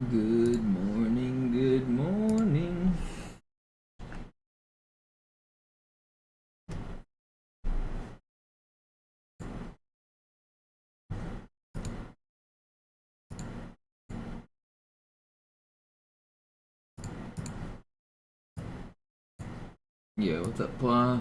Good morning, good morning. Yeah, what's up, Pla?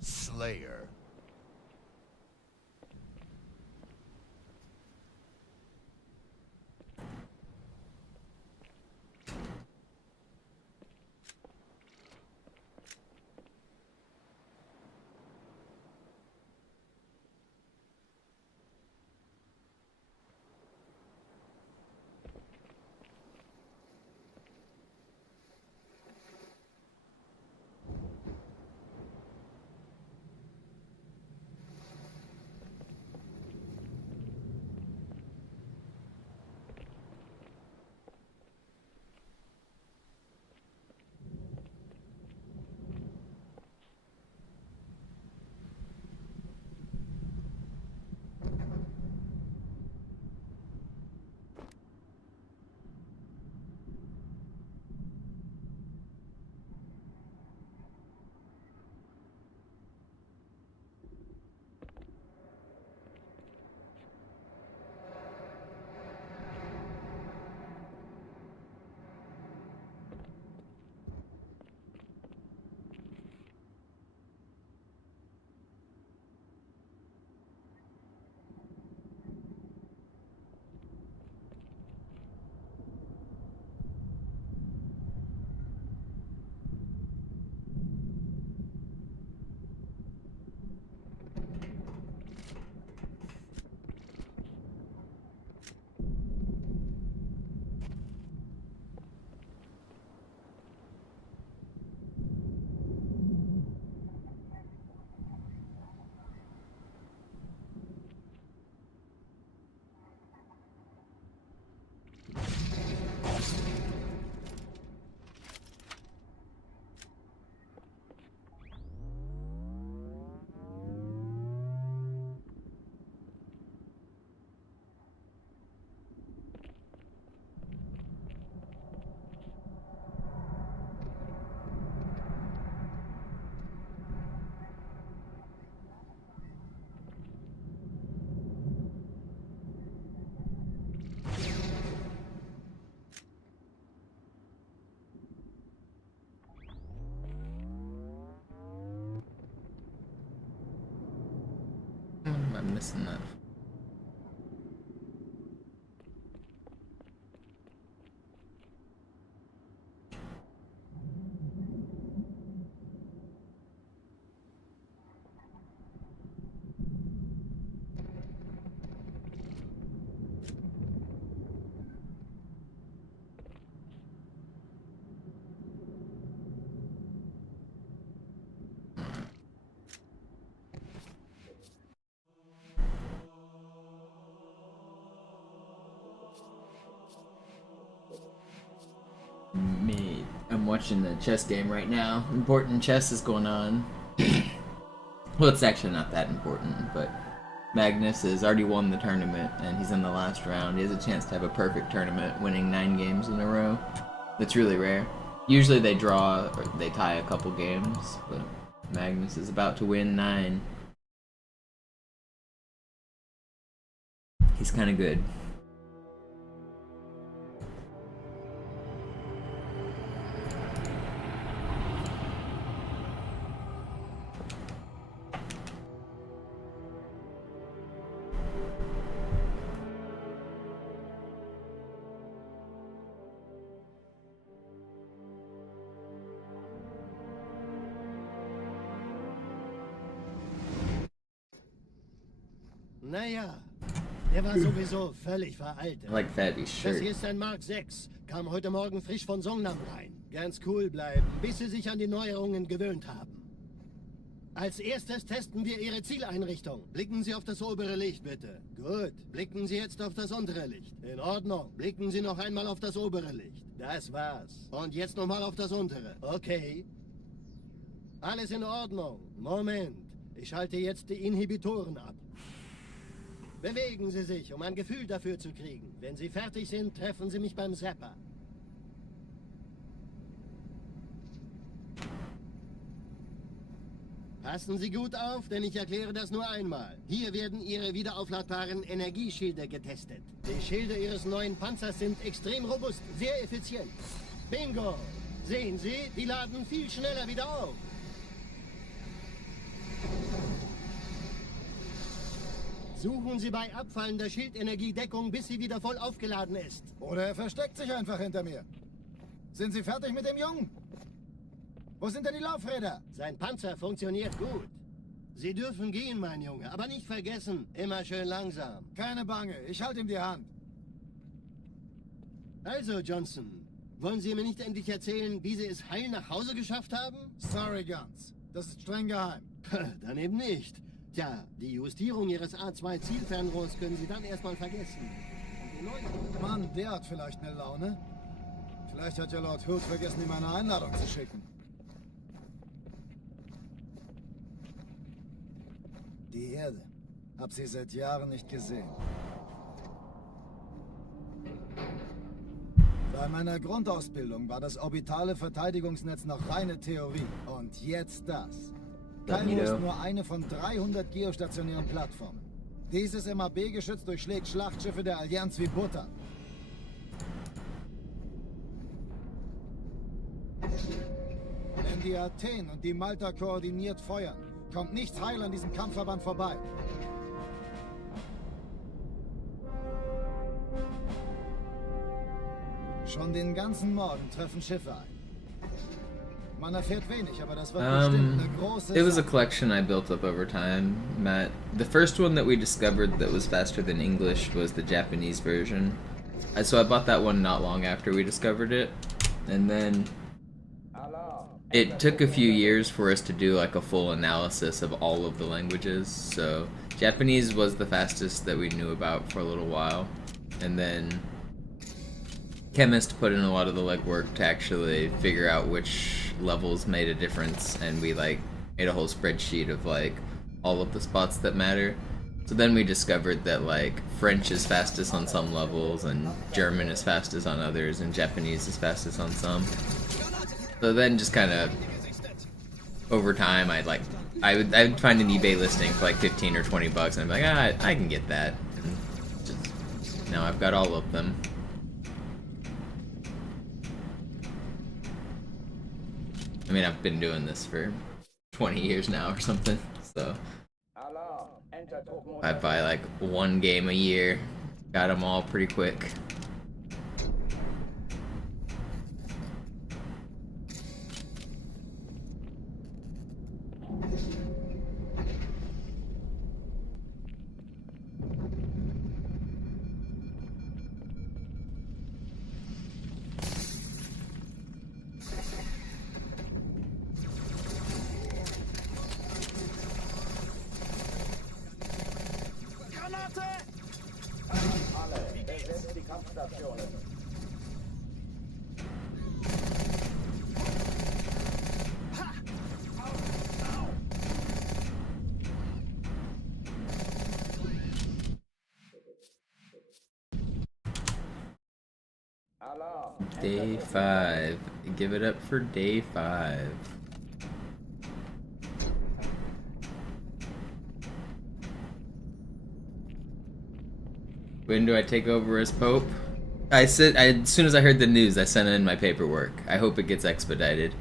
Slayer. What am I missing that? Me, I'm watching the chess game right now. Important chess is going on. Well, it's actually not that important, but Magnus has already won the tournament, and he's in the last round. He has a chance to have a perfect tournament, winning 9 games in a row. That's really rare. Usually they draw or they tie a couple games, but Magnus is about to win 9. He's kind of good. Naja, der war sowieso völlig veraltet. I like Fabby's Das shirt. hier ist ein Mark 6. Kam heute Morgen frisch von Songnam rein. Ganz cool bleiben, bis Sie sich an die Neuerungen gewöhnt haben. Als erstes testen wir Ihre Zieleinrichtung. Blicken Sie auf das obere Licht, bitte. Gut. Blicken Sie jetzt auf das untere Licht. In Ordnung. Blicken Sie noch einmal auf das obere Licht. Das war's. Und jetzt nochmal auf das untere. Okay. Alles in Ordnung. Moment. Ich schalte jetzt die Inhibitoren ab. Bewegen Sie sich, um ein Gefühl dafür zu kriegen. Wenn Sie fertig sind, treffen Sie mich beim Zapper. Passen Sie gut auf, denn ich erkläre das nur einmal. Hier werden Ihre wiederaufladbaren Energieschilde getestet. Die Schilde Ihres neuen Panzers sind extrem robust, sehr effizient. Bingo! Sehen Sie, die laden viel schneller wieder auf. Suchen Sie bei abfallender Schildenergie Deckung, bis sie wieder voll aufgeladen ist. Oder er versteckt sich einfach hinter mir. Sind Sie fertig mit dem Jungen? Wo sind denn die Laufräder? Sein Panzer funktioniert gut. Sie dürfen gehen, mein Junge, aber nicht vergessen, immer schön langsam. Keine Bange, ich halte ihm die Hand. Also, Johnson, wollen Sie mir nicht endlich erzählen, wie Sie es heil nach Hause geschafft haben? Sorry, Guns. Das ist streng geheim. Dann eben nicht. Tja, die Justierung Ihres A2-Zielfernrohrs können Sie dann erstmal vergessen. Und die neue... Mann, der hat vielleicht eine Laune. Vielleicht hat ja Lord Hood vergessen, ihm eine Einladung zu schicken. Die Erde. Hab sie seit Jahren nicht gesehen. Bei meiner Grundausbildung war das orbitale Verteidigungsnetz noch reine Theorie. Und jetzt das. Kairo ist nur eine von 300 geostationären Plattformen. Dieses MAB-Geschütz durchschlägt Schlachtschiffe der Allianz wie Butter. Wenn die Athen und die Malta koordiniert feuern, kommt nichts heil an diesem Kampfverband vorbei. Schon den ganzen Morgen treffen Schiffe ein. Man erfährt wenig, aber das wird bestimmt eine große It was a Sache. collection I built up over time, Matt. The first one that we discovered that was faster than English was the Japanese version. So I bought that one not long after we discovered it. And then it took a few years for us to do like a full analysis of all of the languages. So Japanese was the fastest that we knew about for a little while. And then Chemist put in a lot of the legwork to actually figure out which levels made a difference, and we like made a whole spreadsheet of like all of the spots that matter. So then we discovered that like French is fastest on some levels, and German is fastest on others, and Japanese is fastest on some. So then just kind of over time I would find an eBay listing for like 15 or 20 bucks, and I'm like, I can get that. And just, now I've got all of them. I mean, I've been doing this for 20 years now or something, so I buy like one game a year, got them all pretty quick. Day 5. Give it up for day 5. When do I take over as Pope? As soon as I heard the news, I sent in my paperwork. I hope it gets expedited.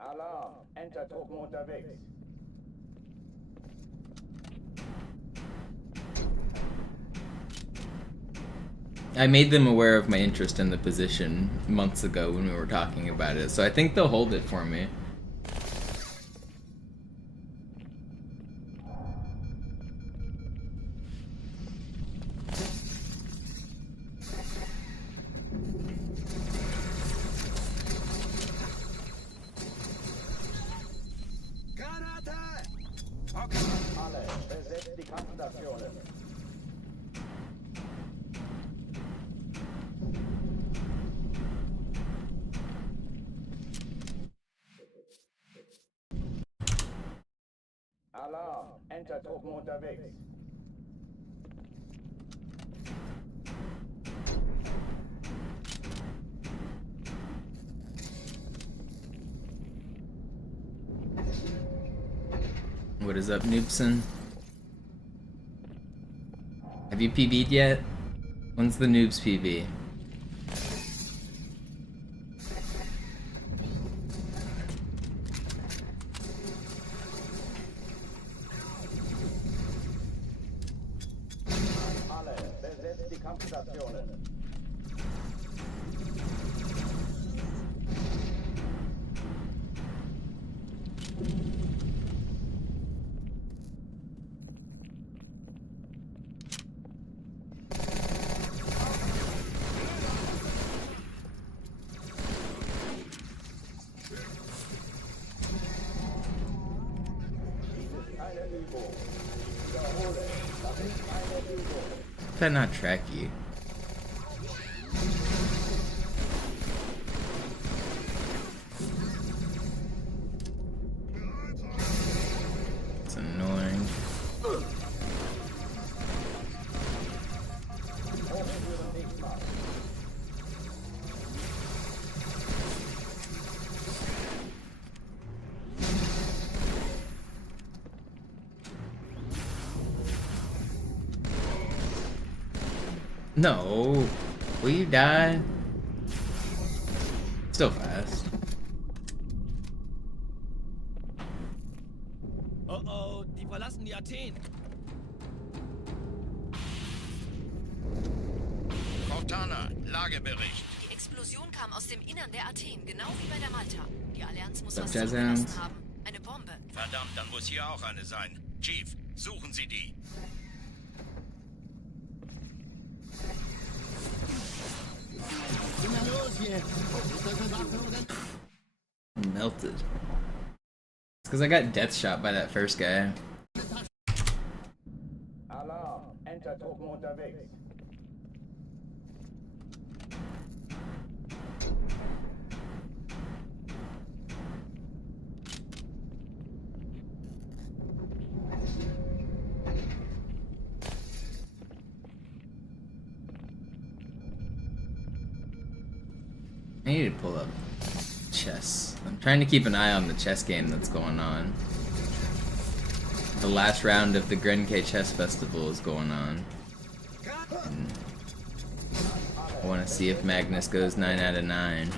Alarm! Enter-Truppen unterwegs. I made them aware of my interest in the position months ago when we were talking about it, so I think they'll hold it for me. Alle, besetzt die Kampfstationen. Alarm! Enter-Truppen unterwegs. What is up, Noobson? Have you PB'd yet? When's the Noobs PB? Alle, besetzt die Kampfstationen. Did I not track you? It's annoying. No. Will you die? Still fast. Oh oh, die verlassen die Athen. Cortana, Lagebericht. Die Explosion kam aus dem Innern der Athen, genau wie bei der Malta. Die Allianz muss was Jazz zugelassen Hands. haben. Eine Bombe. Verdammt, dann muss hier auch eine sein. Chief, suchen Sie die. Na los jetzt! Ist das Bewaffnung denn? Melted. It's because I got death shot by that first guy. Alarm! Enter-Truppen unterwegs. I need to pull up chess. I'm trying to keep an eye on the chess game that's going on. The last round of the Grenke Chess Festival is going on. And I want to see if Magnus goes 9 out of 9.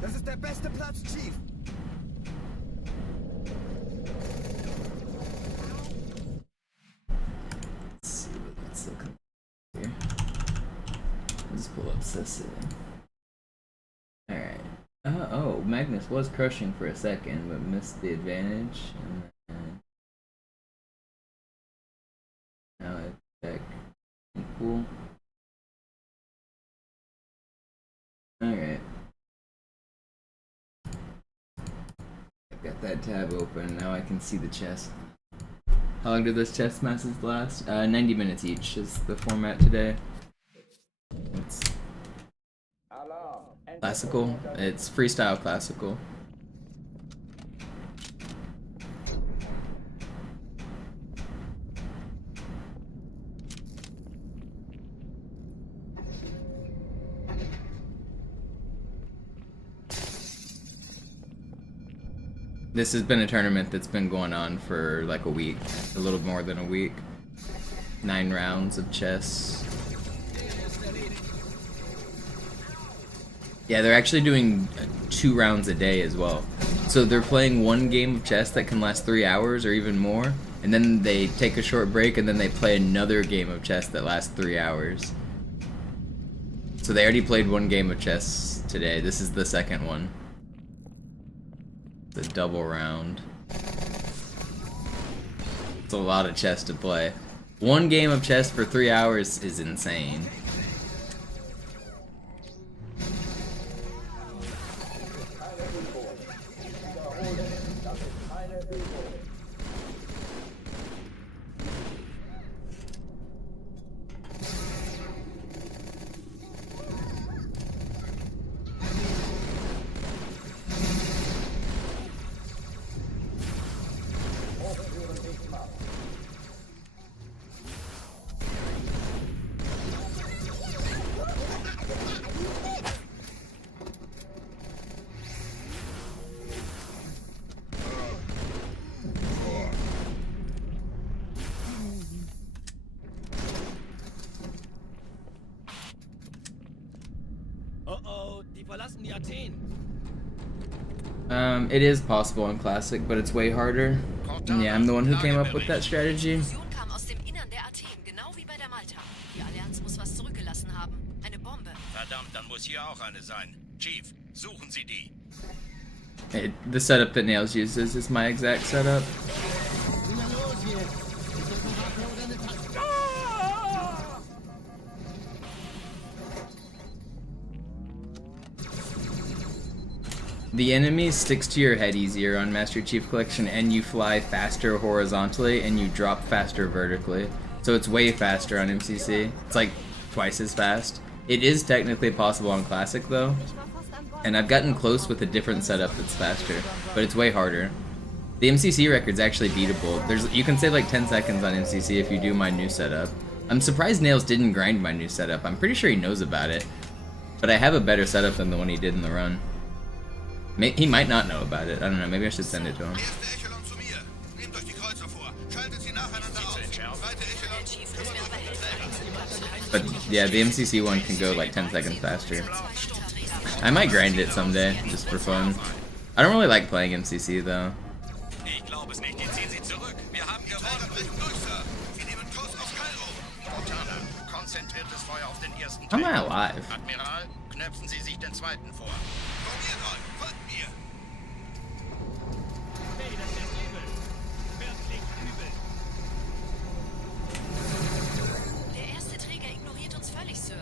Das ist der beste Platz, Chief. Let's see what's looking here. Let's pull up Sissy. Alright. Oh, Magnus was crushing for a second, but missed the advantage. And then now it's back equal. Alright. Got that tab open, now I can see the chest. How long do those chest masses last? 90 minutes each is the format today. It's classical. It's freestyle classical. This has been a tournament that's been going on for like a week, a little more than a week. 9 rounds of chess. Yeah, they're actually doing 2 rounds a day as well. So they're playing 1 game of chess that can last 3 hours or even more, and then they take a short break and then they play another game of chess that lasts 3 hours. So they already played 1 game of chess today. This is the second one. The double round. It's a lot of chess to play. 1 game of chess for 3 hours is insane. Oh, die verlassen die Athen. It is possible in Classic, but it's way harder. And yeah, I'm the one who came up with that strategy. Die Explosion kam aus dem Innern der Athen, genau wie bei der Malta. Die Allianz muss was zurückgelassen haben. Eine Bombe. Verdammt, dann muss hier auch eine sein. Chief, suchen Sie die. The setup that Nails uses is my exact setup. Na los jetzt! Ist das eine Waffe oder eine Taste? The enemy sticks to your head easier on Master Chief Collection, and you fly faster horizontally and you drop faster vertically. So it's way faster on MCC. It's like twice as fast. It is technically possible on Classic though, and I've gotten close with a different setup that's faster, but it's way harder. The MCC record's actually beatable. You can save like 10 seconds on MCC if you do my new setup. I'm surprised Nails didn't grind my new setup. I'm pretty sure he knows about it, but I have a better setup than the one he did in the run. He might not know about it. I don't know. Maybe I should send it to him. But yeah, the MCC one can go like 10 seconds faster. I might grind it someday, just for fun. I don't really like playing MCC though. How am I alive? Admiral, knöpfen Sie sich den zweiten vor. Hey, das ist übel. Wirklich übel. Der erste Träger ignoriert uns völlig, Sir.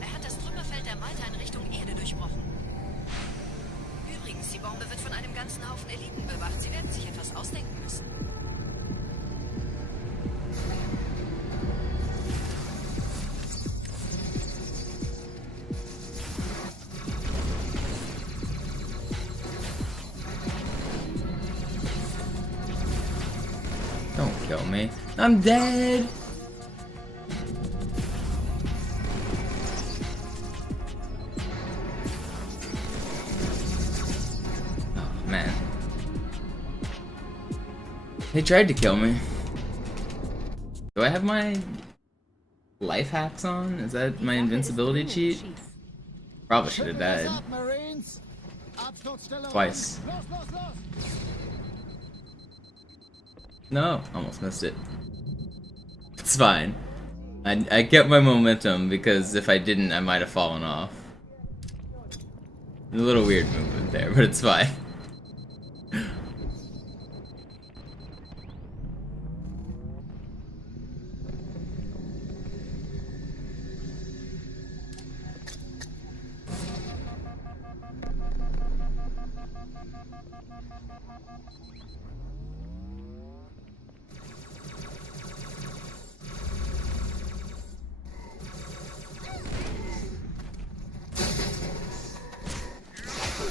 Er hat das Trümmerfeld der Malta in Richtung Erde durchbrochen. Übrigens, die Bombe wird von einem ganzen Haufen Eliten bewacht. Sie werden sich etwas ausdenken müssen. Don't kill me. I'm dead! Oh, man. They tried to kill me. Do I have my life hacks on? Is that my invincibility cheat? Probably should have died. Twice. No, almost missed it. It's fine. I kept my momentum because if I didn't, I might have fallen off. A little weird movement there, but it's fine.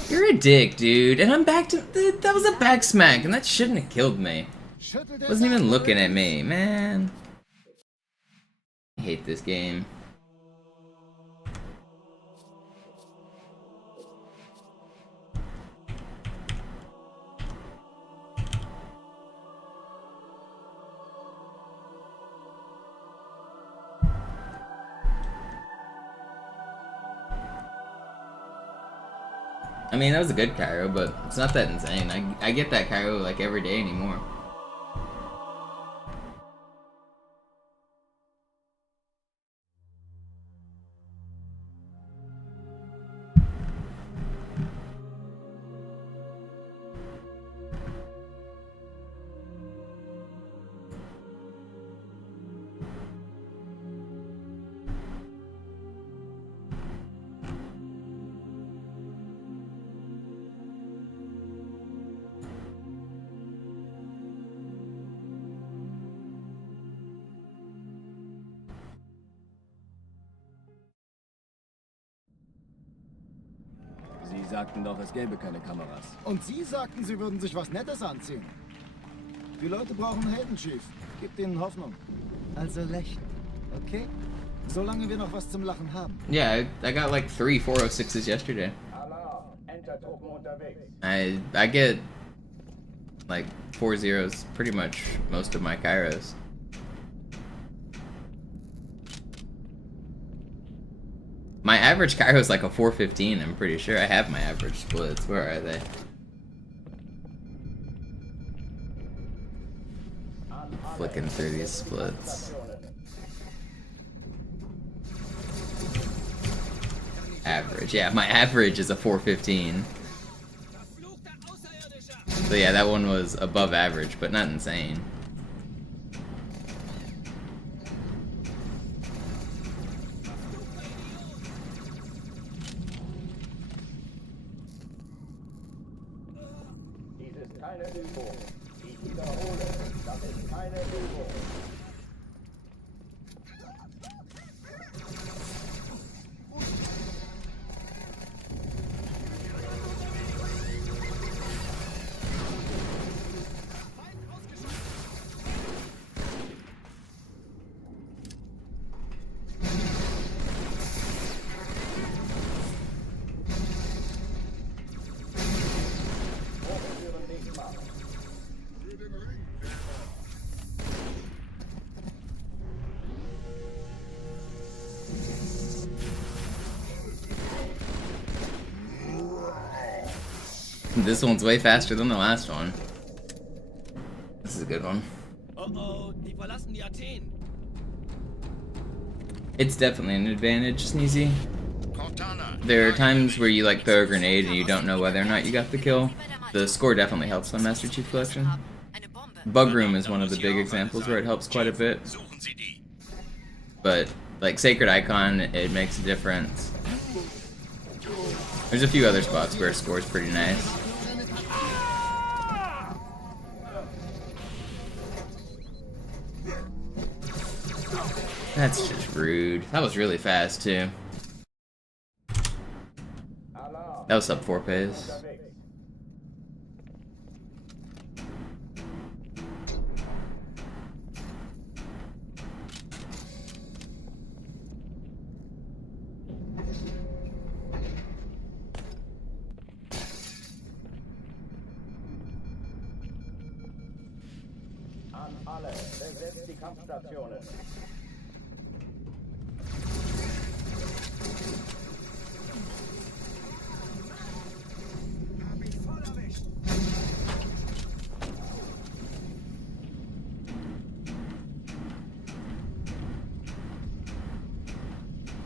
You're a dick, dude. And I'm back to... That was a back smack, and that shouldn't have killed me. Wasn't even looking at me, man. I hate this game. I mean, that was a good Cairo, but it's not that insane. I get that Cairo like every day anymore. Sie sagten doch, es gäbe keine Kameras. Und Sie sagten, Sie würden sich was Nettes anziehen. Die Leute brauchen Helden, Chief. Gebt ihnen Hoffnung. Also lächeln, okay? Solange wir noch was zum Lachen haben. Yeah, I got like 3 406s yesterday. Alarm, Enter-Truppen unterwegs. I get like 4 zeros pretty much most of my Kairos. My average Cairo is like a 415, I'm pretty sure. I have my average splits. Where are they? Flicking through these splits. Average. Yeah, my average is a 415. So yeah, that one was above average, but not insane. Dies ist keine Übung. Ich wiederhole, das ist keine Übung. This one's way faster than the last one. This is a good one. Oh, die verlassen die Athen. It's definitely an advantage, Sneezy. Cortana. There are times where you like throw a grenade and you don't know whether or not you got the kill. The score definitely helps on Master Chief Collection. Bug Room is one of the big examples where it helps quite a bit. Suchen Sie die. But like Sacred Icon, it makes a difference. There's a few other spots where it scores pretty nice. That's just rude. That was really fast too. That was sub 4 pace. An alle, besetzt die Kampfstationen.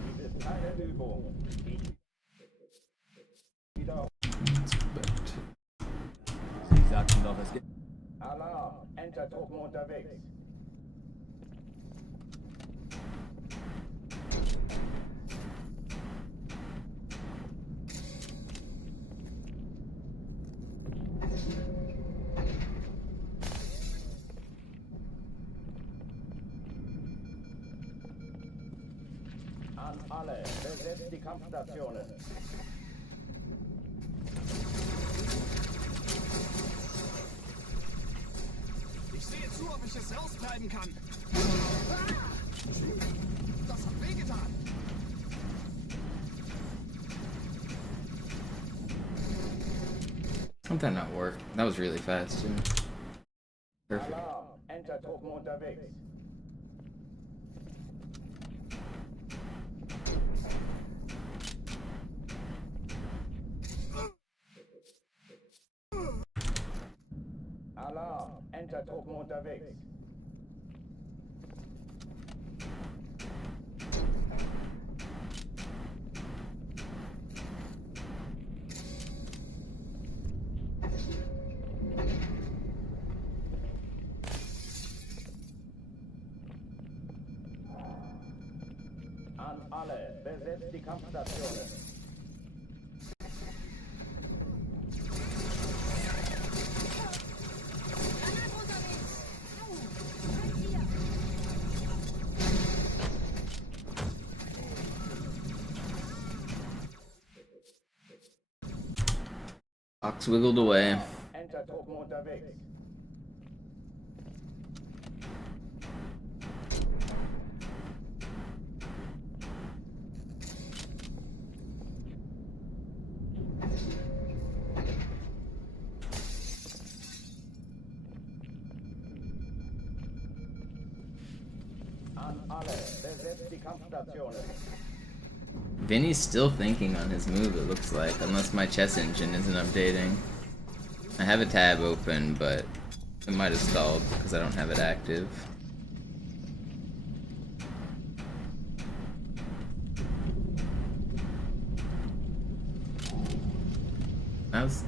Dies ist keine Übung. Sie sagten doch, es gibt... Alarm, Enter-Truppen unterwegs. An alle, besetzt die Kampfstationen. bleiben kann. Das hat wehgetan. How'd that not work? That was really fast too. Perfect. Alarm. Enter-Truppen unterwegs. Alarm. Enter-Truppen unterwegs. An alle, besetzt die Kampfstationen. Ox wiggled away. Enter-Truppen unterwegs. An alle, besetzt die Kampfstationen. Vinny's still thinking on his move, it looks like, unless my chess engine isn't updating. I have a tab open, but it might have stalled because I don't have it active.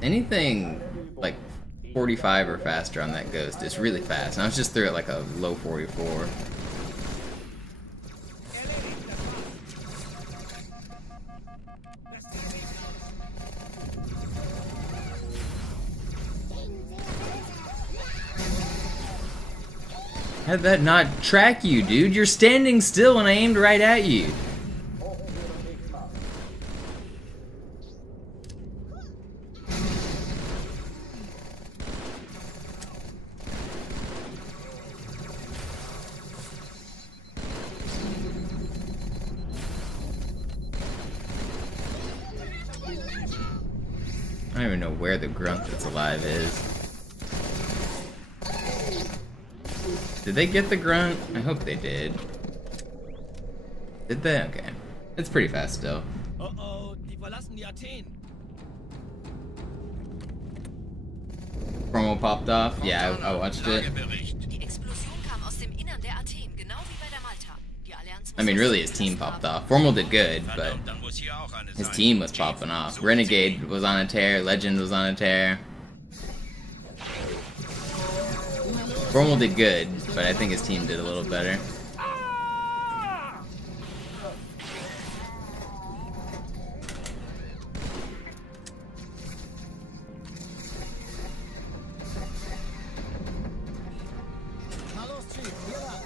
Anything like 45 or faster on that ghost is really fast. And I was just through it like a low 44. How did that not track you, dude? You're standing still and I aimed right at you. I don't even know where the grunt that's alive is. Did they get the grunt? I hope they did. Did they? Okay. It's pretty fast still. Oh, die verlassen die Athen. Promo popped off? Yeah, I watched it. Die Explosion kam aus dem Innern der Athen, genau wie bei der Malta. Die Allianz I mean, really, his team popped off. Formal did good, but Dann muss hier auch eine his sein. team was popping off. Renegade was on a tear. Legend was on a tear. Formal did good, but I think his team did a little better. Na los, Chief, hier lang.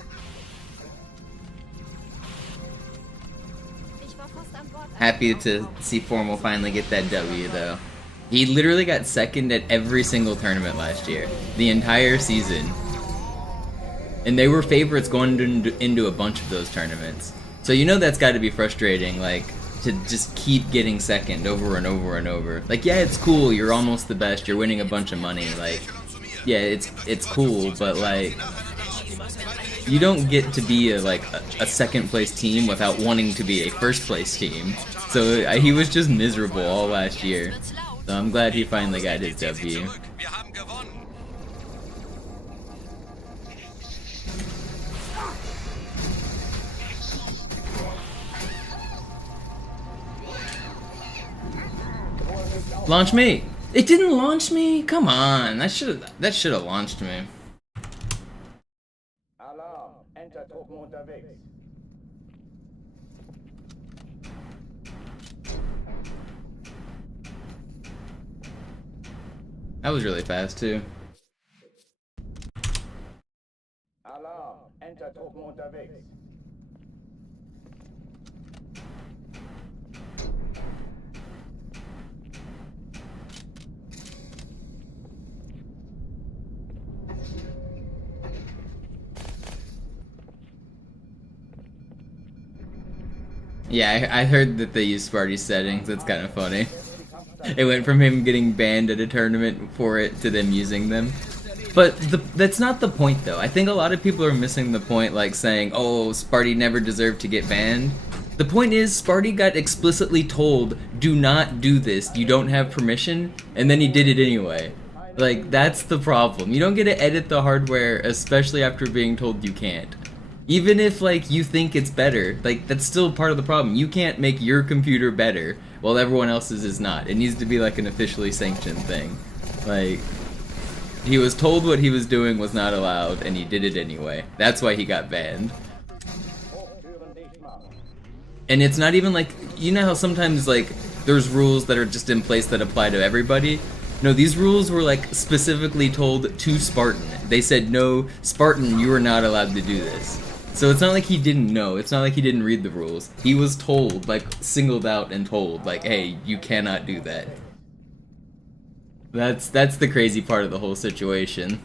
Happy to see Formal finally get that W, though. He literally got second at every single tournament last year. The entire season. And they were favorites going into a bunch of those tournaments. So you know that's got to be frustrating, like, to just keep getting second over and over and over. Like, yeah, it's cool, you're almost the best, you're winning a bunch of money, like, yeah, it's cool, but, like, you don't get to be a second place team without wanting to be a first place team. So he was just miserable all last year. So I'm glad he finally got his W. Wir haben gewonnen. Launch me! It didn't launch me? Come on, that should have launched me. Alarm. Enter-Truppen unterwegs. That was really fast too. Alarm. Enter-Truppen unterwegs. Yeah, I heard that they used Sparty's settings. That's kind of funny. It went from him getting banned at a tournament for it to them using them. But that's not the point, though. I think a lot of people are missing the point, like saying, oh, Sparty never deserved to get banned. The point is, Sparty got explicitly told, do not do this, you don't have permission, and then he did it anyway. Like, that's the problem. You don't get to edit the hardware, especially after being told you can't. Even if, like, you think it's better, like, that's still part of the problem. You can't make your computer better, while everyone else's is not. It needs to be, like, an officially sanctioned thing. Like, he was told what he was doing was not allowed, and he did it anyway. That's why he got banned. And it's not even like, you know how sometimes, like, there's rules that are just in place that apply to everybody? No, these rules were, like, specifically told to Spartan. They said, no, Spartan, you are not allowed to do this. So it's not like he didn't know, it's not like he didn't read the rules. He was told, like, singled out and told, like, hey, you cannot do that. That's the crazy part of the whole situation.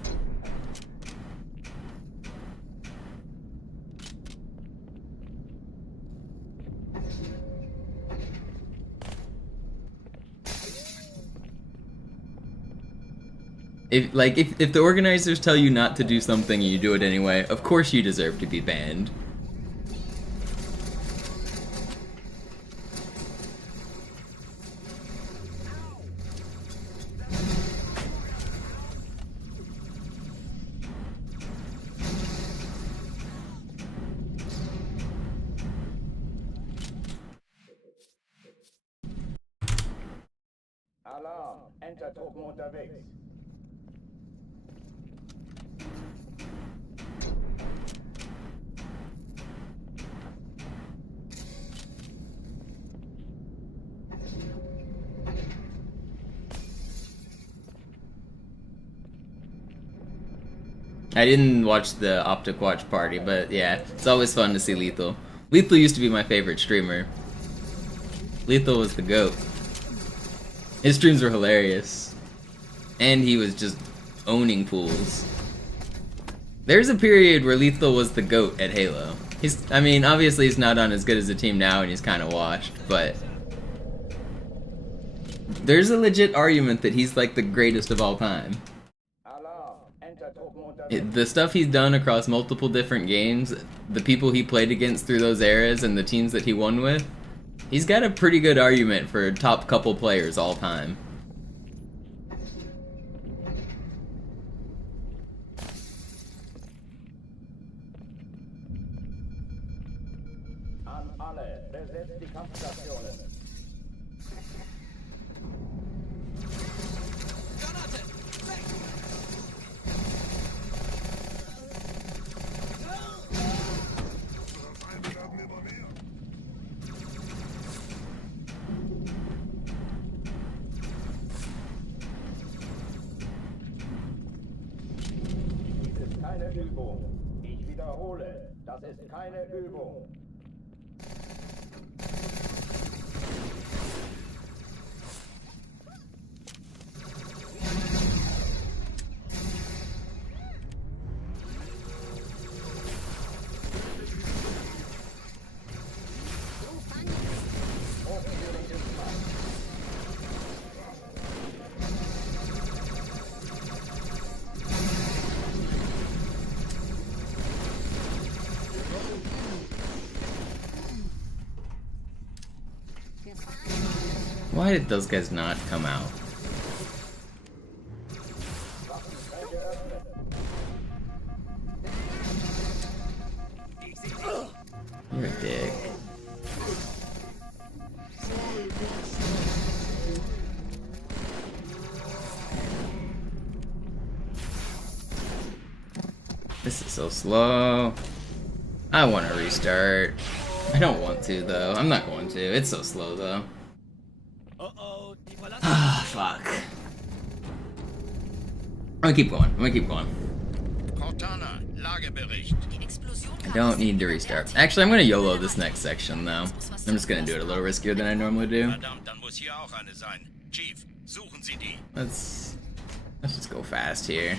If the organizers tell you not to do something and you do it anyway, of course you deserve to be banned. Alarm! Entertruppen unterwegs. I didn't watch the Optic Watch party, but yeah, it's always fun to see Lethal. Lethal used to be my favorite streamer. Lethal was the GOAT. His streams were hilarious. And he was just owning pools. There's a period where Lethal was the GOAT at Halo. I mean, obviously he's not on as good as a team now and he's kind of washed, but there's a legit argument that he's like the greatest of all time. The stuff he's done across multiple different games, the people he played against through those eras, and the teams that he won with, he's got a pretty good argument for top couple players all time. An alle, besetzt die Kampfstationen. Keine Übung. Ich wiederhole, das ist keine Übung. Why did those guys not come out? You're a dick. This is so slow. I want to restart. I don't want to though. I'm not going to. It's so slow though. Ah, fuck. I'm gonna keep going. Cortana, Lagebericht. I don't need to restart. Actually, I'm gonna YOLO this next section though. I'm just gonna do it a little riskier than I normally do. Verdammt, dann muss hier auch eine sein. Chief, suchen Sie die. Let's just go fast here.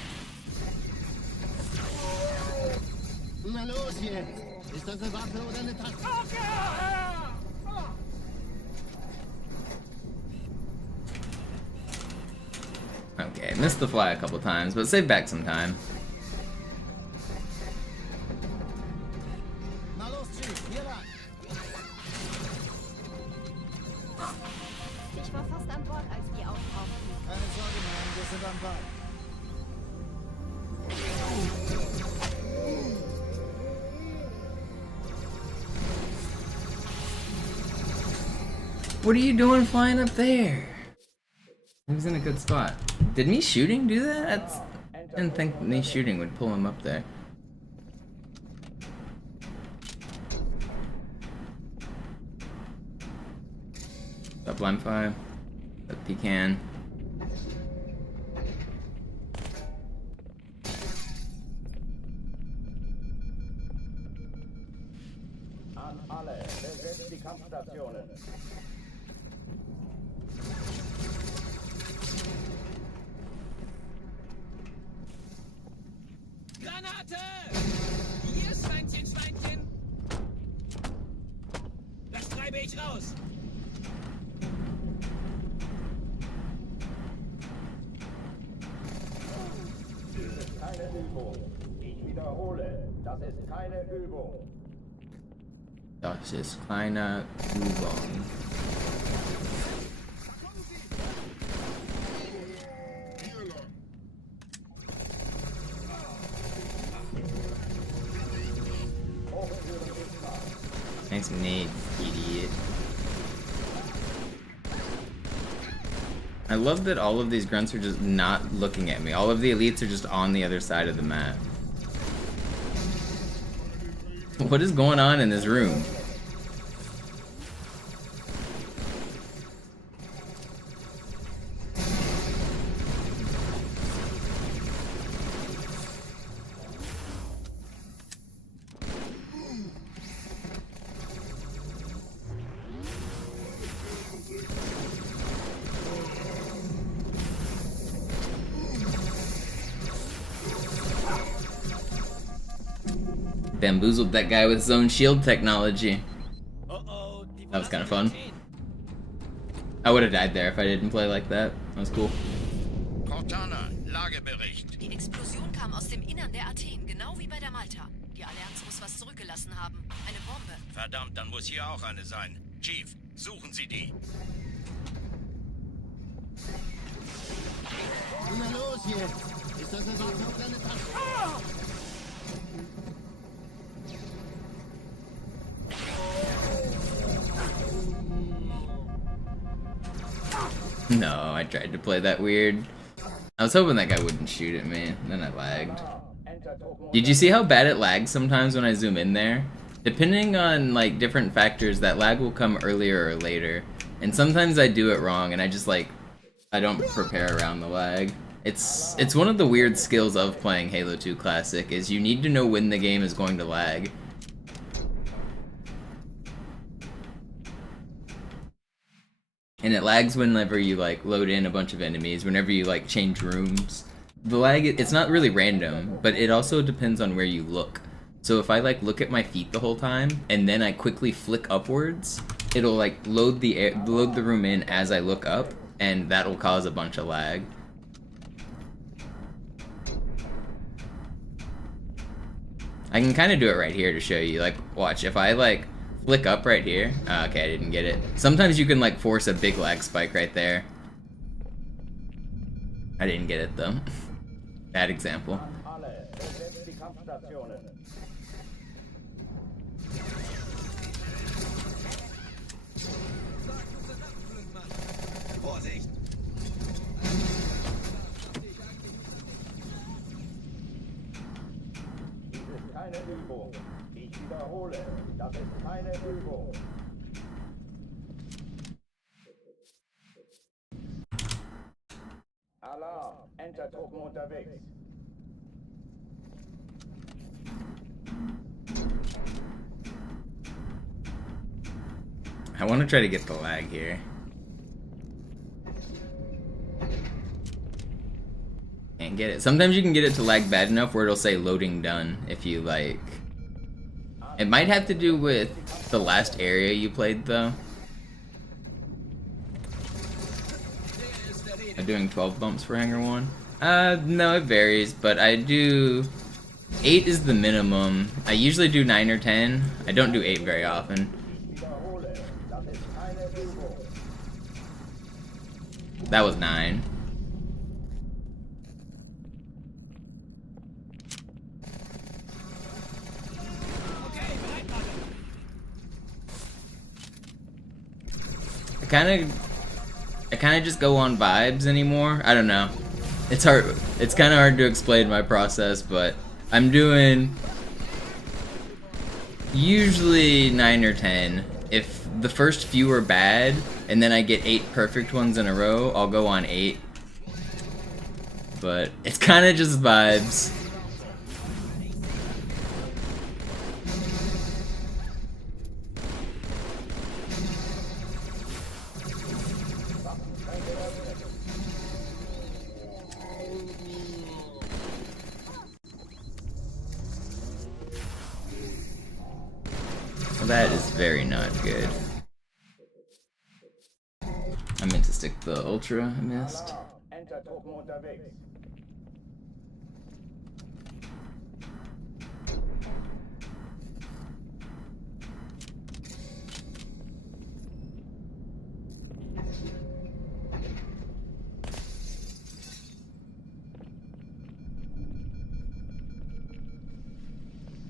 Na los jetzt! Ist das eine Waffe oder eine Taste? Okay, missed the fly a couple times, but save back some time. Na los, Chief, hier lang. Ich war fast an Bord, als die auftauchten. Keine Sorge, Mann, wir sind am Ball. What are you doing flying up there? He was in a good spot. Did me shooting do that? I didn't think me shooting would pull him up there. Up line 5. Up pecan. An alle, besetzt die Kampfstationen. Granate! Hier, Schweinchen, Schweinchen! Das treibe ich raus! Das ist keine Übung. Ich wiederhole, das ist keine Übung. Das ist kleine Übung. Thanks, Nate, idiot. I love that all of these grunts are just not looking at me. All of the elites are just on the other side of the map. What is going on in this room? Bamboozled that guy with his own shield technology. Oh, die That was kind of verlassen fun. die Athen. I would have died there if I didn't play like that. That was cool. Cortana, Lagebericht. Die Explosion kam aus dem Innern der Athen, genau wie bei der Malta. Die Allianz muss was zurückgelassen haben. Eine Bombe. Verdammt, dann muss hier auch eine sein. Chief, suchen Sie die. Na los jetzt! Ist das eine Waffe auf deine Tasche? No, I tried to play that weird. I was hoping that guy wouldn't shoot at me, and then I lagged. Did you see how bad it lags sometimes when I zoom in there? Depending on like different factors, that lag will come earlier or later. And sometimes I do it wrong and I just like, I don't prepare around the lag. It's one of the weird skills of playing Halo 2 Classic, is you need to know when the game is going to lag. And it lags whenever you like load in a bunch of enemies, whenever you like change rooms. The lag, it's not really random, but it also depends on where you look. So if I like look at my feet the whole time and then I quickly flick upwards, it'll like load the room in as I look up, and that'll cause a bunch of lag. I can kind of do it right here to show you. Like, watch, if I like flick up right here. Okay, I didn't get it. Sometimes you can like force a big lag spike right there. I didn't get it though. Bad example. Alle, besetzt die Kampfstationen. Vorsicht! Dies ist keine Übung. Ich wiederhole, das ist keine Übung. Alarm, Entertruppen unterwegs. I want to try to get the lag here. Can't get it. Sometimes you can get it to lag bad enough where it'll say loading done if you like. It might have to do with the last area you played though. Der ist der I'm doing 12 bumps for Hangar 1. No, it varies, but I do... 8 is the minimum. I usually do 9 or 10. I don't do 8 very often. That was 9. I kind of just go on vibes anymore. I don't know. It's hard. It's kind of hard to explain my process, but I'm doing usually 9 or 10. If the first few are bad, and then I get 8 perfect ones in a row, I'll go on 8. But it's kind of just vibes. That is very not good. I meant to stick the Ultra, I missed.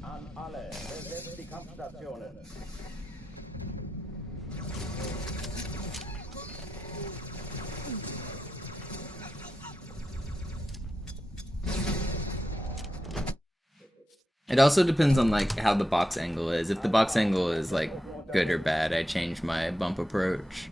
An alle, besetzt die Kampfstationen. It also depends on like how the box angle is. If the box angle is like good or bad, I change my bump approach.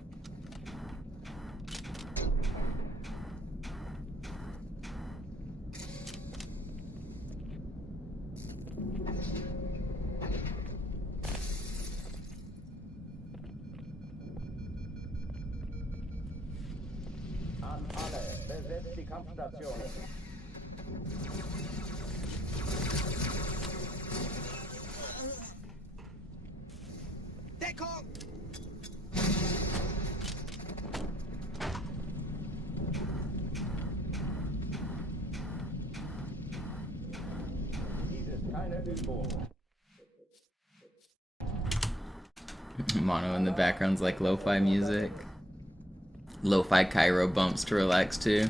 An alle, besetzt die Kampfstationen. Deckung! Dies ist keine Übung. Mono in the background's like lo-fi music. Lo-fi Cairo bumps to relax to.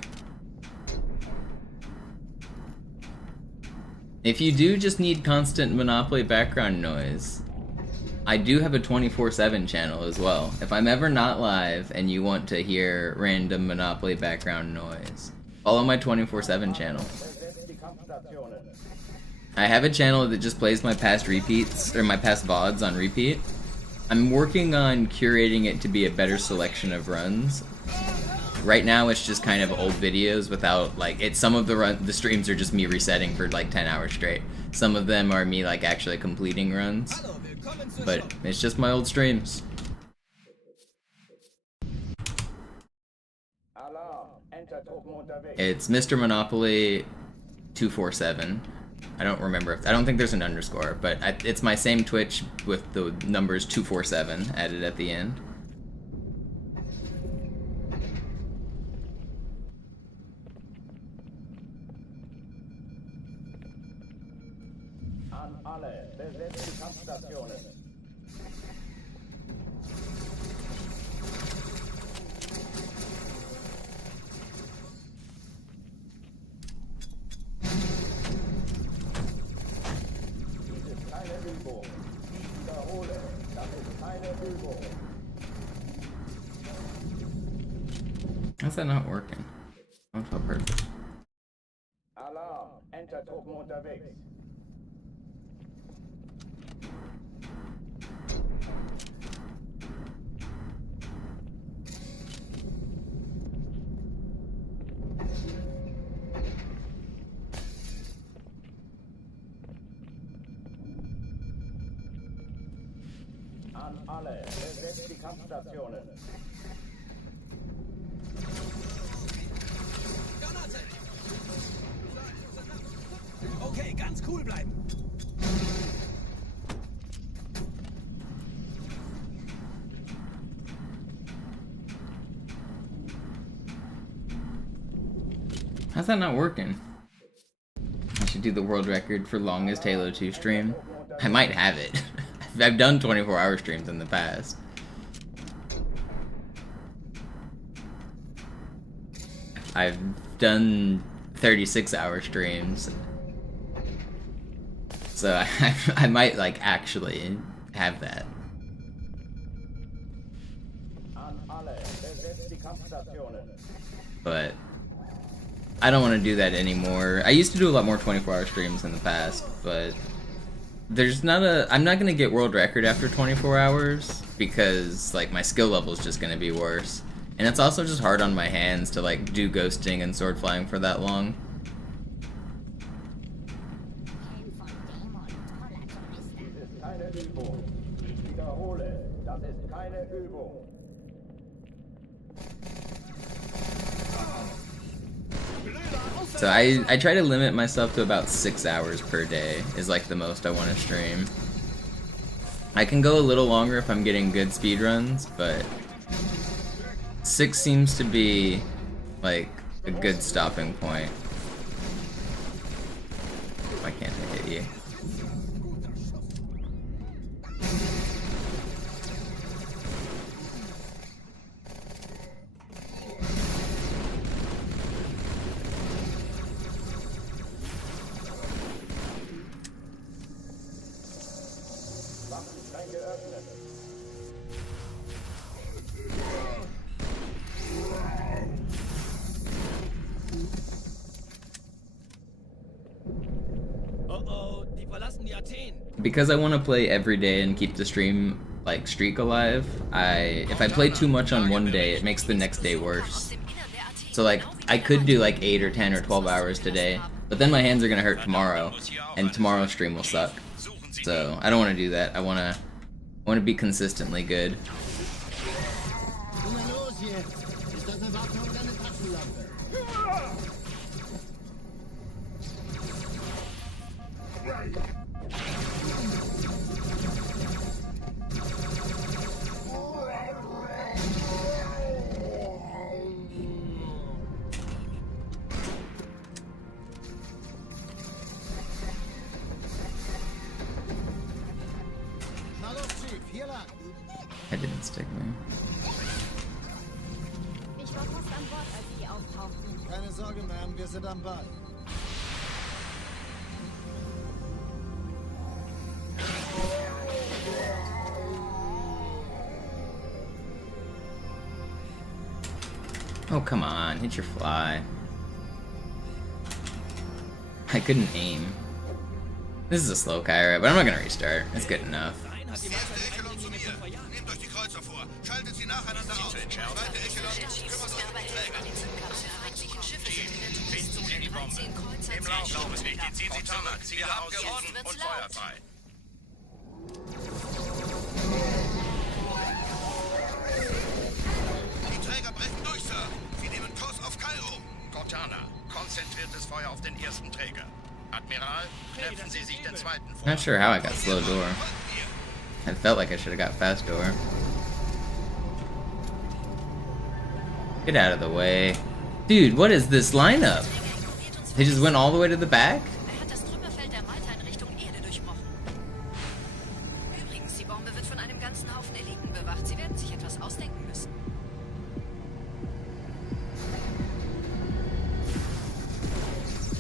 If you do just need constant Monopoly background noise, I do have a 24/7 channel as well. If I'm ever not live and you want to hear random Monopoly background noise, follow my 24/7 channel. I have a channel that just plays my past repeats, or my past VODs on repeat. I'm working on curating it to be a better selection of runs. Right now it's just kind of old videos without, like, some of the streams are just me resetting for like 10 hours straight. Some of them are me like actually completing runs. But it's just my old streams. It's MisterMonopoli 247. I don't remember I don't think there's an underscore, but it's my same Twitch with the numbers 247 added at the end. An alle, besetzt die Kampfstationen. Dies ist keine Übung. Ich wiederhole, das ist keine Übung. How's that not working? Oh, it's not perfect. Alarm, Entertruppen unterwegs. An alle, besetzt die Kampfstationen. Okay, ganz cool bleiben. How's that not working? I should do the world record for longest Halo 2 stream. I might have it. I've done 24-hour streams in the past. I've done 36-hour streams. So I might like actually have that. But I don't want to do that anymore. I used to do a lot more 24-hour streams in the past, but there's not a... I'm not going to get world record after 24 hours because like my skill level is just going to be worse. And it's also just hard on my hands to like do ghosting and sword flying for that long. So I try to limit myself to about 6 hours per day is like the most I want to stream. I can go a little longer if I'm getting good speedruns, but 6 seems to be like a good stopping point. Why can't I hit you? Because I want to play every day and keep the stream like streak alive, if I play too much on one day, it makes the next day worse. So like I could do like 8 or 10 or 12 hours today, but then my hands are gonna hurt tomorrow, and tomorrow's stream will suck. So I don't want to do that. I want to be consistently good. I didn't stick me. Ich war fast an Bord, als die auftauchten. Keine Sorge, Ma'am, wir sind am Ball. Oh, come on, hit your fly. I couldn't aim. This is a slow Kyra, but I'm not gonna restart. It's good enough. Konzentriertes Feuer auf den ersten Träger. Admiral, knöpfen Sie sich den zweiten vor. Not sure how I got slow door. I felt like I should have got fast door. Get out of the way. Dude, what is this lineup? They just went all the way to the back?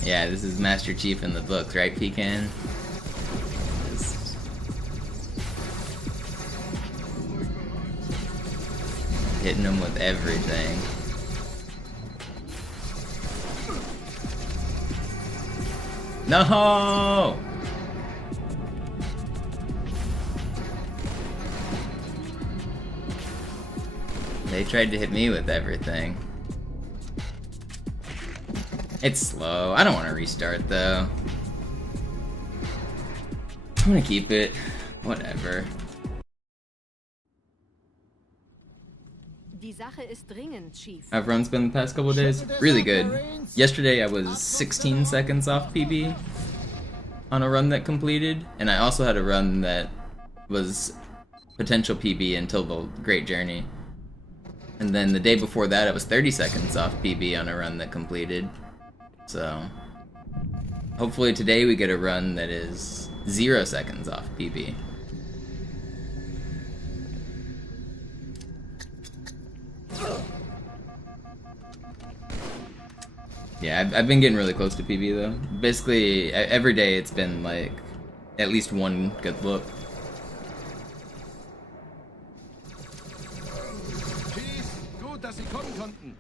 Yeah, this is Master Chief in the books, right, Pecan? Just... hitting him with everything. No! They tried to hit me with everything. It's slow. I don't want to restart though. I'm gonna keep it. Whatever. Die Sache ist dringend, Chief. How've runs been the past couple of days? Really good. Yesterday I was 16 seconds off PB on a run that completed, and I also had a run that was potential PB until the Great Journey. And then the day before that I was 30 seconds off PB on a run that completed. So hopefully today we get a run that is 0 seconds off PB. Yeah, I've been getting really close to PB though. Basically, every day it's been like at least one good look. Gut, dass Sie kommen konnten.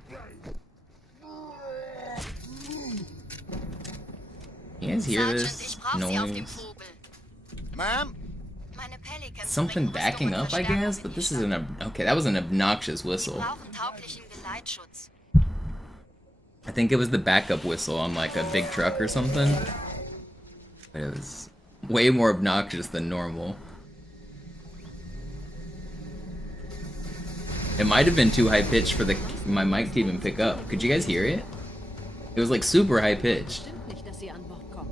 You guys hear Sergeant, this ich brauch Sie auf dem noise? Vogel. Ma'am? Meine Pelicans Something bringen backing Rüstung und up, I Verstärkung guess, in but die this is Stadt. okay, that was an obnoxious Wir whistle. brauchen tauglichen Geleitschutz. I think it was the backup whistle on like a big truck or something. But it was way more obnoxious than normal. It might have been too high pitched for my mic to even pick up. Could you guys hear it? It was like super high pitched. Stimmt nicht, dass Sie an Bord kommen.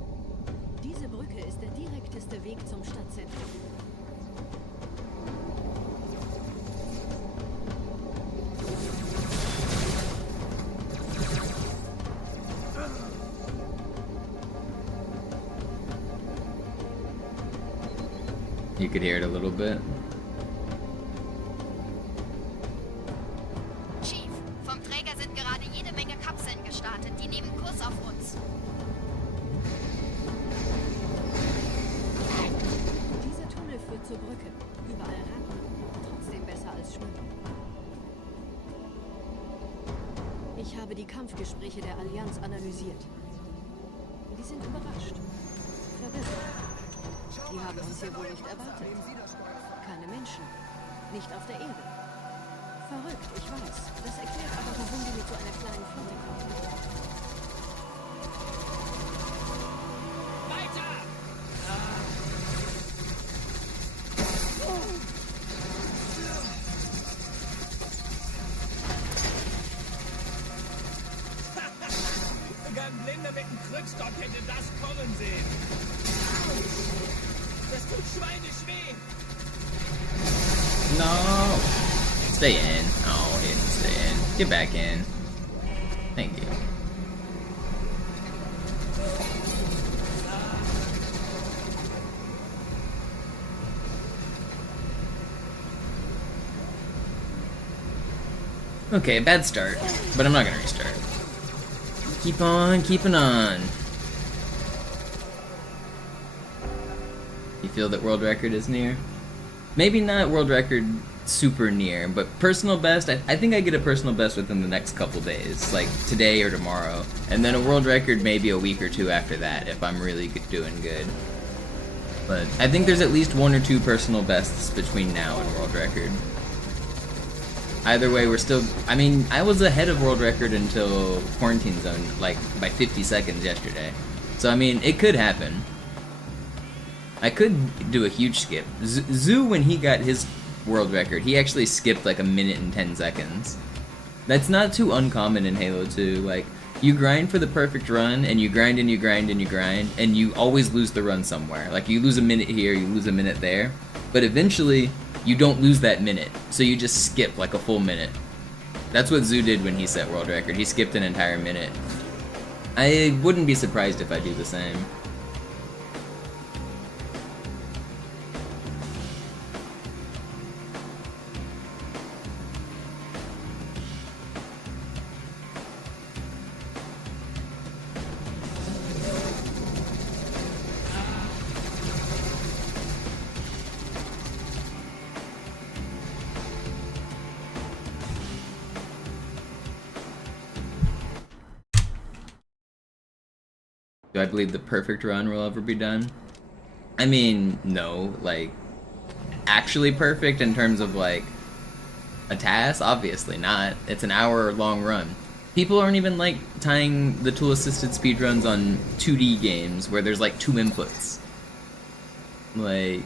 Diese Brücke ist der direkteste Weg zum Stadtzentrum. You could hear it a little bit. Chief, vom Träger sind gerade jede Menge Kapseln gestartet. Die nehmen Kurs auf uns. Dieser Tunnel führt zur Brücke. Überall Rampen. Trotzdem besser als Schwimmen. Ich habe die Kampfgespräche der Allianz analysiert. Die sind überrascht. Verwirrt. Die haben uns hier wohl nicht erwartet. Keine Menschen. Nicht auf der Erde. Verrückt, ich weiß. Das erklärt aber, warum die mit so einer kleinen Flotte kommen. Weiter! Sogar ein Blinder mit einem Krückstock hätte das kommen sehen. Das tut schweinisch weh. No! Stay in. Oh, he didn't stay in. Get back in. Thank you. Okay, bad start, but I'm not gonna restart. Keep on keeping on. You feel that world record is near? Maybe not world record super near, but personal best, I think I get a personal best within the next couple days, like today or tomorrow, and then a world record maybe a week or two after that if I'm really doing good. But I think there's at least 1 or 2 personal bests between now and world record. Either way, we're still, I mean, I was ahead of world record until quarantine zone, like by 50 seconds yesterday. So I mean, it could happen. I could do a huge skip. Zoo, when he got his world record, he actually skipped like 1 minute and 10 seconds. That's not too uncommon in Halo 2. Like, you grind for the perfect run, and you grind and you grind and you grind, and you always lose the run somewhere. Like, you lose a minute here, you lose a minute there, but eventually, you don't lose that minute, so you just skip like a full minute. That's what Zoo did when he set world record. He skipped an entire minute. I wouldn't be surprised if I do the same. Do I believe the perfect run will ever be done? I mean, no, like, actually perfect in terms of, like, a task? Obviously not. It's an hour-long run. People aren't even, like, tying the tool-assisted speedruns on 2D games where there's, like, 2 inputs. Like,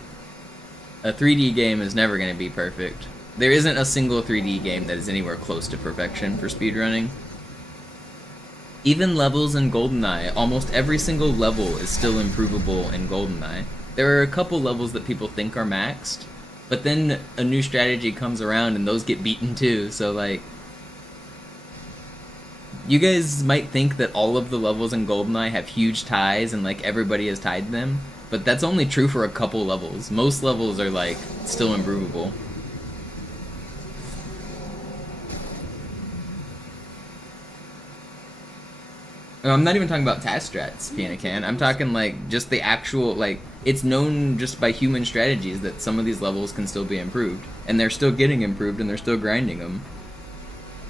a 3D game is never going to be perfect. There isn't a single 3D game that is anywhere close to perfection for speedrunning. Even levels in GoldenEye, almost every single level is still improvable in GoldenEye. There are a couple levels that people think are maxed, but then a new strategy comes around and those get beaten too, so like... you guys might think that all of the levels in GoldenEye have huge ties and like everybody has tied them, but that's only true for a couple levels. Most levels are like still improvable. I'm not even talking about task strats, Pianacan. I'm talking like just the actual, like, it's known just by human strategies that some of these levels can still be improved, and they're still getting improved and they're still grinding them.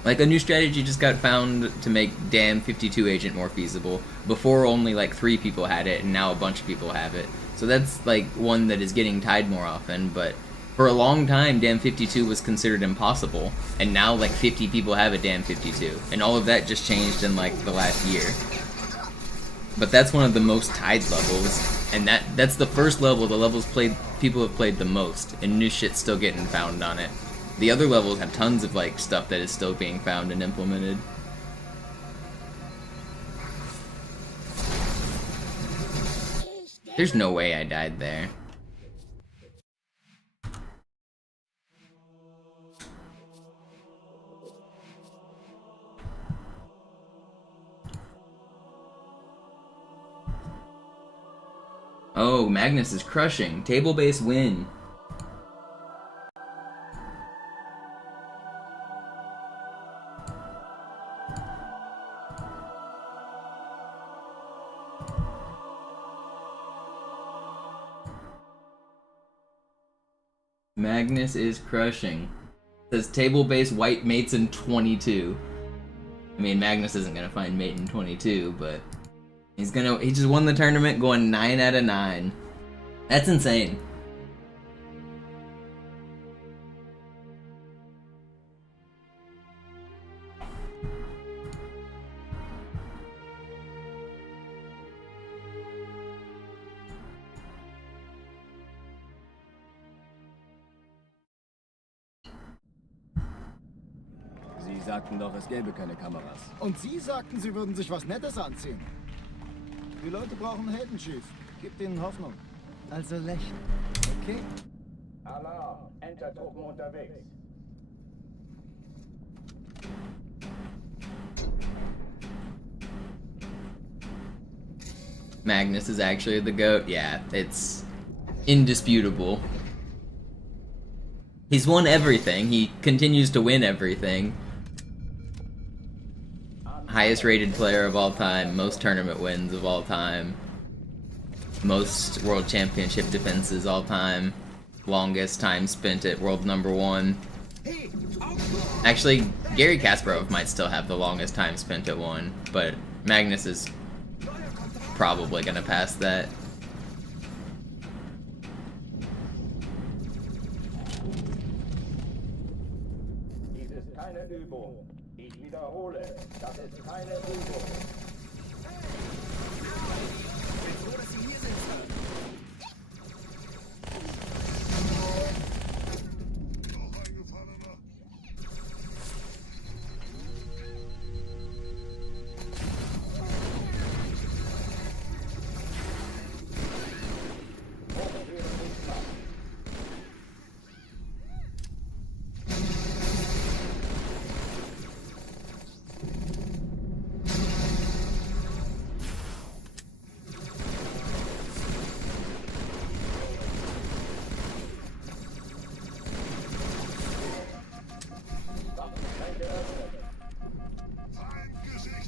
Like, a new strategy just got found to make Dam 52 Agent more feasible. Before, only like 3 people had it, and now a bunch of people have it. So that's like one that is getting tied more often, but for a long time, Dam 52 was considered impossible, and now like 50 people have a Dam 52, and all of that just changed in like the last year. But that's one of the most tied levels, and that's the first level the levels people have played the most, and new shit's still getting found on it. The other levels have tons of like stuff that is still being found and implemented. There's no way I died there. Oh, Magnus is crushing. Table base win. Magnus is crushing. Says table base white mates in 22. I mean, Magnus isn't gonna find mate in 22, but he just won the tournament going 9 out of 9. That's insane. Sie sagten doch, es gäbe keine Kameras. Und Sie sagten, Sie würden sich was Nettes anziehen. Die Leute brauchen Helden, Chief. Gibt ihnen Hoffnung. Also lächeln, okay? Alarm, Entertruppen unterwegs. Magnus is actually the GOAT. Yeah, it's indisputable. He's won everything. He continues to win everything. Highest rated player of all time, most tournament wins of all time, most world championship defenses all time, longest time spent at world #1. Actually, Gary Kasparov might still have the longest time spent at one, but Magnus is probably gonna pass that. Dies ist keine Übung. Ich wiederhole, das ist keine Übung.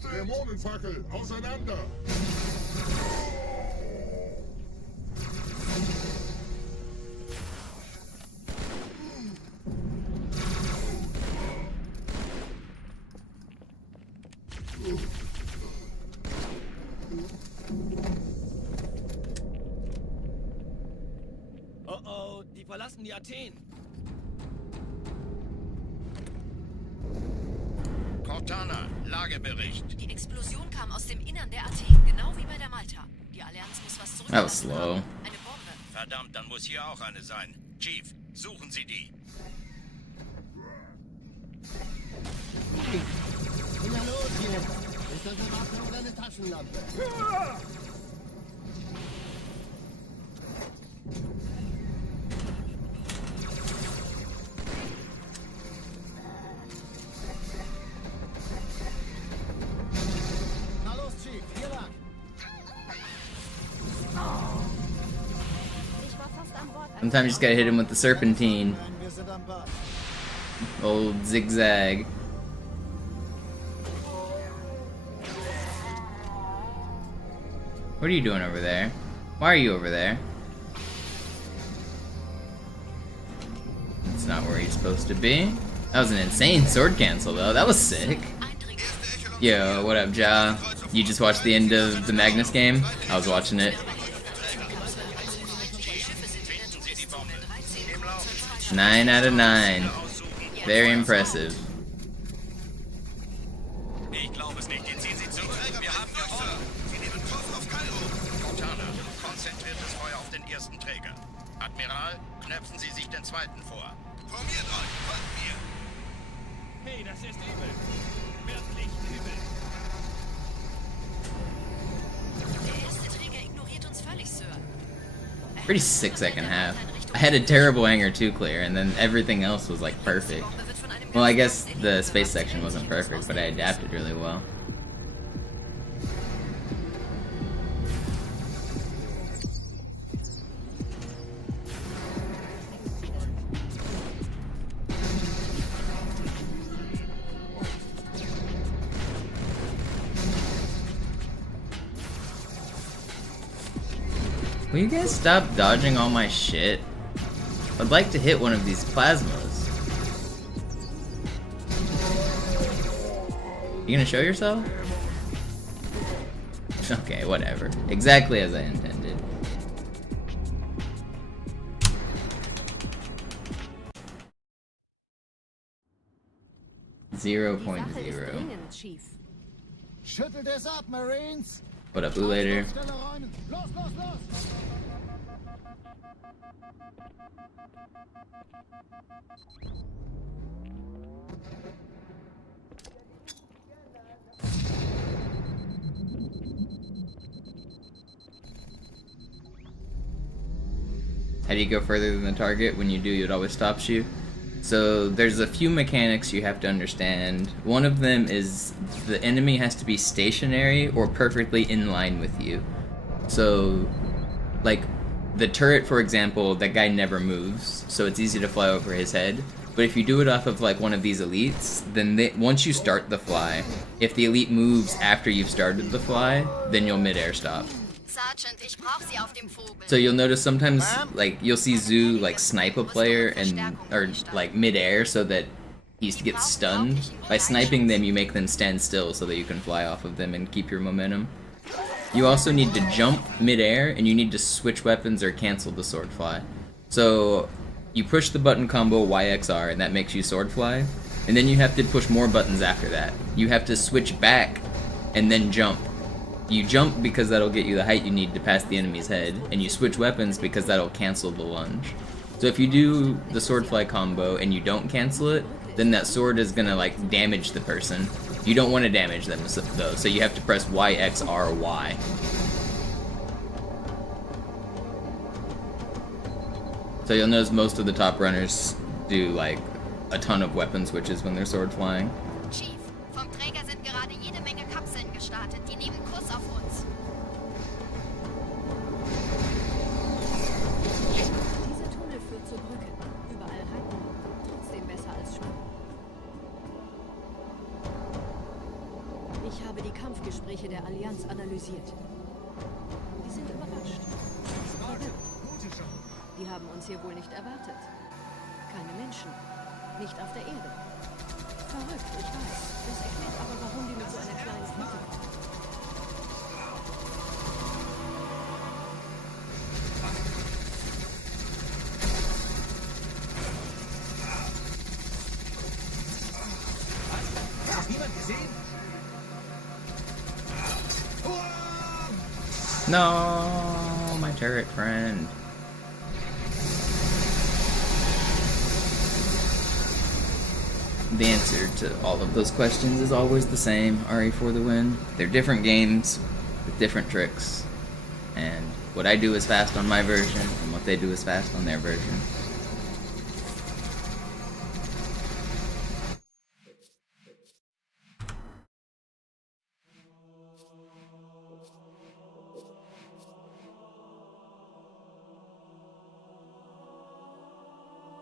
Dämonenfackel, auseinander! Oh oh, die verlassen die Athen. Cortana, Lagebericht. Die Explosion kam aus dem Innern der Athen, genau wie bei der Malta. Die Allianz muss was That was zurückgelassen slow. haben. Eine Bombe. Verdammt, dann muss hier auch eine sein. Chief, suchen Sie die. Na los jetzt! Ist das eine Waffe oder eine Taschenlampe? Sometimes you just gotta hit him with the serpentine. Wir sind am Ball. Old zigzag. What are you doing over there? Why are you over there? That's not where he's supposed to be. That was an insane sword cancel though. That was sick. Yo, what up, Ja? You just watched the end of the Magnus game? I was watching it. 9 out of 9. Very impressive. Ich glaube es nicht. Den ziehen Sie zurück. Wir haben Erfolg. Sie nehmen Kurs auf Kairo. Montana, konzentriertes Feuer auf den ersten Träger. Admiral, knöpfen Sie sich den zweiten vor. Formiert euch. Folgt mir. Hey, das ist übel. Wirklich übel. Der erste Träger ignoriert uns völlig, Sir. Pretty sick second half. I had a terrible hangar 2 clear, and then everything else was like perfect. Well, I guess the space section wasn't perfect, but I adapted really well. Will you guys stop dodging all my shit? I'd like to hit one of these plasmas. You gonna show yourself? Okay, whatever. Exactly as I intended. Die 0.0. Sache ist dringend, Chief. Schüttelt es ab, Marines! What up, Blue later? Stelle räumen! Los, los, los! How do you go further than the target? When you do, it always stops you. So there's a few mechanics you have to understand. One of them is the enemy has to be stationary or perfectly in line with you. So, like, the turret, for example, that guy never moves, so it's easy to fly over his head. But if you do it off of, like, one of these elites, then once you start the fly, if the elite moves after you've started the fly, then you'll mid-air stop. Sergeant, ich brauch Sie auf dem Vogel. So you'll notice sometimes, like, you'll see Zoo, like, snipe a player or like, mid-air so that he gets stunned. By sniping them, you make them stand still so that you can fly off of them and keep your momentum. You also need to jump mid-air, and you need to switch weapons or cancel the sword fly. So you push the button combo YXR, and that makes you sword fly. And then you have to push more buttons after that. You have to switch back and then jump. You jump because that'll get you the height you need to pass the enemy's head, and you switch weapons because that'll cancel the lunge. So if you do the sword fly combo and you don't cancel it, then that sword is gonna, like, damage the person. You don't want to damage them though, so you have to press YXRY. So you'll notice most of the top runners do, like, a ton of weapon switches when they're sword flying. Chief, vom Träger sind gerade jede Menge Kapseln gestartet. Die nehmen Kurs auf uns. Dieser Tunnel führt zur Brücke. Überall reiten. Trotzdem besser als schwimmen. Ich habe die Kampfgespräche der Allianz analysiert. Die sind überrascht. Verwirrt. Die haben uns hier wohl nicht erwartet. Keine Menschen. Nicht auf der Erde. Verrückt, ich weiß. Das erklärt aber, warum die mit so einer kleinen Flotte kommen. Hat niemand gesehen? No, my turret friend. The answer to all of those questions is always the same, RE for the win. They're different games with different tricks, and what I do is fast on my version, and what they do is fast on their version.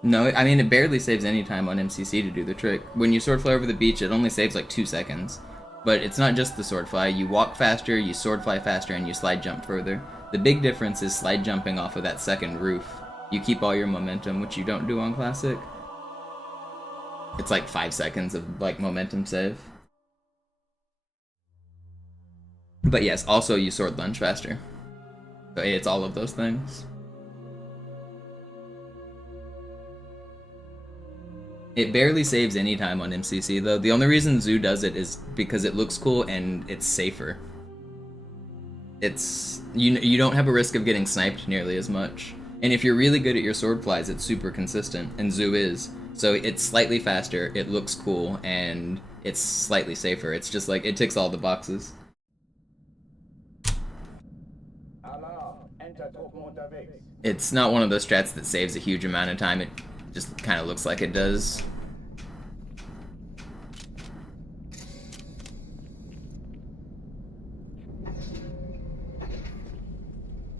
No, I mean, it barely saves any time on MCC to do the trick. When you sword fly over the beach, it only saves like 2 seconds. But it's not just the sword fly. You walk faster, you sword fly faster, and you slide jump further. The big difference is slide jumping off of that second roof. You keep all your momentum, which you don't do on Classic. It's like 5 seconds of like momentum save. But yes, also you sword lunge faster. So it's all of those things. It barely saves any time on MCC though. The only reason Zoo does it is because it looks cool and it's safer. It's you don't have a risk of getting sniped nearly as much. And if you're really good at your sword flies, it's super consistent, and Zoo is. So it's slightly faster, it looks cool, and it's slightly safer. It's just like, it ticks all the boxes. It's not one of those strats that saves a huge amount of time, it just kind of looks like it does.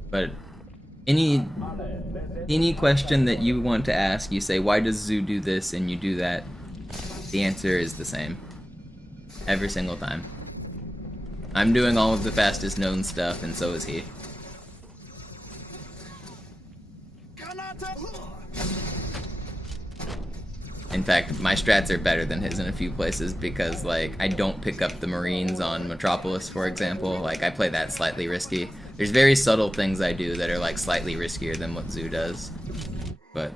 But any question that you want to ask, you say, why does Zoo do this, and you do that, the answer is the same. Every single time. I'm doing all of the fastest known stuff, and so is he. In fact, my strats are better than his in a few places because, like, I don't pick up the Marines on Metropolis, for example. Like, I play that slightly risky. There's very subtle things I do that are, like, slightly riskier than what Zoo does. But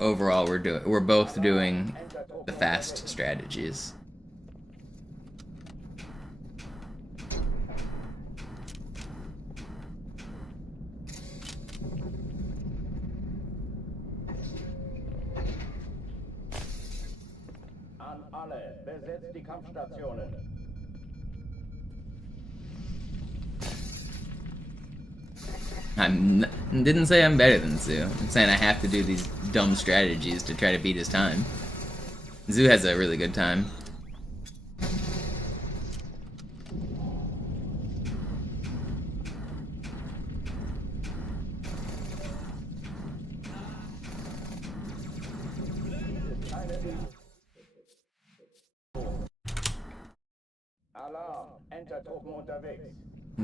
overall, we're both doing the fast strategies. Besetzt die Kampfstationen. Didn't say I'm better than Zoo. I'm saying I have to do these dumb strategies to try to beat his time. Zoo has a really good time.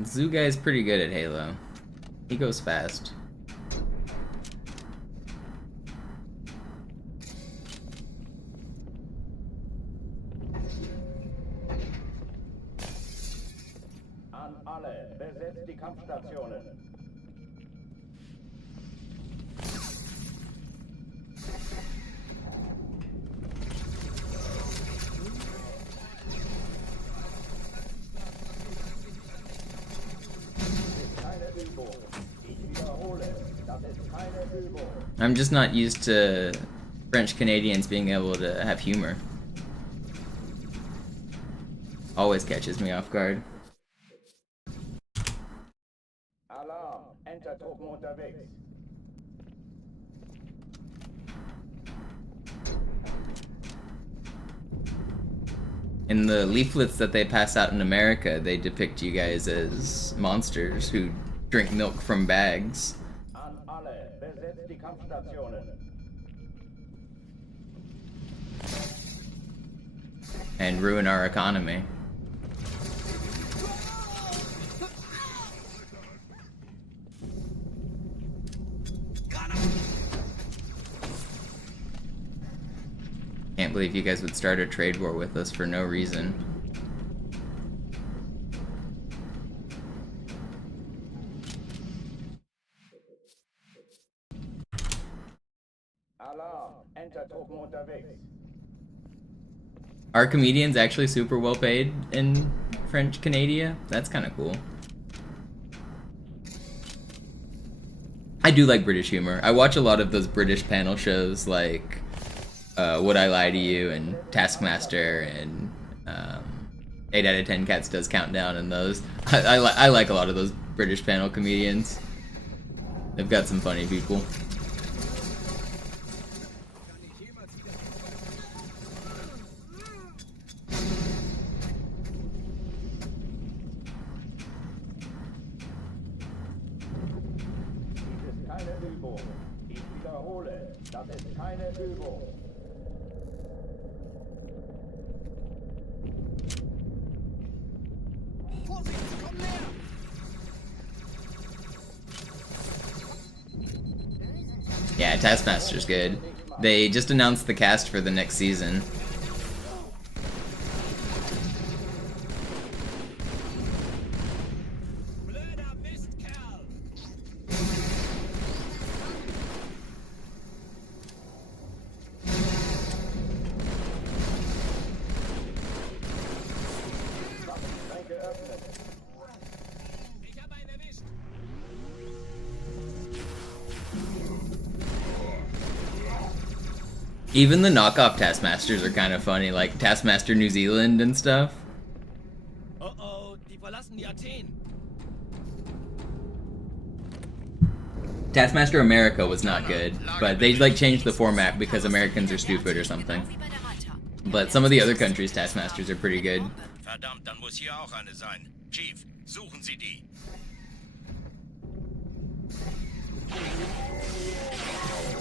Zoo guy's pretty good at Halo. He goes fast. An alle, besetzt die Kampfstationen. I'm just not used to French Canadians being able to have humor. Always catches me off guard. Alarm, Entertruppen unterwegs. In the leaflets that they pass out in America, they depict you guys as monsters who drink milk from bags. An alle, besetzt die Kampfstationen. And ruin our economy. Can't believe you guys would start a trade war with us for no reason. Alarm, Entertruppen unterwegs. Are comedians actually super well paid in French Canada? That's kind of cool. I do like British humor. I watch a lot of those British panel shows like Would I Lie to You and Taskmaster and 8 out of 10 Cats Does Countdown and those. I like a lot of those British panel comedians. They've got some funny people. wiederhole, das ist keine Übung. Vorsicht, komm näher! Yeah, Taskmaster's good. They just announced the cast for the next season. Blöder Mistkerl! Ich hab einen erwischt! Even the knockoff Taskmasters are kind of funny, like Taskmaster New Zealand and stuff. Oh oh, die verlassen die Athen. Taskmaster America was not good, but they like changed the format because Americans are stupid or something. But some of the other countries' Taskmasters are pretty good. Verdammt, dann muss hier auch eine sein. Chief, suchen Sie die.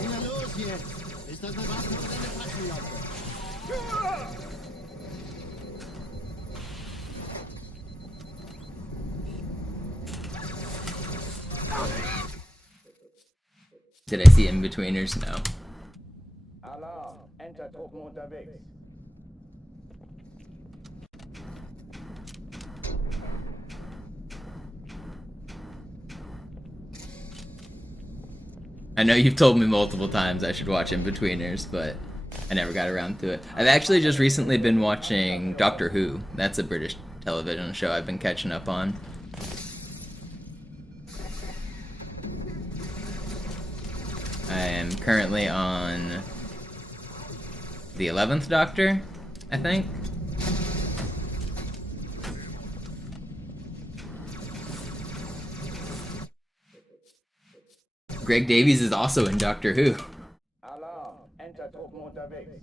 Na los jetzt! Ist das eine Waffe oder eine Taschenlampe? Did I see in-betweeners? No. Alarm, Enter-Truppen unterwegs. I know you've told me multiple times I should watch in-betweeners, but I never got around to it. I've actually just recently been watching Doctor Who. That's a British television show I've been catching up on. I am currently on the 11th Doctor, I think. Greg Davies is also in Doctor Who. Alarm, Enter-Truppen unterwegs.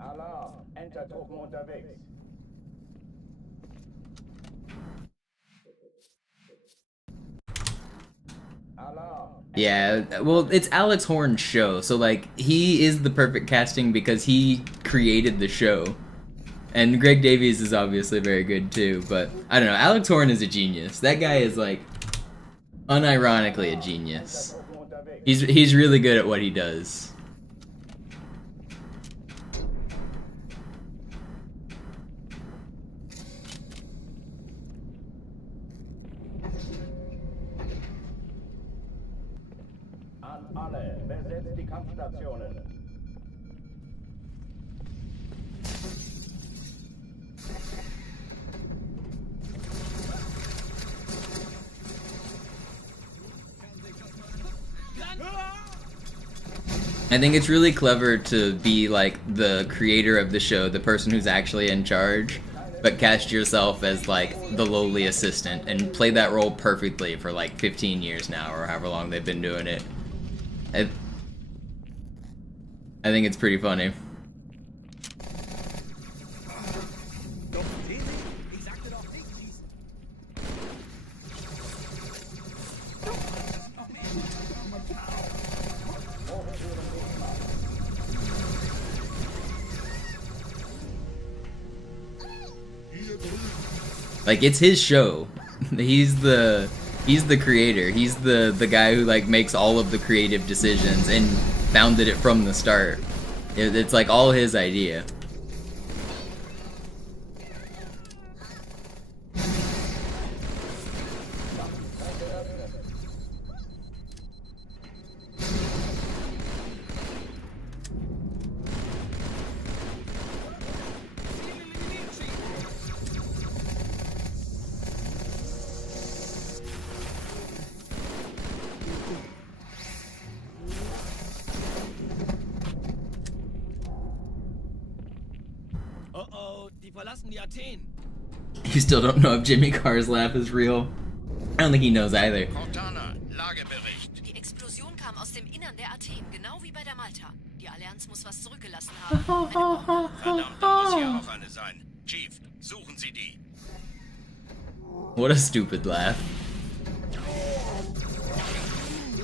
Alarm, Enter-Truppen unterwegs. Alarm. Yeah, well, it's Alex Horn's show, so like he is the perfect casting because he created the show. And Greg Davies is obviously very good too, but I don't know, Alex Horn is a genius. That guy is like unironically a genius. He's really good at what he does. An alle, besetzt die Kampfstationen. I think it's really clever to be like the creator of the show, the person who's actually in charge, but cast yourself as like the lowly assistant and play that role perfectly for like 15 years now or however long they've been doing it. I think it's pretty funny. Like, it's his show. He's the creator. He's the guy who like makes all of the creative decisions and founded it from the start. It's like all his idea. You still don't know if Jimmy Carr's laugh is real? I don't think he knows either. Cortana, Lagebericht. Die Explosion kam aus dem Innern der Athen, genau wie bei der Malta. Die Allianz muss was zurückgelassen haben. Verdammt, da muss hier auch eine sein. Chief, suchen Sie die. What a stupid laugh.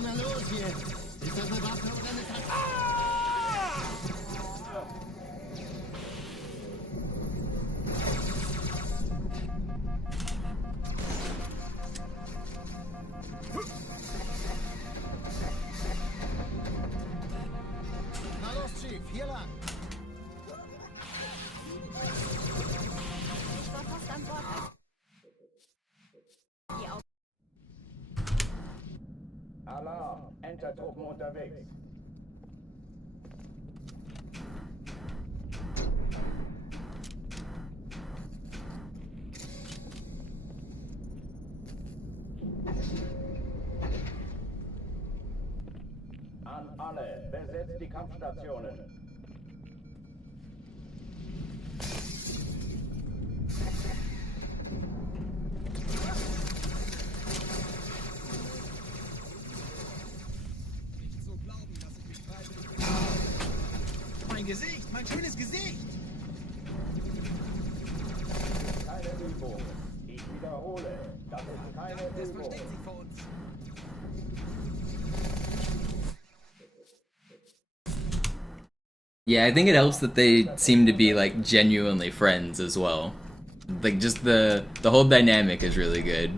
Na los jetzt! Ist das eine Waffe oder eine Tasse? Na los, Chief, hier lang. Ich war fast an Bord, als die Augen. Alarm! Entertruppen unterwegs. An alle, besetzt die Kampfstationen. Mein Gesicht, mein schönes Gesicht! Keine Übung. Ich wiederhole, das ist keine Das Übung. versteht sich vor uns. Yeah, I think it helps that they seem to be like genuinely friends as well. Like just the whole dynamic is really good.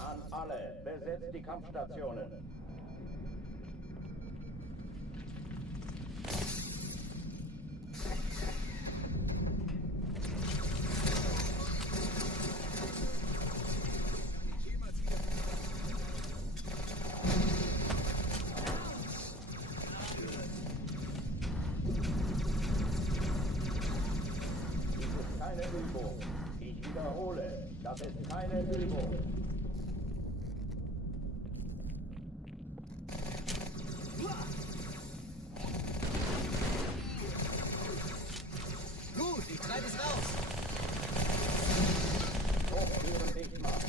An alle, besetzt die Kampfstationen. Keine Übung. Ich wiederhole, das ist keine Übung. Gut, ich treibe es raus. Hochtüren dicht machen.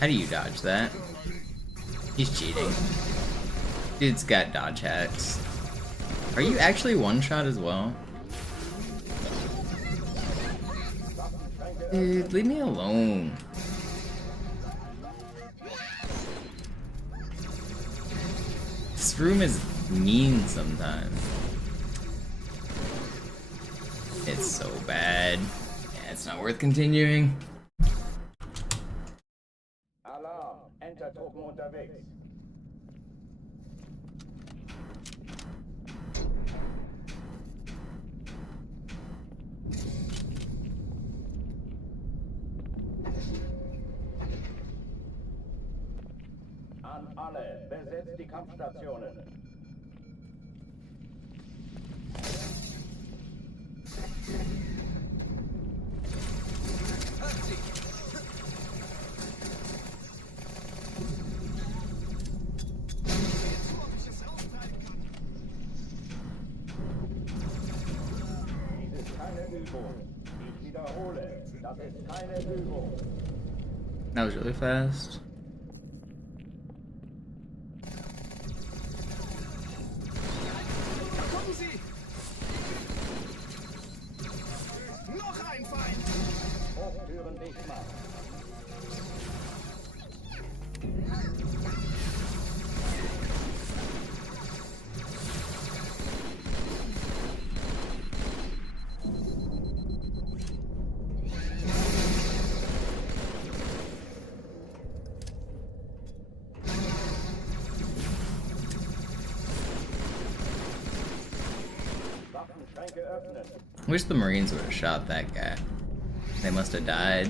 How do you dodge that? He's cheating. Dude's got dodge hacks. Are you actually one-shot as well? Dude, leave me alone. This room is mean sometimes. It's so bad. Yeah, it's not worth continuing. Alarm! Entertruppen unterwegs. An alle, besetzt die Kampfstationen. Hört sie! Dies ist keine Übung. Ich wiederhole, das ist keine Übung. That was really fast. Kommen Sie! Noch ein Feind! Hochtüren dicht machen. Waffenschränke öffnen. Wish the Marines would have shot that guy. They must have died.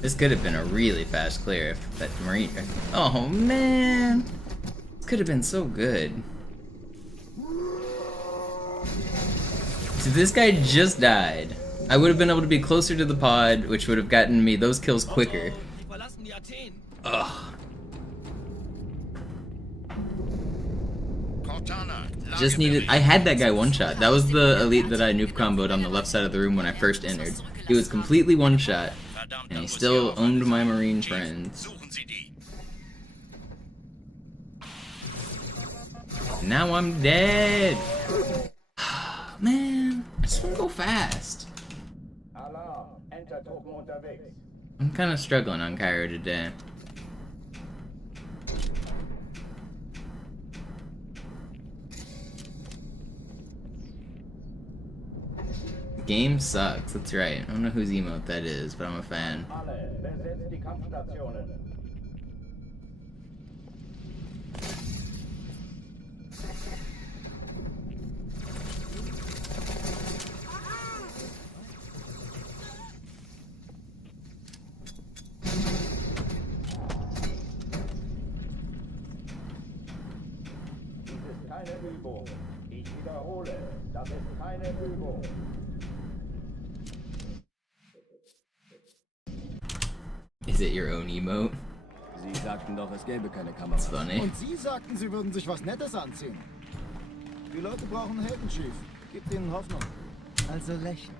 This could have been a really fast clear if that Marine... Oh man! This could have been so good. So this guy just died. I would have been able to be closer to the pod, which would have gotten me those kills quicker. Die verlassen die Athen. Ugh. Just needed. I had that guy one shot. That was the elite that I noob comboed on the left side of the room when I first entered. He was completely one shot, and he still owned my marine friends. Now I'm dead. Man, I just want to go fast. I'm kind of struggling on Cairo today. Game sucks, that's right. I don't know whose emote that is, but I'm a fan. Keine Übung. Ich wiederhole, das ist keine Übung. Is it your own emote? Sie sagten doch, es gäbe keine Kameras. That's funny. Und Sie sagten, Sie würden sich was Nettes anziehen. Die Leute brauchen Helden, Chief. Gibt ihnen Hoffnung. Also lächeln.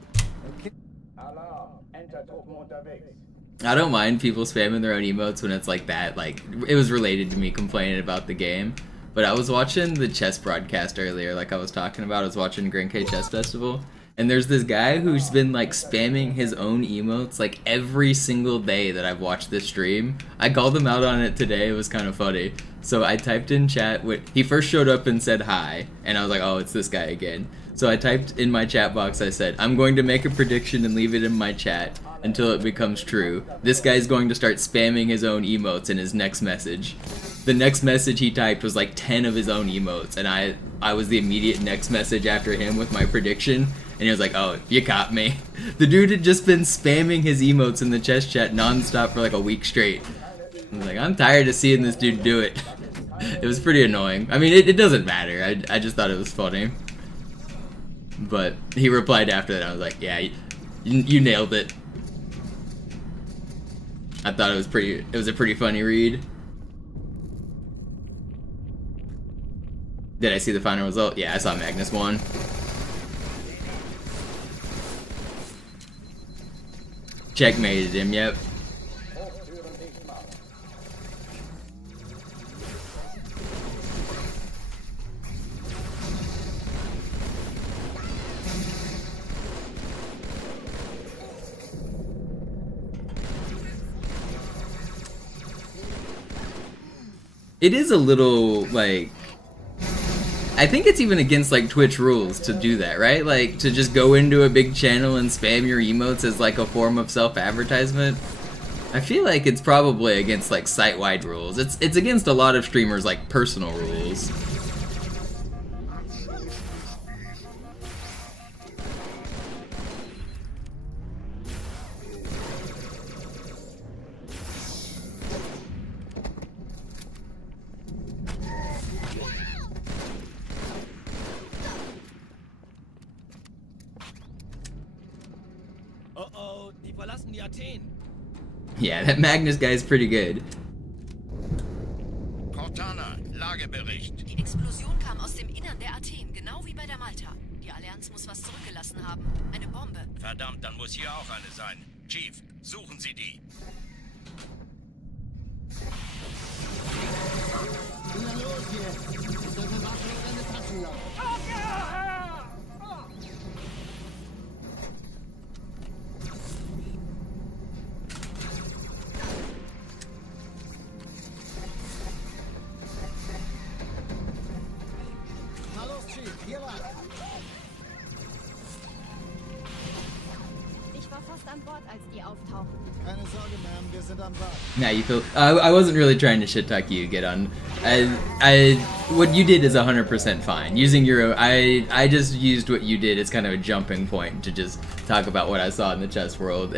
Okay. Alarm, Enter-Truppen unterwegs. I don't mind people spamming their own emotes when it's like that. Like, it was related to me complaining about the game. But I was watching the chess broadcast earlier, like I was talking about. I was watching Grand K Chess Festival. And there's this guy who's been like spamming his own emotes like every single day that I've watched this stream. I called him out on it today. It was kind of funny. So I typed in chat. He first showed up and said hi. And I was like, oh, it's this guy again. So I typed in my chat box, I said, I'm going to make a prediction and leave it in my chat until it becomes true. This guy's going to start spamming his own emotes in his next message. The next message he typed was like 10 of his own emotes, and I was the immediate next message after him with my prediction, and he was like, oh, you caught me. The dude had just been spamming his emotes in the chess chat non-stop for like a week straight. I was like, I'm tired of seeing this dude do it. It was pretty annoying. I mean, it doesn't matter. I just thought it was funny. But he replied after that, I was like, yeah, you nailed it. I thought it was a pretty funny read. Did I see the final result? Yeah, I saw Magnus won. Checkmated him, yep. It is a little, like, I think it's even against, like, Twitch rules to do that, right? Like, to just go into a big channel and spam your emotes as, like, a form of self-advertisement. I feel like it's probably against, like, site-wide rules. It's against a lot of streamers', like, personal rules. Yeah, that Magnus guy is pretty good. Cortana, Lagebericht. Die Explosion kam aus dem Innern der Athen, genau wie bei der Malta. Die Allianz muss was zurückgelassen haben. Eine Bombe. Verdammt, dann muss hier auch eine sein. Chief, suchen Sie die. Na los jetzt! Ist das eine Waffe oder eine Taschenlampe? Na los, Chief, hier lang. Ich war fast an Bord, als die auftauchten. Keine Sorge, Ma'am, wir sind am Bad. Nah, you feel. I wasn't really trying to shit talk you, get on. What you did is 100% fine. Using your own, I just used what you did as kind of a jumping point to just talk about what I saw in the chess world.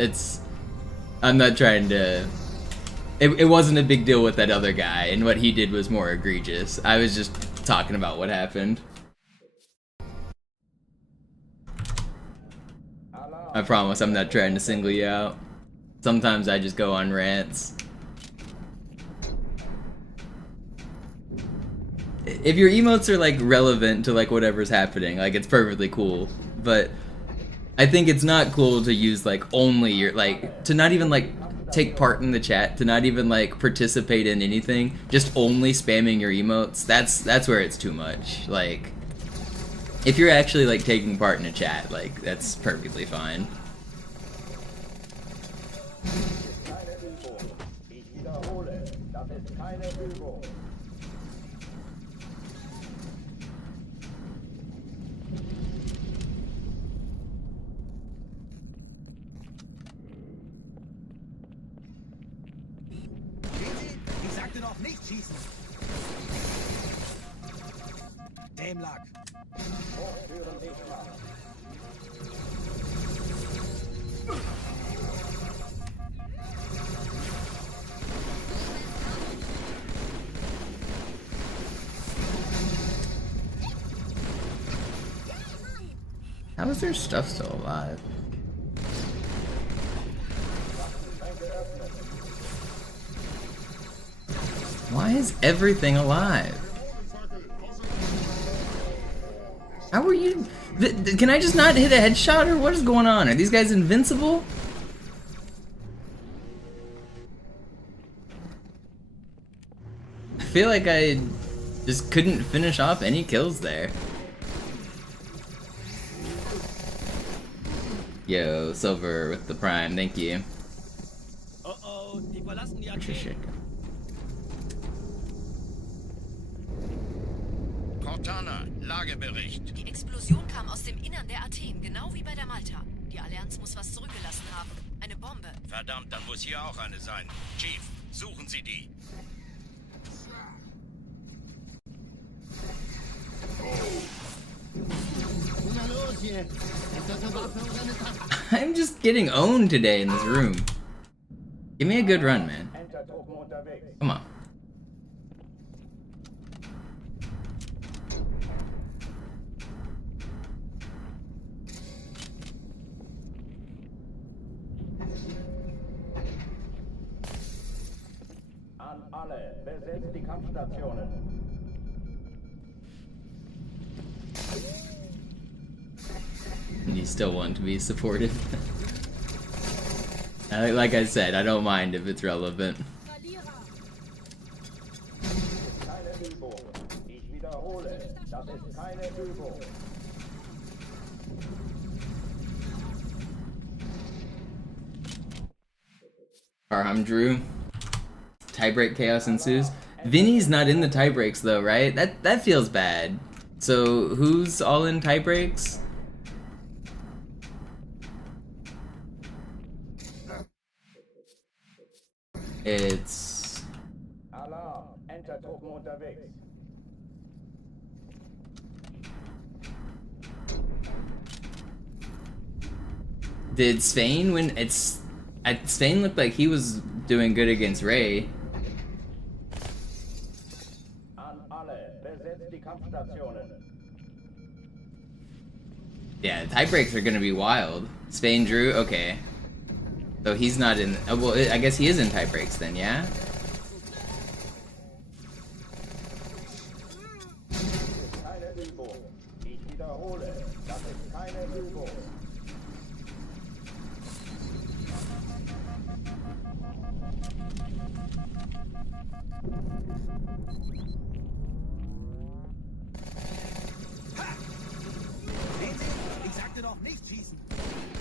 I'm not trying to. It wasn't a big deal with that other guy, and what he did was more egregious. I was just talking about what happened. I promise I'm not trying to single you out. Sometimes I just go on rants. if your emotes are like relevant to like whatever's happening, like it's perfectly cool. But I think it's not cool to use like only your like to not even like take part in the chat, to not even like participate in anything, just only spamming your emotes. That's where it's too much. Like if you're actually like taking part in a chat, like that's perfectly fine. Ich sagte doch nicht schießen. Dämlack. How is their stuff still alive? Why is everything alive? How are you? Can I just not hit a headshot, or what is going on? Are these guys invincible? I feel like I just couldn't finish off any kills there. Yo, Silver with the Prime, thank you. Oh, die verlassen die Arcade. Cortana, Lagebericht. Die Explosion kam aus dem Innern der Athen, genau wie bei der Malta. Die Allianz muss was zurückgelassen haben. Eine Bombe. Verdammt, dann muss hier auch eine sein. Chief, suchen Sie die. Na los jetzt! Ist das eine Waffe oder eine Tasche? I'm just getting owned today in this room. Give me a good run, man. Come on. An alle, besetzt die Kampfstationen. You still want to be supportive. Like I said, I don't mind if it's relevant. Keine Übung. Ich wiederhole, das ist keine Übung. Arham Drew. Tiebreak chaos ensues. Vinny's not in the tiebreaks though, right? That feels bad. So who's all in tiebreaks? It's Alarm, Entertruppen unterwegs. did Spain win? Spain looked like he was doing good against Ray. Yeah, tiebreaks are gonna be wild. Spain drew, okay. So he's not in. Well, I guess he is in tiebreaks then, yeah.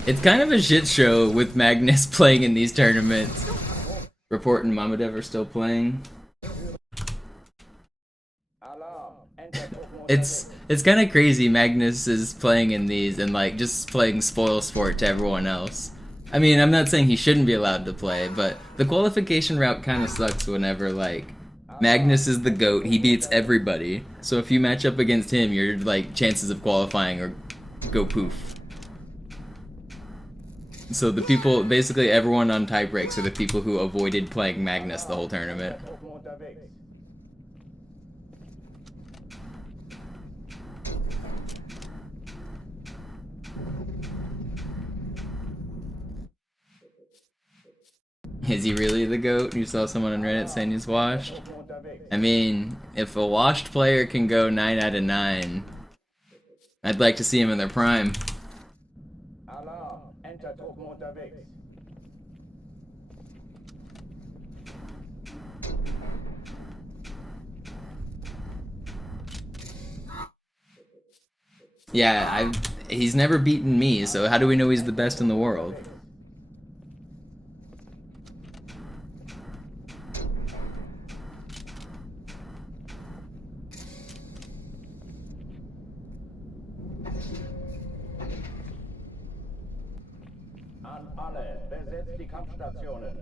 It's kind of a shit show with Magnus playing in these tournaments. Report and Mamadev are still playing. It's kind of crazy. Magnus is playing in these and like just playing spoil sport to everyone else. I mean, I'm not saying he shouldn't be allowed to play, but the qualification route kind of sucks whenever like Magnus is the GOAT. He beats everybody. So if you match up against him, your like chances of qualifying are go poof. So the people, basically everyone on tiebreaks are the people who avoided playing Magnus the whole tournament. Is he really the GOAT? You saw someone on Reddit saying he's washed? I mean, if a washed player can go 9 out of 9, I'd like to see him in their prime. Alarm, enter Truppen unterwegs. Yeah, he's never beaten me, so how do we know he's the best in the world? An alle, besetzt die Kampfstationen.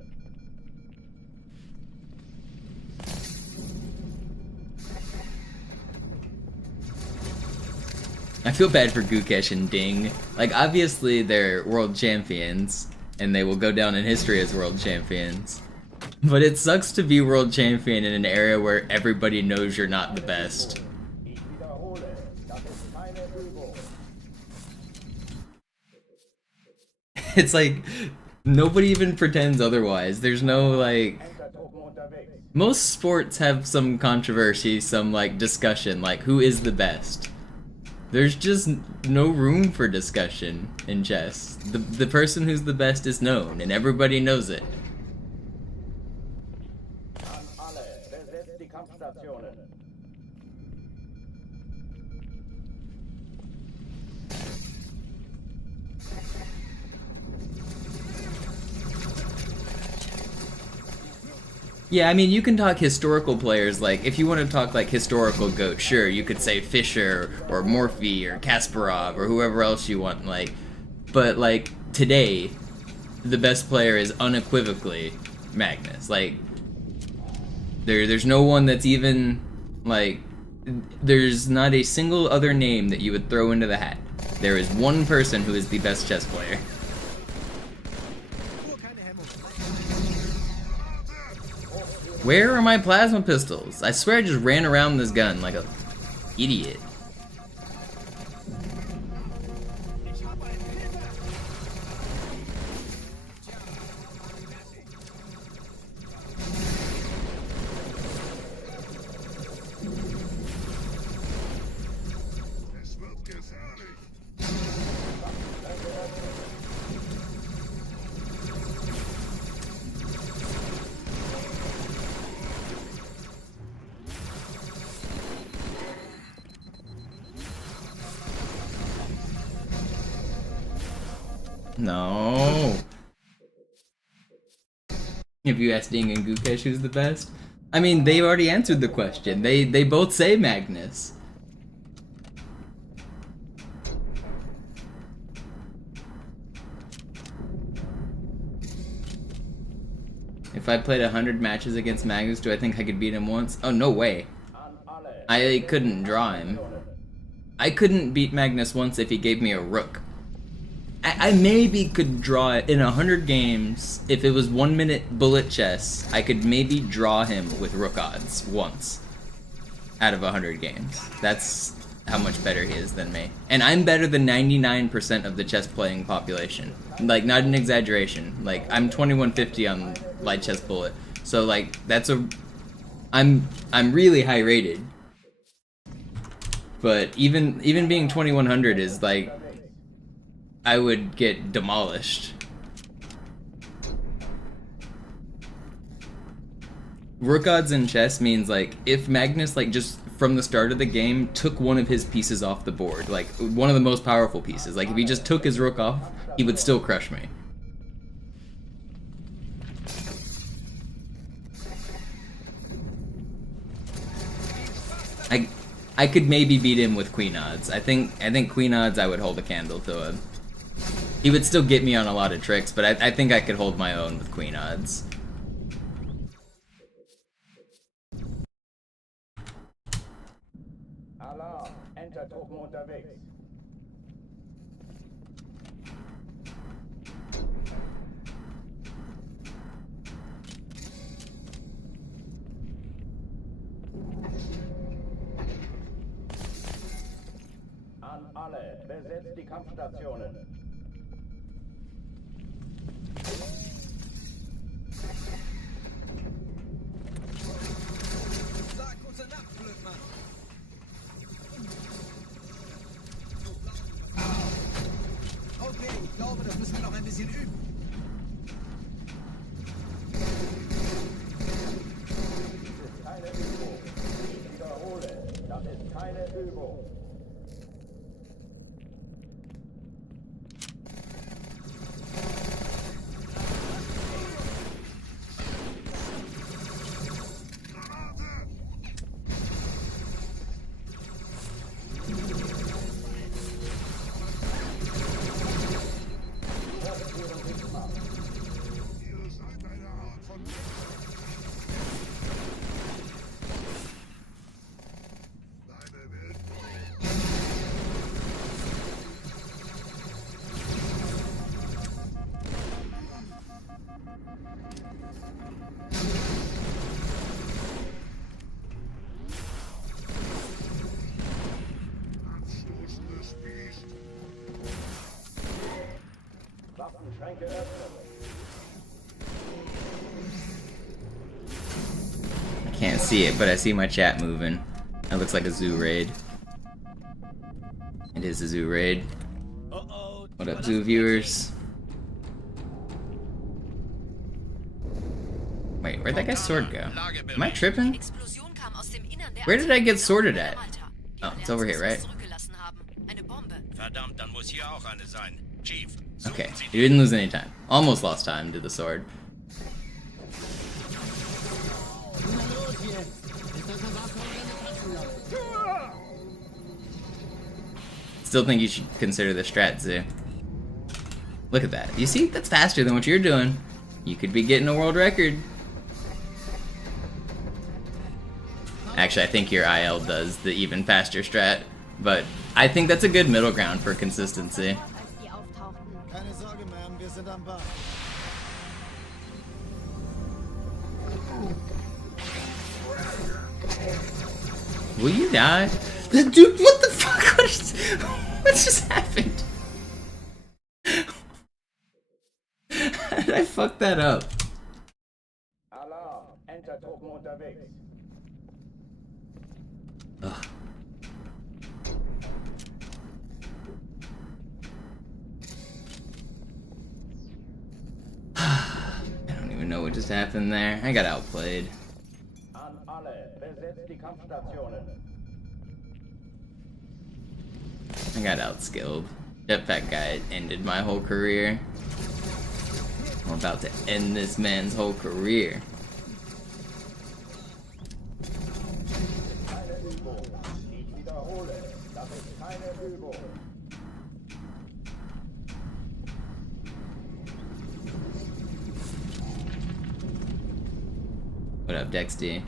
I feel bad for Gukesh and Ding. Like, obviously they're world champions, and they will go down in history as world champions. But it sucks to be world champion in an area where everybody knows you're not the best. Ich wiederhole, das ist keine Übung. It's like, nobody even pretends otherwise. There's no, like... Enter Truppen unterwegs. Most sports have some controversy, some, like, discussion, like, who is the best? There's just no room for discussion in chess. The person who's the best is known, and everybody knows it. An alle, besetzt die Kampfstationen. Yeah, I mean, you can talk historical players, like, if you want to talk, like, historical GOAT, sure, you could say Fischer, or Morphy, or Kasparov, or whoever else you want, like, but, like, today, the best player is unequivocally Magnus. Like, there's no one that's even, like, there's not a single other name that you would throw into the hat. There is one person who is the best chess player. Where are my plasma pistols? I swear I just ran around this gun like a idiot. Es wird gefährlich. No. If you ask Ding and Gukesh who's the best, I mean, they already answered the question. They both say Magnus. If I played 100 matches against Magnus, do I think I could beat him once? Oh, no way. I couldn't draw him. I couldn't beat Magnus once if he gave me a rook. I maybe could draw it in 100 games. If it was 1 minute bullet chess, I could maybe draw him with rook odds once out of 100 games. That's how much better he is than me. And I'm better than 99% of the chess playing population. Like, not an exaggeration. Like, I'm 2150 on light chess bullet. So, like, that's a... I'm really high rated. But even being 2100 is like... I would get demolished. Rook odds in chess means, like, if Magnus, like, just from the start of the game took one of his pieces off the board, like, one of the most powerful pieces, like, if he just took his rook off, he would still crush me. I could maybe beat him with queen odds. I think queen odds I would hold a candle to him. He would still get me on a lot of tricks, but I think I could hold my own with queen odds. Alarm, enter Truppen unterwegs. An alle, besetzt die Kampfstationen. I can't see it, but I see my chat moving. That looks like a zoo raid. It is a zoo raid. What up, zoo viewers? Wait, where'd that guy's sword go? Am I tripping? Where did I get sorted at? Oh, it's over here, right? Okay, you didn't lose any time. Almost lost time to the sword. Still think you should consider the strat zoo. Look at that. You see? That's faster than what you're doing. You could be getting a world record. Actually, I think your IL does the even faster strat, but I think that's a good middle ground for consistency. Keine Sorge, Ma'am, wir sind am Ball. Will you die? Dude, what the fuck? What just happened? How did I fuck that up? Alarm, Entertruppen unterwegs. Ugh. I don't even know what just happened there. I got outplayed. An alle, besetzt die Kampfstationen. I got outskilled. Jetpack guy ended my whole career. I'm about to end this man's whole career. Keine Übung. Ich wiederhole, das ist keine Übung. What up, Dexty?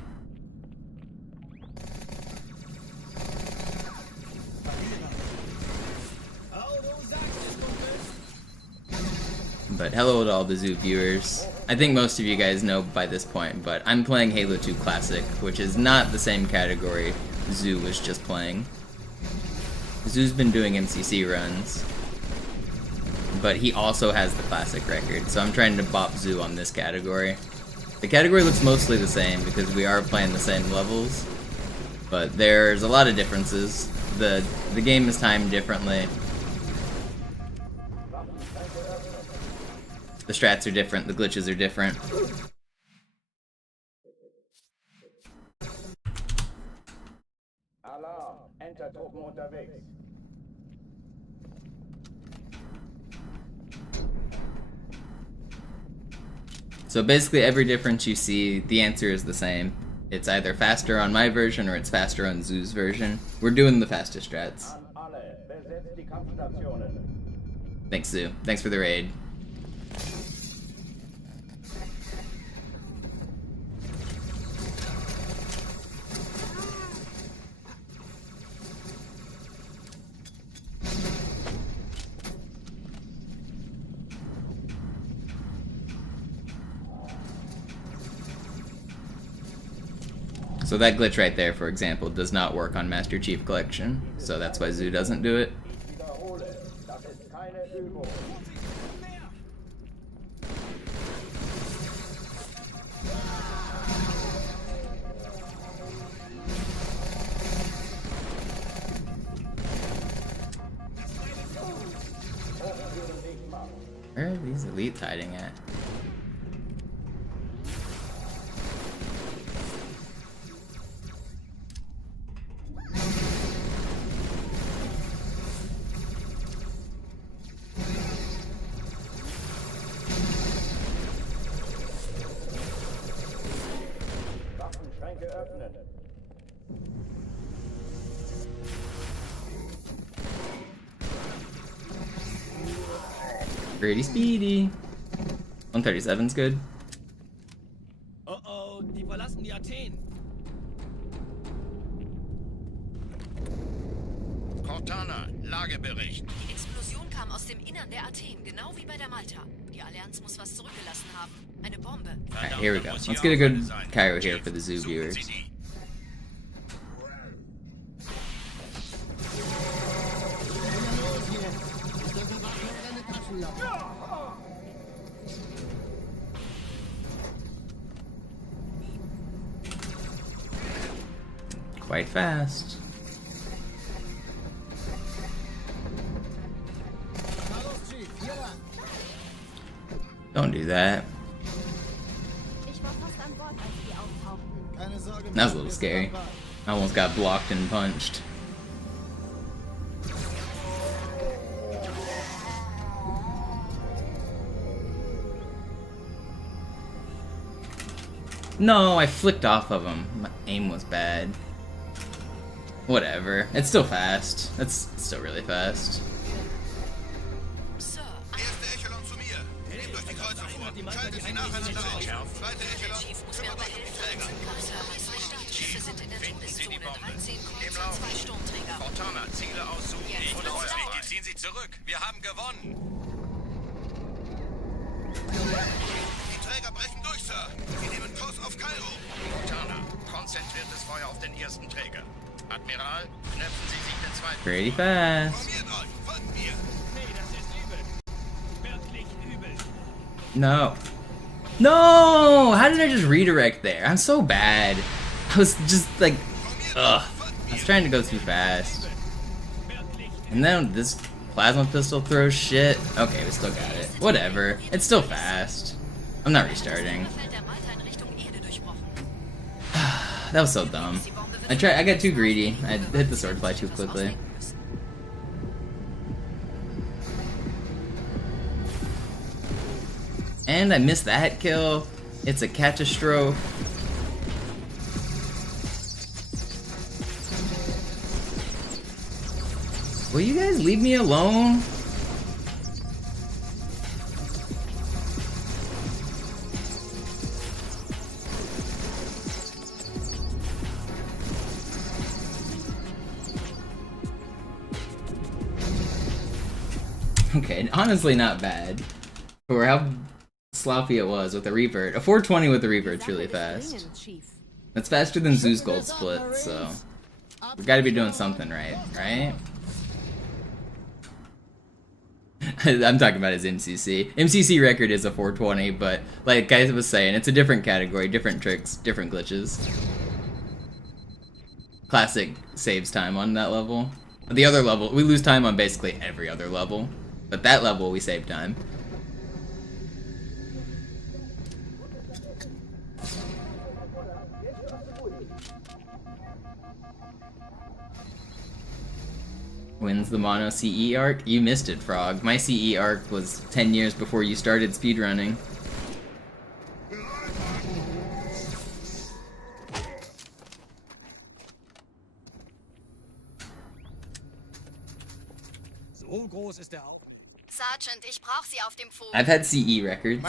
But hello to all the zoo viewers. I think most of you guys know by this point, but I'm playing Halo 2 Classic, which is not the same category Zoo was just playing. Zoo's been doing MCC runs, but he also has the Classic record, so I'm trying to bop Zoo on this category. The category looks mostly the same because we are playing the same levels, but there's a lot of differences. The game is timed differently. The strats are different, the glitches are different. Alarm, Entertruppen unterwegs. So basically every difference you see, the answer is the same. It's either faster on my version or it's faster on Zoo's version. We're doing the fastest strats. An alle, besetzt die Kampfstationen. Thanks, Zoo. Thanks for the raid. So that glitch right there, for example, does not work on Master Chief Collection, so that's why Zoo doesn't do it. Ich wiederhole, das ist keine Übung. Where are these elites hiding at? Waffenschränke öffnen. Pretty speedy. 137's good. Oh oh, die verlassen die Athen. Cortana, Lagebericht. Die Explosion kam aus dem Innern der Athen, genau wie bei der Malta. Die Allianz muss was zurückgelassen haben. Eine Bombe. Alright, here we go. Let's get a good Cairo here for the Zoo viewers. quite fast. Don't do that. Ich war fast an Bord, als die auftauchten. Keine Sorge, That was a little scary. I almost got blocked and punched. No, I flicked off of him. My aim was bad. Whatever. It's still fast. It's still really fast. Sir, Erste Echelon zu mir. Nehmt euch die Kreuzer vor. Schaltet sie nacheinander auf. Zweite Echelon, Chief muss mir kümmert aber euch um die helfen. Träger. Sir, unsere Startschiffe sind in der Finden Sie die Todeszone. Bombe. 13 Kreuz Im und Lauf. 2 Sturmträger. Cortana, Ziele aussuchen. Jetzt Und los, Feuer. los. Ziehen Sie zurück. Wir haben gewonnen. Die Träger brechen durch, Sir. Sie nehmen Kurs auf Kairo. Cortana, konzentriertes Feuer auf den ersten Träger. Admiral, knöpfen Sie sich den zweiten. Pretty fast. Formiert euch, folgt mir. Nee, das ist übel. Wirklich übel. No. No! How did I just redirect there? I'm so bad. I was just like, ugh. I was trying to go too fast. And then this plasma pistol throws shit. Okay, we still got it. Whatever. It's still fast. I'm not restarting. Fällt der Malta in Richtung Erde durchbrochen. That was so dumb. I got too greedy. I hit the swordfly too quickly. And I missed that kill. It's a catastrophe. Will you guys leave me alone? Okay, honestly not bad. For how sloppy it was with the revert. A 420 with the revert's really fast. That's faster than Zeus Gold Split, so we gotta be doing something right, right? I'm talking about his MCC. MCC record is a 420, but like guys was saying, it's a different category, different tricks, different glitches. Classic saves time on that level. The other level, we lose time on basically every other level, but that level we save time. Wins the mono CE arc? You missed it, Frog. My CE arc was 10 years before you started speedrunning. So groß ist der auch. Sergeant, ich brauche Sie auf dem Foto. I've had CE records.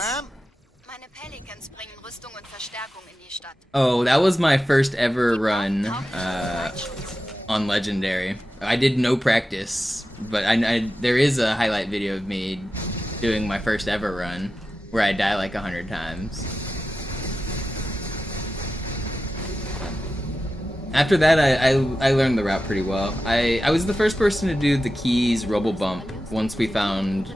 Meine Pelicans bringen Rüstung und Verstärkung in die Stadt. Oh, that was my first ever run on Legendary. I did no practice, but there is a highlight video of me doing my first ever run where I die like 100 times. After that, I learned the route pretty well. I was the first person to do the keys robo bump once we found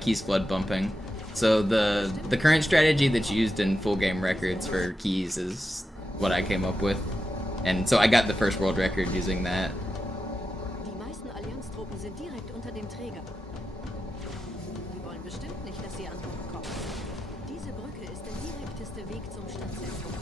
keys flood bumping. So the current strategy that's used in full game records for keys is what I came up with. And so I got the first world record using that. Die meisten Allianztruppen sind direkt unter dem Träger. Die wollen bestimmt nicht, dass sie an Bord kommen. Diese Brücke ist der direkteste Weg zum Stadtzentrum.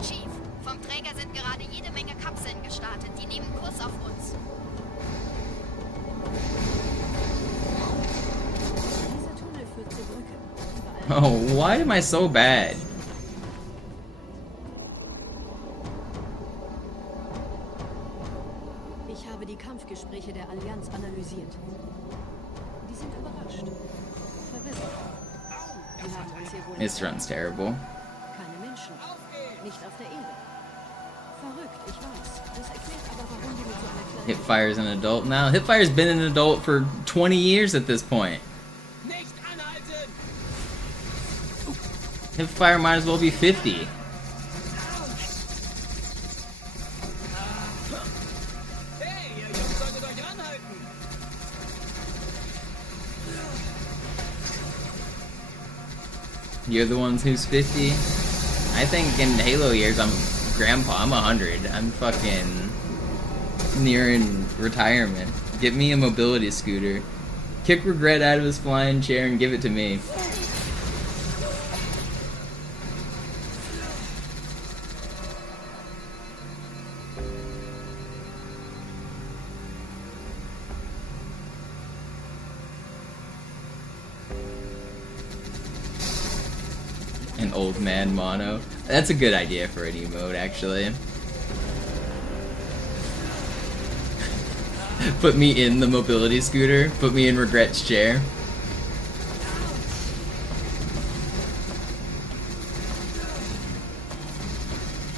Chief, vom Träger sind gerade jede Menge Kapseln gestartet. Die nehmen Kurs auf uns. Dieser Tunnel führt zur Brücke. Oh, why am I so bad? Ich habe die Kampfgespräche der Allianz analysiert. Die sind überrascht. Verwirrt. Die haben uns hier wohl This run's terrible. keine Menschen. Nicht auf der Erde. Verrückt, ich weiß. Das erklärt aber, warum die mit so einer kleinen... Hipfire's an adult now. Hipfire's been an adult for 20 years at this point. Nicht anhalten! Hipfire might as well be 50. You're the ones who's 50. I think in Halo years I'm grandpa. I'm 100. I'm fucking nearing retirement. Get me a mobility scooter. Kick Regret out of his flying chair and give it to me. An old man mono. That's a good idea for an emote, actually. Put me in the mobility scooter. Put me in Regret's chair.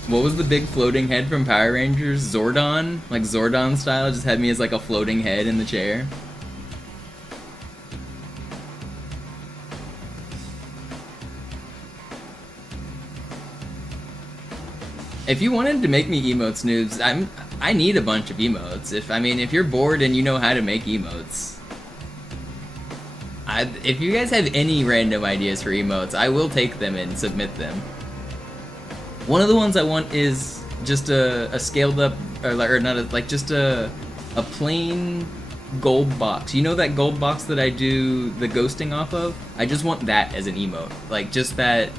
What was the big floating head from Power Rangers? Zordon? Like Zordon style? Just had me as like a floating head in the chair. If you wanted to make me emotes, noobs, I need a bunch of emotes. If you're bored and you know how to make emotes, if you guys have any random ideas for emotes, I will take them and submit them. One of the ones I want is just a scaled up, or not, just a plain gold box. You know that gold box that I do the ghosting off of? I just want that as an emote. Like just that.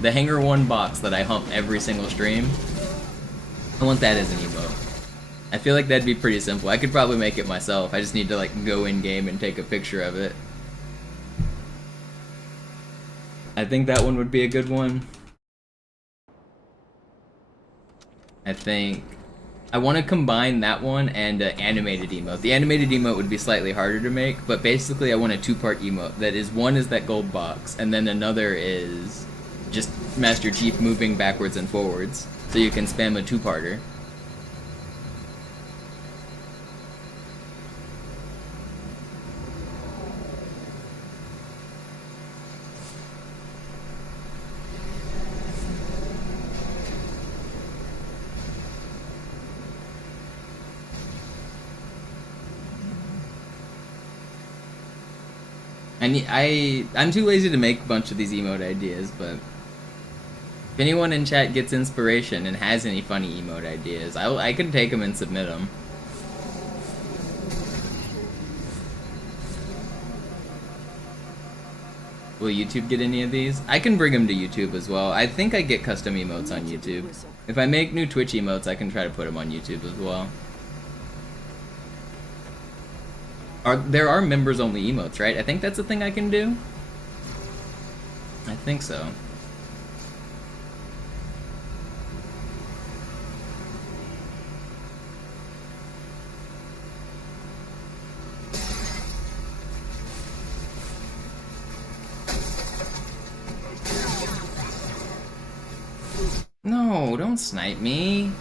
The Hanger 1 box that I hump every single stream, I want that as an emote. I feel like that'd be pretty simple. I could probably make it myself. I just need to like go in game and take a picture of it. I think that one would be a good one. I think I want to combine that one and an animated emote. The animated emote would be slightly harder to make, but basically I want a two-part emote. That is, one is that gold box, and then another is just Master Chief moving backwards and forwards, so you can spam a two-parter. I'm too lazy to make a bunch of these emote ideas, but if anyone in chat gets inspiration and has any funny emote ideas, I can take them and submit them. Will YouTube get any of these? I can bring them to YouTube as well. I think I get custom emotes on YouTube. If I make new Twitch emotes, I can try to put them on YouTube as well. There are members-only emotes, right? I think that's a thing I can do. I think so. No, don't snipe me.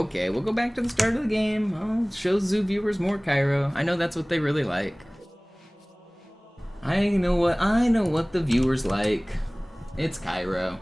Okay, we'll go back to the start of the game. I'll show Zoo viewers more Cairo. I know that's what they really like. I know what the viewers like. It's Cairo.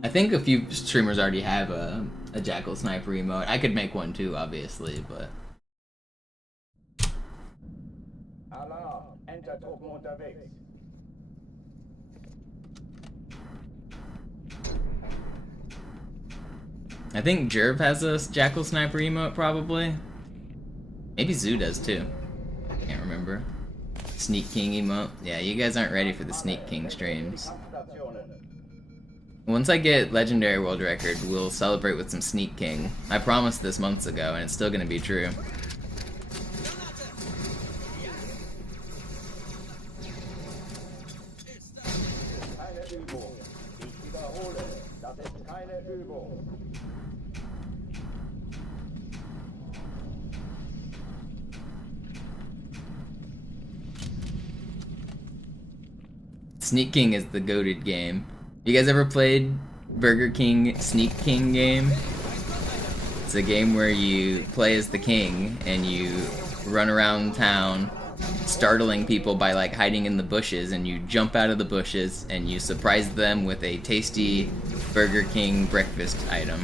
I think a few streamers already have a Jackal Sniper emote. I could make one too, obviously, but... Alarm! Entertruppen unterwegs. I think Jerv has a Jackal Sniper emote, probably. Maybe Zoo does too. Can't remember. Sneak King emote. Yeah, you guys aren't ready for the Sneak King streams. Once I get Legendary World Record, we'll celebrate with some Sneak King. I promised this months ago, and it's still gonna be true. Keine Übung. Ich wiederhole, das ist keine Übung. Sneak King is the goated game. You guys ever played Burger King Sneak King game? It's a game where you play as the king and you run around town startling people by like hiding in the bushes, and you jump out of the bushes and you surprise them with a tasty Burger King breakfast item.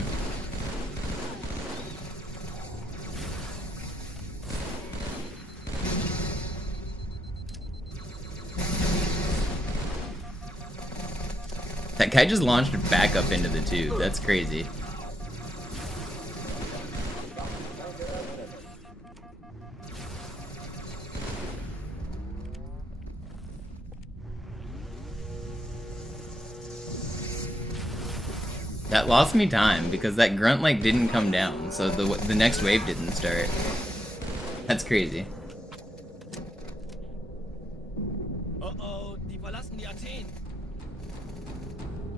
That guy just launched back up into the tube. That's crazy. That lost me time because that grunt like didn't come down, so the next wave didn't start. That's crazy. Oh, die verlassen die Athen.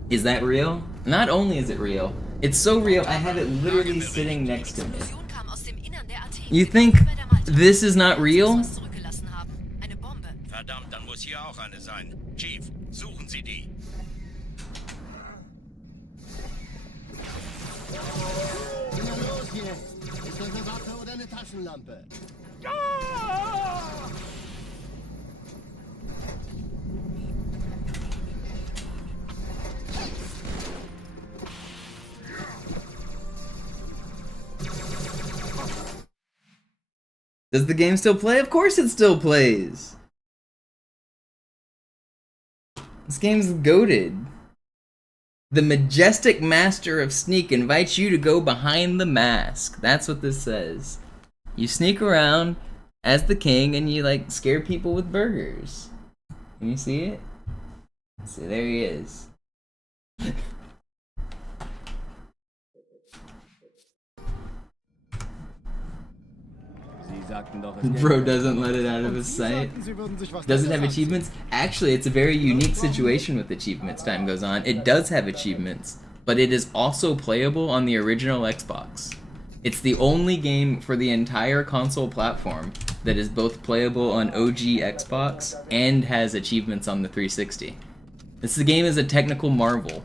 Is that real? Not only is it real, it's so real I have it literally sitting next to me. You think this is not real? Verdammt, dann muss hier auch eine sein. Chief, suchen Sie die. Na los jetzt! Ist das eine Waffe oder eine Taschenlampe? Does the game still play? Of course it still plays! This game's goated. The majestic master of sneak invites you to go behind the mask. That's what this says. You sneak around as the king and you like scare people with burgers. Can you see it? See, there he is. Bro doesn't let it out of his sight. Does it have achievements? Actually, it's a very unique situation with achievements. Time goes on. It does have achievements, but it is also playable on the original Xbox. It's the only game for the entire console platform that is both playable on OG Xbox and has achievements on the 360. This game is a technical marvel.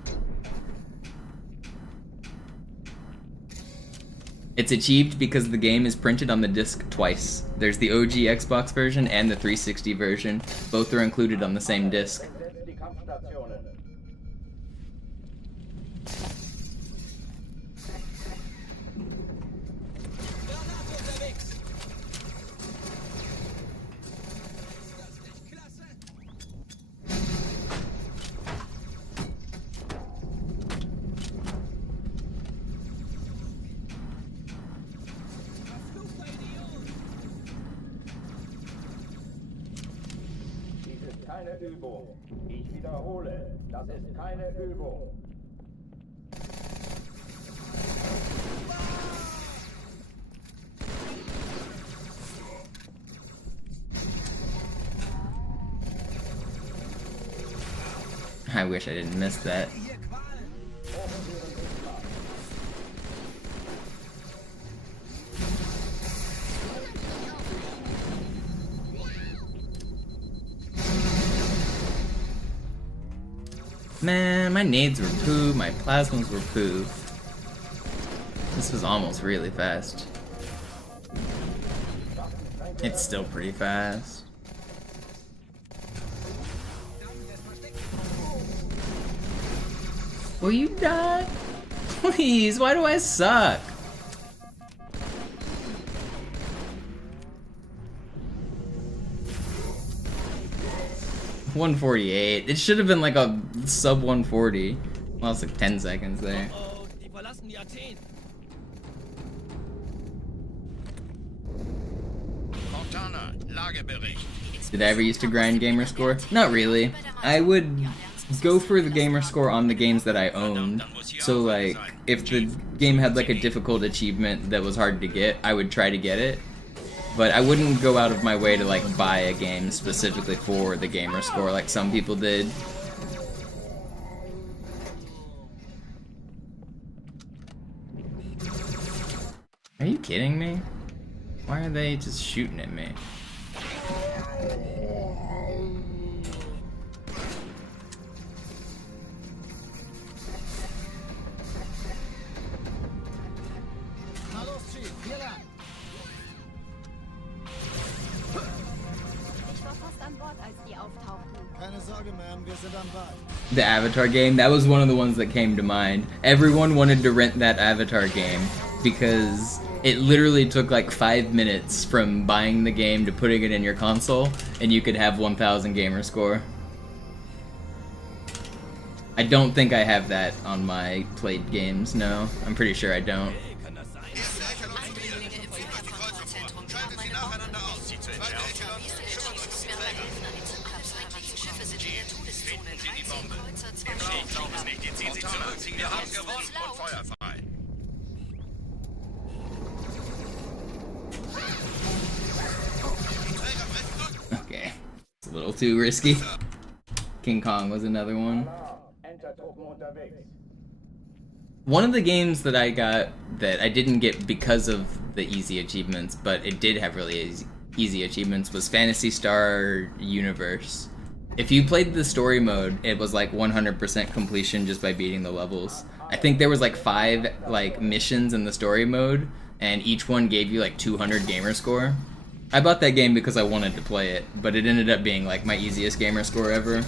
It's achieved because the game is printed on the disc twice. There's the OG Xbox version and the 360 version. Both are included on the same disc. Setzt die Kampfstationen. Keine Übung. Ich wiederhole, das ist keine Übung. I wish I didn't miss that. Man, my nades were poo, my plasmas were poo. This was almost really fast. It's still pretty fast. Will you die? Please, why do I suck? $148. It should have been like a sub 140. Lost like 10 seconds there. Oh, die verlassen die Athen. Montana, Lagebericht. Did I ever used to grind gamer score? Not really. I would go for the gamer score on the games that I owned. So like, if the game had like a difficult achievement that was hard to get, I would try to get it. But I wouldn't go out of my way to like buy a game specifically for the gamer score like some people did. Are you kidding me? Why are they just shooting at me? The Avatar game, that was one of the ones that came to mind. Everyone wanted to rent that Avatar game because it literally took like 5 minutes from buying the game to putting it in your console, and you could have 1000 gamer score. I don't think I have that on my played games, no. I'm pretty sure I don't. Okay, it's a little too risky. King Kong was another one. One of the games that I got that I didn't get because of the easy achievements, but it did have really easy achievements, was Phantasy Star Universe. If you played the story mode, it was like 100% completion just by beating the levels. I think there was like 5 like missions in the story mode, and each one gave you like 200 gamer score. I bought that game because I wanted to play it, but it ended up being like my easiest gamer score ever.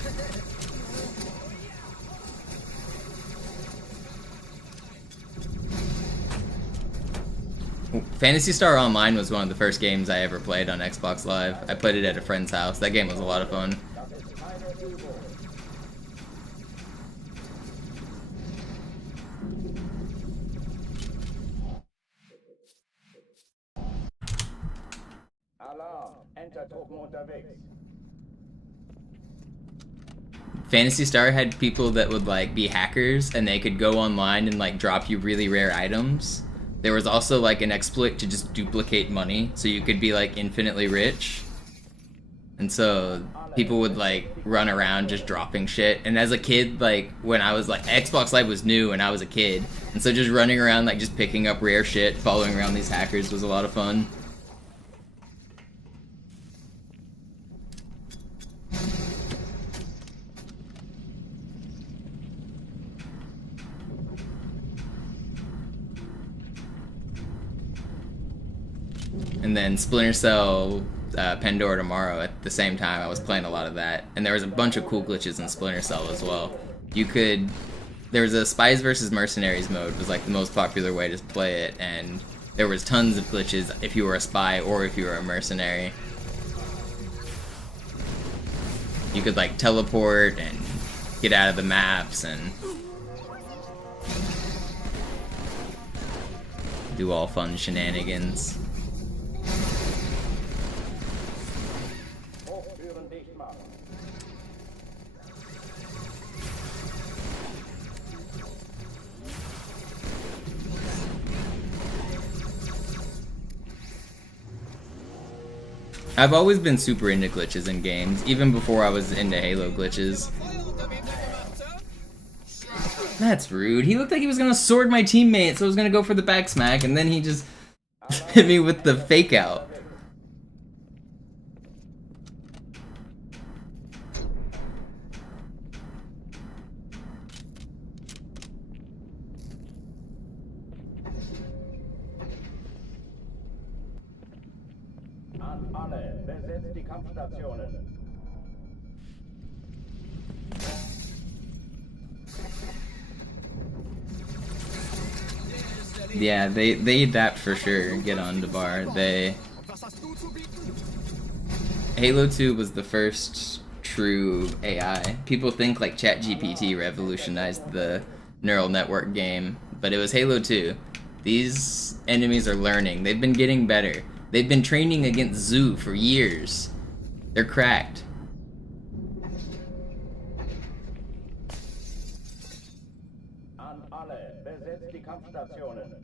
Phantasy Star Online was one of the first games I ever played on Xbox Live. I played it at a friend's house. That game was a lot of fun. Phantasy Star had people that would like be hackers, and they could go online and like drop you really rare items. There was also like an exploit to just duplicate money, so you could be like infinitely rich. And so people would like run around just dropping shit. And as a kid, like when I was like, Xbox Live was new and I was a kid, and so just running around like just picking up rare shit, following around these hackers was a lot of fun. And then Splinter Cell, Pandora Tomorrow at the same time, I was playing a lot of that. And there was a bunch of cool glitches in Splinter Cell as well. There was a Spies vs. Mercenaries mode, was like the most popular way to play it, and there was tons of glitches if you were a spy or if you were a mercenary. You could like teleport and get out of the maps and do all fun shenanigans. I've always been super into glitches in games, even before I was into Halo glitches. That's rude. He looked like he was gonna sword my teammate, so I was gonna go for the back smack, and then he just hit me with the fake out. Yeah, they adapt for sure. Get on to bar. Halo 2 was the first true AI. People think like ChatGPT revolutionized the neural network game, but it was Halo 2. These enemies are learning. They've been getting better. They've been training against Zoo for years. They're cracked. Kampfstationen.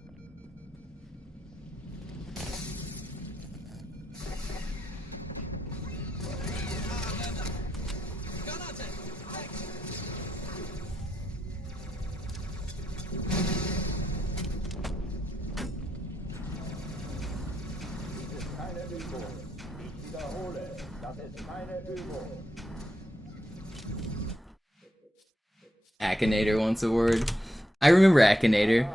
Ich wiederhole, das ist keine Übung. Akinator wants a word. I remember Akinator.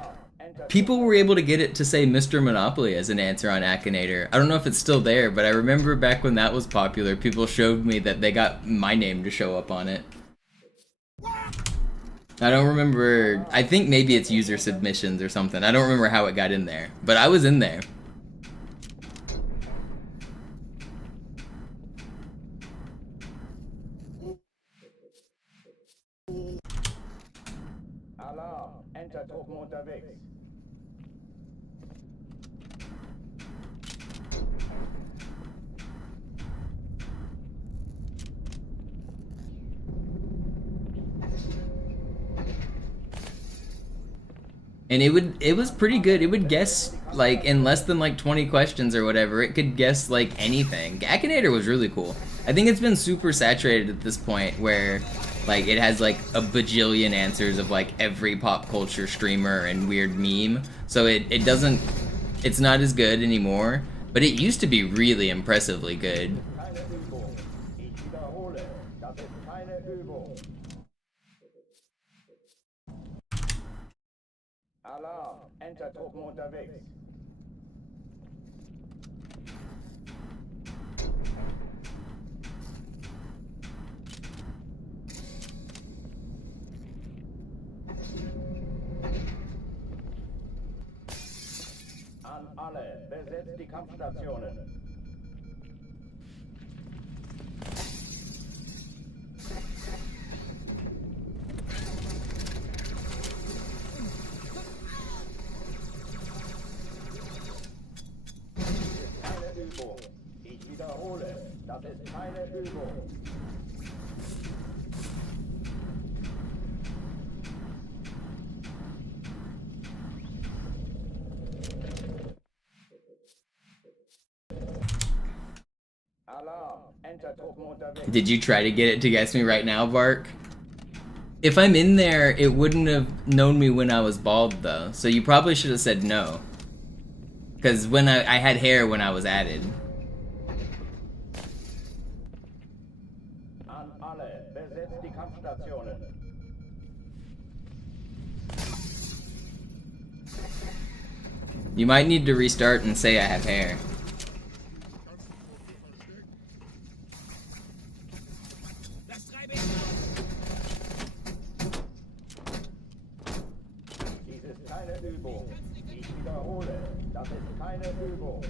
People were able to get it to say MisterMonopoli as an answer on Akinator. I don't know if it's still there, but I remember back when that was popular, people showed me that they got my name to show up on it. I don't remember. I think maybe it's user submissions or something. I don't remember how it got in there, but I was in there. Alarm, Entertruppen unterwegs. And it was pretty good. It would guess like in less than like 20 questions or whatever. It could guess like anything. Akinator was really cool. I think it's been super saturated at this point where like it has like a bajillion answers of like every pop culture streamer and weird meme. So it doesn't, it's not as good anymore, but it used to be really impressively good. Keine Übung. Ich wiederhole, das ist keine Übung. Alarm, Entertruppen unterwegs. An alle, besetzt die Kampfstationen. Keine Übung. Ich wiederhole, das ist keine Übung. Alarm, Entertruppen unterwegs. Did you try to get it to guess me right now, Bark? If I'm in there, it wouldn't have known me when I was bald though, so you probably should have said no. Because when I had hair when I was added. An alle, besetzt die Kampfstationen. You might need to restart and say I have hair. Das treibe ich auf. Dies ist keine Übung. Ich wiederhole, das ist keine Übung.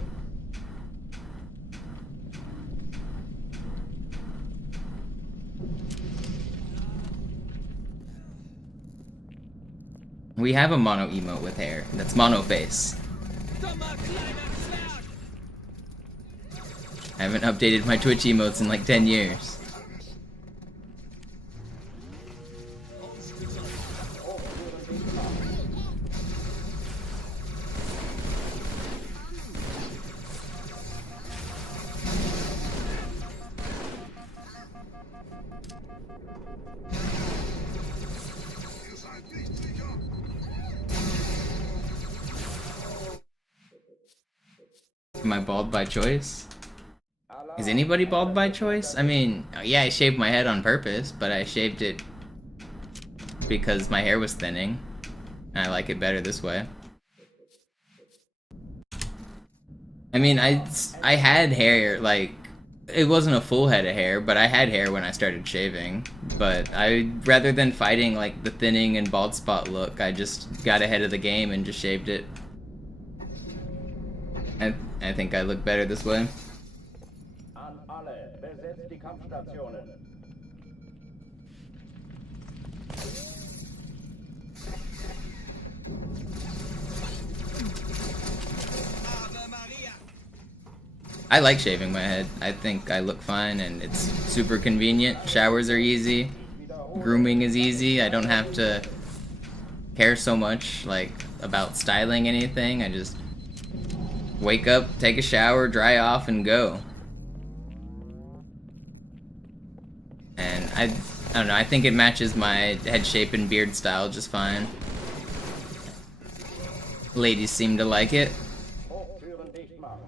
We have a mono emote with hair. That's mono face. Dummer kleiner Zwerg! I haven't updated my Twitch emotes in like 10 years. Am I bald by choice? Is anybody bald by choice? I mean, yeah, I shaved my head on purpose, but I shaved it because my hair was thinning. And I like it better this way. I mean, I had hair, like, it wasn't a full head of hair, but I had hair when I started shaving. But rather than fighting, like, the thinning and bald spot look, I just got ahead of the game and just shaved it. I think I look better this way. An alle, besetzt die Kampfstationen. Ave Maria! I like shaving my head. I think I look fine and it's super convenient. Showers are easy. Grooming is easy. I don't have to care so much like about styling anything. I just wake up, take a shower, dry off, and go. And I don't know, I think it matches my head shape and beard style just fine. Ladies seem to like it. Hochtüren dicht machen.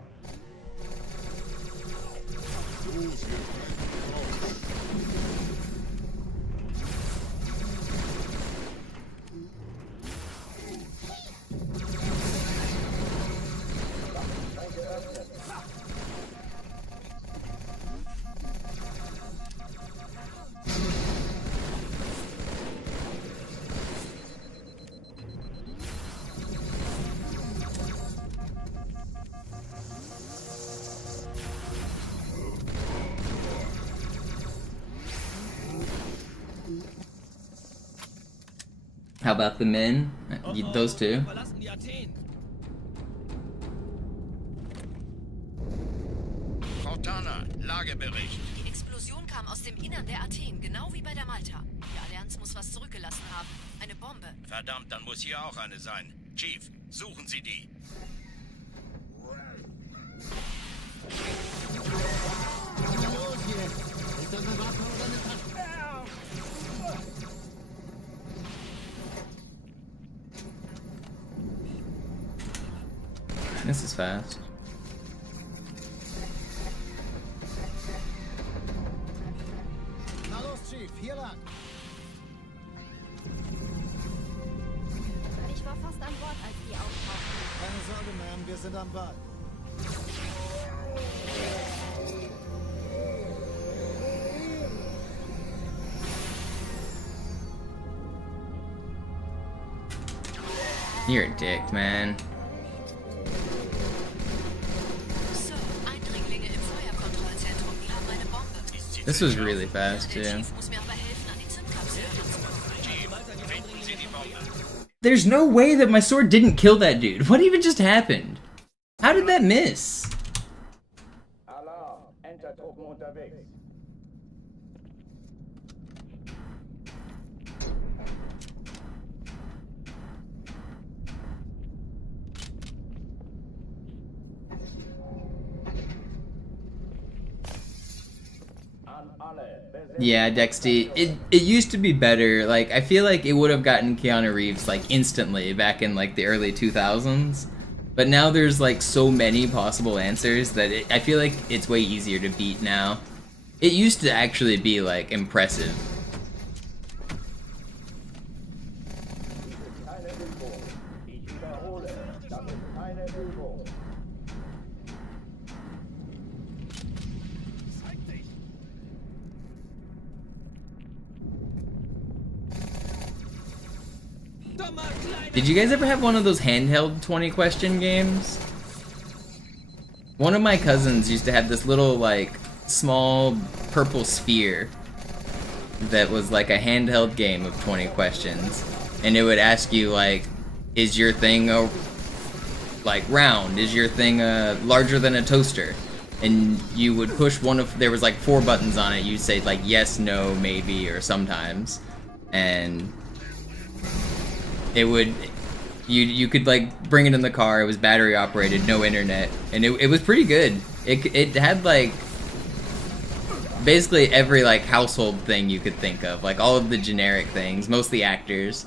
How about the men? Those two. Verlassen die Athen. Cortana, Lagebericht. Die Explosion kam aus dem Innern der Athen, genau wie bei der Malta. Die Allianz muss was zurückgelassen haben. Eine Bombe. Verdammt, dann muss hier auch eine sein. Chief, suchen Sie die. Was ist da los hier? Ist das eine Waffe oder eine Tasche? This is fast. Na los, Chief, hier lang. Ich war fast an Bord, als die auftauchten. Keine Sorge, Ma'am, wir sind am Ball. You're a dick, man. So, Eindringlinge im Feuerkontrollzentrum. Die haben eine Bombe. This was really fast, Der too. Chief muss mir aber helfen, an die Zündkapsel heranzukommen. Chief, finden Sie die Bombe. There's no way that my sword didn't kill that dude. What even just happened? How did that miss? Alarm, Entertruppen unterwegs. An alle, Yeah, Dexty, it used to be better. Like, I feel like it would have gotten Keanu Reeves, like, instantly back in, like, the early 2000s. But now there's, like, so many possible answers that I feel like it's way easier to beat now. It used to actually be, like, impressive. keine Übung. Ich wiederhole, das ist keine Übung. Did you guys ever have one of those handheld 20 question games? One of my cousins used to have this little, like, small purple sphere that was like a handheld game of 20 questions. And it would ask you, like, is your thing like round? Is your thing larger than a toaster? And you would push one of, there was like 4 buttons on it. You'd say like yes, no, maybe, or sometimes. And it would, you could like bring it in the car. It was battery operated, no internet, and it was pretty good. It had like basically every like household thing you could think of, like all of the generic things, mostly actors.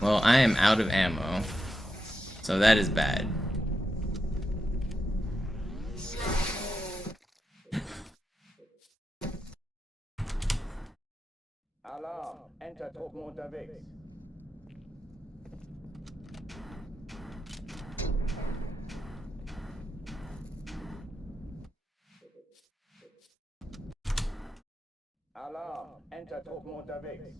Well, I am out of ammo, so that is bad. Alarm, Entertruppen unterwegs. Alarm, Entertruppen unterwegs.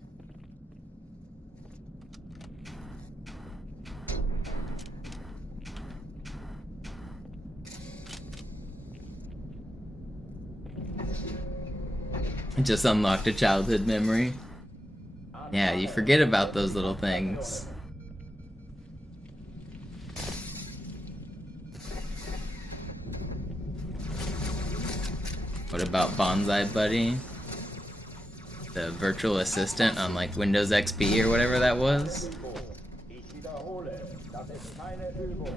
Just unlocked a childhood memory. Yeah, you forget about those little things. What about Bonsai Buddy? the virtual assistant on like Windows XP or whatever that was. Ich wiederhole, das ist keine Übung.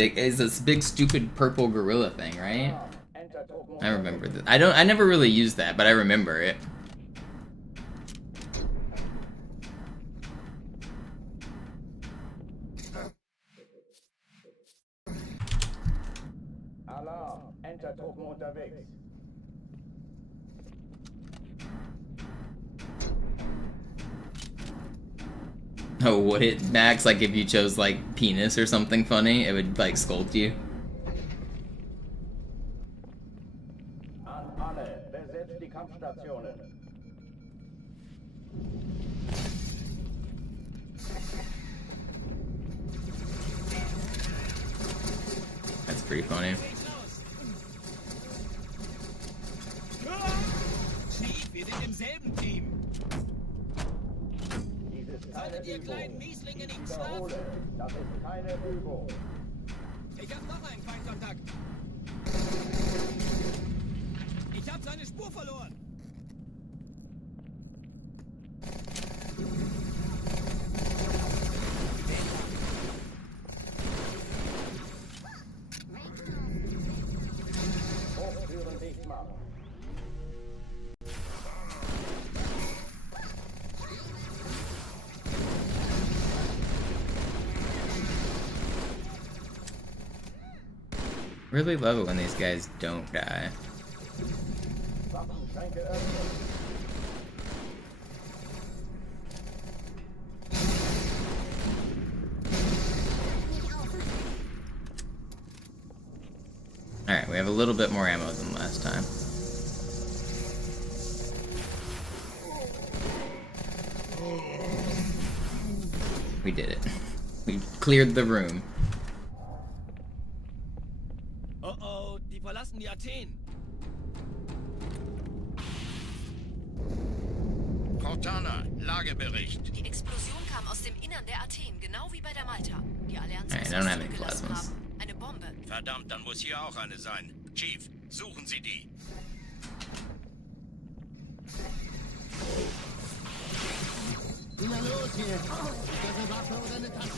It's this big stupid purple gorilla thing, right? I remember that. I never really used that, but I remember it. Alarm, Entertruppen unterwegs. Oh, would it, Max? Like if you chose like penis or something funny, it would like scold you. An alle, besetzt die Kampfstationen. That's pretty funny. Chief, wir sind im selben Team. Solltet ihr kleinen Mieslinge nicht schlafen? Das ist keine Übung. Ich hab noch einen Feindkontakt. Ich hab seine Spur verloren. Hochtüren dicht machen. Really love it when these guys don't die. Waffenschränke öffnen. Alright, we have a little bit more ammo than last time. We did it. We cleared the room. Oh, die verlassen die Athen. Cortana, Lagebericht. Die Explosion kam aus dem Innern der Athen, genau wie bei der Malta. Die Allianz Alright, muss I don't uns have any zurückgelassen plasmas. haben. Eine Bombe. Verdammt, dann muss hier auch eine sein. Chief, suchen Sie die. Na los hier! Ist das eine Waffe oder eine Tasche?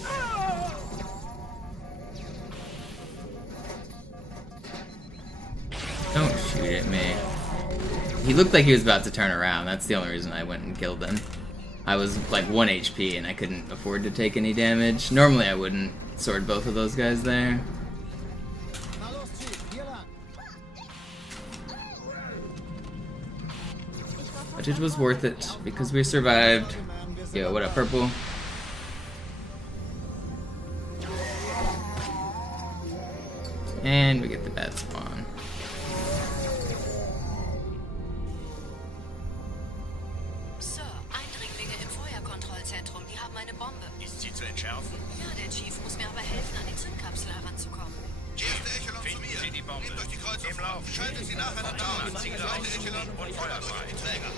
Don't shoot at me. He looked like he was about to turn around. That's the only reason I went and killed him. I was like 1 HP and I couldn't afford to take any damage. Normally I wouldn't sword both of those guys there. Na los, Chief, hier lang. But it was worth it because we survived. Yo, what up, purple? And we get the bad spawn. Sir, Eindringlinge im Feuerkontrollzentrum, die haben eine Bombe. Ist sie zu entschärfen? Ja, der Chief muss mir aber helfen, an die Zündkapsel heranzukommen. Erste Echelon zu mir. Sie die Bombe. Nehmt euch die Kreuze im Lauf. Schaltet sie nacheinander aus. Zweite Echelon und feuerfrei. Träger.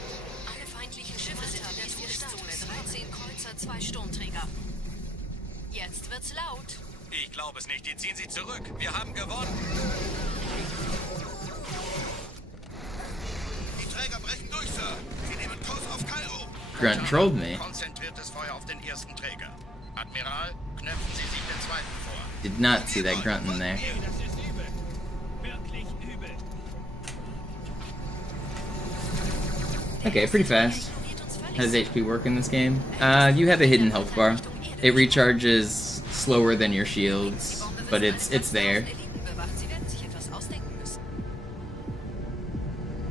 Alle feindlichen Schiffe sind in der Zielzone. 13 Kreuzer, 2 Sturmträger. Jetzt wird's laut. Ich glaube es nicht. Die ziehen sie zurück. Wir haben gewonnen. Die Träger brechen durch, Sir. Sie nehmen Kurs auf Kairo. Grunt trolled me. Konzentriertes Feuer auf den ersten Träger. Admiral, knöpfen Sie sich den zweiten vor. Did not see that grunt in there. Das ist übel. Wirklich übel. Okay, pretty fast. How does HP work in this game? You have a hidden health bar. It recharges slower than your shields, but it's there. Sie werden sich etwas ausdenken müssen.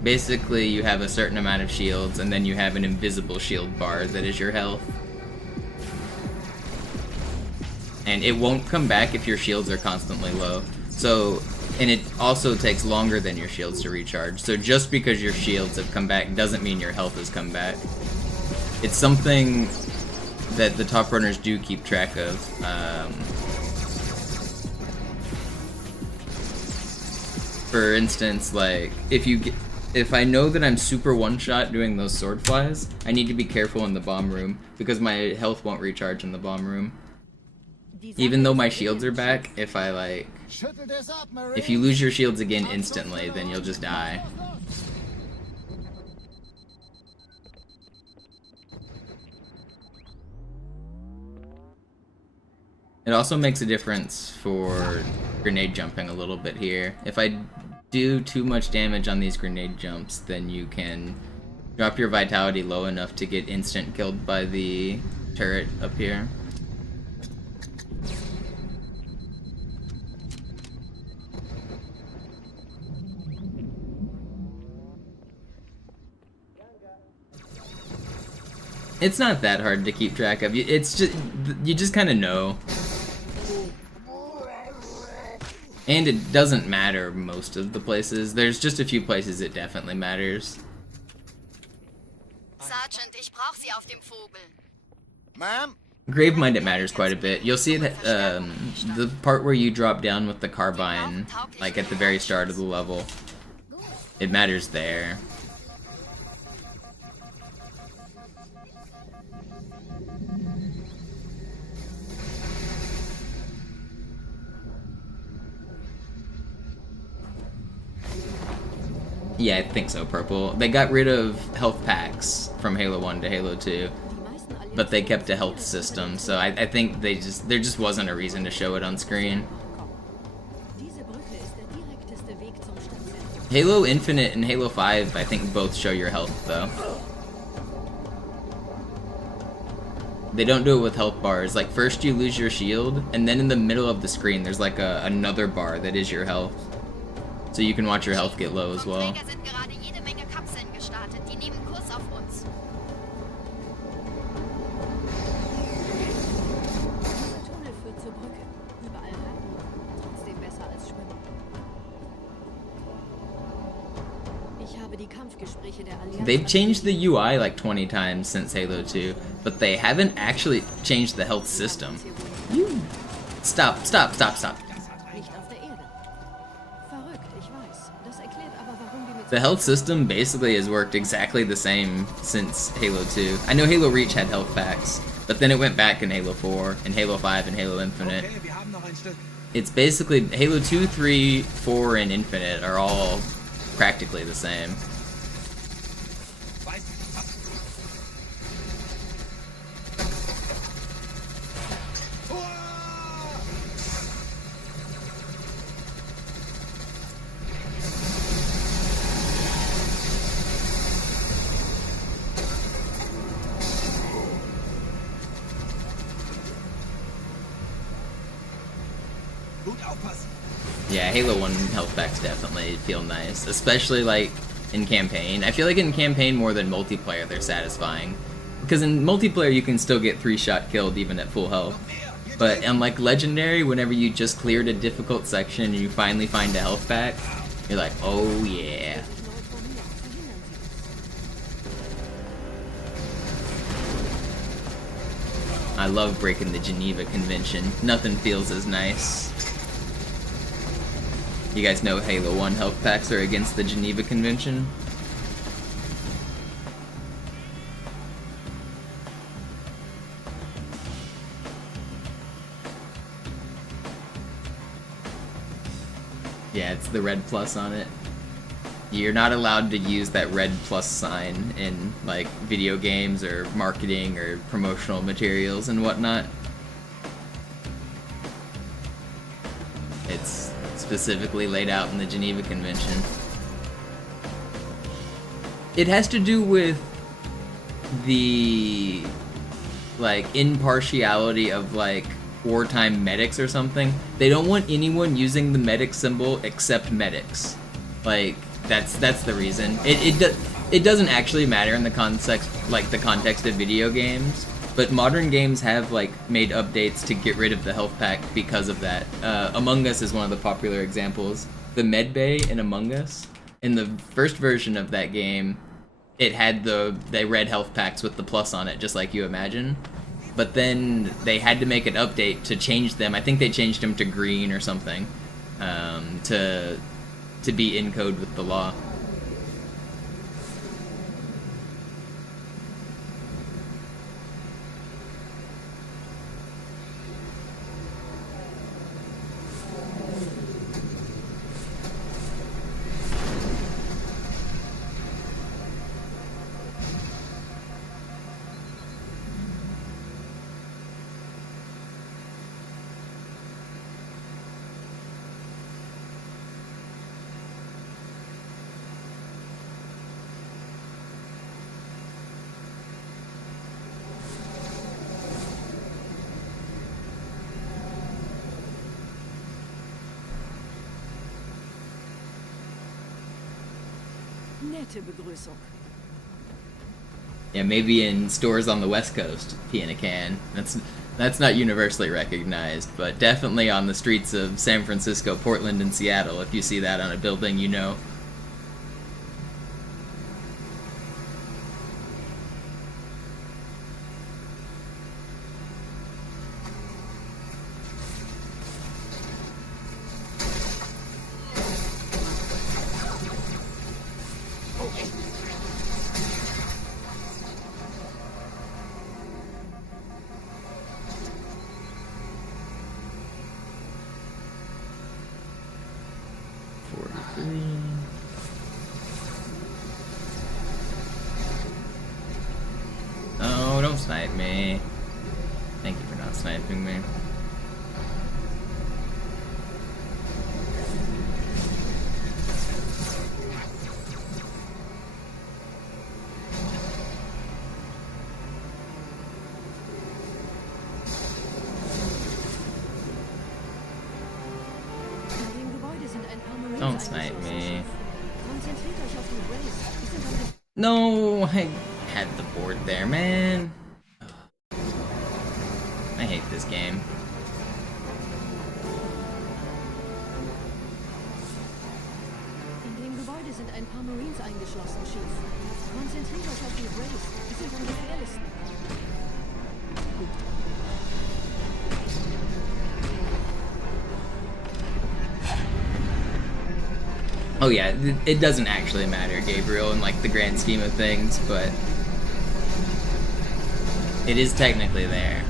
Basically, you have a certain amount of shields, and then you have an invisible shield bar that is your health. And it won't come back if your shields are constantly low. So, and it also takes longer than your shields to recharge. So just because your shields have come back doesn't mean your health has come back. It's something that the top runners do keep track of. For instance, like if I know that I'm super one-shot doing those sword flies, I need to be careful in the bomb room because my health won't recharge in the bomb room. Even though my shields are back, if I like... If you lose your shields again instantly, then you'll just die. It also makes a difference for grenade jumping a little bit here. If I do too much damage on these grenade jumps, then you can drop your vitality low enough to get instant killed by the turret up here. It's not that hard to keep track of. It's just, you just kind of know. And it doesn't matter most of the places. There's just a few places it definitely matters. Sergeant, ich brauch Sie auf dem Vogel. Ma'am? Gravemind, it matters quite a bit. You'll see that the part where you drop down with the carbine, like at the very start of the level, it matters there. Yeah, I think so, Purple. They got rid of health packs from Halo 1 to Halo 2, but they kept a health system, so I think there just wasn't a reason to show it on screen. Halo Infinite and Halo 5, I think, both show your health, though. They don't do it with health bars. Like, first you lose your shield, and then in the middle of the screen there's like another bar that is your health. So you can watch your health get low as well. Sind gerade jede Menge Kapseln gestartet. Die nehmen Kurs auf uns. Dieser Tunnel führt zur Brücke. Überall Ratten. Trotzdem besser als Schwimmen. Ich habe die Kampfgespräche der Allianz. They've changed the UI like 20 times since Halo 2, but they haven't actually changed the health system. Stop. The health system basically has worked exactly the same since Halo 2. I know Halo Reach had health packs, but then it went back in Halo 4, and Halo 5, and Halo Infinite. It's basically Halo 2, 3, 4, and Infinite are all practically the same. Yeah, Halo 1 health packs definitely feel nice, especially like in campaign. I feel like in campaign more than multiplayer they're satisfying. Because in multiplayer you can still get 3-shot killed even at full health. But on like Legendary, whenever you just cleared a difficult section and you finally find a health pack, you're like, oh yeah. I love breaking the Geneva Convention. Nothing feels as nice. You guys know Halo 1 health packs are against the Geneva Convention? Yeah, it's the red plus on it. You're not allowed to use that red plus sign in like video games or marketing or promotional materials and whatnot. It's specifically laid out in the Geneva Convention. It has to do with the like impartiality of like wartime medics or something. They don't want anyone using the medic symbol except medics. Like that's the reason. It doesn't actually matter in the context of video games. But modern games have like made updates to get rid of the health pack because of that. Among Us is one of the popular examples. The med bay in Among Us, in the first version of that game, it had the red health packs with the plus on it, just like you imagine. But then they had to make an update to change them. I think they changed them to green or something, to be in code with the law. Nette Begrüßung. Yeah, maybe in stores on the West Coast, pee in a can. That's not universally recognized, but definitely on the streets of San Francisco, Portland, and Seattle. If you see that on a building, you know. Oh, don't snipe me. Thank you for not sniping me. Don't snipe me. No, I had the board there, man. I hate this game. In dem Gebäude sind ein paar Marines eingeschlossen, Chief. Konzentriert euch auf die Race. Die sind am gefährlichsten. Oh yeah, it doesn't actually matter, Gabriel, in like the grand scheme of things, but it is technically there.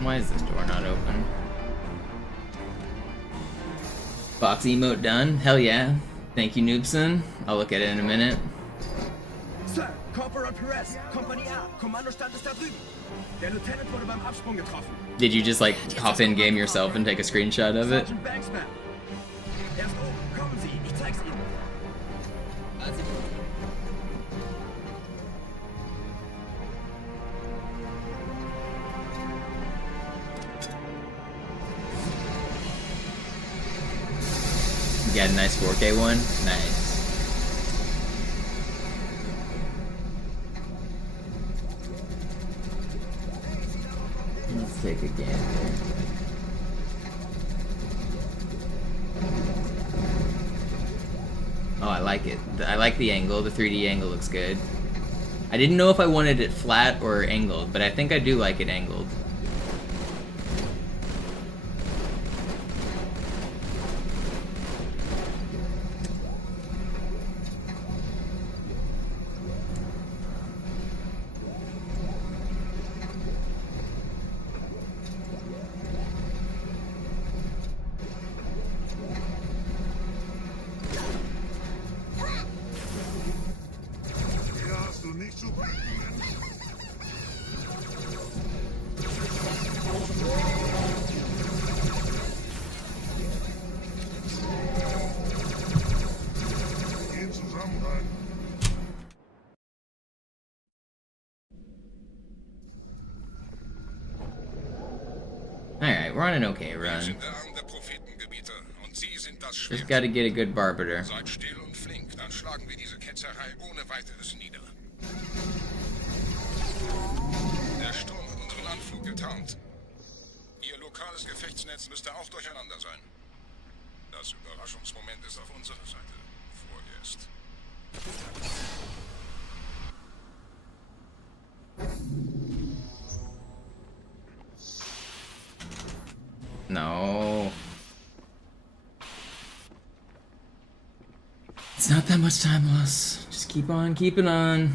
Why is this door not open? Box emote done? Hell yeah. Thank you, Noobson. I'll look at it in a minute. Sir, Corporal Perez, Kompanie A, Kommandostand ist da drüben. Der Lieutenant wurde beim Absprung getroffen. Did you just like hop in game yourself and take a screenshot of it? Sergeant Banksman. Erst oben, kommen Sie, ich zeig's Ihnen. You got a nice 4K one? Nice. Let's take a gander. Oh, I like it. I like the angle. The 3D angle looks good. I didn't know if I wanted it flat or angled, but I think I do like it angled. Alright, we're on an okay run. Just gotta get a good Barbiter. Seid still und flink, dann schlagen wir diese Ketzerei ohne weiteres nieder. Der Sturm hat unseren Anflug getarnt. Ihr lokales Gefechtsnetz müsste auch durcheinander sein. Das Überraschungsmoment ist auf unserer Seite vorerst. No. It's not that much time loss. Just keep on keeping on.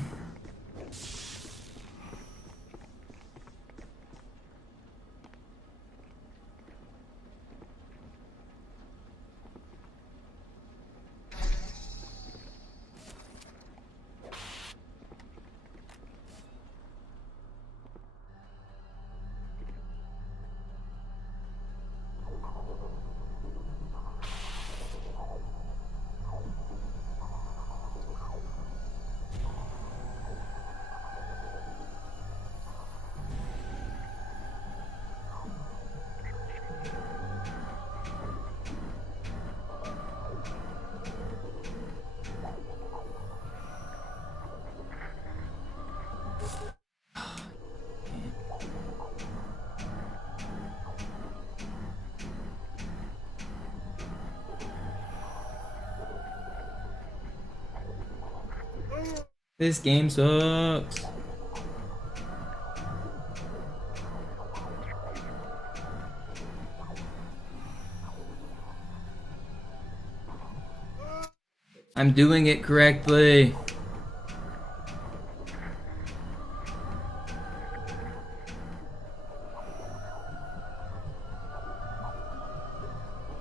This game sucks. I'm doing it correctly.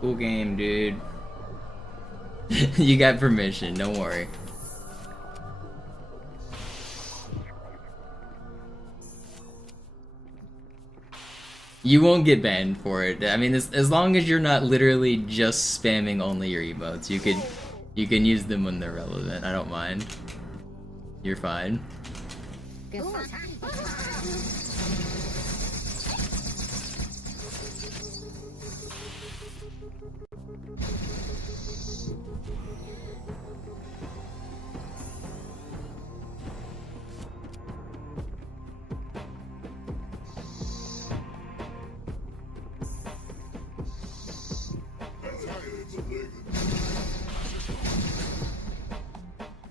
Cool game, dude. You got permission, don't worry. You won't get banned for it. I mean, as long as you're not literally just spamming only your emotes, you can use them when they're relevant. I don't mind. You're fine.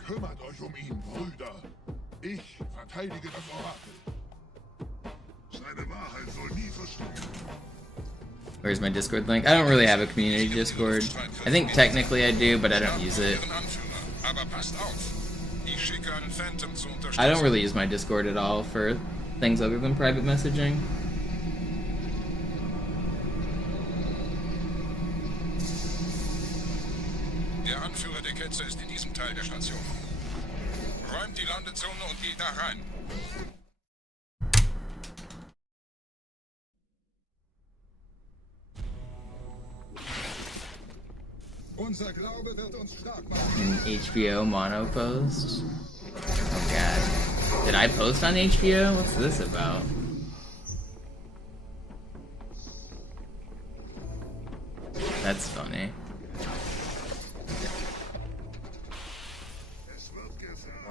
Kümmert euch ihn, Brüder. Ich verteidige das Orakel. Seine Wahrheit soll nie verstummen. Where's my Discord link? I don't really have a community Discord. I think technically I do, but I don't use it. I don't really use my Discord at all for things other than private messaging. Der Anführer der Ketzer ist in diesem Teil der Station. Räumt die Landezone und geht da rein. Unser Glaube wird uns stark machen. An HBO mono post? Oh god. Did I post on HBO? What's this about? That's funny.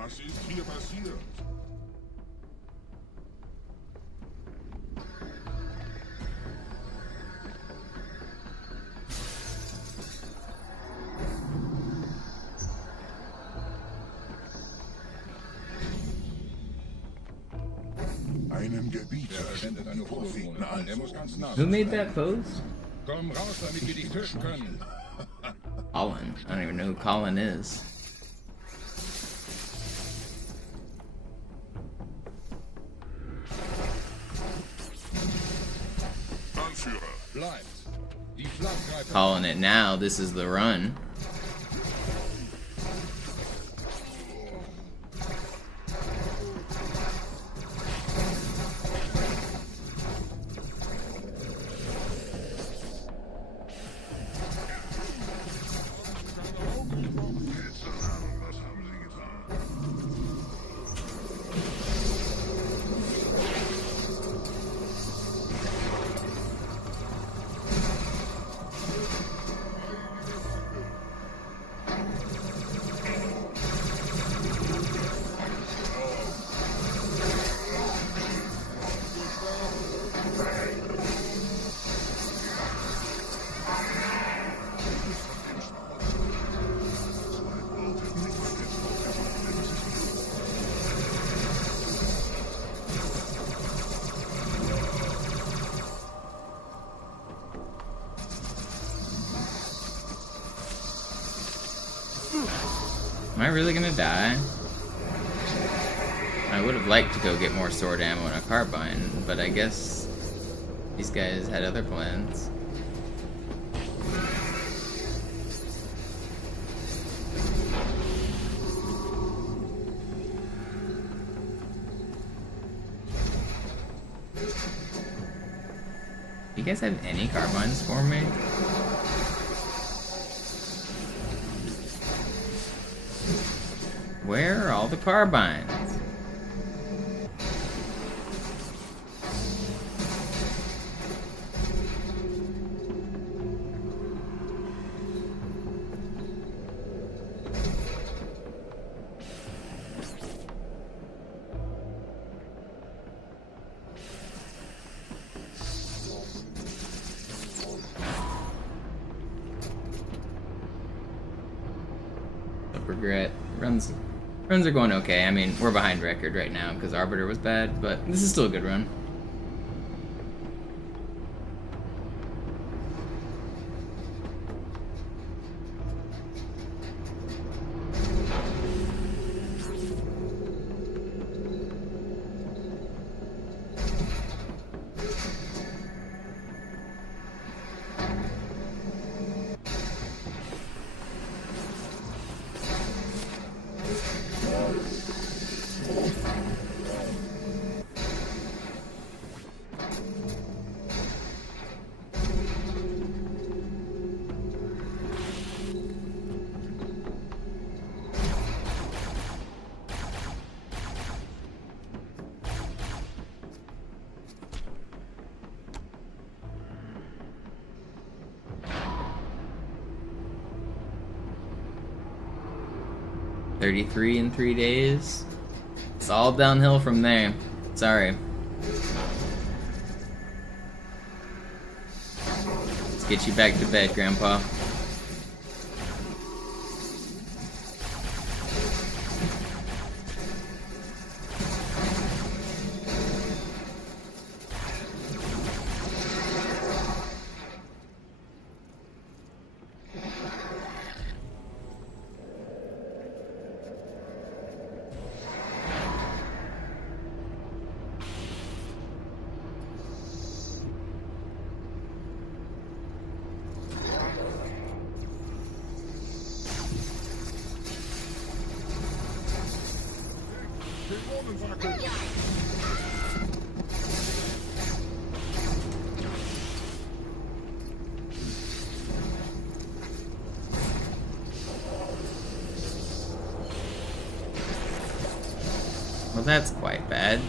Was ist hier passiert? Einem Gebiet verschwindet eine Propheten an. Der muss ganz nah. Who made that post? Komm raus, damit wir dich fischen können. Colin. I don't even know who Colin is. Anführer, bleibt. Die Flaggreifer. Calling it now. This is the run. Am I really gonna die? I would have liked to go get more sword ammo and a carbine, but I guess these guys had other plans. Do you guys have any carbines for me? Where are all the carbines? Regret runs Runs are going okay. I mean, we're behind record right now because Arbiter was bad, but this is still a good run. $33 in 3 days. It's all downhill from there. Sorry. Let's get you back to bed, Grandpa. Well, that's quite bad.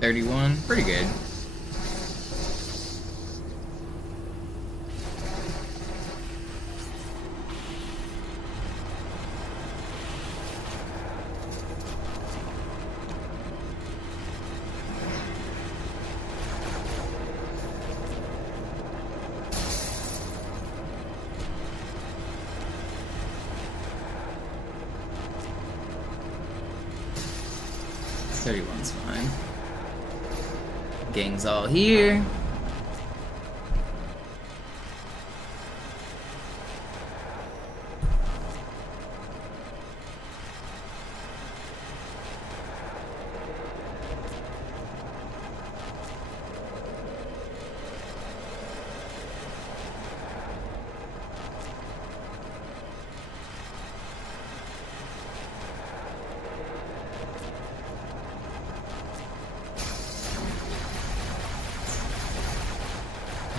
$31, pretty good. $31's fine. Gang's all here.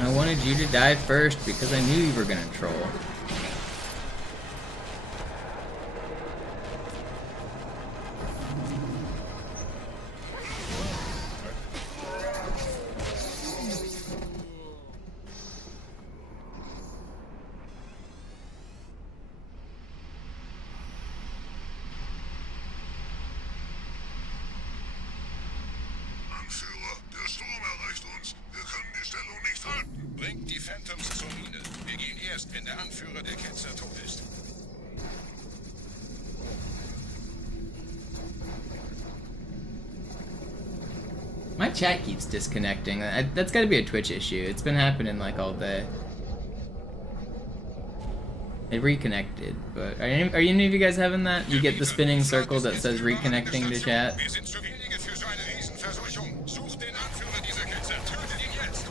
I wanted you to die first because I knew you were gonna troll. Anführer, der Sturm erreicht uns. Wir können die Stellung nicht halten. Bringt die Phantoms zur Mine. Wir gehen erst, wenn der Anführer der Ketzer tot ist. My chat keeps disconnecting. That's gotta be a Twitch issue. It's been happening like all day. It reconnected, but are any of you guys having that? You get the spinning circle that says reconnecting to chat? Wir sind zu wenige für so eine Riesenverseuchung. Sucht den Anführer dieser Ketzer. Tötet ihn jetzt.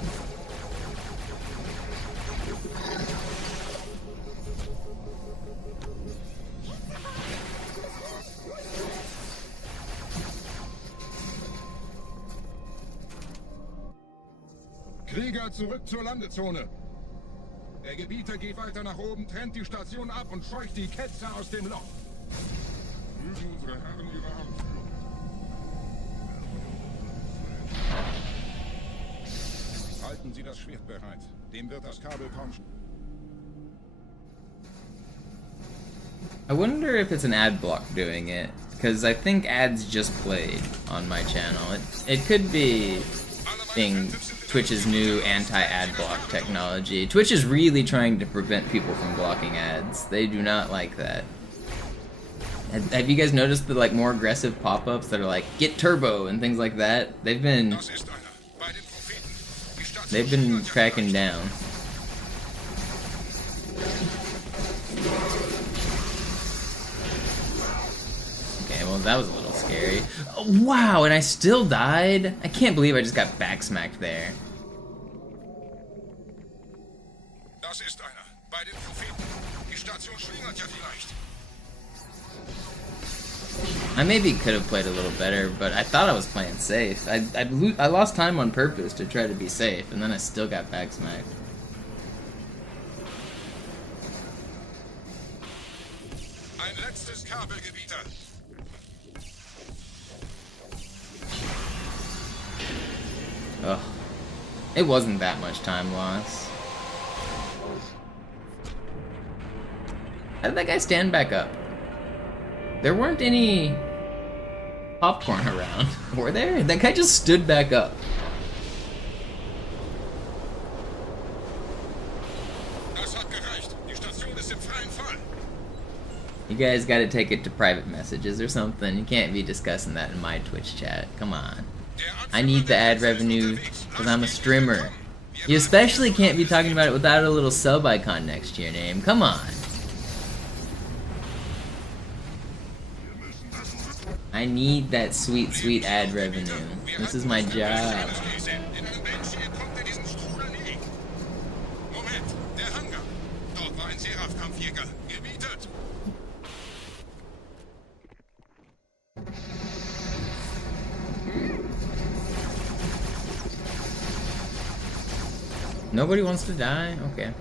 Krieger, zurück zur Landezone. Der Gebieter geht weiter nach oben, trennt die Station ab und scheucht die Ketzer aus dem Loch. Mögen unsere Herren ihre Anführer. Halten Sie das Schwert bereit. Dem wird das Kabel kaum... I wonder if it's an ad block doing it, because I think ads just played on my channel. It could be being Twitch's new anti-ad block technology. Twitch is really trying to prevent people from blocking ads. They do not like that. Have you guys noticed the like more aggressive pop-ups that are like get turbo and things like that? They've been cracking down. Okay, well that was a little scary. Oh, wow, and I still died? I can't believe I just got backsmacked there. Das ist einer. Bei den Propheten. Die Station schlingert ja vielleicht. I maybe could have played a little better, but I thought I was playing safe. I lost time on purpose to try to be safe, and then I still got backsmacked. Ein letztes Kabelgebieter. Ugh. It wasn't that much time loss. How did that guy stand back up? There weren't any popcorn around, were there? That guy just stood back up. Das hat gereicht. Die Station ist im freien Fall. You guys gotta take it to private messages or something. You can't be discussing that in my Twitch chat. Come on. I need the ad revenue because I'm a streamer. You especially can't be talking about it without a little sub icon next to your name. Come on. I need that sweet, sweet ad revenue. This is my job. Nobody wants to die? Okay.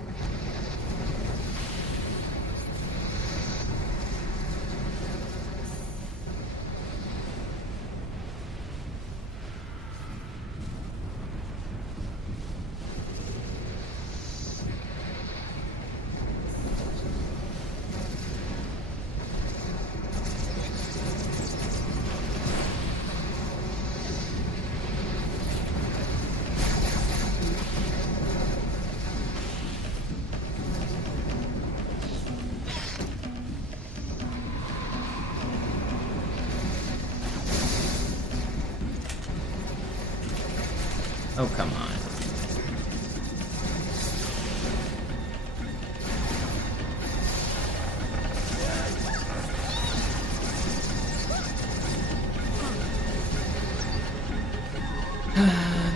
Oh, come on.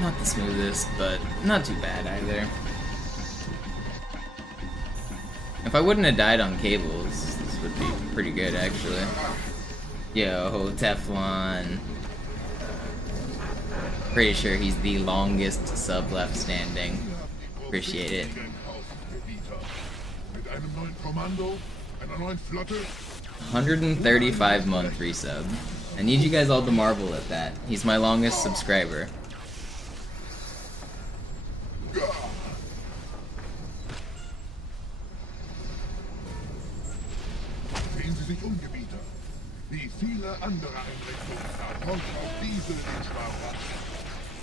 Not the smoothest, but not too bad either. If I wouldn't have died on cables, this would be pretty good actually. Yo, Teflon. Pretty sure he's the longest sub left standing. Appreciate it. 135 month resub. I need you guys all to marvel at that. He's my longest subscriber. Sehen Sie sich um, Gebieter. Wie viele andere Einrichtungen verfolgt auch diese den Strafrat.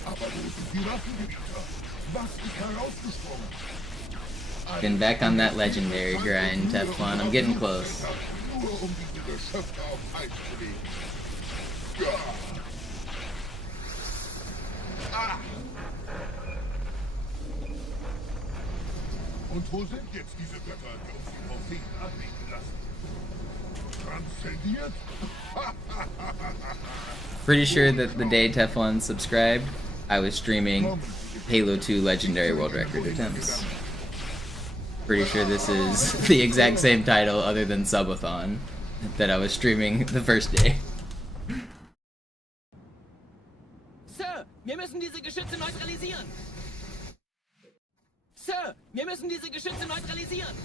Aber wo sind die Waffengebieter? Was ist herausgesprungen? Been back on that legendary grind, Teflon. I'm getting close. Nur um diese Geschöpfe auf Eis zu legen. Ah! Und wo sind jetzt diese Götter, die uns die Propheten anbeten lassen? Transzendiert? Pretty sure that the day Teflon subscribed, I was streaming Halo 2 Legendary World Record attempts. Pretty sure this is the exact same title other than Subathon that I was streaming the first day. Sir, wir müssen diese Geschütze neutralisieren. Sir, wir müssen diese Geschütze neutralisieren.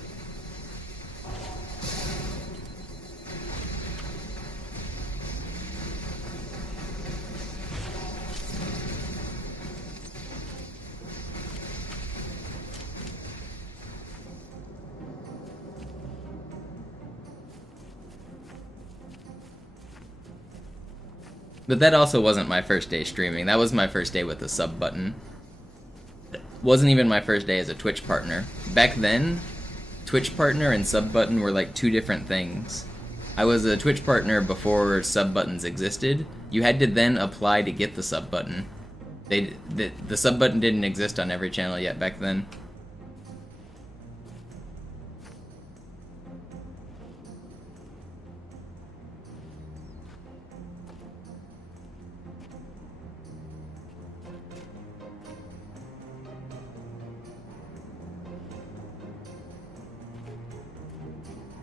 But that also wasn't my first day streaming. That was my first day with the sub button. Wasn't even my first day as a Twitch partner. Back then, Twitch partner and sub button were like two different things. I was a Twitch partner before sub buttons existed. You had to then apply to get the sub button. The sub button didn't exist on every channel yet back then.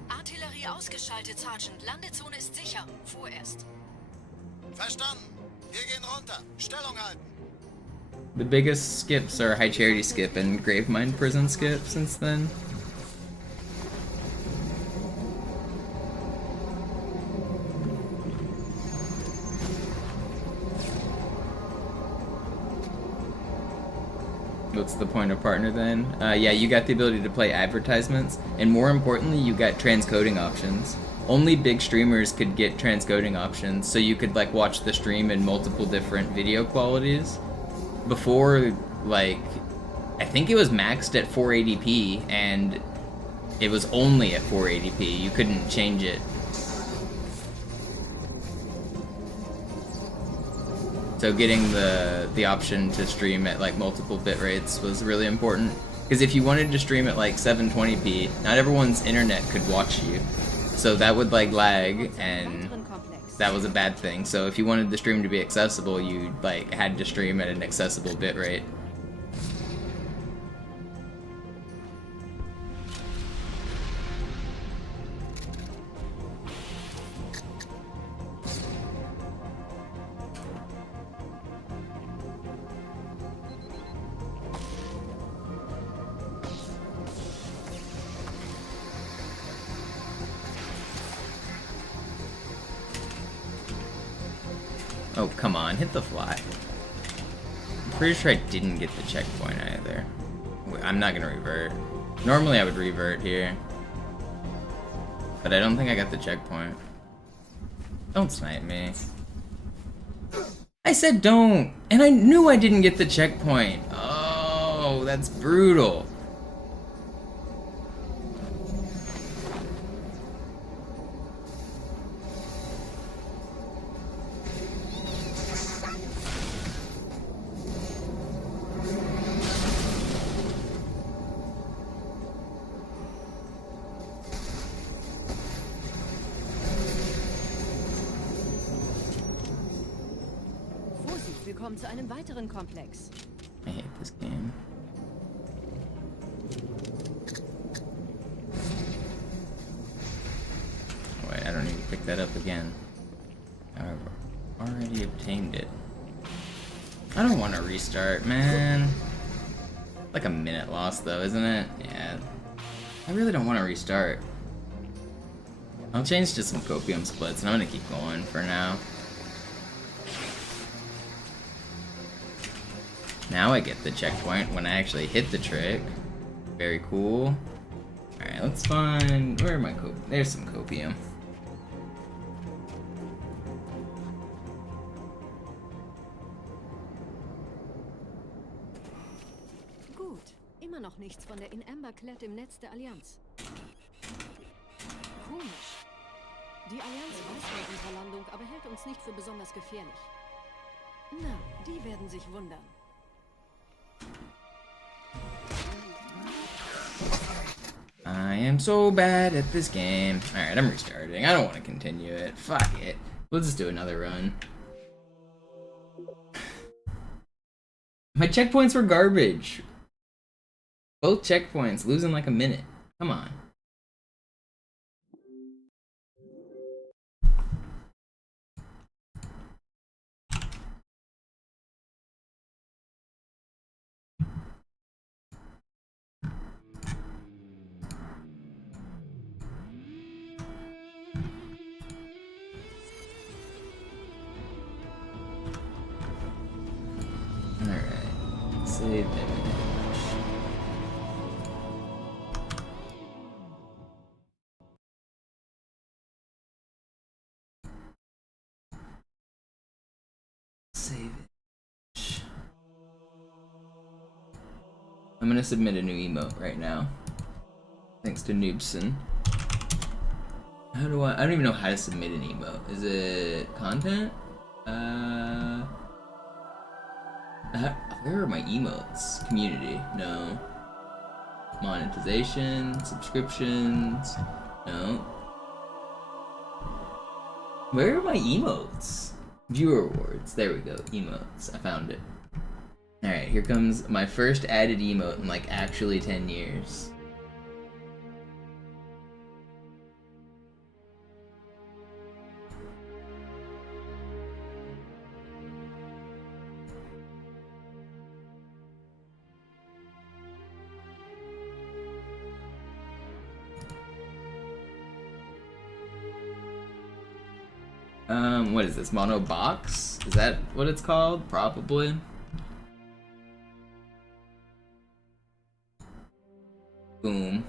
Artillerie ausgeschaltet, Sergeant. Landezone ist sicher. Vorerst. Verstanden. Wir gehen runter. Stellung halten. The biggest skips are High Charity skip and Gravemind prison skip since then. What's the point of partner then? Yeah, you got the ability to play advertisements, and more importantly, you got transcoding options. Only big streamers could get transcoding options, so you could like watch the stream in multiple different video qualities. Before, like, I think it was maxed at 480p, and it was only at 480p. You couldn't change it. So getting the option to stream at like multiple bit rates was really important. Because if you wanted to stream at like 720p, not everyone's internet could watch you. So that would like lag, and that was a bad thing. So if you wanted the stream to be accessible, you like had to stream at an accessible bit rate. Oh, come on, hit the fly. I'm pretty sure I didn't get the checkpoint either. I'm not gonna revert. Normally I would revert here. But I don't think I got the checkpoint. Don't snipe me. I said don't! And I knew I didn't get the checkpoint! Oh, that's brutal. Willkommen zu einem weiteren Komplex. I hate this game. Oh, wait, I don't need to pick that up again. I've already obtained it. I don't want to restart, man. Like a minute lost though, isn't it? Yeah. I really don't want to restart. I'll change to some copium splits and I'm gonna keep going for now. Now I get the checkpoint when I actually hit the trick. Very cool. Alright, let's find... Where are my copium? There's some copium. Gut. Immer noch nichts von der in Amber-Klett im Netz der Allianz. Komisch. Die Allianz weiß von unserer Landung, aber hält uns nicht für besonders gefährlich. Na, die werden sich wundern. I am so bad at this game. Alright, I'm restarting. I don't want to continue it. Fuck it. We'll just do another run. My checkpoints were garbage. Both checkpoints, losing like a minute. Come on. Save image. I'm gonna submit a new emote right now. Thanks to Noobson. How do I don't even know how to submit an emote. Is it content? Where are my emotes? Community, no. Monetization, subscriptions, no. Where are my emotes? Viewer awards, there we go, emotes, I found it. Alright, here comes my first added emote in like actually 10 years. What is this, mono box? Is that what it's called? Probably. Boom.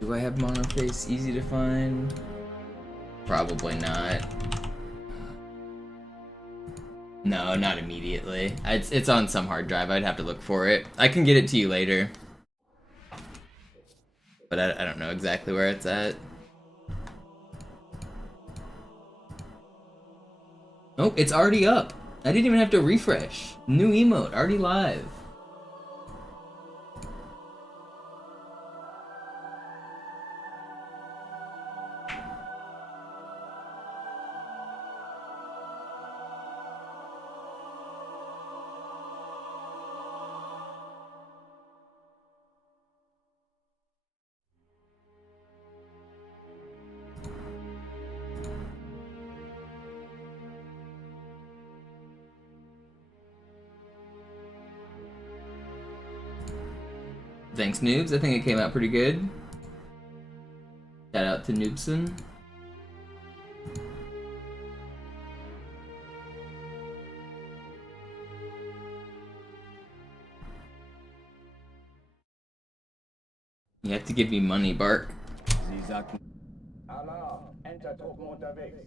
Do I have mono face easy to find? Probably not. No, not immediately. It's on some hard drive. I'd have to look for it. I can get it to you later. But I don't know exactly where it's at. Oh, it's already up. I didn't even have to refresh. New emote, already live. Thanks, Noobs. I think it came out pretty good. Shout out to Noobson. You have to give me money, Bark. Sie sagten... Alarm! Enter-Truppen unterwegs.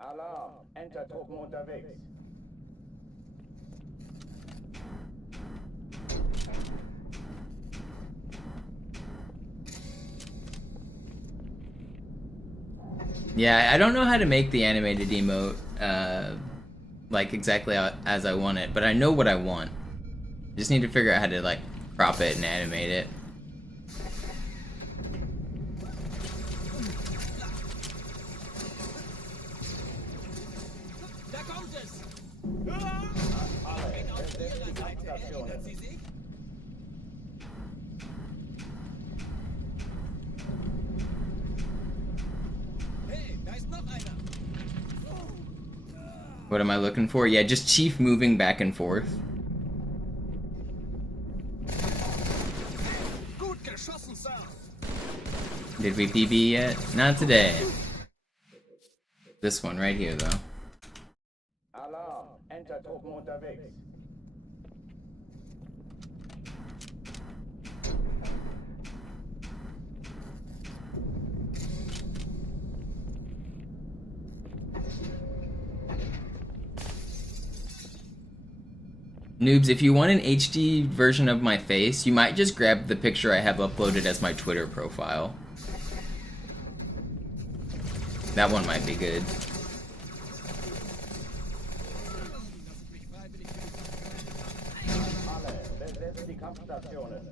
Alarm! Enter-Truppen unterwegs. Yeah, I don't know how to make the animated emote, like exactly as I want it, but I know what I want. Just need to figure out how to, like, crop it and animate it. What am I looking for? Yeah, just Chief moving back and forth. Did we PB yet? Not today. This one right here, though. Alarm! Enter-Truppen unterwegs. Noobs, if you want an HD version of my face, you might just grab the picture I have uploaded as my Twitter profile. That one might be good. Alle, besetzt die Kampfstationen.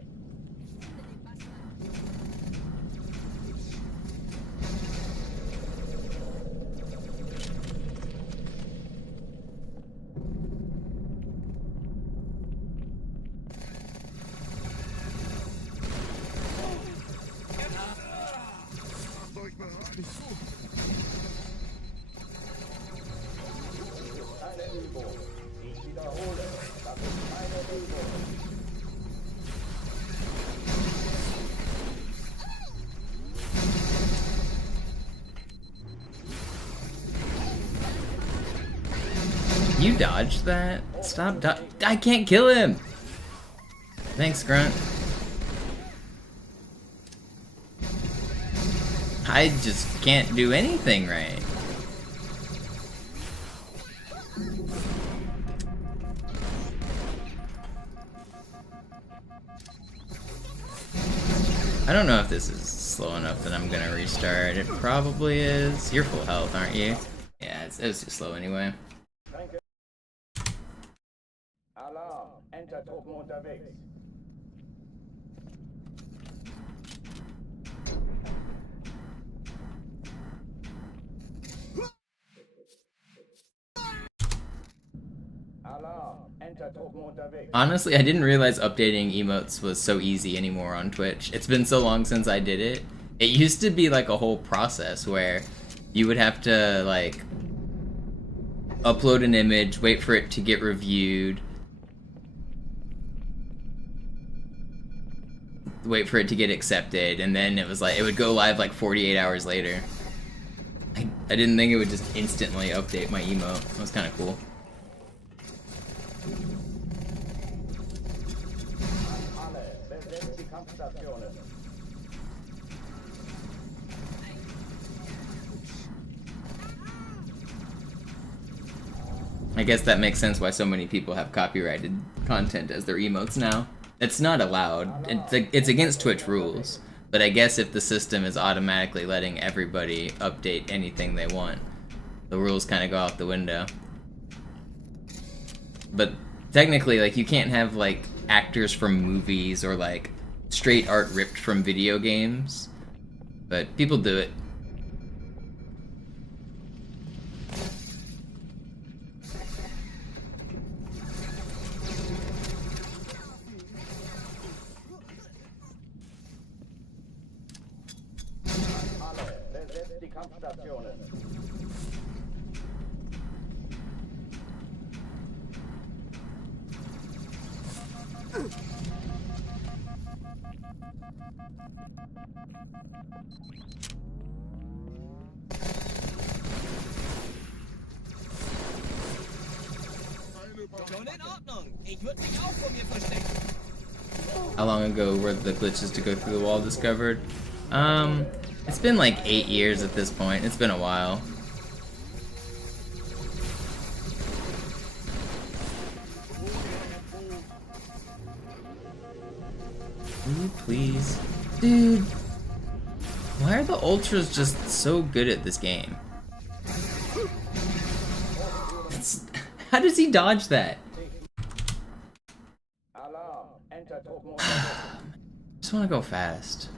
You dodged that? Stop I can't kill him! Thanks, Grunt. I just can't do anything right. I don't know if this is slow enough that I'm gonna restart. It probably is. You're full health, aren't you? Yeah, it was too slow anyway. Alarm, Entertruppen unterwegs. Honestly, I didn't realize updating emotes was so easy anymore on Twitch. It's been so long since I did it. It used to be like a whole process where you would have to like upload an image, wait for it to get reviewed, wait for it to get accepted, and then it was like it would go live like 48 hours later. I didn't think it would just instantly update my emote. That was kind of cool. I guess that makes sense why so many people have copyrighted content as their emotes now. It's not allowed. It's against Twitch rules. But I guess if the system is automatically letting everybody update anything they want, the rules kind of go out the window. But technically, like, you can't have, like, actors from movies or, like, straight art ripped from video games. But people do it. How long ago were the glitches to go through the wall discovered? It's been like 8 years at this point. It's been a while. Ooh, please. Dude. Why are the ultras just so good at this game? How does he dodge that? Just want to go fast.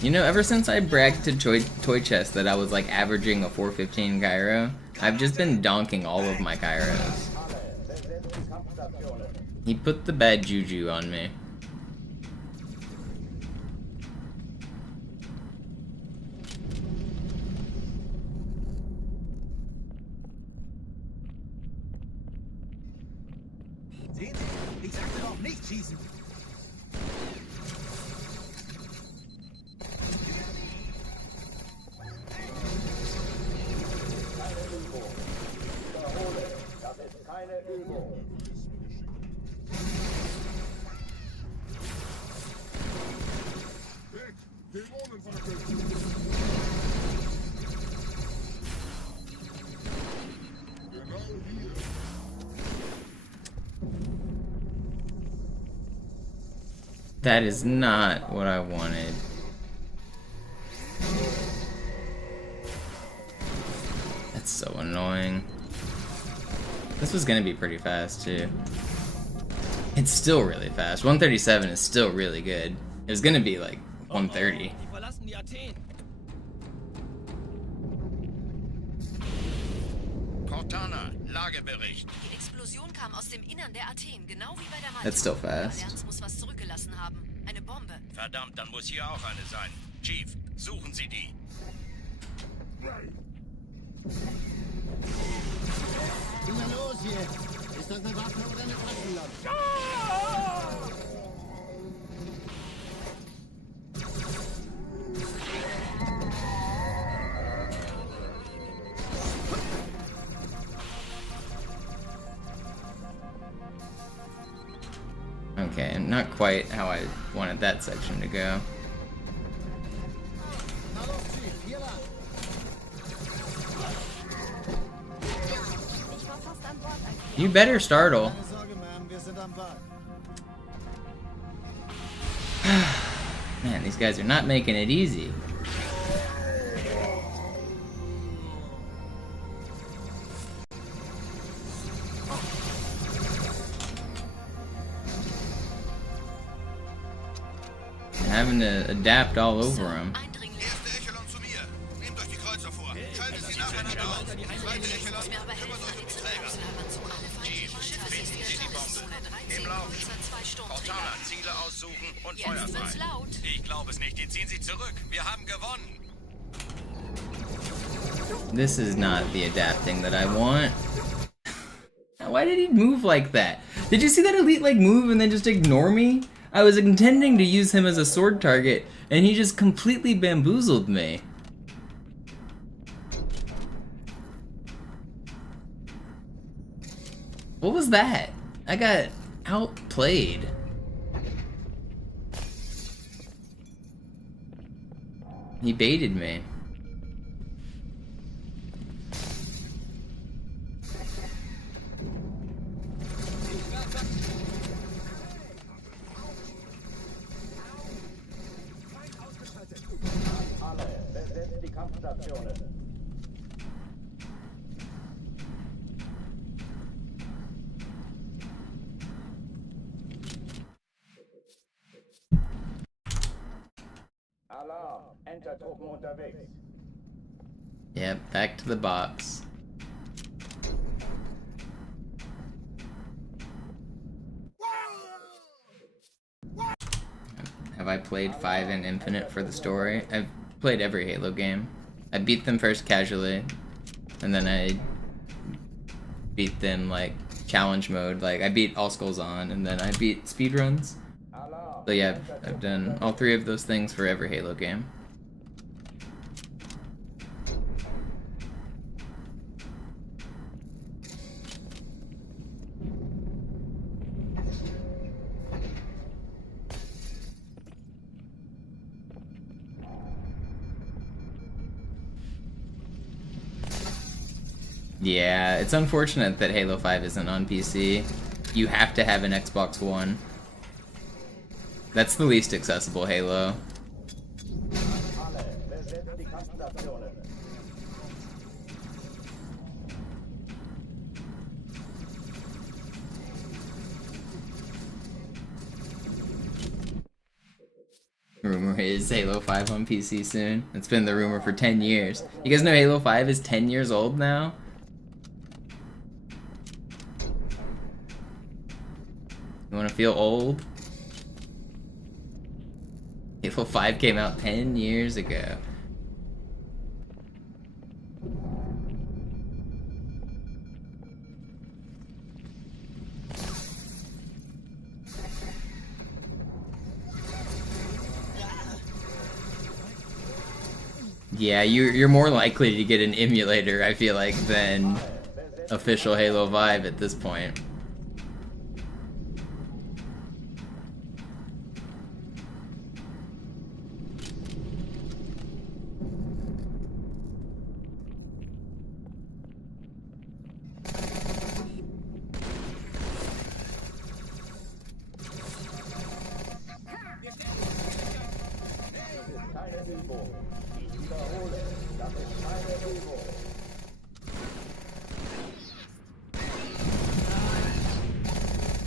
You know, ever since I bragged to Toy Chest that I was like averaging a 415 gyro, I've just been donking all of my gyros. He put the bad juju on me. That is not what I wanted. That's so annoying. This was gonna be pretty fast too. It's still really fast. 137 is still really good. It was gonna be like 130. Die verlassen die Athen. Cortana, Lagebericht. Die Explosion kam aus dem Innern der Athen, genau wie bei der Malta. That's still fast. Die Allianz muss was zurückgelassen haben. Eine Bombe. Verdammt, dann muss hier auch eine sein. Chief, suchen Sie die. Na los jetzt! Ist das eine Waffe oder eine Taschenlampe? Okay, not quite how I wanted that section to go. You better startle. Man, these guys are not making it easy. Having to adapt all over them. Erste Echelon zu mir. Nehmt euch die Kreuzer vor. Schaltet sie nacheinander auf. Zweite Echelon, kümmert euch um die Träger. Chief, finden Sie die Bombe. Im Lauf. Cortana, Ziele aussuchen und Feuer frei. Ich glaube es nicht. Die ziehen sich zurück. Wir haben gewonnen. This is not the adapting that I want. Why did he move like that? Did you see that elite like move and then just ignore me? I was intending to use him as a sword target, and he just completely bamboozled me. What was that? I got outplayed. He baited me. Yep, back to the box. Have I played 5 in Infinite for the story? I've played every Halo game. I beat them first casually, and then I beat them like challenge mode. Like I beat All Skulls On, and then I beat Speedruns. So yeah, I've done all 3 of those things for every Halo game. Yeah, it's unfortunate that Halo 5 isn't on PC. You have to have an Xbox One. That's the least accessible Halo. Rumor is Halo 5 on PC soon. It's been the rumor for 10 years. You guys know Halo 5 is 10 years old now? You wanna feel old? Halo 5 came out 10 years ago. Yeah, you're more likely to get an emulator, I feel like, than official Halo 5 at this point.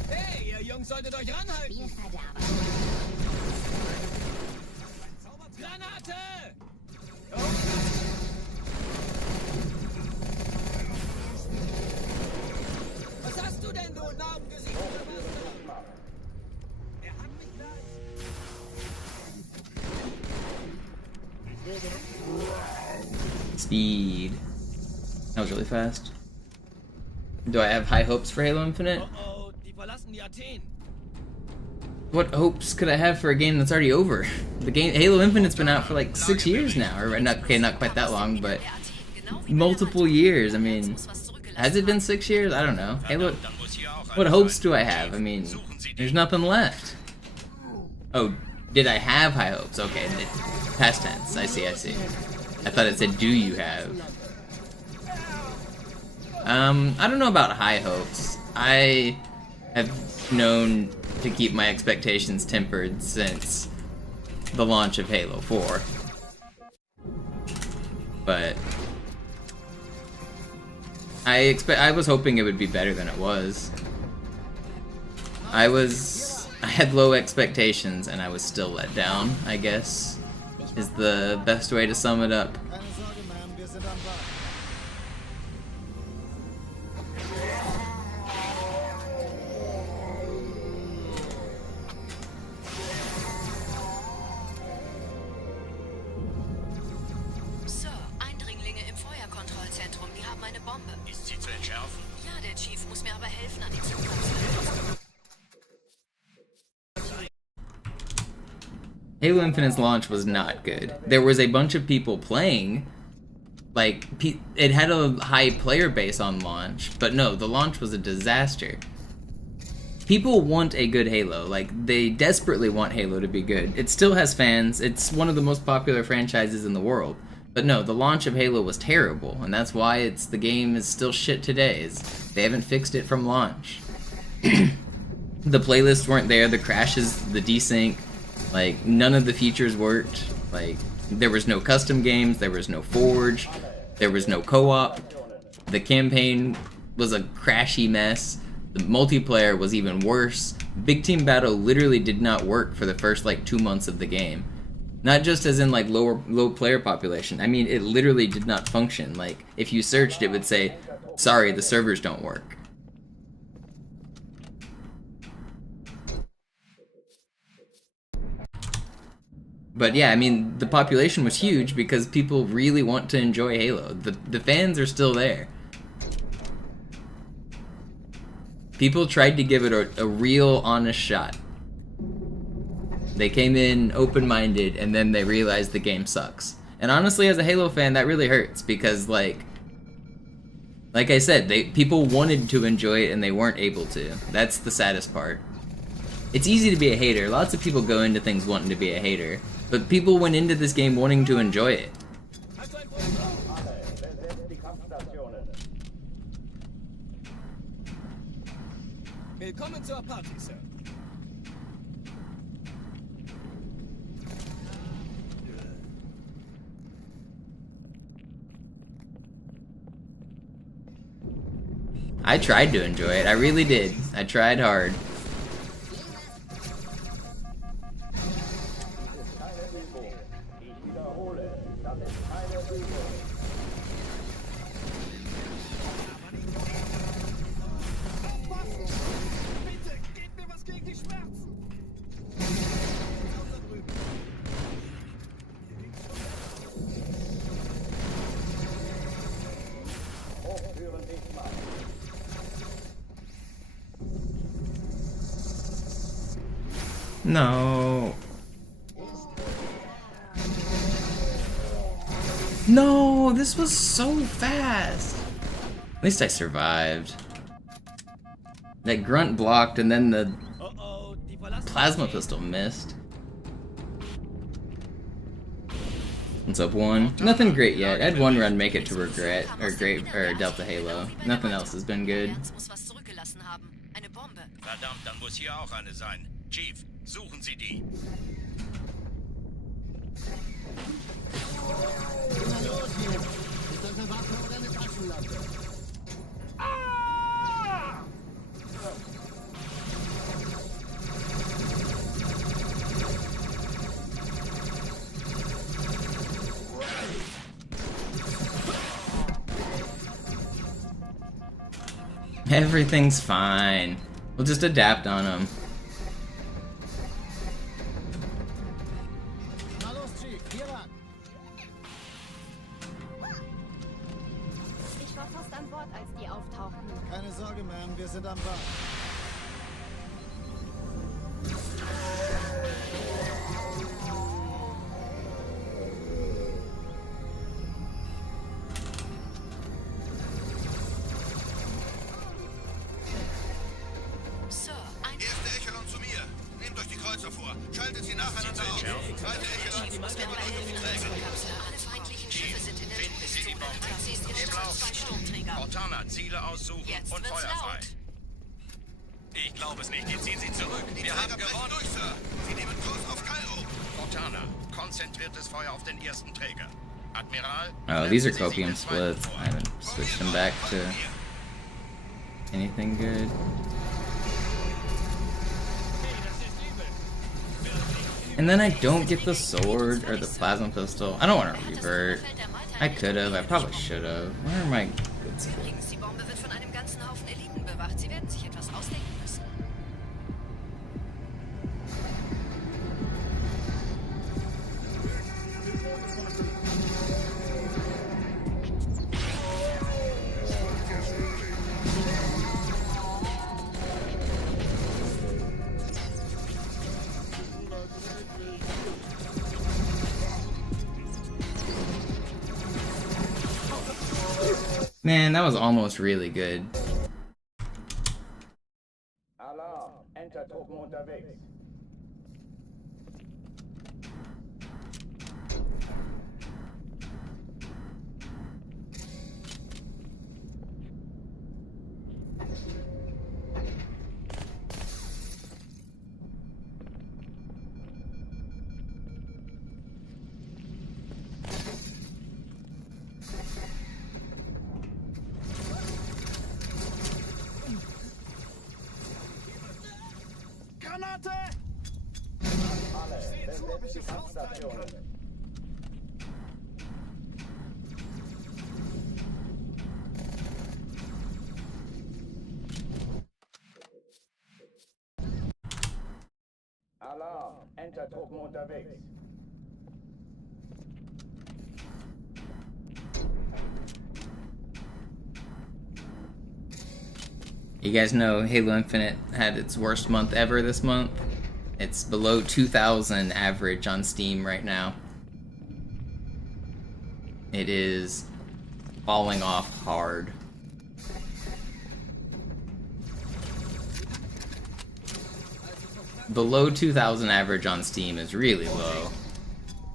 Hey, ihr Jungs solltet euch ranhalten! Was hast du denn, du Nahrengesicht? Er hat mich gleich. Speed. That was really fast. Do I have high hopes for Halo Infinite? Oh, die verlassen die Athen. What hopes could I have for a game that's already over? The game Halo Infinite's been out for like 6 years now, or not quite that long, but multiple years. I mean, has it been 6 years? I don't know. Halo. What hopes do I have? I mean, there's nothing left. Oh, did I have high hopes? Okay, past tense. I see. I thought it said, do you have? I don't know about high hopes. I have known to keep my expectations tempered since the launch of Halo 4. But I was hoping it would be better than it was. I had low expectations and I was still let down, I guess, is the best way to sum it up. Sir, Eindringlinge im Feuerkontrollzentrum, die haben eine Bombe. Ist sie zu entschärfen? Ja, der Chief muss mir aber helfen, an die Zugkapsel. Halo Infinite's launch was not good. There was a bunch of people playing, like, it had a high player base on launch, but no, the launch was a disaster. People want a good Halo, like, they desperately want Halo to be good. It still has fans, it's one of the most popular franchises in the world. But no, the launch of Halo was terrible, and that's why the game is still shit today. They haven't fixed it from launch. The playlists weren't there, the crashes, the desync, like, none of the features worked. Like, there was no custom games, there was no Forge, there was no co-op. The campaign was a crashy mess. The multiplayer was even worse. Big Team Battle literally did not work for the first, like, 2 months of the game. Not just as in, like, low player population. I mean, it literally did not function. Like, if you searched, it would say, sorry, the servers don't work. But yeah, I mean, the population was huge because people really want to enjoy Halo. The fans are still there. People tried to give it a real, honest shot. They came in open-minded, and then they realized the game sucks. And honestly, as a Halo fan, that really hurts, because, like I said, people wanted to enjoy it, and they weren't able to. That's the saddest part. It's easy to be a hater. Lots of people go into things wanting to be a hater. But people went into this game wanting to enjoy it. Willkommen zur Party, Sir. I tried to enjoy it. I really did. I tried hard. No. No, this was so fast. At least I survived. That grunt blocked and then the plasma pistol missed. What's up, one? Nothing great yet. I had one run make it to Regret, or Delta Halo. Nothing else has been good. Verdammt, dann muss hier auch eine sein. Chief, suchen Sie die. Ist das eine Waffe oder eine Taschenlampe? Everything's fine. We'll just adapt on them. Na los, Chief, hier lang. Ich war fast an Bord, als die auftauchten. Keine Sorge, Ma'am, wir sind am Band. Sir, ein Erste Echelon zu mir. Nehmt euch die Kreuzer vor. Schaltet sie nacheinander auf. Zweite Echelon. muss mit Übernehmt die Träger. Alle feindlichen Schiffe sind in der Finden Sie die Todeszone. Bombe. Sie ist Im gestürzt, Lauf. 2 Sturmträger. Cortana, Ziele aussuchen Jetzt und wird's Feuer frei. laut. Ich glaube es nicht. Die ziehen sie zurück. Die Wir Träger haben brechen gewonnen. durch, Sir. Sie nehmen Kurs auf Kairo. Cortana, konzentriertes Feuer auf den ersten Träger. Admiral. Oh, these are knöpfen Sie sich copium den zweiten splits. vor. I haven't switched them back to anything good. And then I don't get the sword or the plasma pistol. I don't want to revert. I could have. I probably should have. Where are my good skills? Übrigens, die Bombe wird von einem ganzen Haufen Eliten bewacht. Sie werden sich etwas ausdenken müssen. Man, that was almost really good. Alarm! Enter-Truppen unterwegs. Granate! Alle, besetzt die Kampfstationen. Alarm! Enter-Truppen unterwegs. You guys know Halo Infinite had its worst month ever this month? It's below 2,000 average on Steam right now. It is falling off hard. Below 2,000 average on Steam is really low.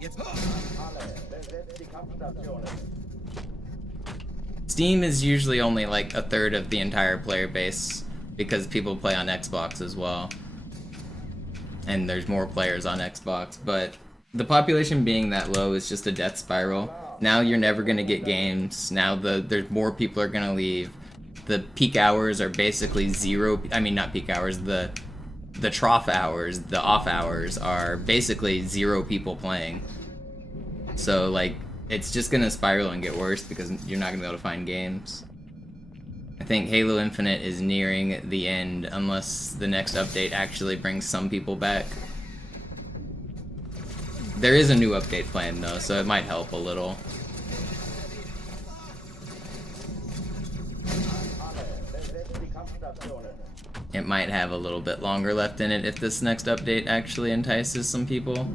Alle, besetzt die Kampfstationen. Steam is usually only like a third of the entire player base because people play on Xbox as well. And there's more players on Xbox, but the population being that low is just a death spiral. Now you're never going to get games. Now there's more people are going to leave. The peak hours are basically zero. I mean, not peak hours. The trough hours, the off hours are basically zero people playing. So like it's just gonna spiral and get worse because you're not gonna be able to find games. I think Halo Infinite is nearing the end unless the next update actually brings some people back. There is a new update planned though, so it might help a little. It might have a little bit longer left in it if this next update actually entices some people.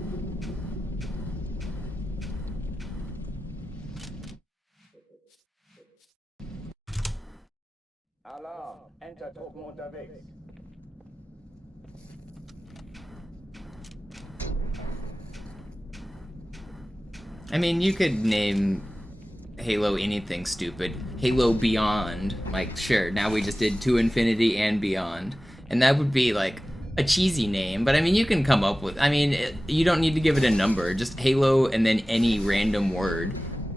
Alarm! Enter-Truppen unterwegs. I mean, you could name Halo anything stupid. Halo Beyond. Like, sure, now we just did To Infinity and Beyond. And that would be, like, a cheesy name. But, I mean, you can come up with... I mean, you don't need to give it a number. Just Halo and then any random word.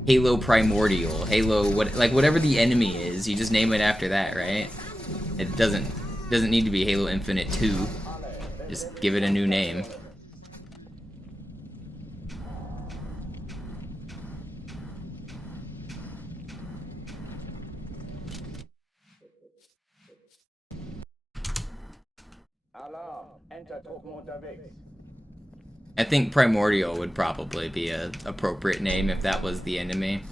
Halo Primordial. Halo... whatever the enemy is, you just name it after that, right? It doesn't need to be Halo Infinite 2. Just give it a new name. Alarm, Entertruppen unterwegs. I think Primordial would probably be a appropriate name if that was the enemy.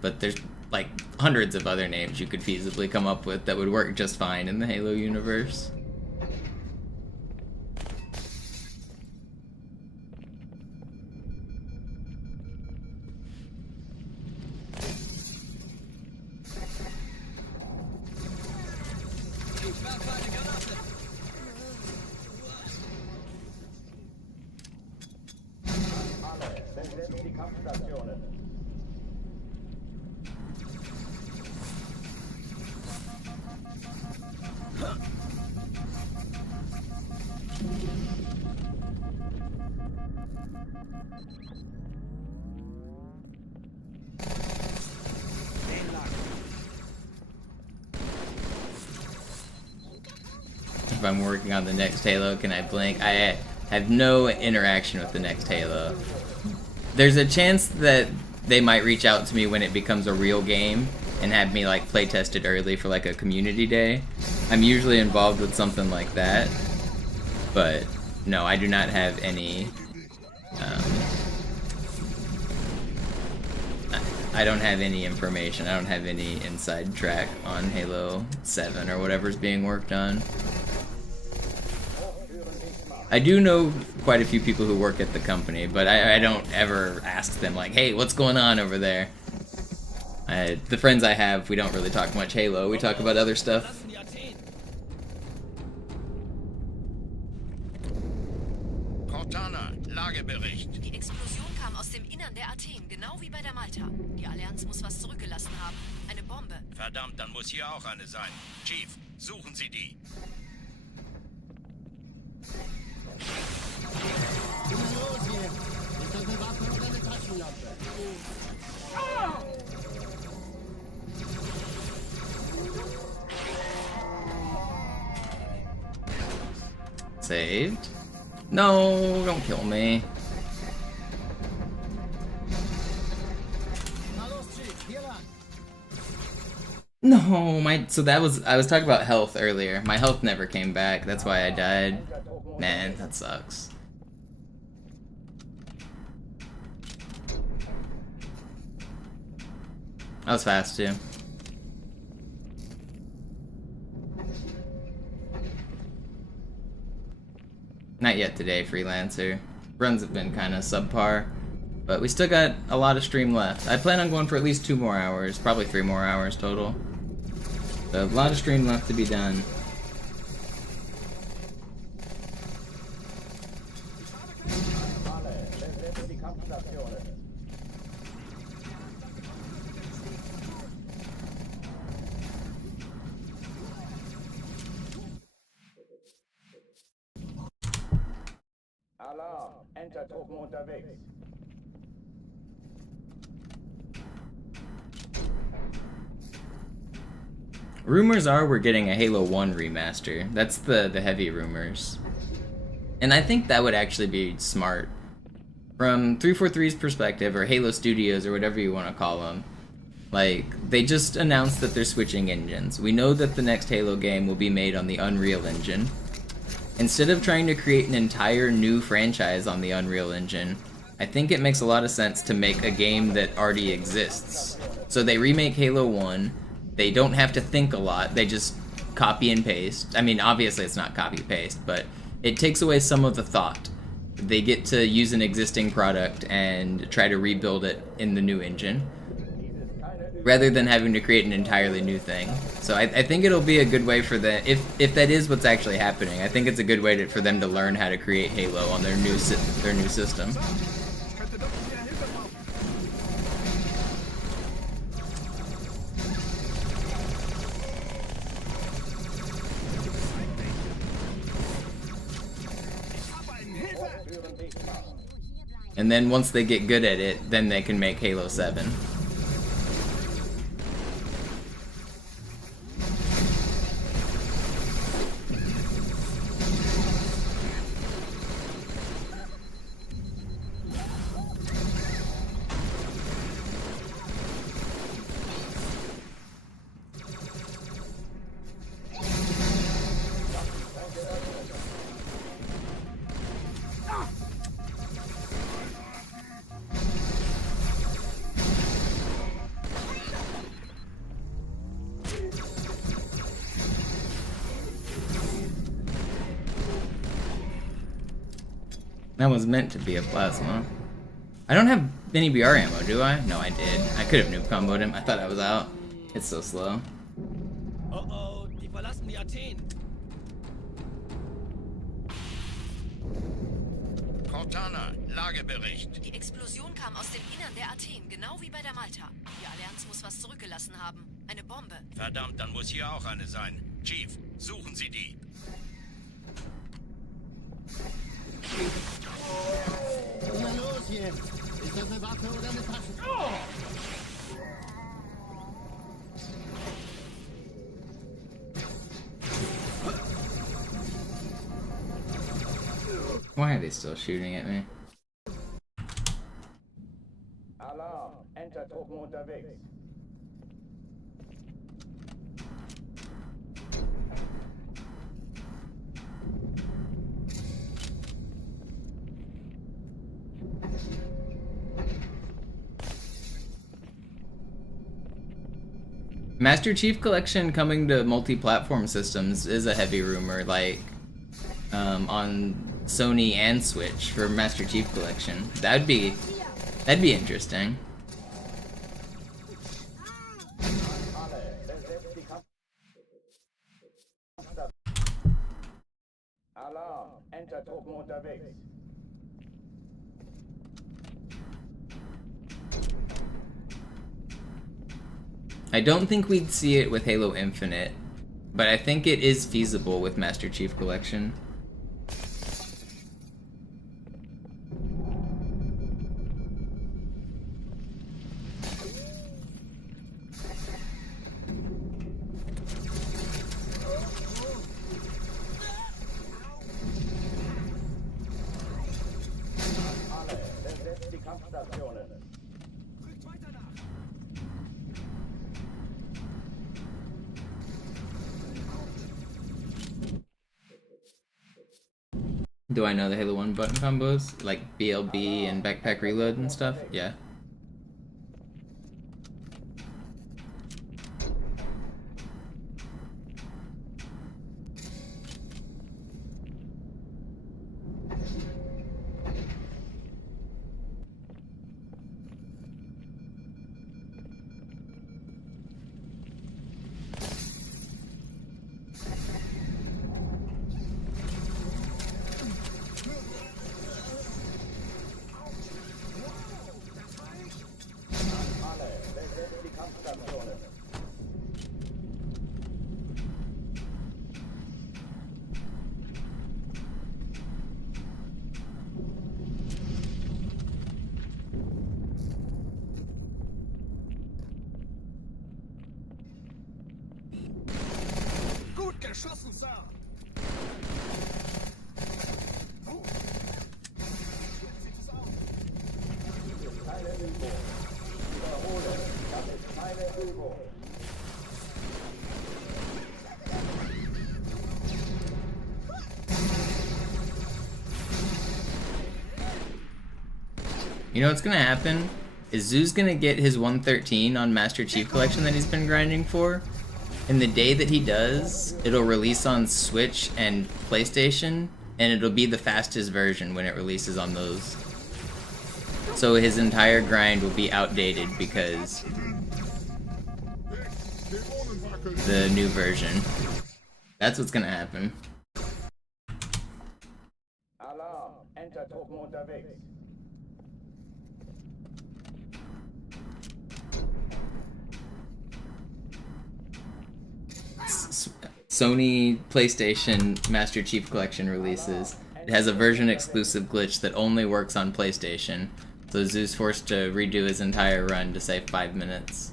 But there's like hundreds of other names you could feasibly come up with that would work just fine in the Halo universe. Alle, besetzt die Kampfstationen. If I'm working on the next Halo, can I blink? I have no interaction with the next Halo. There's a chance that they might reach out to me when it becomes a real game and have me like play test it early for like a community day. I'm usually involved with something like that, but no, I do not have any I don't have any information. I don't have any inside track on Halo 7 or whatever's being worked on. I do know quite a few people who work at the company, but I don't ever ask them like, hey, what's going on over there? The friends I have, we don't really talk much Halo. We talk about other stuff. Cortana, Lagebericht. Die Explosion kam aus dem Innern der Athen, genau wie bei der Malta. Die Allianz muss was zurückgelassen haben. Eine Bombe. Verdammt, dann muss hier auch eine sein. Chief, suchen Sie die. Immer los hier! Ist das eine Waffe oder eine Taschenlampe? Saved. No, don't kill me. No, so that was, I was talking about health earlier. My health never came back, that's why I died. Man, that sucks. That was fast too. Not yet today, Freelancer. Runs have been kind of subpar, but we still got a lot of stream left. I plan on going for at least 2 more hours, probably 3 more hours total. So a lot of stream left to be done. Alle, besetzt die Kampfstationen. Alarm, Entertruppen unterwegs. Rumors are we're getting a Halo 1 remaster. That's the heavy rumors. And I think that would actually be smart. From 343's perspective, or Halo Studios, or whatever you want to call them, like, they just announced that they're switching engines. We know that the next Halo game will be made on the Unreal Engine. Instead of trying to create an entire new franchise on the Unreal Engine, I think it makes a lot of sense to make a game that already exists. So they remake Halo 1, they don't have to think a lot, they just copy and paste. I mean, obviously it's not copy-paste, but it takes away some of the thought. They get to use an existing product and try to rebuild it in the new engine, rather than having to create an entirely new thing. So I think it'll be a good way for the, if that is what's actually happening, I think it's a good way for them to learn how to create Halo on their new system. And then once they get good at it, then they can make Halo 7. That was meant to be a plasma. I don't have any BR ammo, do I? No, I did. I could have noob comboed him. I thought I was out. It's so slow. Oh oh, die verlassen die Athen. Cortana, Lagebericht. Die Explosion kam aus dem Innern der Athen, genau wie bei der Malta. Die Allianz muss was zurückgelassen haben. Eine Bombe. Verdammt, dann muss hier auch eine sein. Chief, suchen Sie die. Na los jetzt! Ist das eine Waffe oder eine Tasche? Why are they still shooting at me? Alarm! Enter-Truppen unterwegs. Master Chief Collection coming to multi-platform systems is a heavy rumor, like on Sony and Switch for Master Chief Collection. That'd be interesting. Alarm! Enter-Truppen unterwegs. I don't think we'd see it with Halo Infinite, but I think it is feasible with Master Chief Collection. Alle, besetzt die Kampfstationen. Rückt weiter nach. Do I know the Halo 1 button combos? Like BLB and backpack reload and stuff? Yeah. Alle, besetzt die Kampfstationen. Gut geschossen, Sir. Keine Übung. Wiederhole, das ist keine Übung. You know what's gonna happen? Is Zoo's gonna get his 113 on Master Chief Collection that he's been grinding for, and the day that he does, it'll release on Switch and PlayStation, and it'll be the fastest version when it releases on those. So his entire grind will be outdated because the new version. That's what's gonna happen. Alarm! Enter-Truppen unterwegs. Sony PlayStation Master Chief Collection releases. It has a version exclusive glitch that only works on PlayStation, so Zoo's forced to redo his entire run to save 5 minutes.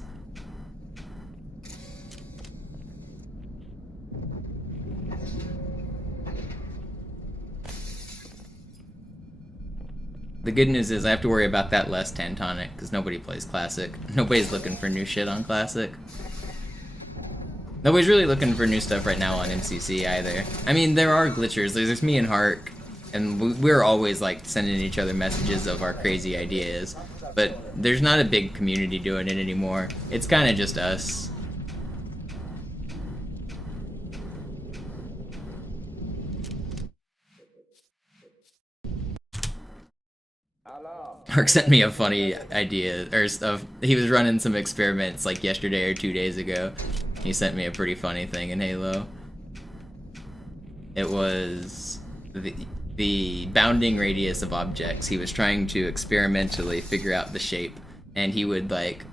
The good news is I have to worry about that less Tantonic, because nobody plays Classic. Nobody's looking for new shit on Classic. Nobody's really looking for new stuff right now on MCC either. I mean, there are glitchers. There's me and Hark, and we're always like sending each other messages of our crazy ideas. But there's not a big community doing it anymore. It's kind of just us. Mark sent me a funny idea, or stuff. He was running some experiments like yesterday or 2 days ago. He sent me a pretty funny thing in Halo. It was the bounding radius of objects. He was trying to experimentally figure out the shape, and he would like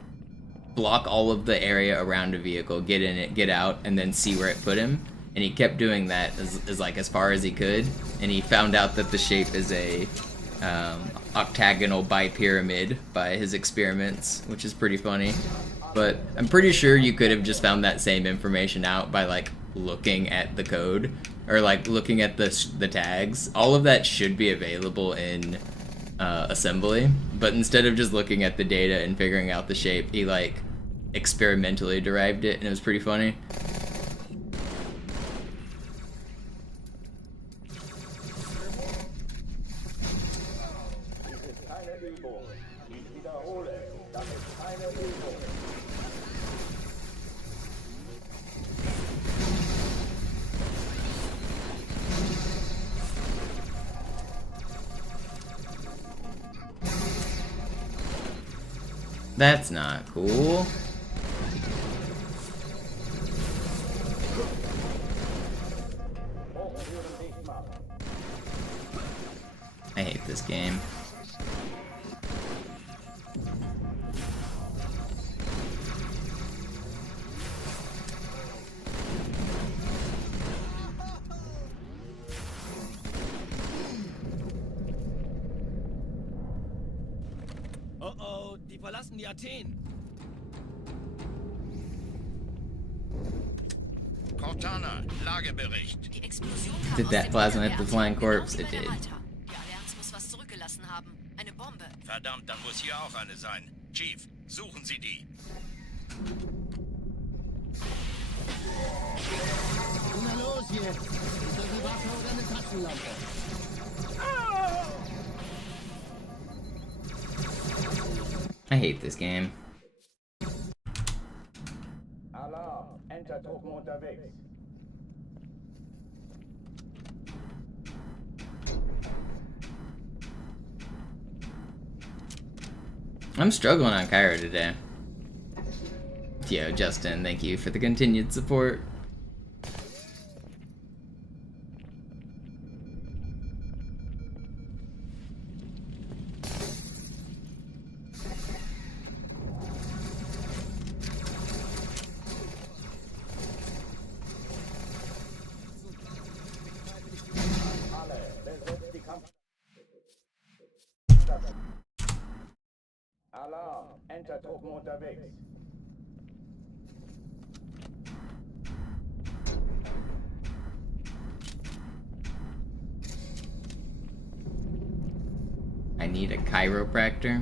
block all of the area around a vehicle, get in it, get out, and then see where it put him. And he kept doing that as far as he could, and he found out that the shape is a octagonal bipyramid by his experiments, which is pretty funny. But I'm pretty sure you could have just found that same information out by like looking at the code or like looking at the tags. All of that should be available in assembly, but instead of just looking at the data and figuring out the shape, he like experimentally derived it, and it was pretty funny. That's not cool. I hate this game. Oh, die verlassen die Athen. Cortana, Lagebericht. Die Explosion kam Did aus that dem plasma Innern hit the der flying Athen, corpse? genau It wie bei der did. Malta. Die Allianz muss was zurückgelassen haben. Eine Bombe. Verdammt, dann muss hier auch eine sein. Chief, suchen Sie die. Na los jetzt! Ist das eine Waffe oder eine Taschenlampe? I hate this game. Alarm! Entertruppen unterwegs. I'm struggling on Cairo today. Yo, Justin, thank you for the continued support. Alarm! Entertruppen unterwegs. I need a chiropractor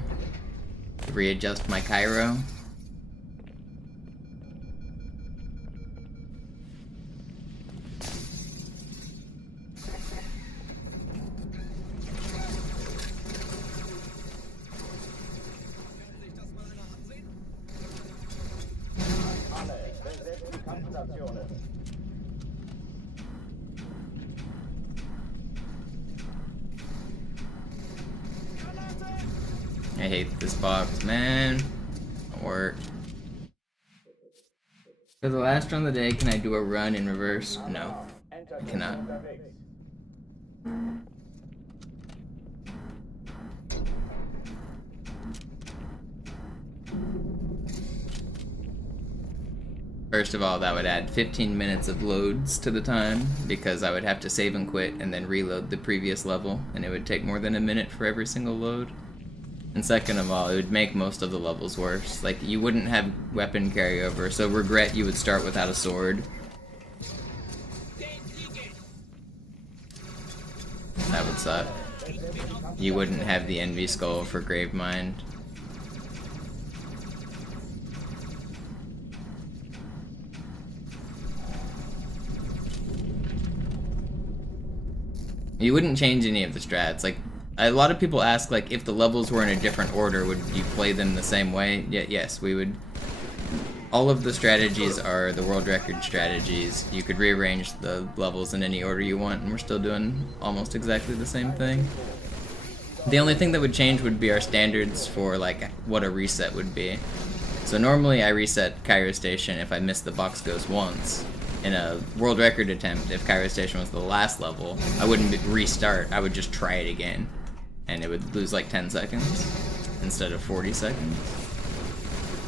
to readjust my chiro. Alle, besetzt die Kampfstationen. I hate this box, man. Don't work. For the last run of the day, can I do a run in reverse? No, I cannot. First of all, that would add 15 minutes of loads to the time, because I would have to save and quit and then reload the previous level, and it would take more than a minute for every single load. And second of all, it would make most of the levels worse. Like, you wouldn't have weapon carryover, so regret you would start without a sword. That would suck. You wouldn't have the Envy Skull for Gravemind. You wouldn't change any of the strats. Like, a lot of people ask, like, if the levels were in a different order, would you play them the same way? Yes, we would. All of the strategies are the world record strategies. You could rearrange the levels in any order you want, and we're still doing almost exactly the same thing. The only thing that would change would be our standards for like what a reset would be. So normally I reset Cairo Station if I miss the box goes once. In a world record attempt, if Cairo Station was the last level, I wouldn't restart, I would just try it again. And it would lose like 10 seconds instead of 40 seconds.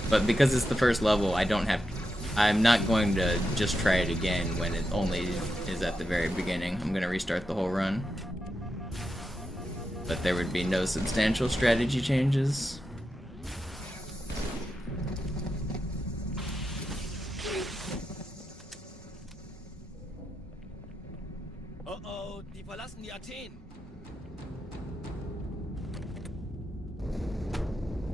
But because it's the first level, I'm not going to just try it again when it only is at the very beginning. I'm going to restart the whole run. But there would be no substantial strategy changes. Oh, die verlassen die Athen.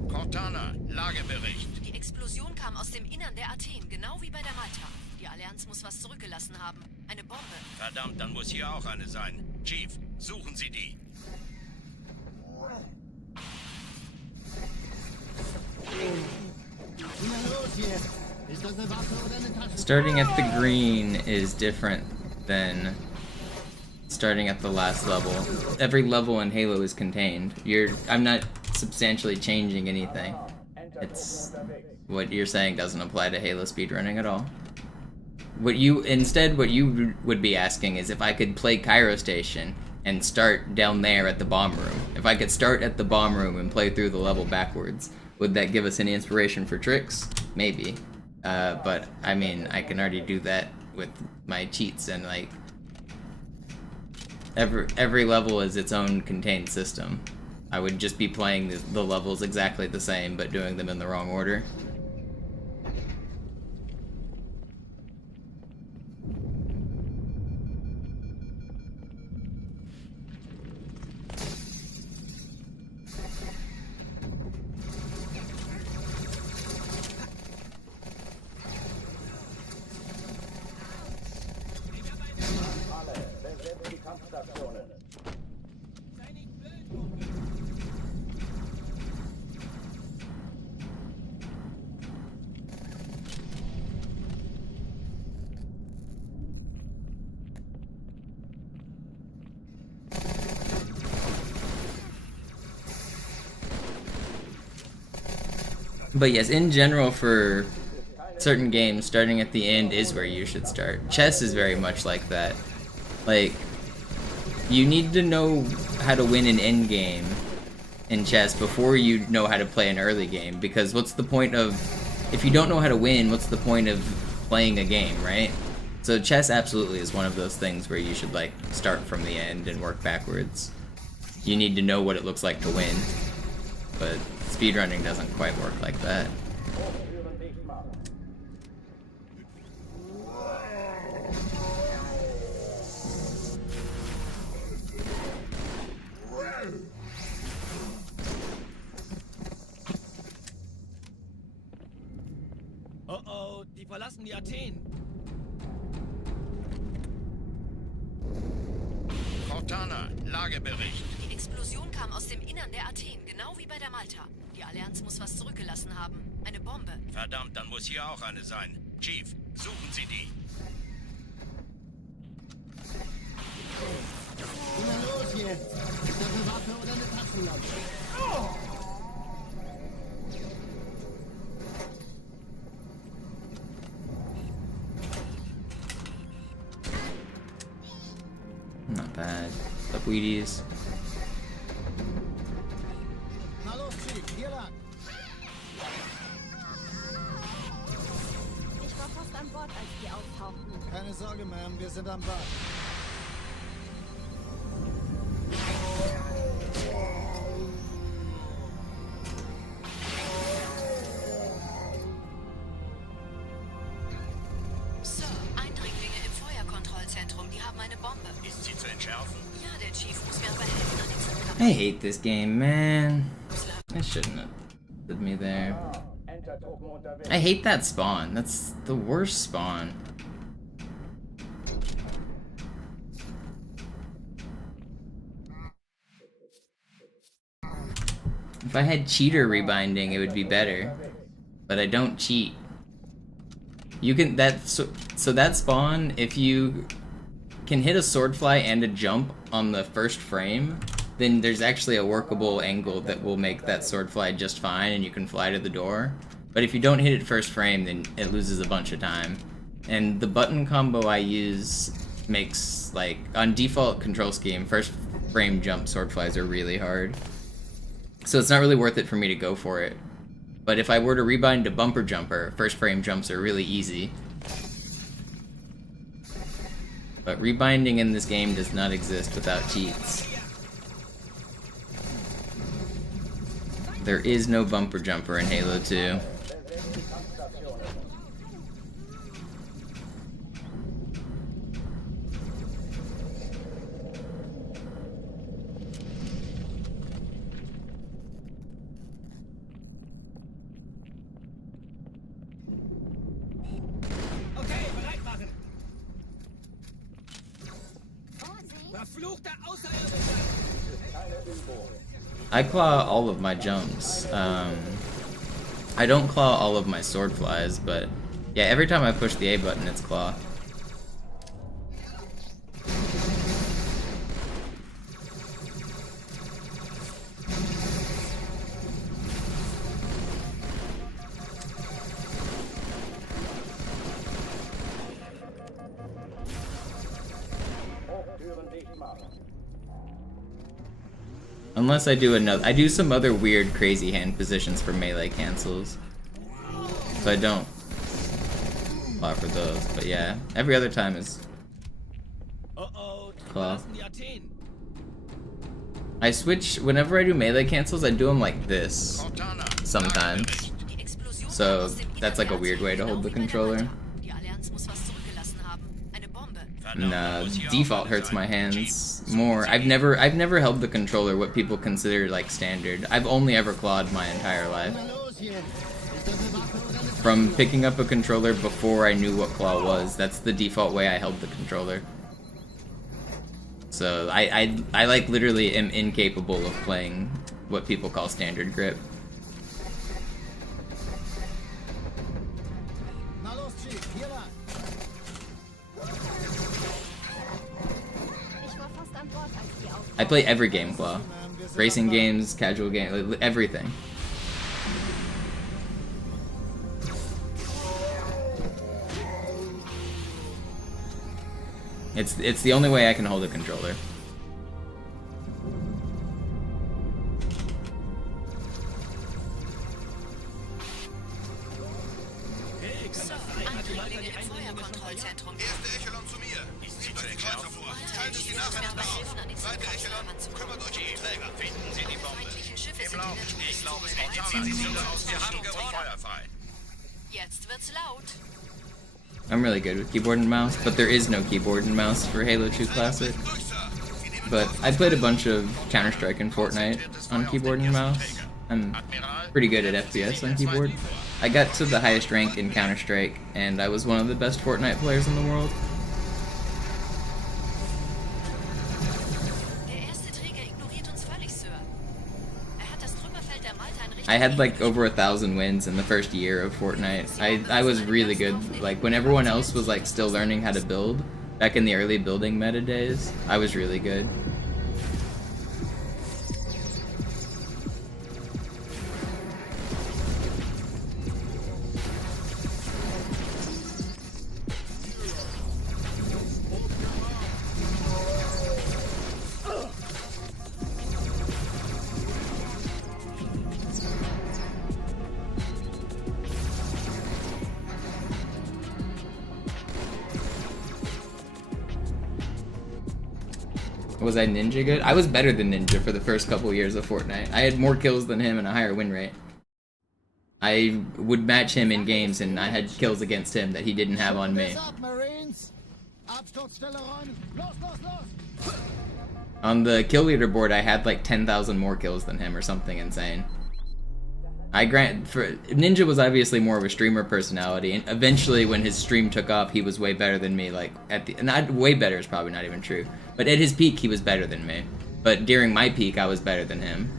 Cortana, Lagebericht. Die Explosion kam aus dem Innern der Athen, genau wie bei der Malta. Die Allianz muss was zurückgelassen haben. Eine Bombe. Verdammt, dann muss hier auch eine sein. Chief, suchen Sie die. Starting at the green is different than starting at the last level. Every level in Halo is contained. I'm not substantially changing anything. It's what you're saying doesn't apply to Halo speedrunning at all. What you would be asking is if I could play Cairo Station and start down there at the bomb room. If I could start at the bomb room and play through the level backwards, would that give us any inspiration for tricks? Maybe. But I mean, I can already do that with my cheats, and like every level is its own contained system. I would just be playing the levels exactly the same, but doing them in the wrong order. But yes, in general, for certain games, starting at the end is where you should start. Chess is very much like that. Like, you need to know how to win an end game in chess before you know how to play an early game, because what's the point of, if you don't know how to win, what's the point of playing a game, right? So chess absolutely is one of those things where you should like start from the end and work backwards. You need to know what it looks like to win, but speedrunning doesn't quite work like that. Oh, die verlassen die Athen. Cortana, Lagebericht. Die Explosion kam aus dem Innern der Athen, genau wie bei der Malta. Die Allianz muss was zurückgelassen haben. Eine Bombe. Verdammt, dann muss hier auch eine sein. Chief, suchen Sie die. Na los jetzt! Ist das eine Waffe oder eine Taschenlampe? Not bad. The Wheaties. Na los, Chief, hier lang. Ich war fast an Bord, als die auftauchten. Keine Sorge, Ma'am, wir sind am Bad. Sir, Eindringlinge im Feuerkontrollzentrum, die haben eine Bombe. Ist sie zu entschärfen? Ja, der Chief muss mir aber helfen, an den Flughafen. I hate this game, man. I shouldn't have put me there. I hate that spawn. That's the worst spawn. If I had cheater rebinding, it would be better. But I don't cheat. You can so that spawn, if you can hit a swordfly and a jump on the first frame, then there's actually a workable angle that will make that sword fly just fine and you can fly to the door. But if you don't hit it first frame, then it loses a bunch of time. And the button combo I use makes, like, on default control scheme, first frame jump sword flies are really hard. So it's not really worth it for me to go for it. But if I were to rebind to bumper jumper, first frame jumps are really easy. But rebinding in this game does not exist without cheats. There is no bumper jumper in Halo 2. I claw all of my jumps. I don't claw all of my sword flies, but yeah, every time I push the A button, it's claw. Unless I do another, I do some other weird, crazy hand positions for melee cancels. So I don't claw for those, but yeah, every other time is claw. I switch, whenever I do melee cancels, I do them like this, sometimes. So that's like a weird way to hold the controller. Nah, default hurts my hands more. I've never held the controller what people consider like standard. I've only ever clawed my entire life. From picking up a controller before I knew what claw was, that's the default way I held the controller. So I like literally am incapable of playing what people call standard grip. I play every game claw. Racing games, casual games, everything. It's the only way I can hold a controller. I'm really good with keyboard and mouse, but there is no keyboard and mouse for Halo 2 Classic. But I played a bunch of Counter-Strike and Fortnite on keyboard and mouse. I'm pretty good at FPS on keyboard. I got to the highest rank in Counter-Strike, and I was one of the best Fortnite players in the world. I had like over 1,000 wins in the first year of Fortnite. I was really good. Like when everyone else was like still learning how to build, back in the early building meta days, I was really good. Was I Ninja good? I was better than Ninja for the first couple years of Fortnite. I had more kills than him and a higher win rate. I would match him in games and I had kills against him that he didn't have on me. On the kill leaderboard, I had like 10,000 more kills than him or something insane. Ninja was obviously more of a streamer personality, and eventually when his stream took off, he was way better than me. Like way better is probably not even true, but at his peak, he was better than me. But during my peak, I was better than him.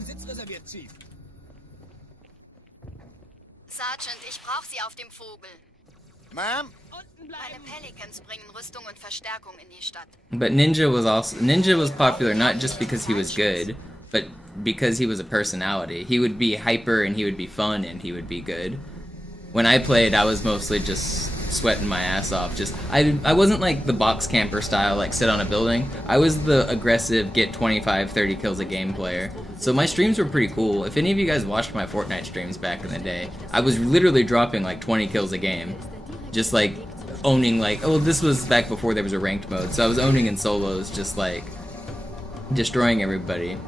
deinen Sitz reserviert, Chief. Sergeant, ich brauche Sie auf dem Vogel. Ma'am? Meine Pelicans bringen Rüstung und Verstärkung in die Stadt. But Ninja was popular not just because he was good, but because he was a personality. He would be hyper and he would be fun and he would be good. When I played, I was mostly just sweating my ass off. I wasn't like the box camper style, like sit on a building. I was the aggressive, get 25, 30 kills a game player. So my streams were pretty cool. If any of you guys watched my Fortnite streams back in the day, I was literally dropping like 20 kills a game. Just like owning like, oh, this was back before there was a ranked mode. So I was owning in solos, just like destroying everybody.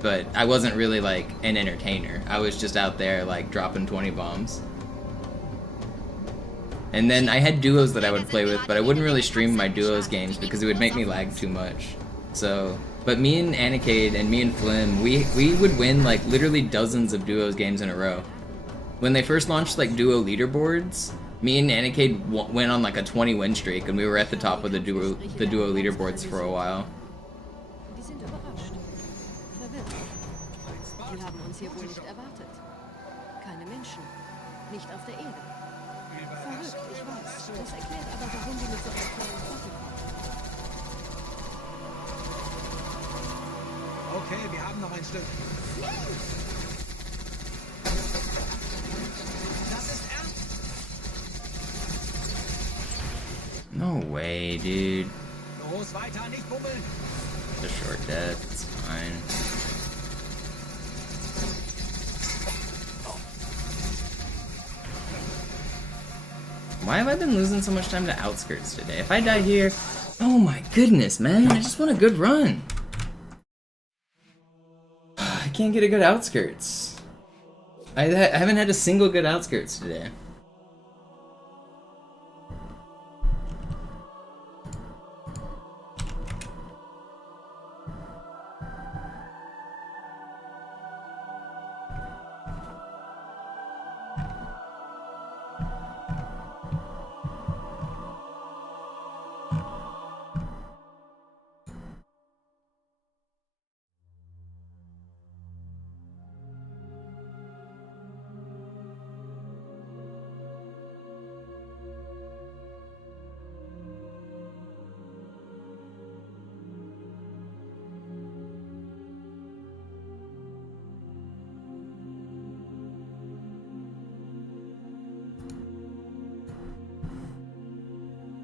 But I wasn't really like an entertainer. I was just out there like dropping 20 bombs. And then I had duos that I would play with, but I wouldn't really stream my duos games because it would make me lag too much. So, but me and Anikade and me and Flim, we would win like literally dozens of duos games in a row. When they first launched like duo leaderboards, me and Anikade went on like a 20 win streak, and we were at the top of the duo leaderboards for a while. Die sind überrascht. Verwirrt. Die haben uns hier wohl nicht erwartet. Keine Menschen. Nicht auf der Erde. Verrückt, ich weiß. Das erklärt aber, warum die mit so einer kleinen Flotte kommen. Okay, wir haben noch ein Stück. Das ist ernst. No way, dude. Los, weiter, nicht bummeln. The short death, it's fine. Why have I been losing so much time to outskirts today? If I die here, oh my goodness, man, I just want a good run. I can't get a good outskirts. I haven't had a single good outskirts today.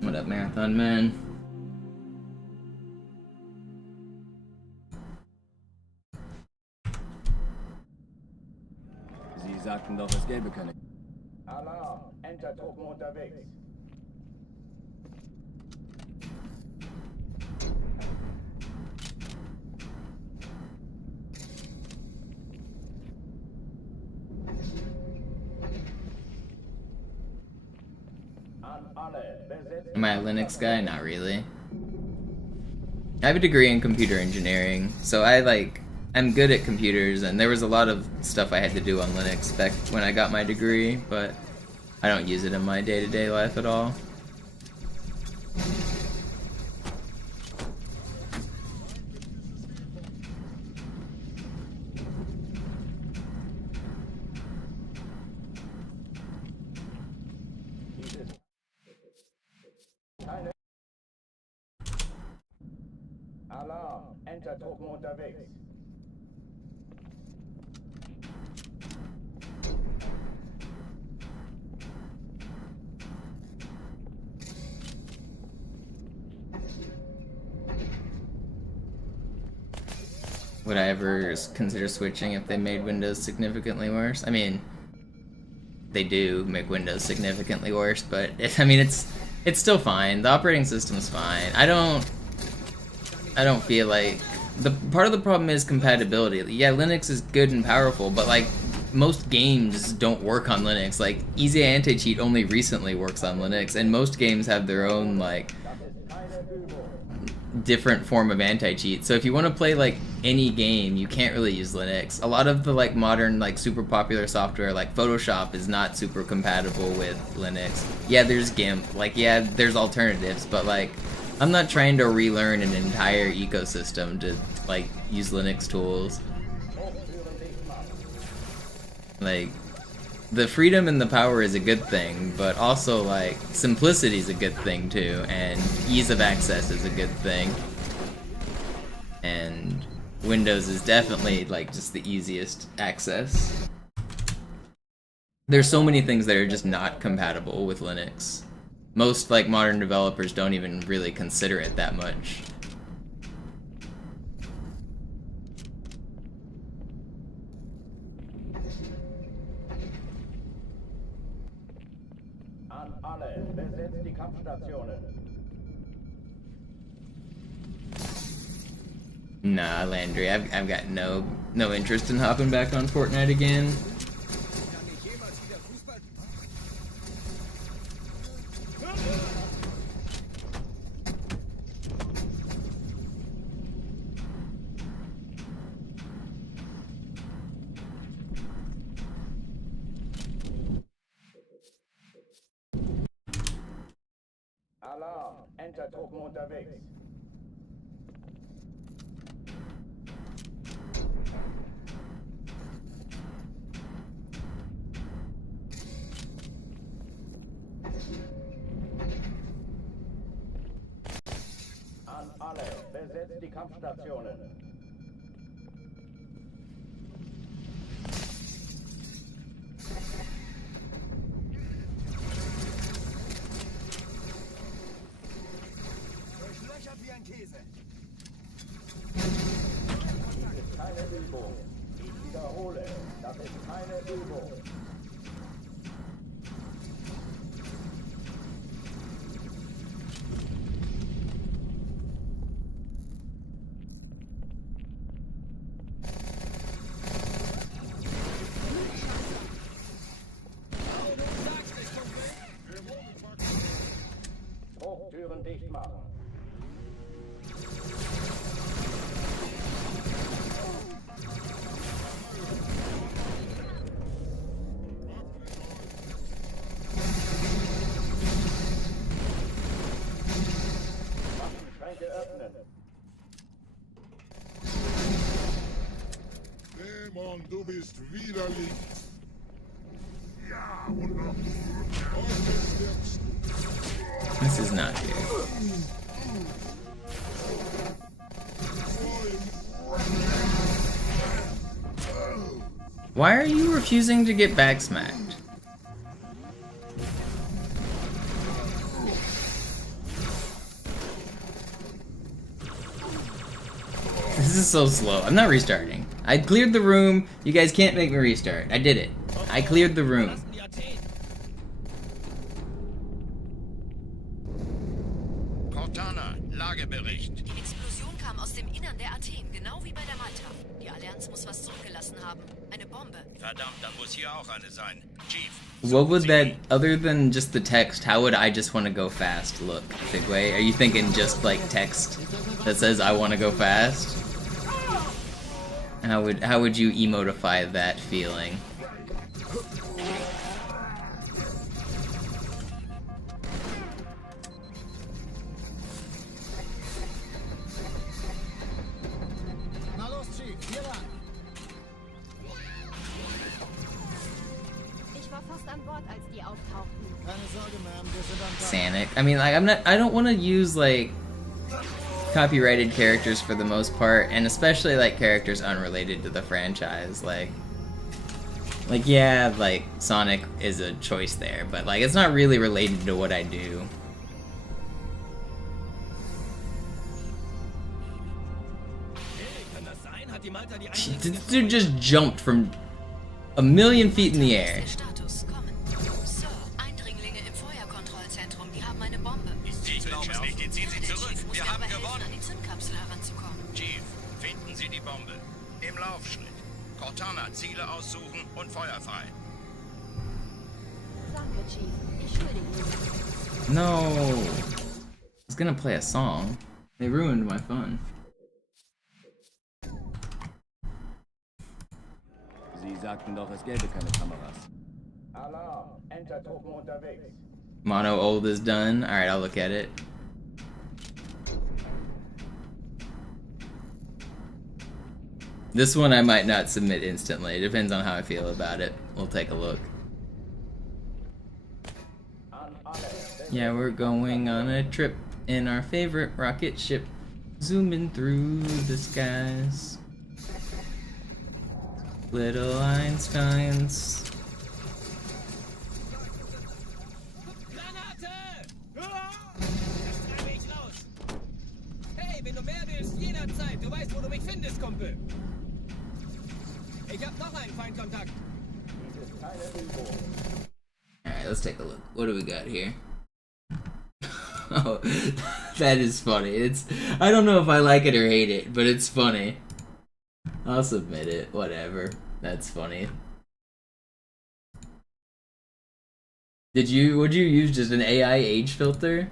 What up, Marathon Man? Sie sagten doch, es gäbe keine... Alarm, Entertruppen unterwegs. Am I a Linux guy? Not really. I have a degree in computer engineering, so I'm good at computers, and there was a lot of stuff I had to do on Linux back when I got my degree, but I don't use it in my day-to-day life at all. Alarm, Entertruppen unterwegs. Would I ever consider switching if they made Windows significantly worse? I mean, they do make Windows significantly worse, but it's still fine. The operating system's fine. I don't feel like part of the problem is compatibility. Yeah, Linux is good and powerful, but like most games don't work on Linux. Like Easy Anti-Cheat only recently works on Linux, and most games have their own like different form of anti-cheat. So if you want to play like any game, you can't really use Linux. A lot of the like modern like super popular software like Photoshop is not super compatible with Linux. Yeah, there's GIMP, like yeah, there's alternatives, but like I'm not trying to relearn an entire ecosystem to like use Linux tools. Like, the freedom and the power is a good thing, but also, like, simplicity is a good thing too, and ease of access is a good thing. And Windows is definitely, like, just the easiest access. There's so many things that are just not compatible with Linux. Most, like, modern developers don't even really consider it that much. An alle, besetzt die Kampfstationen. Nah, Landry, I've got no interest in hopping back on Fortnite again. Alarm, Entertruppen unterwegs. An alle, besetzt die Kampfstationen. Durchlöchert wie ein Käse. Das ist keine Übung. Ich wiederhole, das ist keine Übung. Türen dicht machen. Waffenschränke öffnen. Dämon, du bist widerlich. Ja, und noch. Heute stirbst du. This is not good. Why are you refusing to get backsmacked? This is so slow. I'm not restarting. I cleared the room. You guys can't make me restart. I did it. I cleared the room. Lagebericht. Die Explosion kam aus dem Innern der Athen, genau wie bei der Malta. Die Allianz muss was zurückgelassen haben. Eine Bombe. Verdammt, dann muss hier auch eine sein. Chief. What would that, other than just the text, how would I just want to go fast look, Bigway? Are you thinking just like text that says I want to go fast? How would you emotify that feeling? Sanic. I mean, like, I don't want to use, like, copyrighted characters for the most part, and especially, like, characters unrelated to the franchise, like, yeah, like, Sonic is a choice there, but, like, it's not really related to what I do. This dude just jumped from a million feet in the air. Ich glaube es nicht, die ziehen sie zurück. Wir haben gewonnen. Chief, finden Sie die Bombe. Im Laufschritt. Cortana, Ziele aussuchen und Feuer frei. Danke, Chief. Ich schulde Ihnen. No. I was gonna play a song. They ruined my fun. Sie sagten doch, es gäbe keine Kameras. Alarm, Entertruppen unterwegs. Mono old is done. Alright, I'll look at it. This one I might not submit instantly. It depends on how I feel about it. We'll take a look. Yeah, we're going on a trip in our favorite rocket ship, zooming through the skies. Little Einsteins. Hey, wenn du mehr willst, jederzeit. Du weißt, wo du mich findest, Kumpel. Ich hab noch einen Feindkontakt. Alright, let's take a look. What do we got here? Oh, that is funny. I don't know if I like it or hate it, but it's funny. I'll submit it. Whatever. That's funny. Would you use just an AI age filter?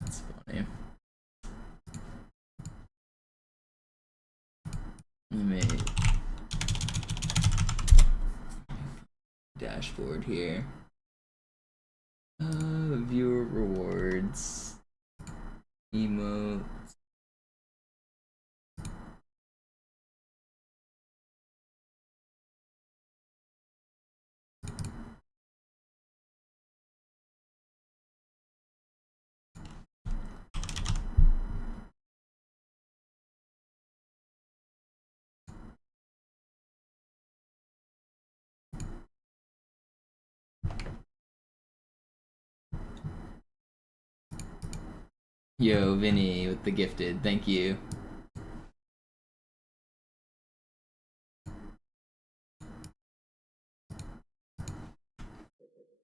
That's funny. Let me dashboard here. Viewer rewards. Emote. Yo, Vinny with the gifted, thank you.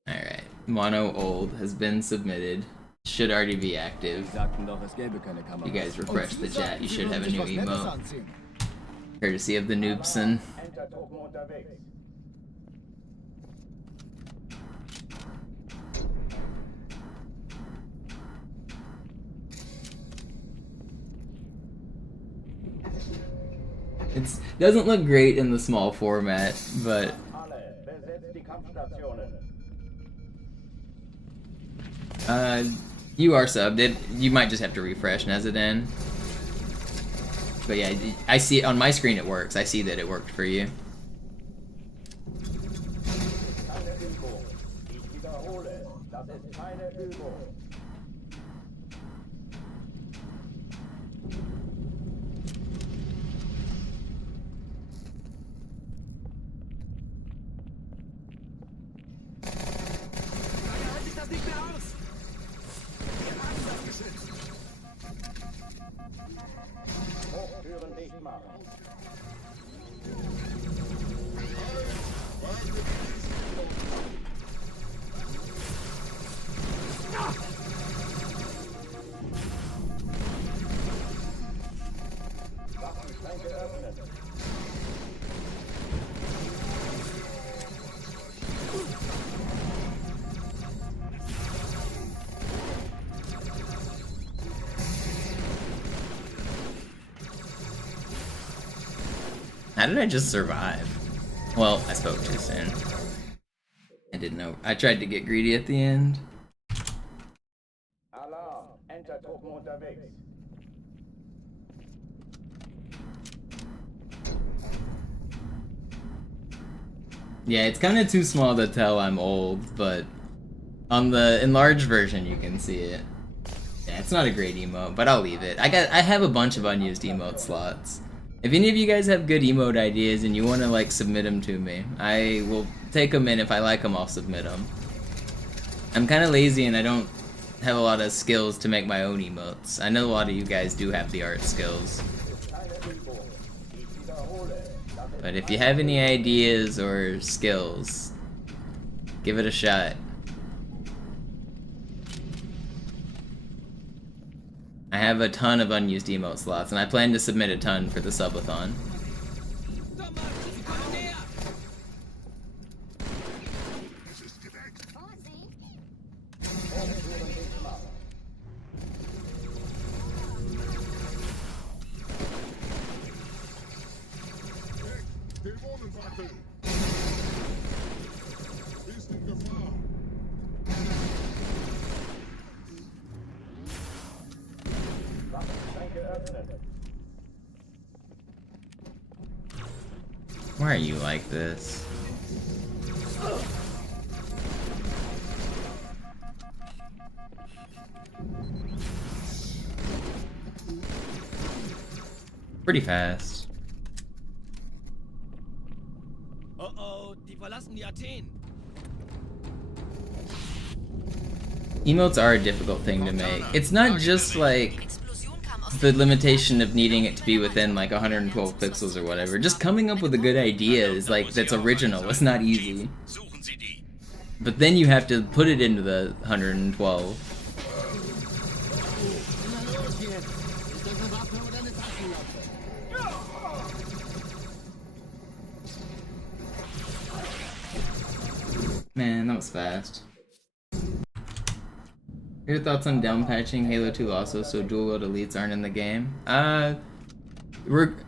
Alright, Mono Old has been submitted. Should already be active. You guys refresh the chat, you should have a new emote. Courtesy of the Noobson. It doesn't look great in the small format, but you are subbed. You might just have to refresh Nezadan. But yeah, I see it on my screen. It works. I see that it worked for you. How did I just survive? Well, I spoke too soon. I didn't know. I tried to get greedy at the end. Alarm! Enter-Truppen unterwegs. Yeah, it's kind of too small to tell I'm old, but on the enlarged version you can see it. Yeah, it's not a great emote, but I'll leave it. I have a bunch of unused emote slots. If any of you guys have good emote ideas and you want to like submit them to me, I will take them in. If I like them, I'll submit them. I'm kind of lazy and I don't have a lot of skills to make my own emotes. I know a lot of you guys do have the art skills. But if you have any ideas or skills, give it a shot. I have a ton of unused emote slots, and I plan to submit a ton for the Subathon. Why are you like this? Pretty fast. Oh, die verlassen die Athen. Emotes are a difficult thing to make. It's not just like the limitation of needing it to be within like 112 pixels or whatever. Just coming up with a good idea is like, that's original. It's not easy. But then you have to put it into the 112. Man, that was fast. Your thoughts on down patching Halo 2 also so dual wield elites aren't in the game?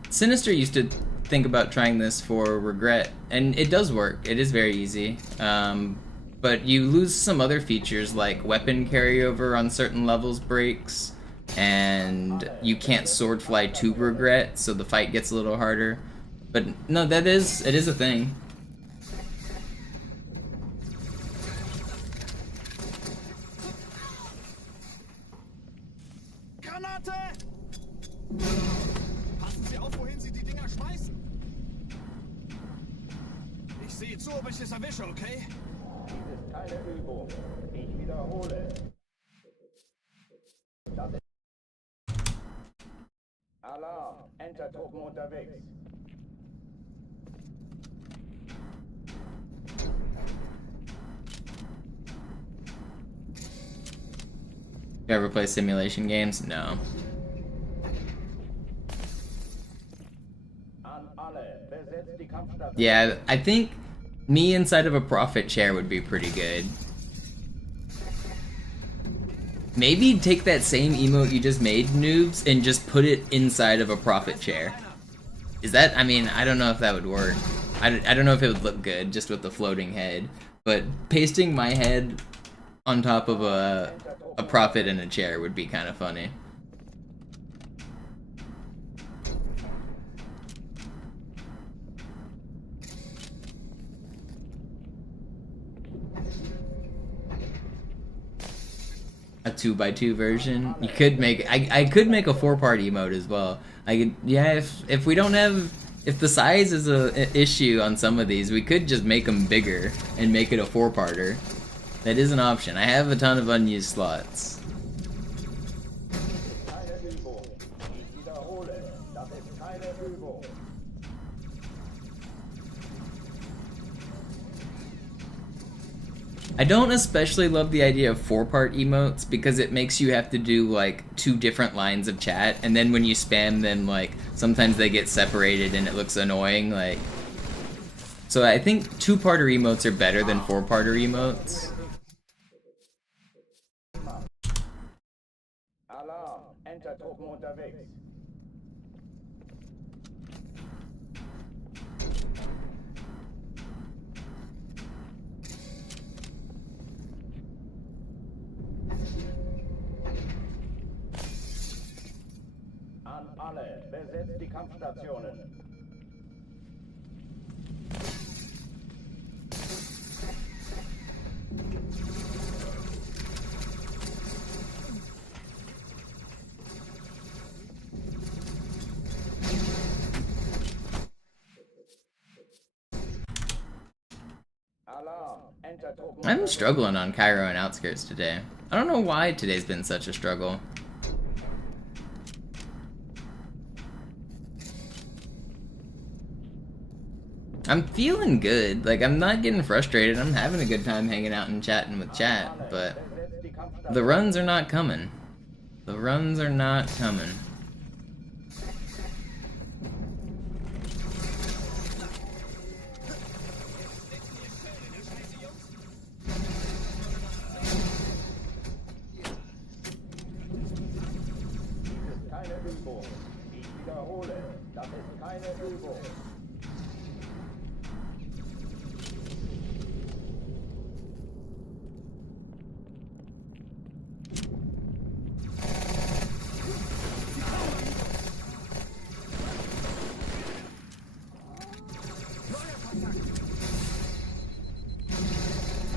Sinister used to think about trying this for Regret, and it does work. It is very easy. But you lose some other features like weapon carryover on certain levels breaks, and you can't sword fly to Regret, so the fight gets a little harder. But no, it is a thing. Passen Sie auf, wohin Sie die Dinger schmeißen. Ich sehe zu, ob ich es erwische, okay? Dies ist keine Übung. Ich wiederhole. Das ist Alarm. Enter-Truppen unterwegs. You ever play simulation games? No. Yeah, I think me inside of a profit chair would be pretty good. Maybe take that same emote you just made, noobs, and just put it inside of a profit chair. Is that, I mean, I don't know if that would work. I don't know if it would look good just with the floating head, but pasting my head on top of a profit in a chair would be kind of funny. A 2x2 version. You could make, I could make a 4-part emote as well. I could, yeah, if we don't have, if the size is an issue on some of these, we could just make them bigger and make it a 4-parter. That is an option. I have a ton of unused slots. I don't especially love the idea of 4-part emotes because it makes you have to do like 2 different lines of chat, and then when you spam them, like sometimes they get separated and it looks annoying. Like, so I think 2-parter emotes are better than 4-parter emotes. Alarm. Enter-Truppen unterwegs. An alle, besetzt die Kampfstationen. Alarm. Enter-Truppen. I'm struggling on Cairo and Outskirts today. I don't know why today's been such a struggle. I'm feeling good. Like, I'm not getting frustrated. I'm having a good time hanging out and chatting with chat, but the runs are not coming. The runs are not coming. Keine Übung. Ich wiederhole. Das ist keine Übung.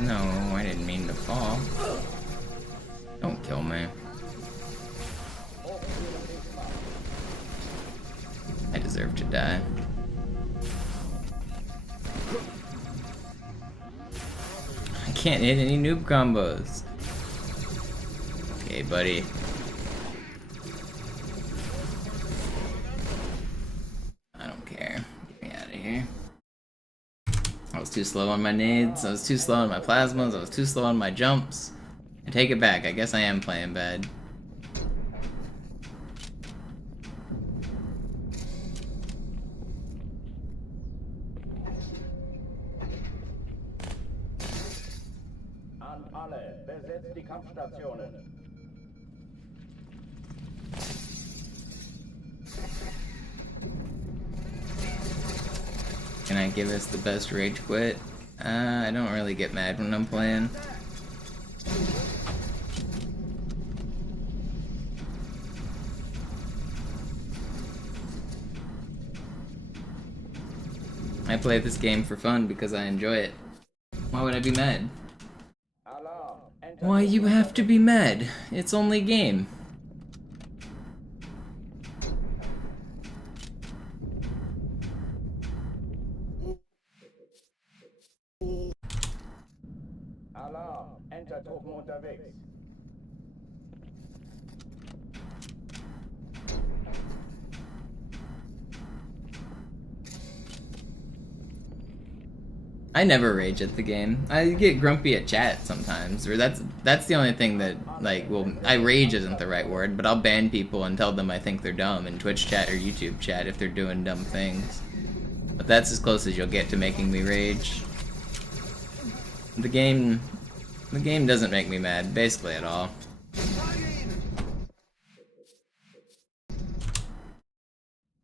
No, I didn't mean to fall. Don't kill me. I deserve to die. I can't hit any noob combos. Okay, buddy. I don't care. Get me out of here. I was too slow on my nades, I was too slow on my plasmas, I was too slow on my jumps. I take it back, I guess I am playing bad. An alle, besetzt die Kampfstationen. Can I give us the best rage quit? I don't really get mad when I'm playing. I play this game for fun because I enjoy it. Why would I be mad? Why you have to be mad? It's only a game. Alarm, Entertruppen unterwegs. I never rage at the game. I get grumpy at chat sometimes, or that's the only thing that, like, well, I rage isn't the right word, but I'll ban people and tell them I think they're dumb in Twitch chat or YouTube chat if they're doing dumb things. But that's as close as you'll get to making me rage. The game doesn't make me mad, basically at all.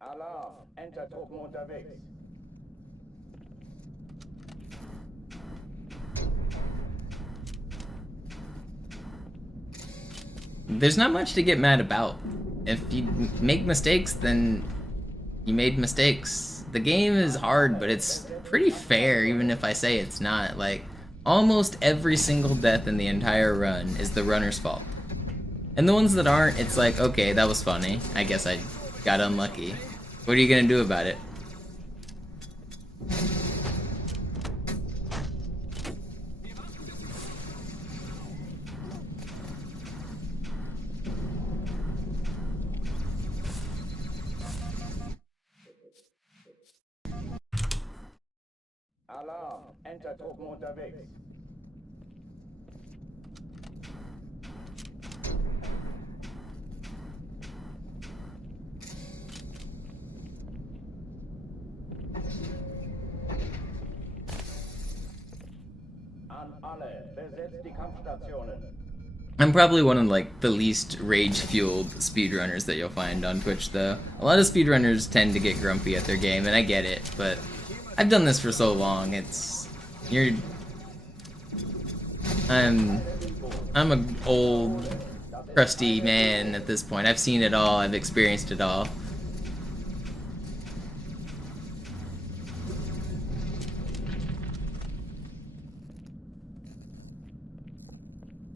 Alarm, Entertruppen unterwegs. There's not much to get mad about. If you make mistakes, then you made mistakes. The game is hard, but it's pretty fair, even if I say it's not. Like, almost every single death in the entire run is the runner's fault. And the ones that aren't, it's like, okay, that was funny. I guess I got unlucky. What are you gonna do about it? Alarm, Entertruppen unterwegs. An alle, besetzt die Kampfstationen. I'm probably one of, like, the least rage-fueled speedrunners that you'll find on Twitch, though. A lot of speedrunners tend to get grumpy at their game, and I get it, but I've done this for so long, I'm an old, crusty man at this point. I've seen it all, I've experienced it all.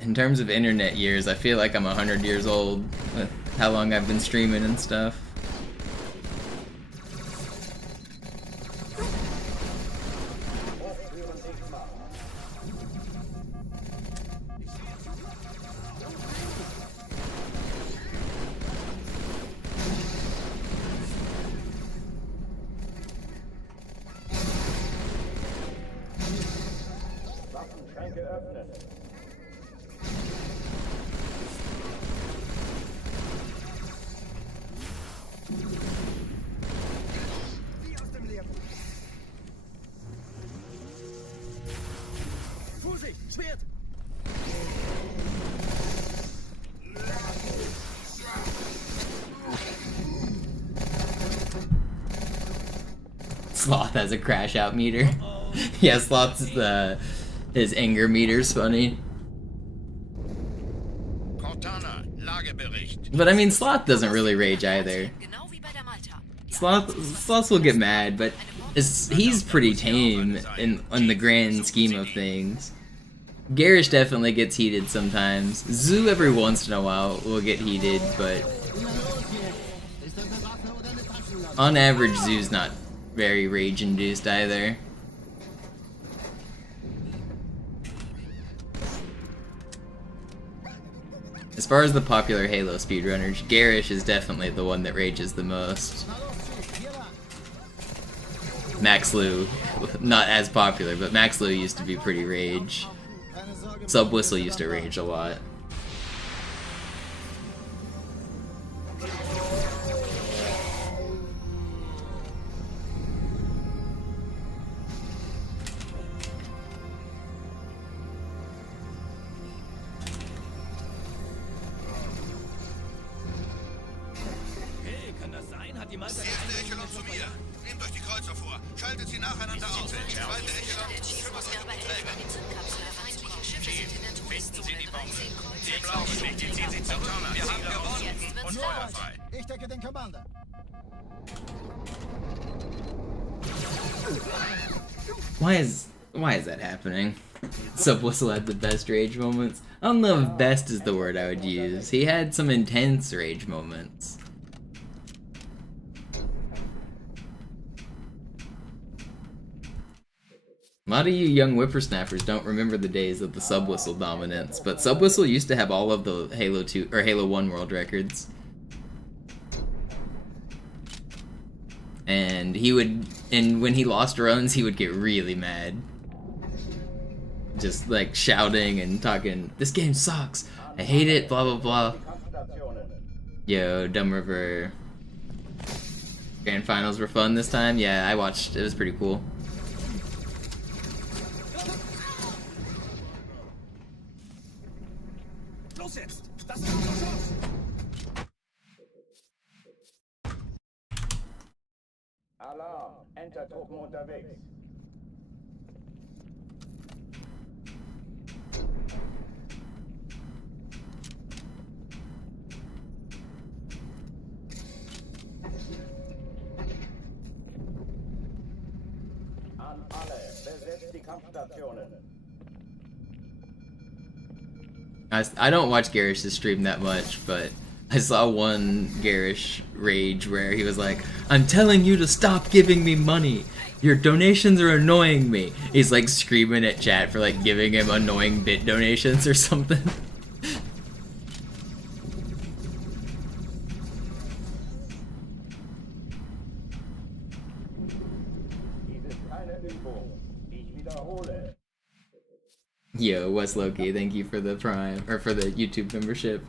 In terms of internet years, I feel like I'm 100 years old with how long I've been streaming and stuff. Waffenschränke öffnen. Vorsicht, Schwert! Sloth has a crash out meter. Yeah, Sloth's his anger meter's funny. Cortana, Lagebericht. But I mean, Sloth doesn't really rage either. Sloth will get mad, but he's pretty tame in the grand scheme of things. Garish definitely gets heated sometimes. Zoo every once in a while will get heated, but on average Zoo's not very rage-induced either. As far as the popular Halo speedrunners, Garish is definitely the one that rages the most. Max Lu, not as popular, but Max Lu used to be pretty rage. Sub Whistle used to rage a lot. Erste Echelon zu mir. Nehmt euch die Kreuzer vor. Schaltet sie nacheinander aus. Zweite Echelon kümmert euch um die Träger. Finden Sie die Bombe. Sie glauben nicht, die ziehen Sie zurück. Wir haben gewonnen. Und Feuer frei. Ich decke den Commander. Why is that happening? Sub Whistle had the best rage moments. I don't know if best is the word I would use. He had some intense rage moments. A lot of you young whippersnappers don't remember the days of the Sub Whistle dominance, but Sub Whistle used to have all of the Halo 2 or Halo 1 world records. And when he lost runs, he would get really mad. Just like shouting and talking, "This game sucks, I hate it, blah blah blah." Yo, Dumb River Grand Finals were fun this time. Yeah, I watched, it was pretty cool. Alarm, Entertruppen unterwegs. An alle, besetzt die Kampfstationen. I don't watch Garish's stream that much, but I saw one Garish rage where he was like, "I'm telling you to stop giving me money. Your donations are annoying me." He's like screaming at chat for like giving him annoying bit donations or something. Yo, Wes Loki, thank you for the Prime, or for the YouTube membership.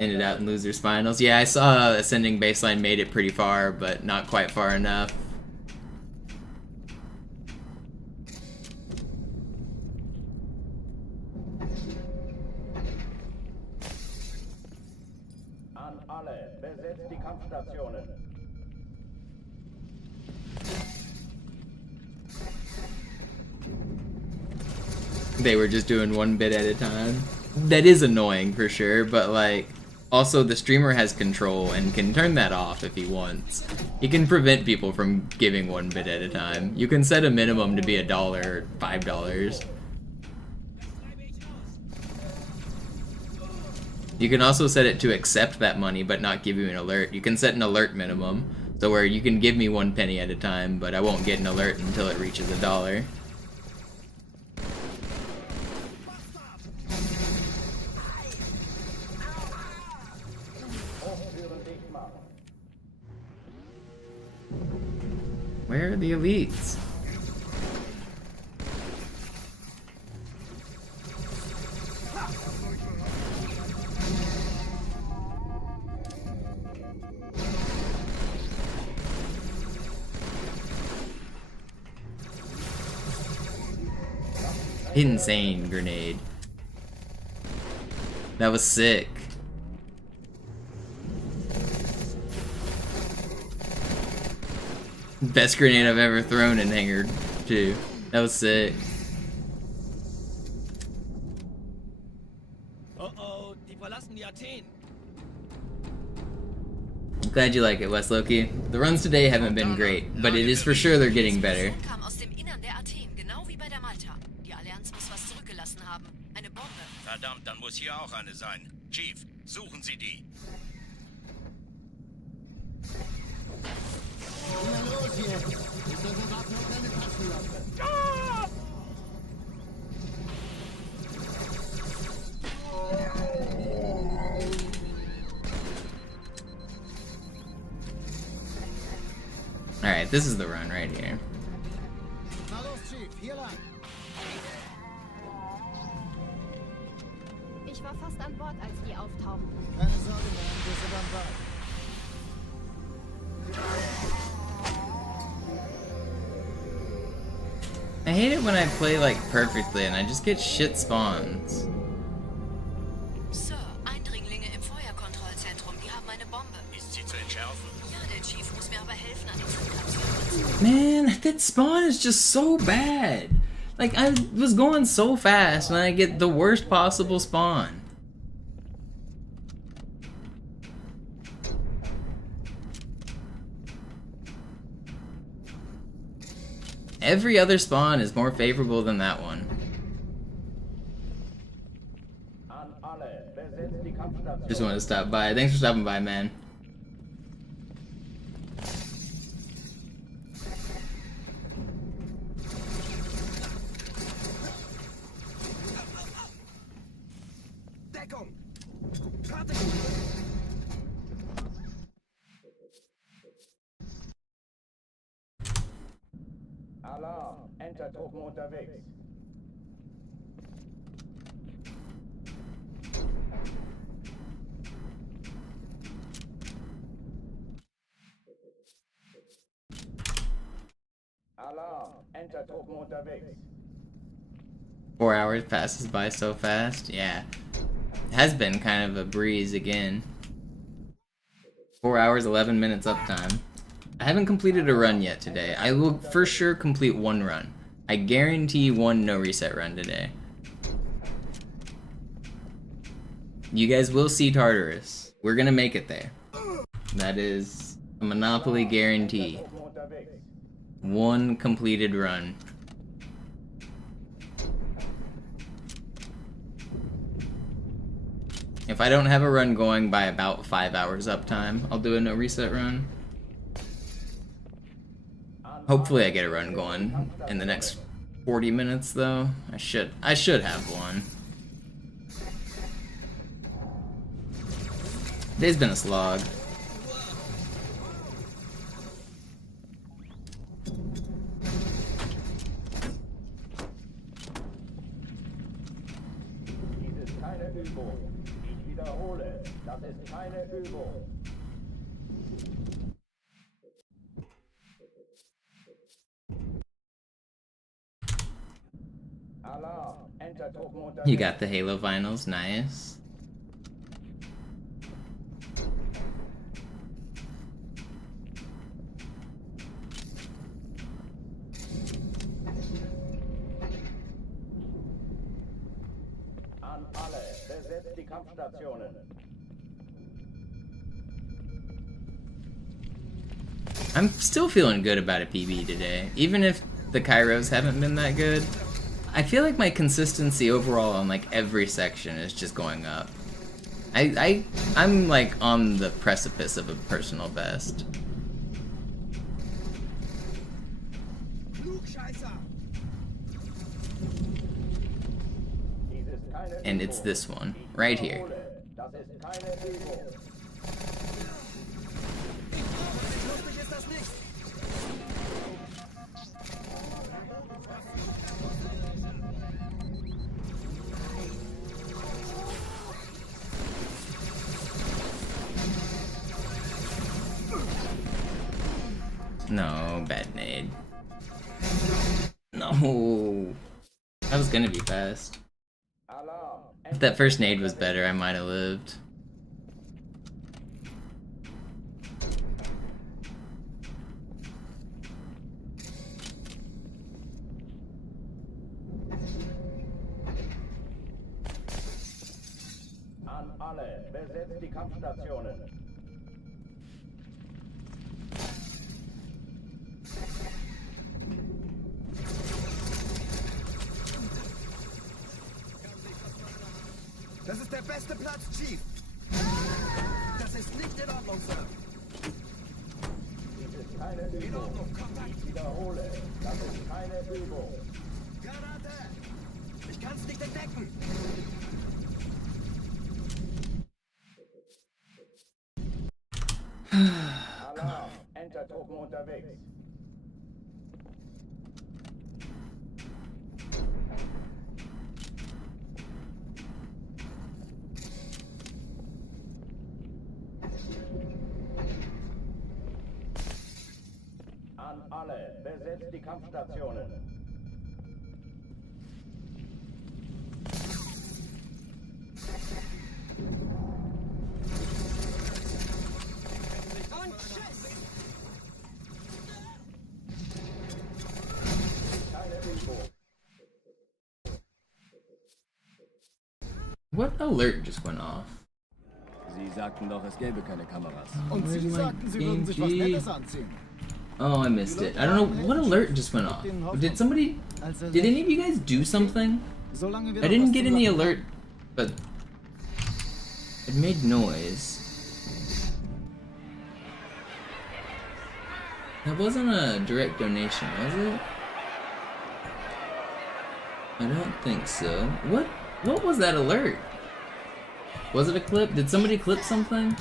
Ended out in Losers Finals. Yeah, I saw Ascending Baseline made it pretty far, but not quite far enough. An alle, besetzt die Kampfstationen. They were just doing one bit at a time. That is annoying for sure, but like, also the streamer has control and can turn that off if he wants. He can prevent people from giving one bit at a time. You can set a minimum to be $1 or $5. You can also set it to accept that money but not give you an alert. You can set an alert minimum, so where you can give me 1 penny at a time, but I won't get an alert until it reaches $1. Where are the elites? Insane grenade. That was sick. Best grenade I've ever thrown in Hangar 2. That was sick. Oh, die verlassen die Athen. Glad you like it, Wes Loki. The runs today haven't been great, but it is for sure they're getting better. Kam aus dem Innern der Athen, genau wie bei der Malta. Die Allianz muss was Verdammt, dann muss hier auch eine sein. Chief, suchen Sie die. Na los jetzt! Ist das überhaupt noch keine Taschenlampe? Alright, this is the run right here. Na los, Chief, hier lang. Ich war fast an Bord, als die auftauchten. Keine Sorge, Mann, wir sind am Ball. I hate it when I play like perfectly and I just get shit spawns. Sir, Eindringlinge im Feuerkontrollzentrum, die haben eine Bombe. Ist sie zu entschärfen? Ja, der Chief muss mir aber helfen, an die Zündkapsel. Man, that spawn is just so bad. Like, I was going so fast and I get the worst possible spawn. Every other spawn is more favorable than that one. An alle, besetzt die Kampfstation. Just wanted to stop by. Thanks for stopping by, man. Deckung! Fertig! Alarm, Entertruppen unterwegs. Alarm, Entertruppen unterwegs. 4 hours passes by so fast. Yeah. It has been kind of a breeze again. 4 hours, 11 minutes uptime. I haven't completed a run yet today. I will for sure complete one run. I guarantee one no reset run today. You guys will see Tartarus. We're gonna make it there. That is a Monopoly guarantee. One completed run. If I don't have a run going by about 5 hours uptime, I'll do a no reset run. Hopefully I get a run going in the next 40 minutes though. I should have one. Today's been a slog. Dies ist keine Übung. Ich wiederhole, das ist keine Übung. Alarm, Entertruppen unterwegs. You got the Halo vinyls, nice. An alle, besetzt die Kampfstationen. I'm still feeling good about a PB today, even if the Kairos haven't been that good. I feel like my consistency overall on like every section is just going up. I'm like on the precipice of a personal best. And it's this one, right here. Das ist keine Übung. Lustig ist das nicht. No, bad nade. No. That was gonna be fast. If that first nade was better, I might have lived. An alle, besetzt die Kampfstationen. Das ist der beste Platz, Chief. Das ist nicht in Ordnung, Sir. Dies ist keine Übung. In Ordnung, Kontakt. Ich wiederhole, das ist keine Übung. Granate! Ich kann's nicht entdecken. Alarm, Entertruppen unterwegs. An alle, besetzt die Kampfstationen. Und Schuss! Keine Übung. What alert just went off? Sie sagten doch, es gäbe keine Kameras. Und Sie sagten, Sie würden sich was Nettes anziehen. Oh, I missed it. I don't know what alert just went off. Did somebody? Did any of you guys do something? I didn't get any alert, but it made noise. That wasn't a direct donation, was it? I don't think so. What was that alert? Was it a clip? Did somebody clip something?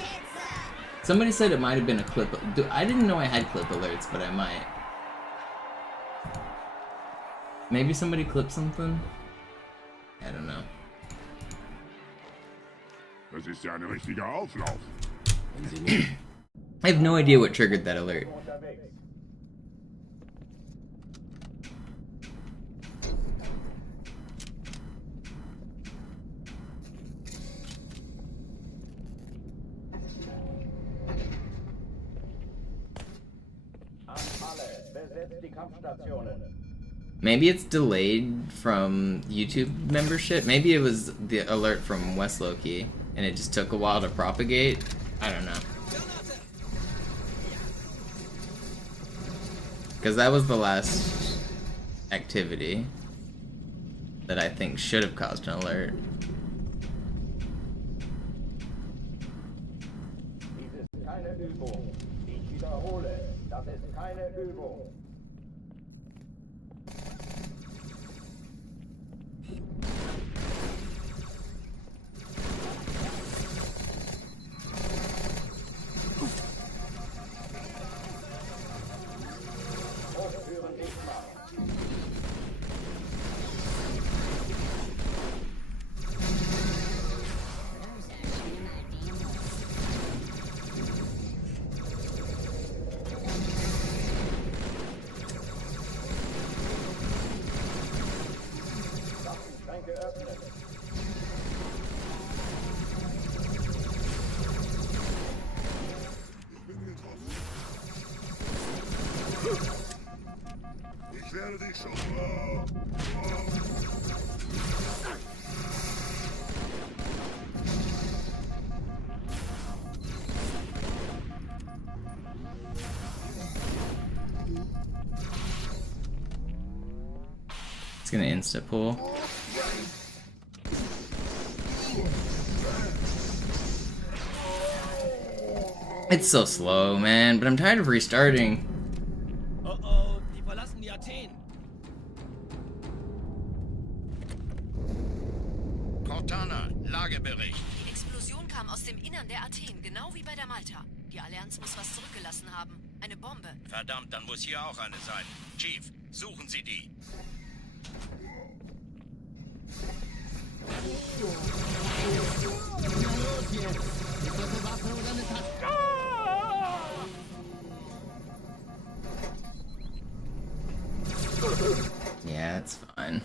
Somebody said it might have been a clip. I didn't know I had clip alerts, but I might. Maybe somebody clipped something? I don't know. Das ist ja ein richtiger Auflauf. I have no idea what triggered that alert. Maybe it's delayed from YouTube membership. Maybe it was the alert from West Loki and it just took a while to propagate. I don't know. Because that was the last activity that I think should have caused an alert. Dies ist keine Übung. Ich wiederhole, das ist keine Übung. Ich werde dich schon. It's gonna insta pull. It's so slow, man, but I'm tired of restarting. Oh, die verlassen die Athen. Cortana, Lagebericht. Die Explosion kam aus dem Innern der Athen, genau wie bei der Malta. Die Allianz muss was zurückgelassen haben. Eine Bombe. Verdammt, dann muss hier auch eine sein. Chief, suchen Sie die. Yeah, it's fine.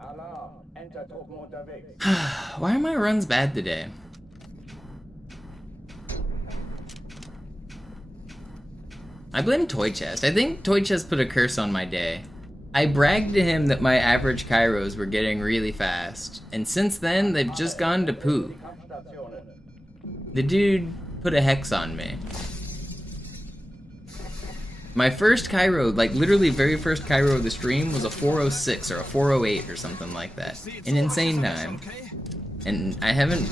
Alarm, Entertruppen unterwegs. Why are my runs bad today? I blame Toy Chest. I think Toy Chest put a curse on my day. I bragged to him that my average Kairos were getting really fast, and since then they've just gone to poo. The dude put a hex on me. My first Cairo, like literally very first Cairo of the stream was a 406 or a 408 or something like that. An insane time. And I haven't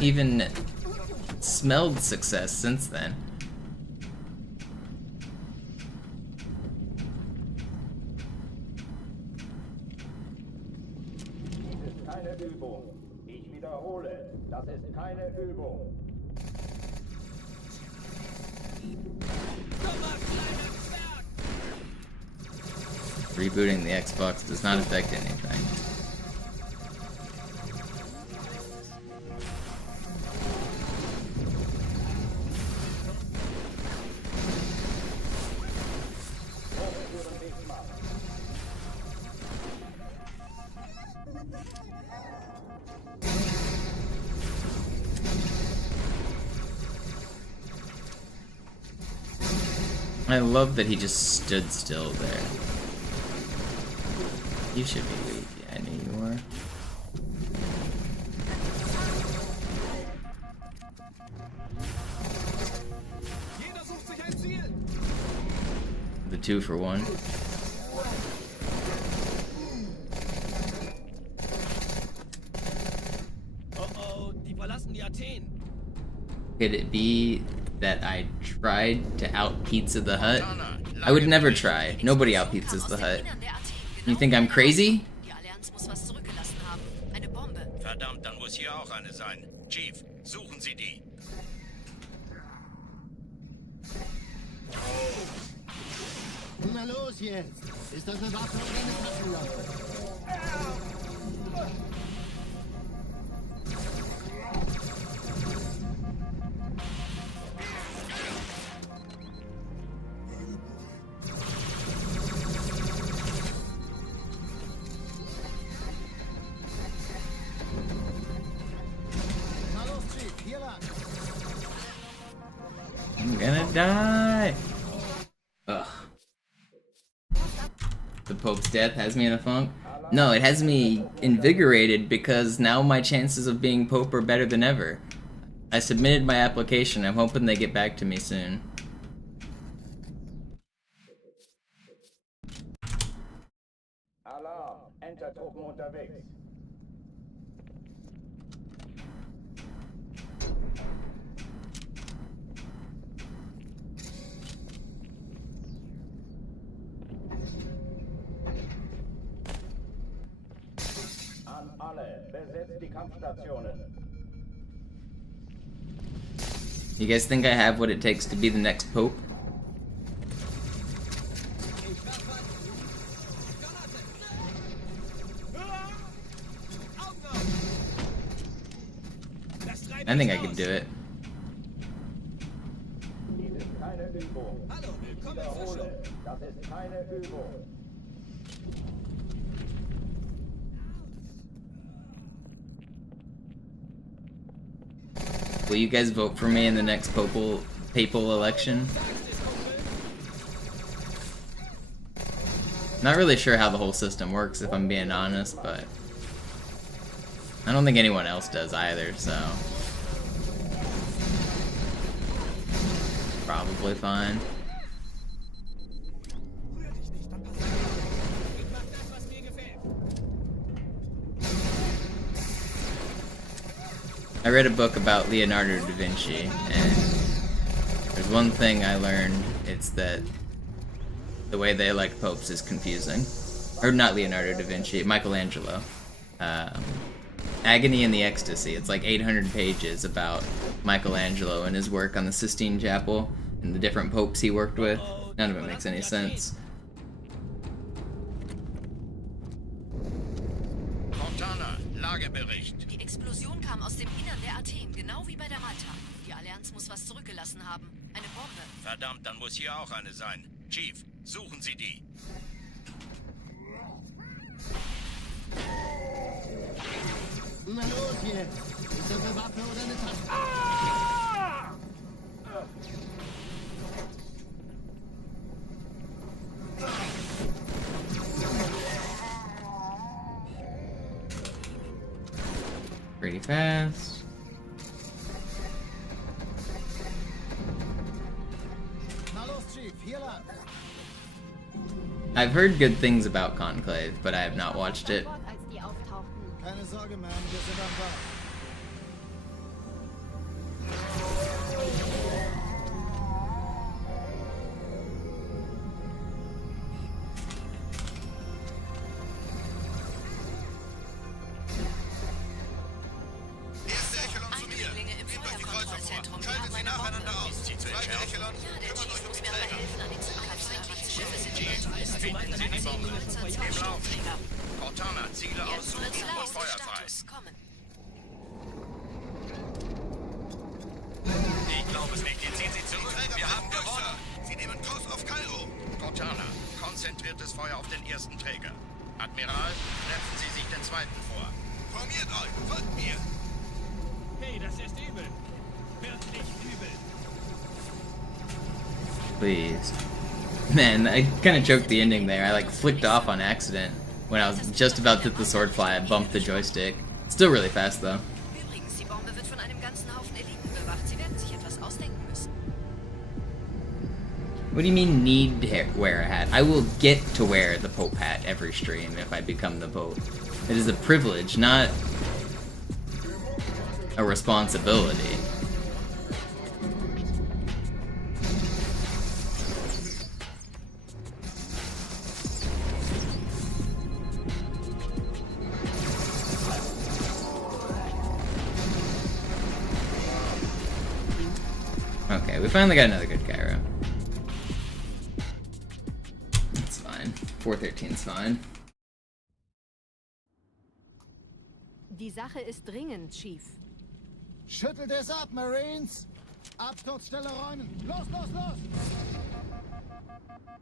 even smelled success since then. Dies ist keine Übung. Ich wiederhole, das ist keine Übung. Rebooting the Xbox does not affect anything. I love that he just stood still there. You should be weak. Yeah, I knew you were. The 2-for-1. Could it be that I tried to out-pizza the Hut? I would never try. Nobody out-pizzas the Hut. You think I'm crazy? Verdammt, dann muss hier auch eine sein. Chief, suchen Sie die. Na los jetzt! Ist das eine Waffe oder eine Taschenlampe? I'm gonna die! Ugh. The Pope's death has me in a funk? No, it has me invigorated because now my chances of being Pope are better than ever. I submitted my application. I'm hoping they get back to me soon. Alarm, Entertruppen unterwegs. An alle, besetzt die Kampfstationen. You guys think I have what it takes to be the next Pope? I think I could do it. Dies ist keine Übung. Ich wiederhole, das ist keine Übung. Will you guys vote for me in the next papal election? Not really sure how the whole system works, if I'm being honest, but I don't think anyone else does either, so probably fine. I read a book about Leonardo da Vinci, and there's one thing I learned, it's that the way they elect popes is confusing. Or not Leonardo da Vinci, Michelangelo. Agony and the Ecstasy, it's like 800 pages about Michelangelo and his work on the Sistine Chapel and the different popes he worked with. None of it makes any sense. Montana, Lagebericht. Die Explosion kam aus dem Innern der Athen, genau wie bei der Malta. Die Allianz muss was zurückgelassen haben. Eine Bombe. Verdammt, dann muss hier auch eine sein. Chief, suchen Sie die. Na los jetzt! Ist das eine Waffe oder eine Taschenlampe? Pretty fast. Na los, Chief, hier lang. I've heard good things about Conclave, but I have not watched it. Als die auftauchten. Keine Sorge, Mann, wir sind am Ball. Erste Echelon zu mir. Eindringlinge im Nehmt euch die Kreuzung Feuerkontrollzentrum. vor. Schaltet sie nacheinander aus. Zweite Echelon, Ja, der kümmert Chief euch um muss die mir aber Träger. helfen, an den feindlichen Schiffe sind die Finden Sie die Bombe. Im Lauf. Träger. Cortana, Ziele Jetzt aussuchen wird's und laut. feuerfrei. Status, kommen. Ich glaube es nicht. Jetzt ziehen Sie zurück. Wir haben gewonnen. Sie nehmen Kurs auf Kairo. Cortana, konzentriertes Feuer auf den ersten Träger. Admiral, knöpfen Sie sich den zweiten vor. Formiert euch, folgt mir. Hey, das ist übel. Wirklich übel. Please. Man, I kind of choked the ending there. I like flicked off on accident. When I was just about to hit the sword fly, I bumped the joystick. Still really fast though. Übrigens, die Bombe wird von einem ganzen Haufen Eliten bewacht. Sie werden sich etwas ausdenken müssen. What do you mean need to wear a hat? I will get to wear the Pope hat every stream if I become the Pope. It is a privilege, not a responsibility. Okay, we finally got another good gyro. That's fine. 413's fine. Die Sache ist dringend, Chief. Schüttelt es ab, Marines. Absturzstelle räumen. Los, los, los.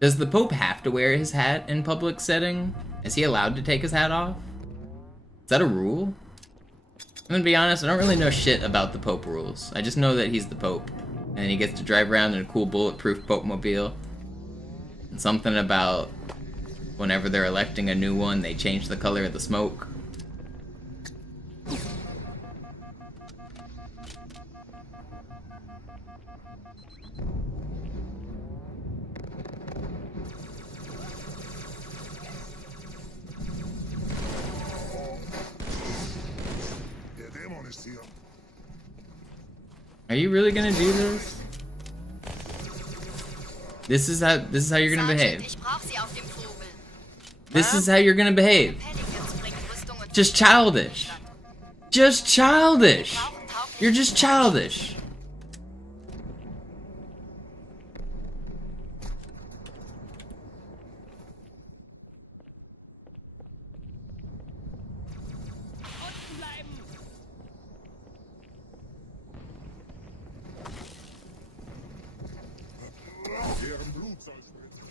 Does the Pope have to wear his hat in public setting? Is he allowed to take his hat off? Is that a rule? I'm gonna be honest, I don't really know shit about the Pope rules. I just know that he's the Pope. And he gets to drive around in a cool bulletproof Pope mobile. And something about whenever they're electing a new one, they change the color of the smoke. Der Dämon ist hier. Are you really gonna do this? This is how you're gonna behave. Ich brauch sie auf dem Vogel. This is how you're gonna behave. Pelicans bringen Rüstung und Just childish. Just childish. You're just childish. Deren Blut soll spritzen.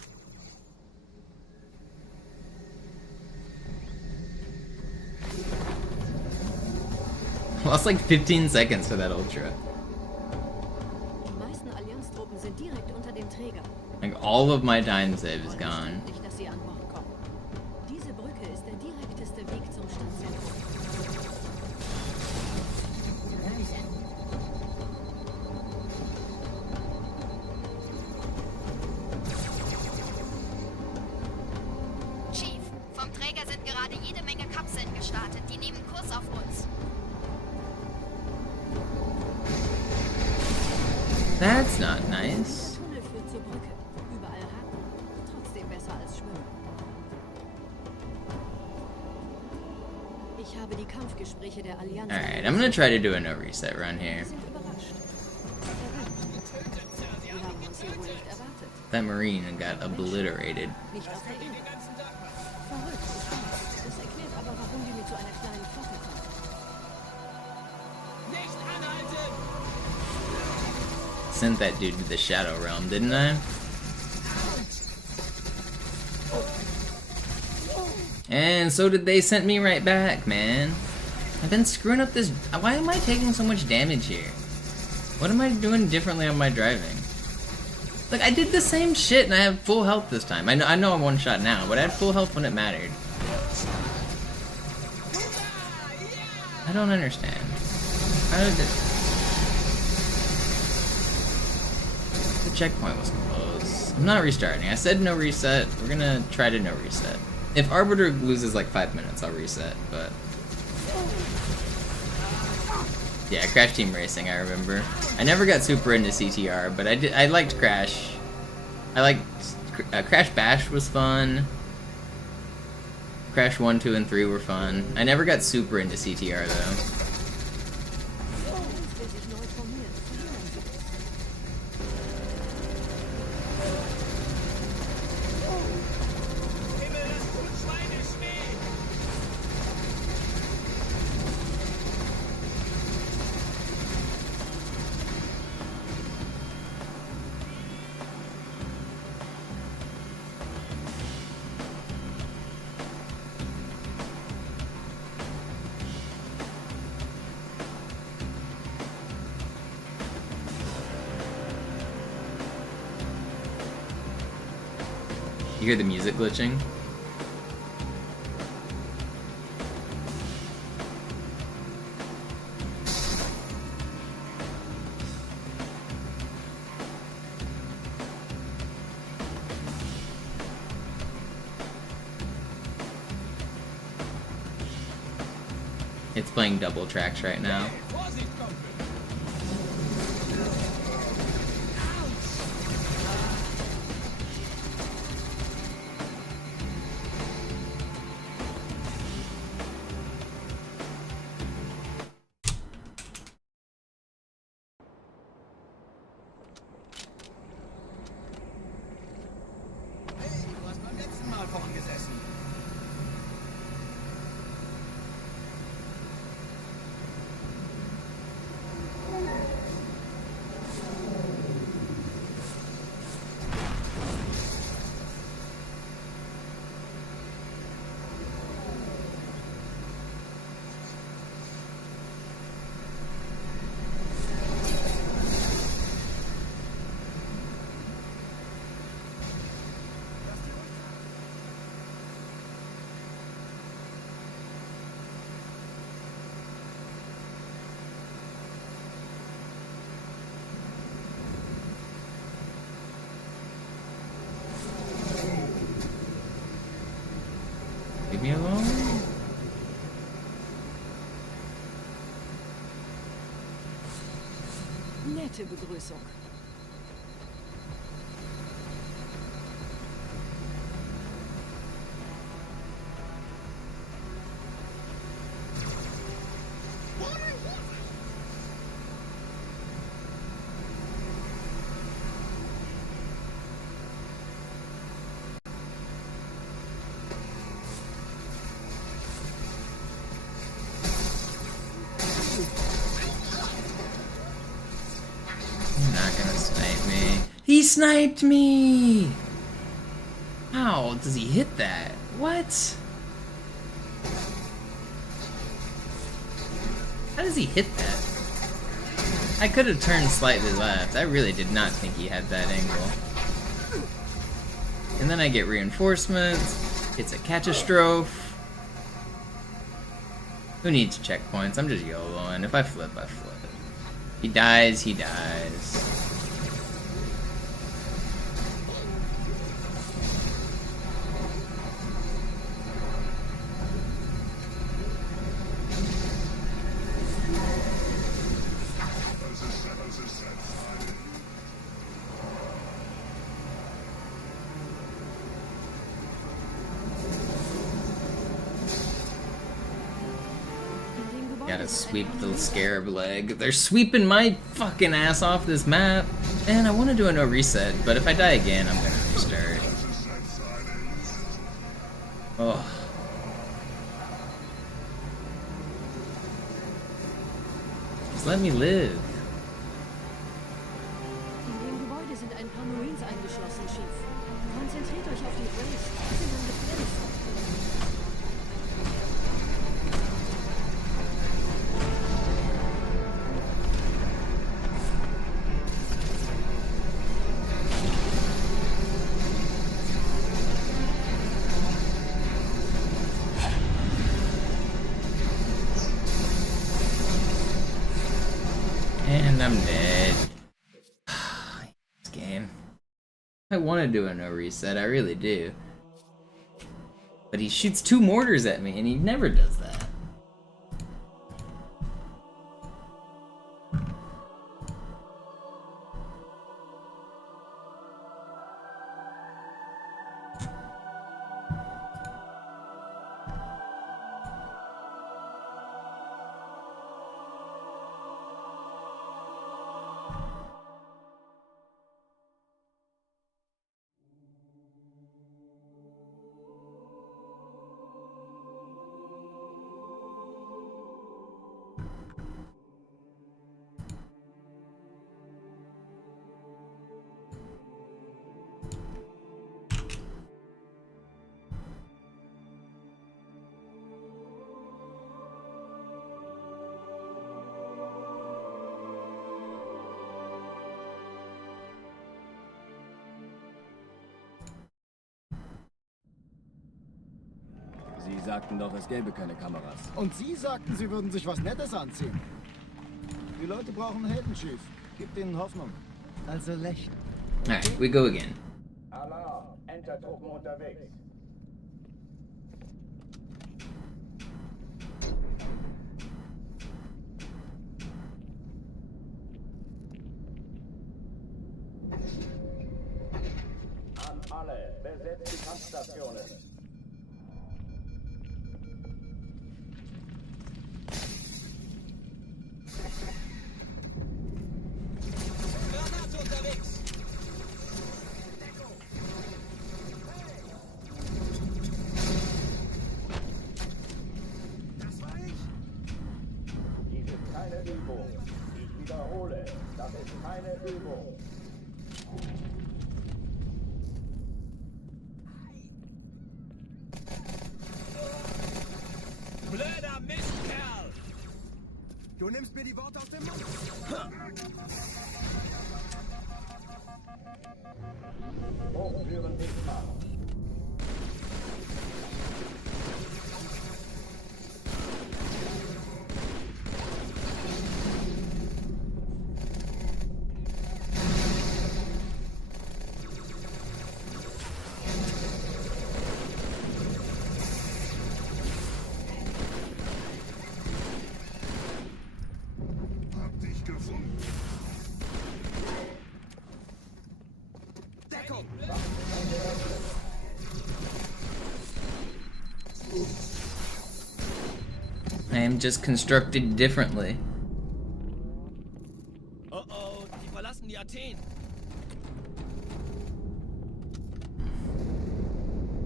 Lost like 15 seconds for that ultra. Die meisten Allianztruppen sind direkt unter dem Träger. Like all of my time save is gone. Nicht, dass sie an Bord kommen. Diese Brücke ist der direkteste Weg zum Stadtzentrum. Chief, vom Träger sind gerade jede Menge Kapseln gestartet. Die nehmen Kurs auf uns. That's not nice. Der Tunnel führt zur Brücke. Überall Haken. Trotzdem besser als Schwimmen. Ich habe die Kampfgespräche der Allianz. Alright, I'm gonna try to do a no reset run here. Wir sind überrascht. Wir haben uns hier wohl nicht erwartet. That Marine got obliterated. Nicht auf der Erde. Verrückt, ich weiß. Das erklärt aber, warum die mit so einer kleinen Flotte kommen. Nicht anhalten! Sent that dude to the Shadow Realm, didn't I? And so did they send me right back, man. I've been screwing up this. Why am I taking so much damage here? What am I doing differently on my driving? Like, I did the same shit and I have full health this time. I know I'm one shot now, but I had full health when it mattered. I don't understand. How did it... The checkpoint was close. I'm not restarting. I said no reset. We're gonna try to no reset. If Arbiter loses like 5 minutes, I'll reset, but... Yeah, Crash Team Racing, I remember. I never got super into CTR, but I liked Crash. I liked... Crash Bash was fun. Crash 1, 2, and 3 were fun. I never got super into CTR, though. You hear the music glitching? It's playing double tracks right now. Leave me alone. Nette Begrüßung. He sniped me! How does he hit that? What? How does he hit that? I could have turned slightly left. I really did not think he had that angle. And then I get reinforcements. It's a catastrophe. Who needs checkpoints? I'm just YOLOing. If I flip, I flip. He dies, he dies. Gotta sweep the scarab leg. They're sweeping my fucking ass off this map. Man, I want to do a no reset, but if I die again, I'm gonna restart. Oh. Just let me live. In dem Gebäude sind ein paar Marines eingeschlossen, Chief. Konzentriert euch auf die Race. Die sind am gefährlichsten. And I'm dead. I want to do a no reset, I really do. But he shoots 2 mortars at me, and he never does that. Sie sagten doch, es gäbe keine Kameras. Und Sie sagten, Sie würden sich was Nettes anziehen. Die Leute brauchen Helden, Chief. Gibt ihnen Hoffnung. Also lächeln. Alright, we go again. Alarm, Entertruppen unterwegs. An alle, besetzt die Kampfstationen. Blöder Mistkerl! Du nimmst mir die Worte aus dem Mund. Hochführen sichtbar. I am just constructed differently. Oh oh, die verlassen die Athen.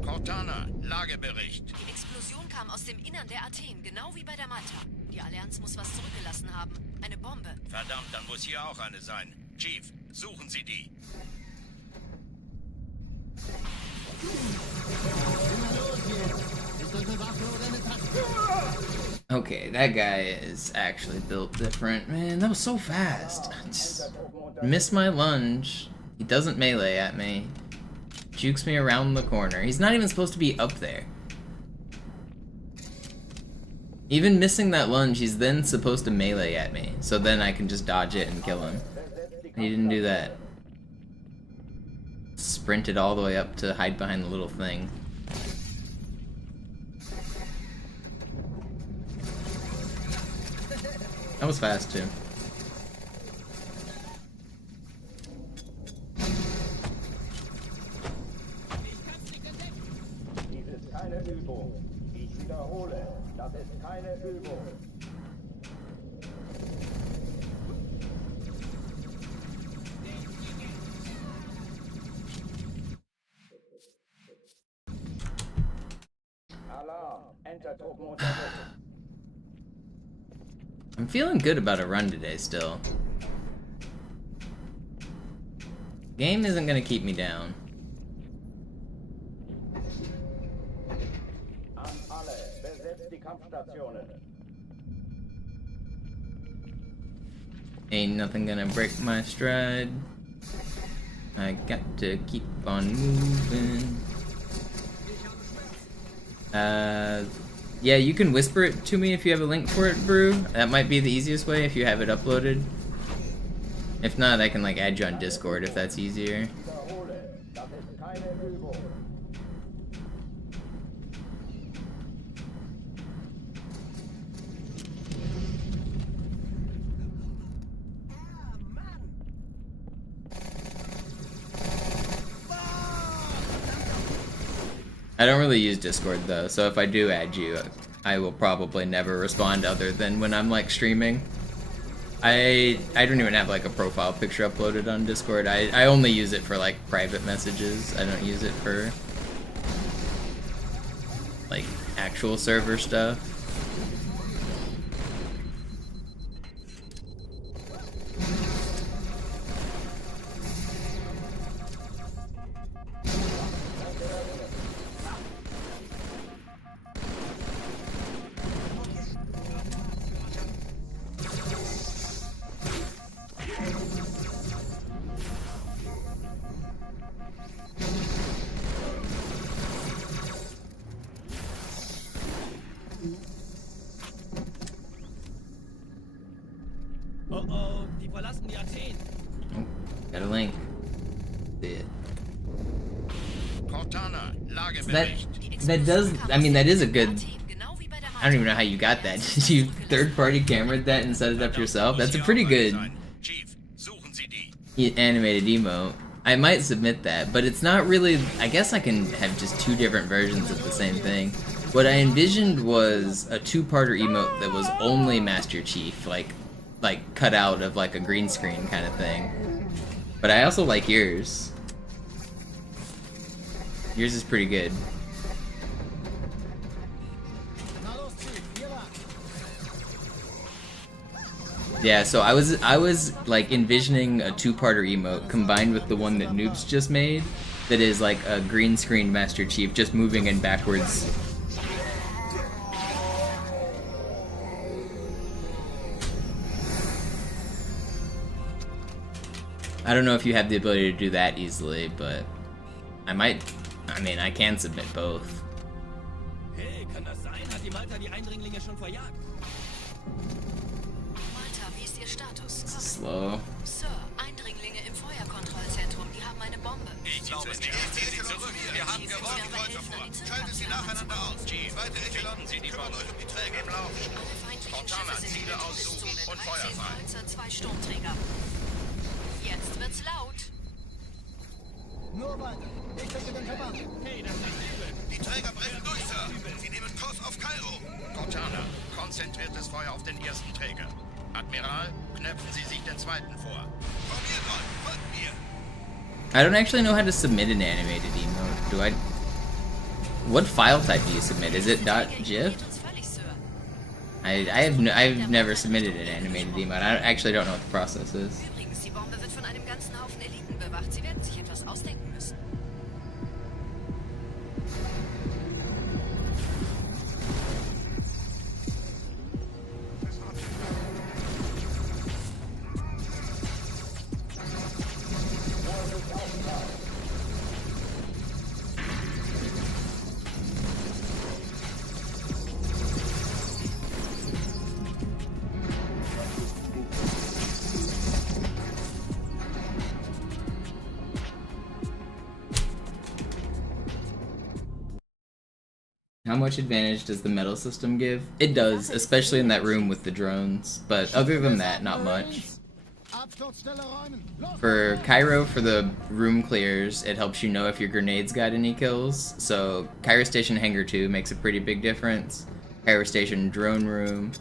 Cortana, Lagebericht. Die Explosion kam aus dem Innern der Athen, genau wie bei der Malta. Die Allianz muss was zurückgelassen haben. Eine Bombe. Verdammt, dann muss hier auch eine sein. Chief, suchen Sie die. Okay, that guy is actually built different. Man, that was so fast. I just missed my lunge. He doesn't melee at me. Jukes me around the corner. He's not even supposed to be up there. Even missing that lunge, he's then supposed to melee at me. So then I can just dodge it and kill him. He didn't do that. Sprinted all the way up to hide behind the little thing. That was fast too. Dies ist keine Übung. Ich wiederhole, das ist keine Übung. Alarm, Entertruppen unterwegs. I'm feeling good about a run today still. Game isn't gonna keep me down. An alle, besetzt die Kampfstationen. Ain't nothing gonna break my stride. I got to keep on moving. Yeah, you can whisper it to me if you have a link for it, Brew. That might be the easiest way if you have it uploaded. If not, I can like add you on Discord if that's easier. Das ist keine Übung. I don't really use Discord though, so if I do add you, I will probably never respond other than when I'm like streaming. I don't even have like a profile picture uploaded on Discord. I only use it for like private messages. I don't use it for like actual server stuff. Oh, die verlassen die Athen. Oh, got a link. See it. Cortana, Lagebericht. That does, I mean, that is a good, I don't even know how you got that. Did you third-party cameraed that and set it up yourself? That's a pretty good animated emote. I might submit that, but it's not really, I guess I can have just two different versions of the same thing. What I envisioned was a two-parter emote that was only Master Chief, like cut out of like a green screen kind of thing. But I also like yours. Yours is pretty good. Yeah, so I was like envisioning a two-parter emote combined with the one that Noobs just made, that is like a green screen Master Chief just moving in backwards. I don't know if you have the ability to do that easily, but I might. I mean, I can submit both. Hey, kann das sein? Hat die Malta die Eindringlinge schon verjagt? Malta, wie ist Ihr Status? Slow. Sir, Eindringlinge im Feuerkontrollzentrum, die haben eine Bombe. Ich glaube nicht. Ziehen Sie zurück. Wir haben gewonnen. Schalten Sie nacheinander aus. Zweite Echelon, Sie kümmern euch um die Träger im Lauf. Alle feindlichen Cortana, Schiffe sind in Ziele der aussuchen Todeszone. und 13 Feuerfrei. Kreuzer, 2 Sturmträger. Jetzt wird's laut. Nur weiter. Ich denke den Verband. Hey, das ist übel. Die Träger brechen durch, Sir. Sie nehmen Kurs auf Kairo. Cortana, konzentriertes Feuer auf den ersten Träger. Admiral, knöpfen Sie sich den zweiten vor. Formiert mal, folgt mir. I don't actually know how to submit an animated emote. Do I? What file type do you submit? Is it .gif? I've never submitted an animated emote. I actually don't know what the process is. Übrigens, die Bombe wird von einem ganzen Haufen Eliten bewacht. Sie werden sich etwas ausdenken müssen. How much advantage does the metal system give? It does, especially in that room with the drones, but other than that, not much. For Cairo, for the room clears, it helps you know if your grenades got any kills, so Cairo Station Hangar 2 makes a pretty big difference, Cairo Station Drone Room,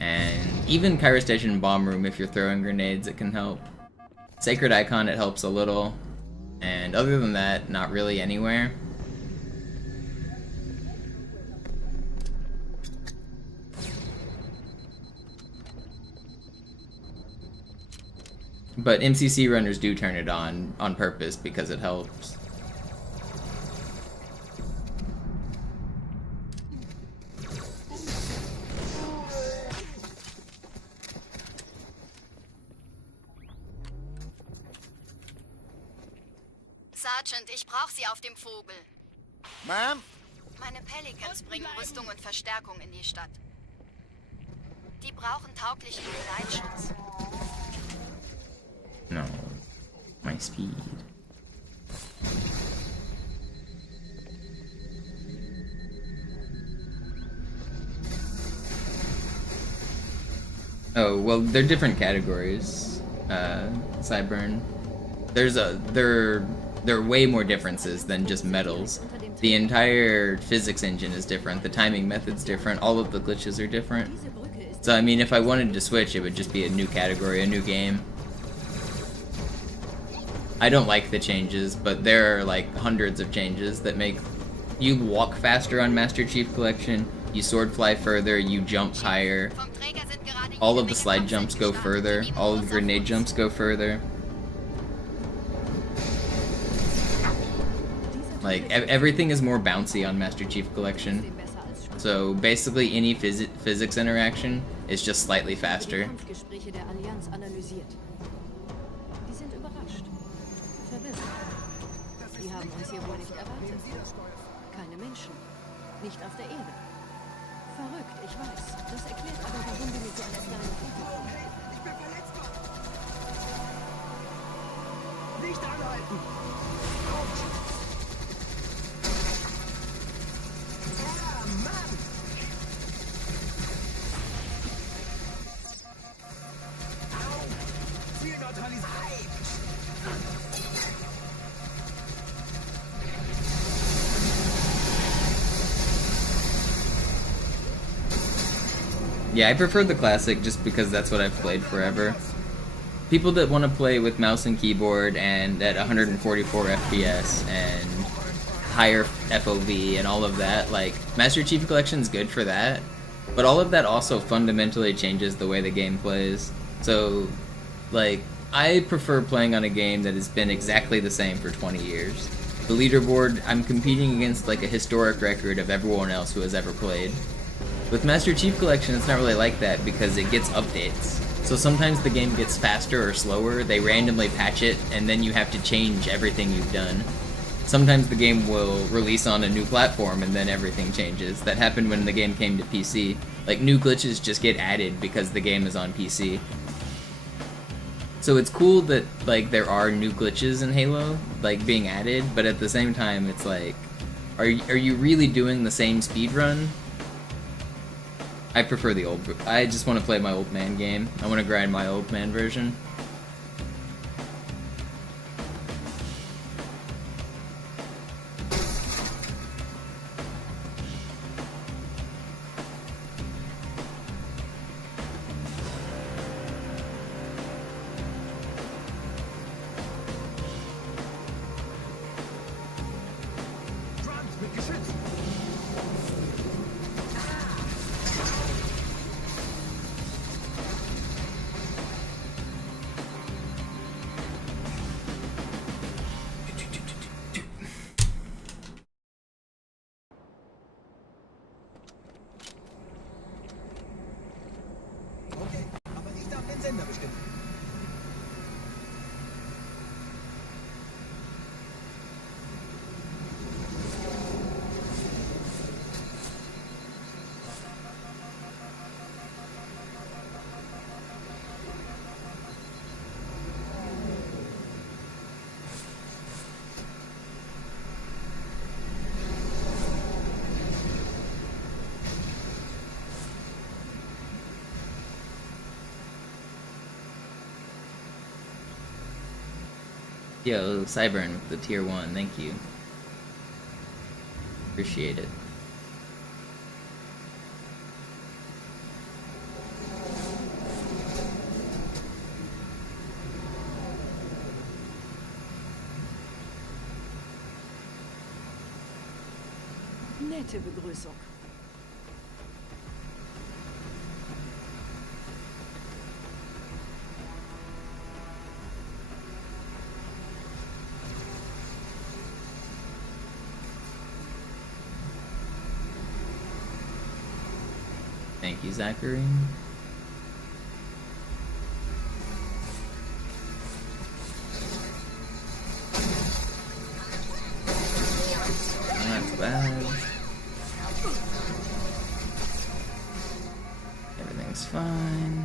and even Cairo Station Bomb Room if you're throwing grenades, it can help. Sacred Icon, it helps a little, and other than that, not really anywhere. But MCC runners do turn it on purpose because it helps. Sergeant, ich brauche Sie auf dem Vogel. Ma'am? Meine Pelicans bringen Rüstung und Verstärkung in die Stadt. Die brauchen tauglichen Geleitschutz. No, my speed. Oh, well, they're different categories, Cyburn. There are way more differences than just medals. The entire physics engine is different, the timing method's different, all of the glitches are different. So, I mean, if I wanted to switch, it would just be a new category, a new game. I don't like the changes, but there are like hundreds of changes that make you walk faster on Master Chief Collection, you sword fly further, you jump higher, all of the slide jumps go further, all of the grenade jumps go further. Like, everything is more bouncy on Master Chief Collection. So basically any physics interaction is just slightly faster. Nicht auf der Erde. Verrückt, ich weiß. Das erklärt aber, warum wir mit so einer kleinen Flotte kommen. Ich bin verletzt. Nicht anhalten! Ah, Mann! Au! Ziel neutralisiert! Yeah, I prefer the classic just because that's what I've played forever. People that want to play with mouse and keyboard and at 144 FPS and higher FOV and all of that, like, Master Chief Collection's good for that, but all of that also fundamentally changes the way the game plays. So, like, I prefer playing on a game that has been exactly the same for 20 years. The leaderboard, I'm competing against, like, a historic record of everyone else who has ever played. With Master Chief Collection, it's not really like that because it gets updates. So sometimes the game gets faster or slower, they randomly patch it, and then you have to change everything you've done. Sometimes the game will release on a new platform and then everything changes. That happened when the game came to PC. Like, new glitches just get added because the game is on PC. So it's cool that, like, there are new glitches in Halo, like, being added, but at the same time, it's like, are you really doing the same speedrun? I prefer the old... I just want to play my old man game. I want to grind my old man version. Yo, Cyburn with the tier 1, thank you. Appreciate it. Nette Begrüßung. Thank you, Zachary. Not bad. Everything's fine.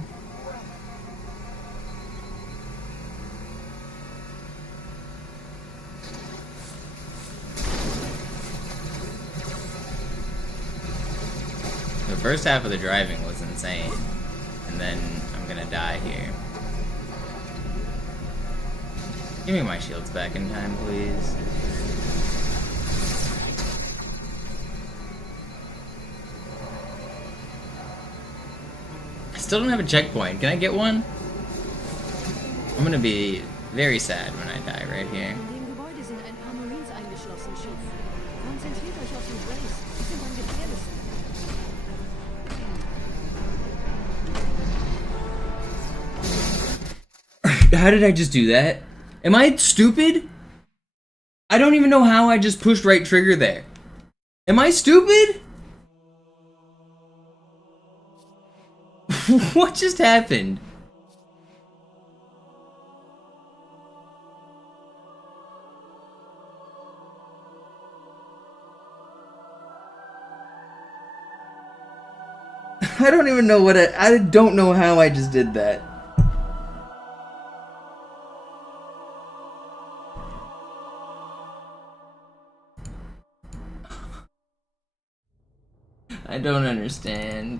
The first half of the driving was insane, and then I'm gonna die here. Give me my shields back in time, please. I still don't have a checkpoint. Can I get one? I'm gonna be very sad when I die right here. In dem Gebäude sind ein paar Marines eingeschlossen, Chief. Konzentriert euch auf den Blaze. Die sind am gefährlichsten. How did I just do that? Am I stupid? I don't even know how I just pushed right trigger there. Am I stupid? What just happened? I don't even know what I don't know how I just did that. I don't understand.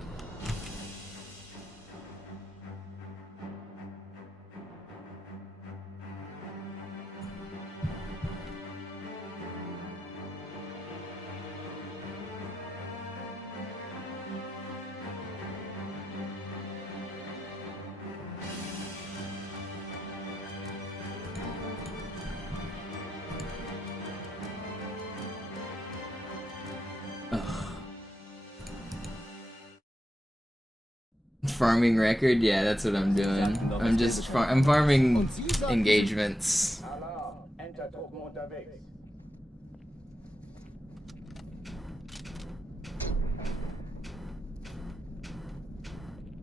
Farming record? Yeah, that's what I'm doing. I'm just I'm farming engagements.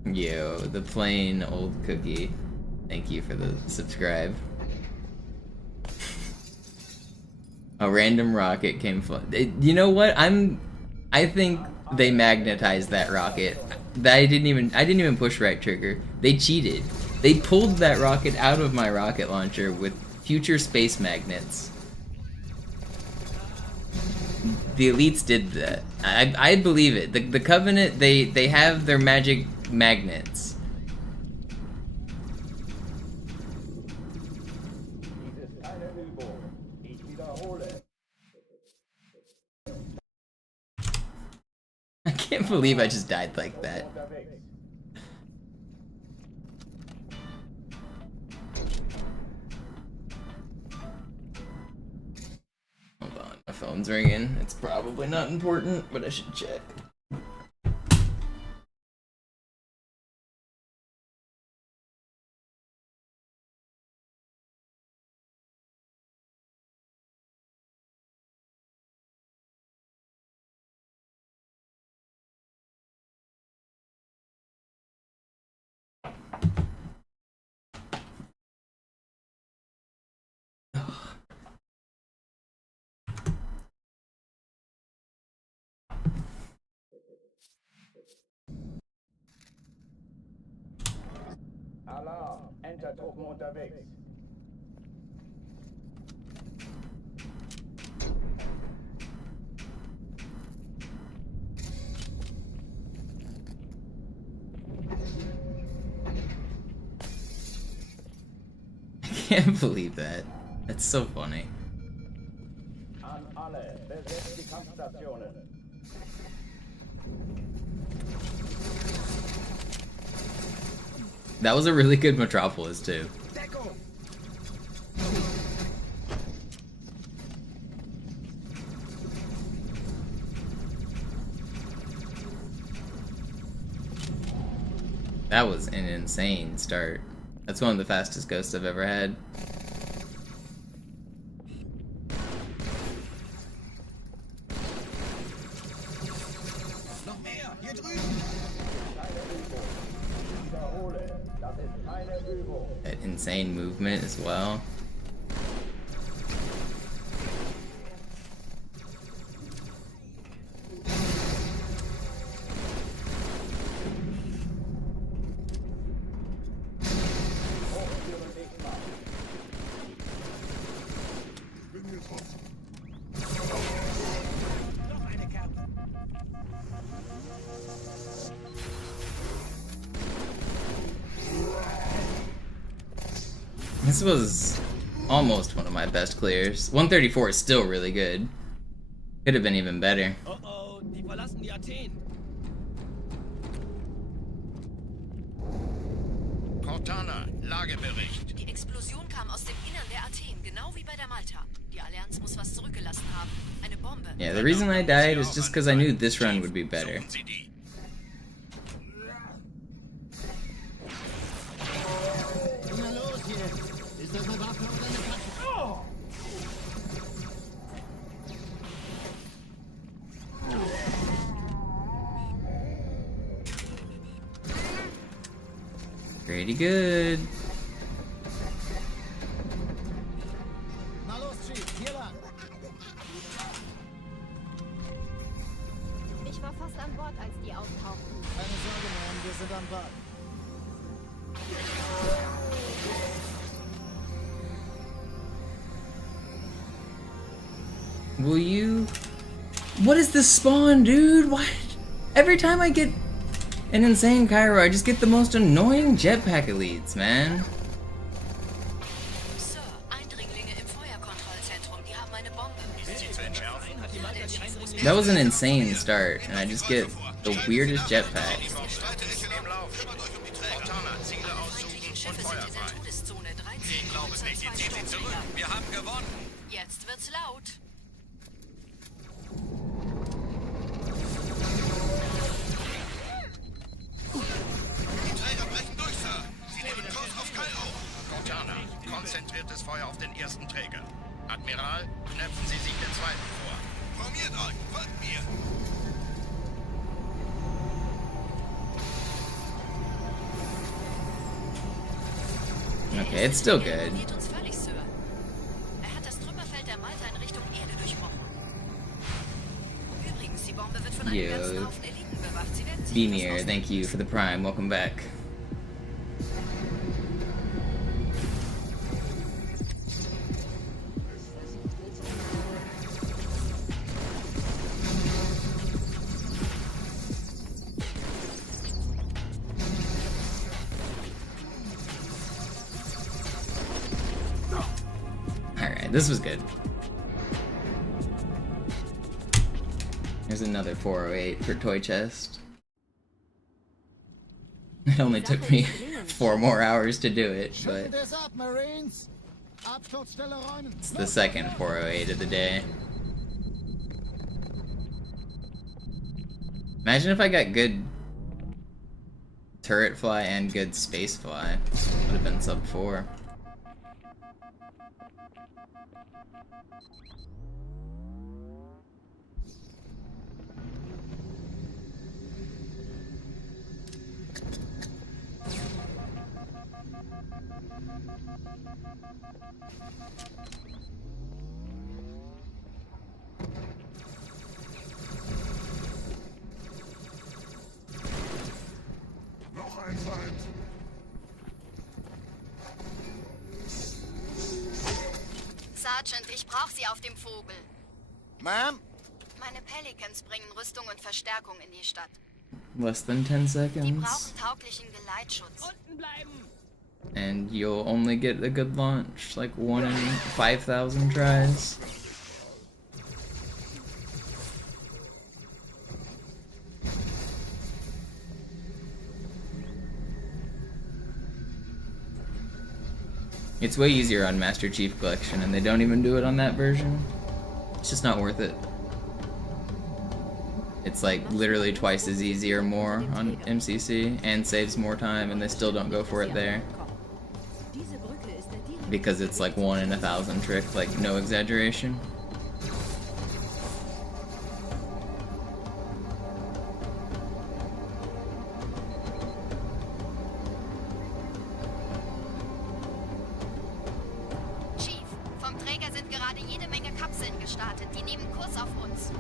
Yo, the plain old cookie. Thank you for the subscribe. A random rocket came you know what? I think they magnetized that rocket. I didn't even push right trigger. They cheated. They pulled that rocket out of my rocket launcher with future space magnets. The elites did that. I believe it. The Covenant, they have their magic magnets. I can't believe I just died like that. Hold on, my phone's ringing. It's probably not important, but I should check. Alarm! Entertruppen unterwegs. I can't believe that. That's so funny. An alle, besetzt die Kampfstationen. That was a really good Metropolis too. That was an insane start. That's one of the fastest ghosts I've ever had. That insane movement as well. This was almost one of my best clears. 134 is still really good. Could have been even better. Oh, die verlassen die Athen. Cortana, Lagebericht. Die Explosion kam aus dem Innern der Athen, genau wie bei der Malta. Die Allianz muss was zurückgelassen haben. Eine Bombe. Yeah, the reason I died is just because I knew this run would be better. Na los hier! Ist das eine Waffe oder eine Tasche? Pretty good. Na los, Chief, hier lang. Ich war fast an Bord, als die auftauchten. Keine Sorge, Mann, wir sind am Bad. Will you... What is this spawn, dude? What? Every time I get an insane Cairo, I just get the most annoying jetpack elites, man. Sir, Eindringlinge im Feuerkontrollzentrum, die haben eine Bombe. Ist sie zu entschärfen? That was an insane start, and I just get the weirdest jetpacks. Cortana, Ziele aussuchen und Schiffe sind in Feuer der frei. Todeszone. 13 Ich glaube es nicht, die ziehen sie zurück. Wir haben gewonnen. Jetzt wird's laut. Die Träger brechen durch, Sir. Sie nehmen Kurs auf Kairo. Cortana, konzentriertes Feuer auf den ersten Träger. Admiral, knöpfen Sie sich den zweiten vor. Formiert euch, folgt mir. Okay, it's still good. Ignoriert uns völlig, Sir. Er hat das Trümmerfeld der Malta in Richtung Erde durchbrochen. Übrigens, die Bombe wird von einem ganzen Haufen Eliten bewacht. Sie werden sich Beamir, thank you for the prime. Welcome back. Alright, this was good. There's another 408 for toy chest. It only took me 4 more hours to do it, but This up, Marines. Absturzstelle räumen. it's the second 408 of the day. Imagine if I got good turret fly and good space fly. Would have been sub 4. Noch ein Feind. Sergeant, ich brauche Sie auf dem Vogel. Ma'am? Meine Pelicans bringen Rüstung und Verstärkung in die Stadt. Less than 10 Die seconds. brauchen tauglichen Geleitschutz. Unten bleiben. And you'll only get a good launch, like 1 in 5,000 tries. It's way easier on Master Chief Collection, and they don't even do it on that version. It's just not worth it. It's like literally twice as easy or more on MCC, and saves more time, and they still don't go for it there. Because it's like 1 in 1,000 trick, like no exaggeration. Chief, vom Träger sind gerade jede Menge Kapseln gestartet. Die nehmen Kurs auf uns.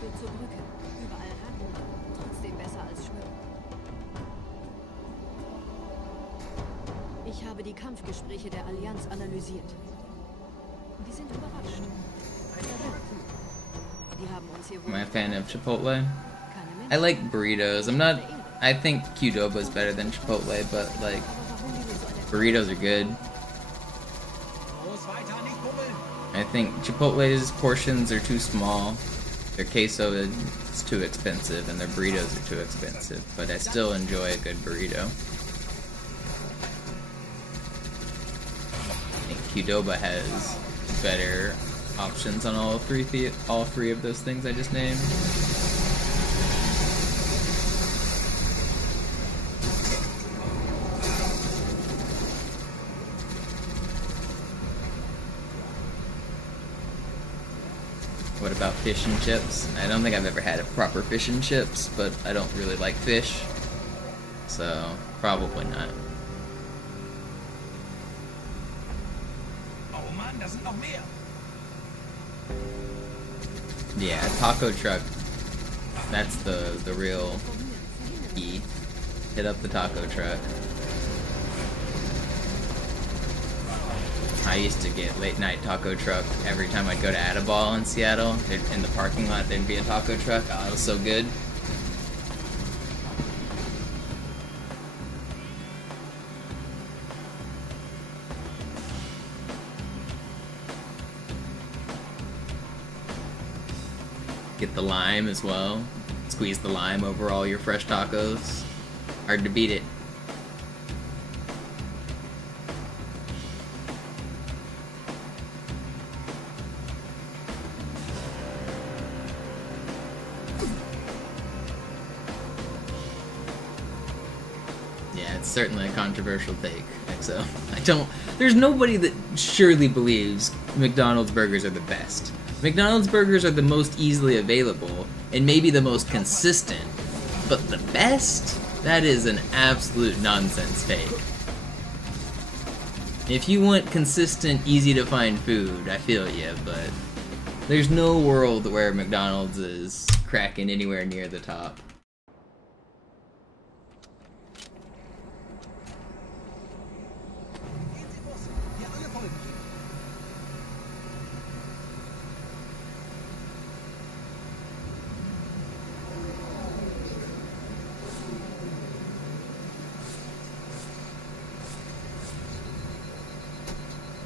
Führt zur Brücke. Überall ran. Trotzdem besser als schwimmen. Ich habe die Kampfgespräche der Allianz analysiert. Die sind überrascht. Die haben uns hier Am I a fan of Chipotle? I like burritos. I'm not I think Qdoba is better than Chipotle, but like burritos are good. I think Chipotle's portions are too small. Their queso is too expensive, and their burritos are too expensive. But I still enjoy a good burrito. I think Qdoba has better options on all three of those things I just named. What about fish and chips? I don't think I've ever had a proper fish and chips, but I don't really like fish, so probably not. Oh Mann, da sind noch mehr. Yeah, taco truck. That's the real key. Hit up the taco truck. I used to get late night taco truck every time I'd go to Adaball in Seattle. In the parking lot, there'd be a taco truck. Oh, it was so good. Get the lime as well. Squeeze the lime over all your fresh tacos. Hard to beat it. Yeah, it's certainly a controversial take, XO. There's nobody that surely believes McDonald's burgers are the best. McDonald's burgers are the most easily available, and maybe the most consistent, but the best? That is an absolute nonsense take. If you want consistent, easy to find food, I feel you, but there's no world where McDonald's is cracking anywhere near the top.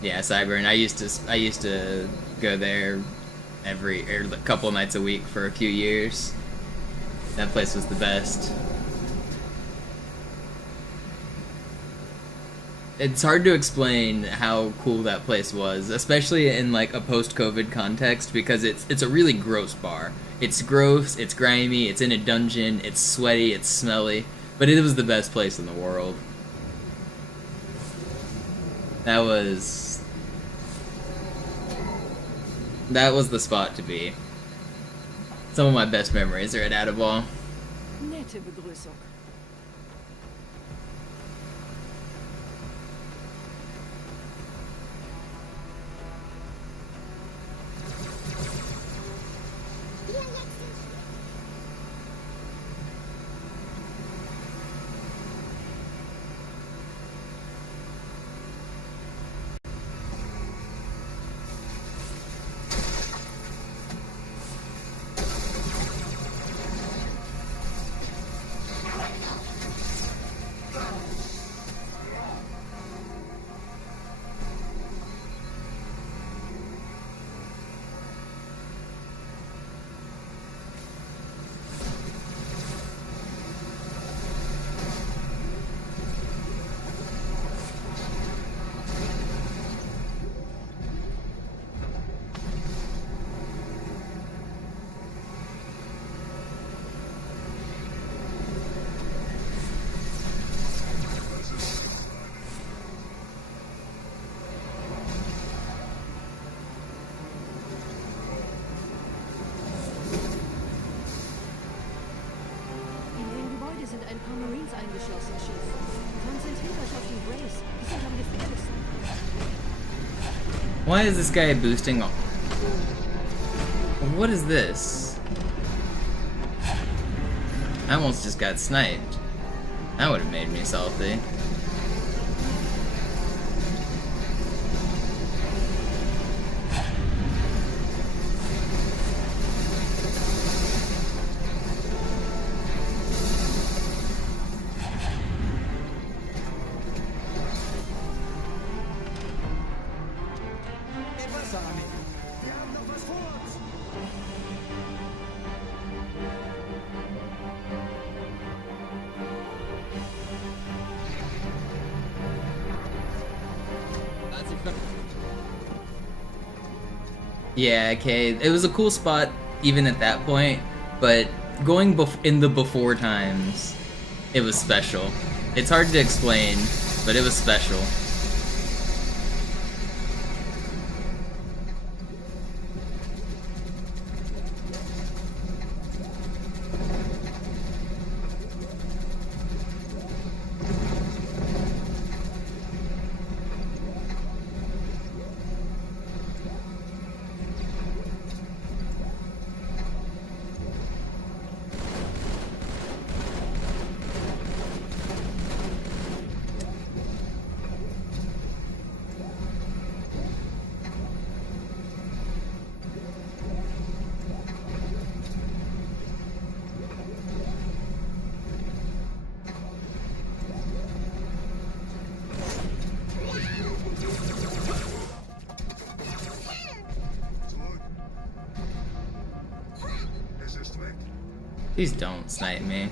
Yeah, Cyburn. I used to go there a couple nights a week for a few years. That place was the best. It's hard to explain how cool that place was, especially in like a post-COVID context, because it's a really gross bar. It's gross, it's grimy, it's in a dungeon, it's sweaty, it's smelly, but it was the best place in the world. That was the spot to be. Some of my best memories are at Adaball. Nette Begrüßung. Why is this guy boosting? What is this? I almost just got sniped. That would have made me salty. Wasserarmee. Wir haben noch was vor uns. Yeah, okay, it was a cool spot even at that point, but going in the before times, it was special. It's hard to explain, but it was special. Please don't snipe me.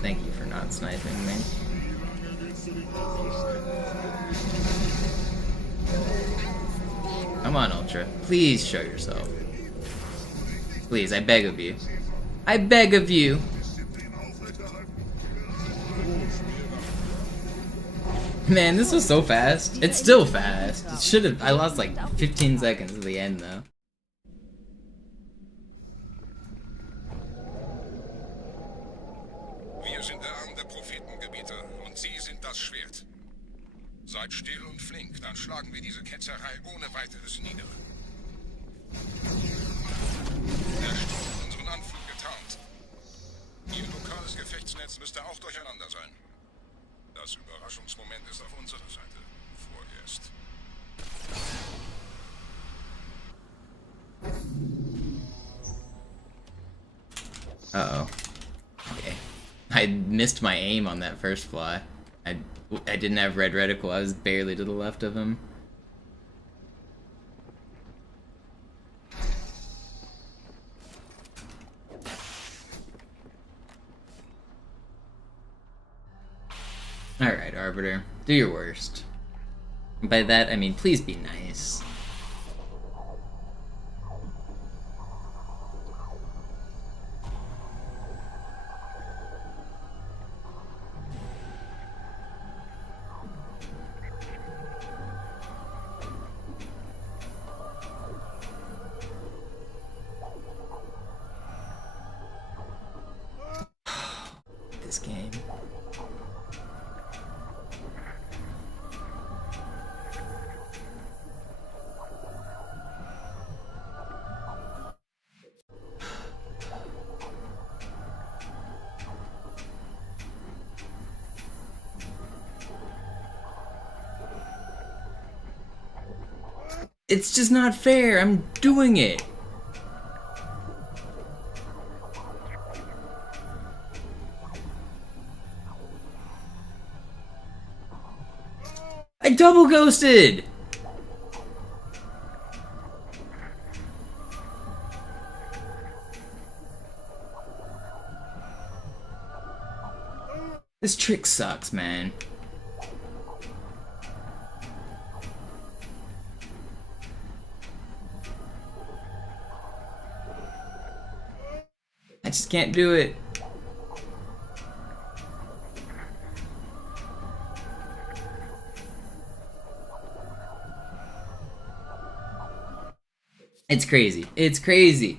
Thank you for not sniping me. Come on, Ultra. Please show yourself. Please, I beg of you. I beg of you. Man, this was so fast. It's still fast. It should have. I lost like 15 seconds at the end though. Wir sind der Arm der Prophetengebieter und Sie sind das Schwert. Seid still und flink, dann schlagen wir diese Ketzerei ohne weiteres nieder. Der Sturm hat unseren Anflug getarnt. Ihr lokales Gefechtsnetz müsste auch durcheinander sein. Das Überraschungsmoment ist auf unserer Seite. Vorerst. Uh-oh. Okay. I missed my aim on that first fly. I didn't have red reticle. I was barely to the left of him. Alright, Arbiter. Do your worst. By that, I mean, please be nice. This game. It's just not fair. I'm doing it. I double ghosted. This trick sucks, man. I just can't do it. It's crazy. It's crazy.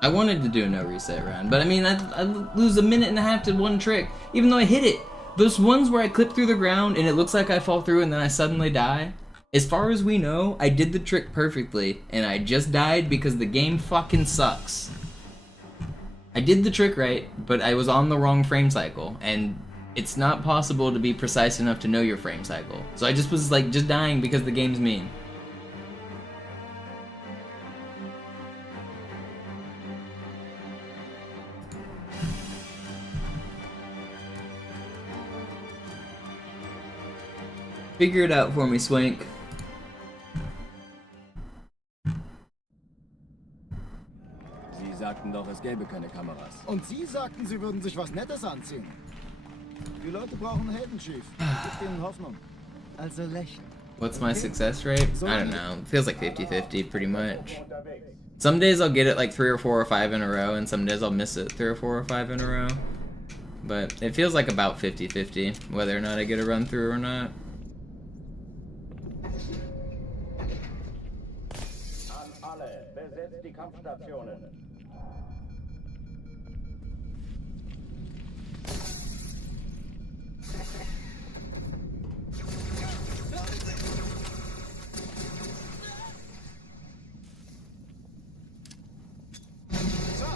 I wanted to do a no reset round, but I mean, I'd lose a minute and a half to one trick, even though I hit it. Those ones where I clip through the ground and it looks like I fall through and then I suddenly die. As far as we know, I did the trick perfectly, and I just died because the game fucking sucks. I did the trick right, but I was on the wrong frame cycle, and it's not possible to be precise enough to know your frame cycle. So I just was like, just dying because the game's mean. Figure it out for me, Swank. Sie sagten doch, es gäbe keine Kameras. Und Sie sagten, Sie würden sich was Nettes anziehen. Die Leute brauchen Helden, Chief. Gibt ihnen Hoffnung. Also lächeln. What's my success rate? I don't know. It feels like 50-50 pretty much. Some days I'll get it like 3 or 4 or 5 in a row, and some days I'll miss it 3 or 4 or 5 in a row. But it feels like about 50-50, whether or not I get a run through or not. An alle, besetzt die Kampfstationen. Sir,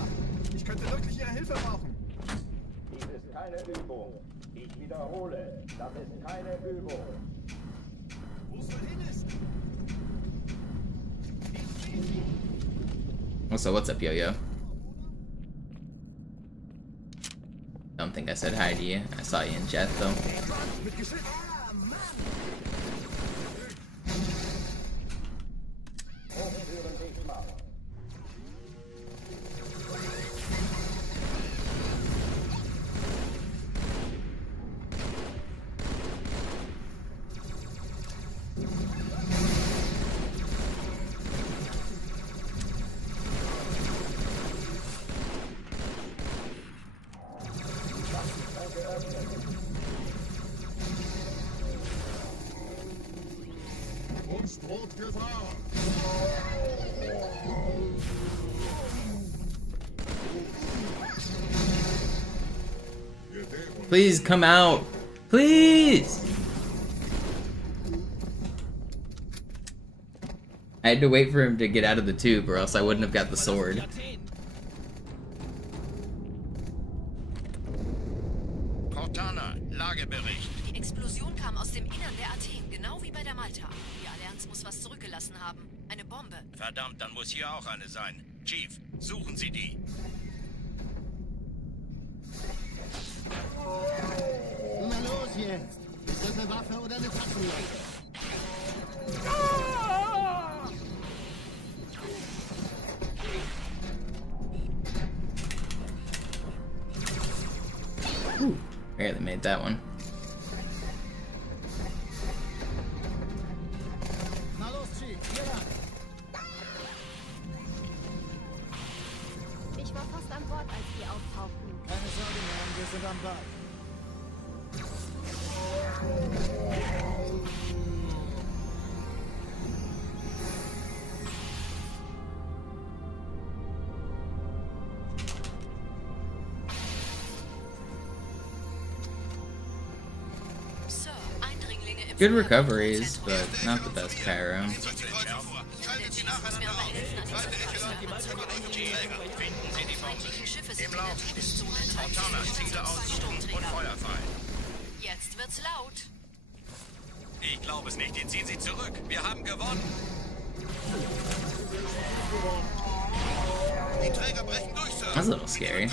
ich könnte wirklich Ihre Hilfe brauchen. Dies ist keine Übung. Ich wiederhole, das ist keine Übung. Wo es wohl hin ist? Also, what's up, Yo-Yo? Don't think I said hi to you. I saw you in chat, though. Hochführen dich mal. Uns droht Gefahr. Please come out! Please! I had to wait for him to get out of the tube, or else I wouldn't have got the sword. Cortana, Lagebericht. Die Explosion kam aus dem Innern der Athen, genau wie bei der Malta. Die Allianz muss was zurückgelassen haben. Eine Bombe. Verdammt, dann muss hier auch eine sein. Chief, suchen Sie die. Na los jetzt! Ist das eine Waffe oder eine Taschenlampe? Barely made that one. Na los, Chief, hier lang. Ich war fast an Bord, als die auftauchten. Keine Sorge, Mann, wir sind am Ball. Sir, Eindringlinge im Good recoveries, but not the best pyro. Finden Sie die Bombe. Im Lauf. Cortana, Ziele aussuchen und Feuer frei. Jetzt wird's laut. Ich glaube es nicht. Ziehen Sie zurück. Wir haben gewonnen. Die Träger brechen durch, Sir. That's a little scary.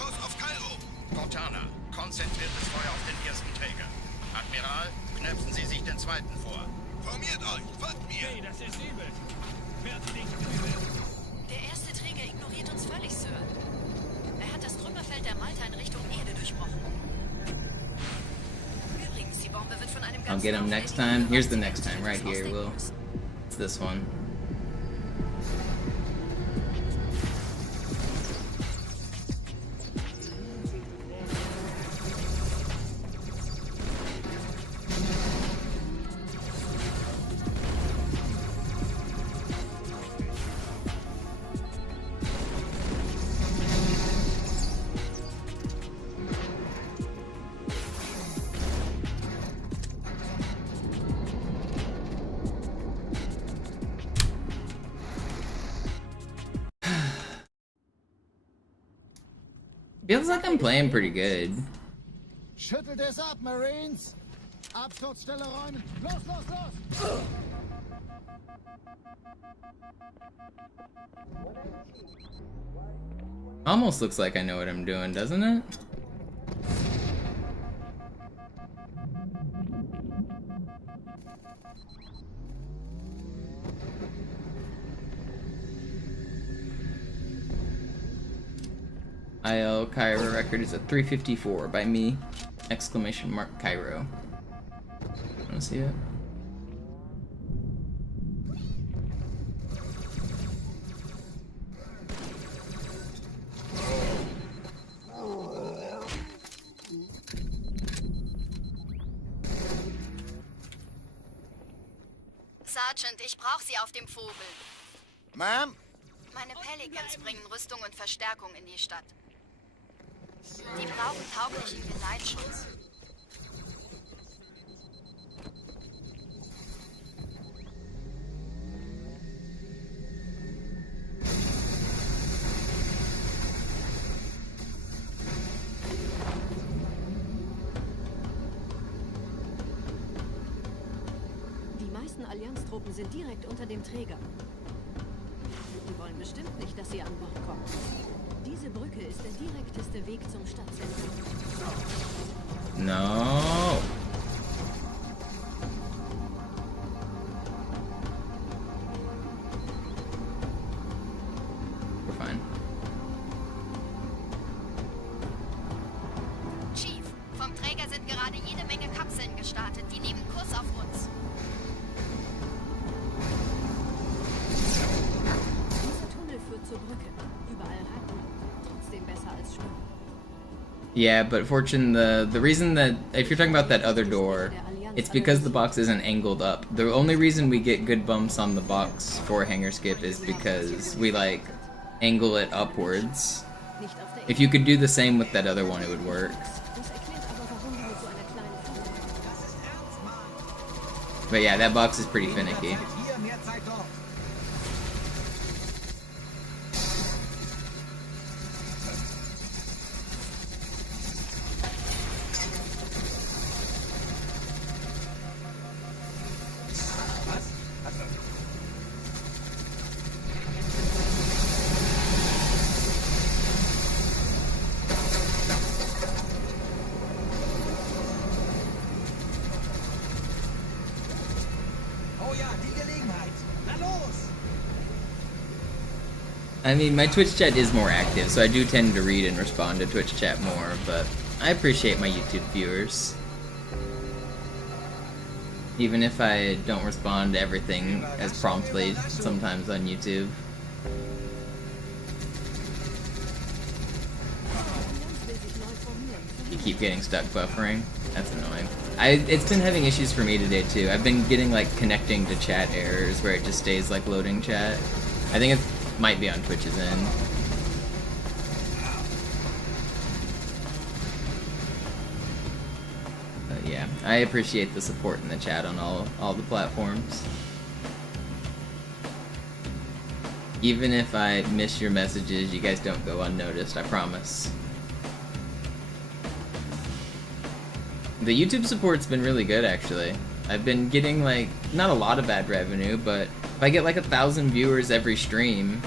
Cortana, konzentriertes Feuer auf den ersten Träger. Admiral, knöpfen Sie sich den zweiten vor. Formiert euch, folgt mir. Hey, das ist übel. Werden nicht übel. Der erste Träger ignoriert uns völlig, Sir. Er hat das Trümmerfeld der Malta in Richtung Erde durchbrochen. Übrigens, die Bombe wird von einem I'll get him next time. Here's the next time, right here, Will. It's this one. Feels like I'm playing pretty good. Schüttelt es ab, Marines! Absturzstelle räumen! Los, los, los! Almost looks like I know what I'm doing, doesn't it? IL Cairo record is a 354 by me! Exclamation mark Cairo. Wanna see it? Sergeant, ich brauche Sie auf dem Vogel. Ma'am? Meine Pelicans bringen Rüstung und Verstärkung in die Stadt. Die brauchen tauglichen Geleitschutz. Die meisten Allianztruppen sind direkt unter dem Träger. Die wollen bestimmt nicht, dass sie an Bord kommen. Diese Brücke ist der direkteste Weg zum Stadtzentrum. No. We're fine. Chief, vom Träger sind gerade jede Menge Kapseln gestartet. Die nehmen Kurs auf uns. Dieser Tunnel führt zur Brücke. Überall Ratten. Trotzdem besser als Schwimmen. Yeah, but Fortune, the reason that, if you're talking about that other door, it's because the box isn't angled up. The only reason we get good bumps on the box for Hanger Skip is because we, like, angle it upwards. If you could do the same with that other one, it would work. But yeah, that box is pretty finicky. I mean, my Twitch chat is more active, so I do tend to read and respond to Twitch chat more, but I appreciate my YouTube viewers. Even if I don't respond to everything as promptly sometimes on YouTube. You keep getting stuck buffering? That's annoying. It's been having issues for me today too. I've been getting like connecting to chat errors where it just stays like loading chat. I think it might be on Twitch's end. But yeah, I appreciate the support in the chat on all the platforms. Even if I miss your messages, you guys don't go unnoticed, I promise. The YouTube support's been really good, actually. I've been getting, like, not a lot of ad revenue, but if I get, like, 1,000 viewers every stream,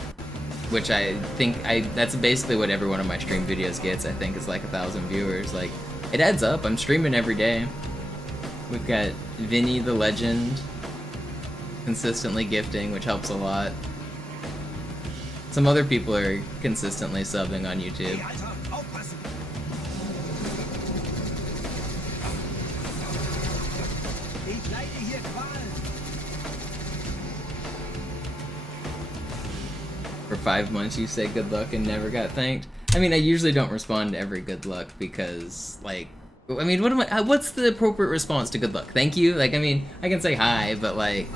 which I think, that's basically what every one of my stream videos gets, I think, is, like, 1,000 viewers. Like, it adds up. I'm streaming every day. We've got Vinny the Legend consistently gifting, which helps a lot. Some other people are consistently subbing on YouTube. For 5 months you say good luck and never got thanked. I mean, I usually don't respond to every good luck because, like, I mean, what's the appropriate response to good luck? Thank you? Like, I mean, I can say hi, but, like,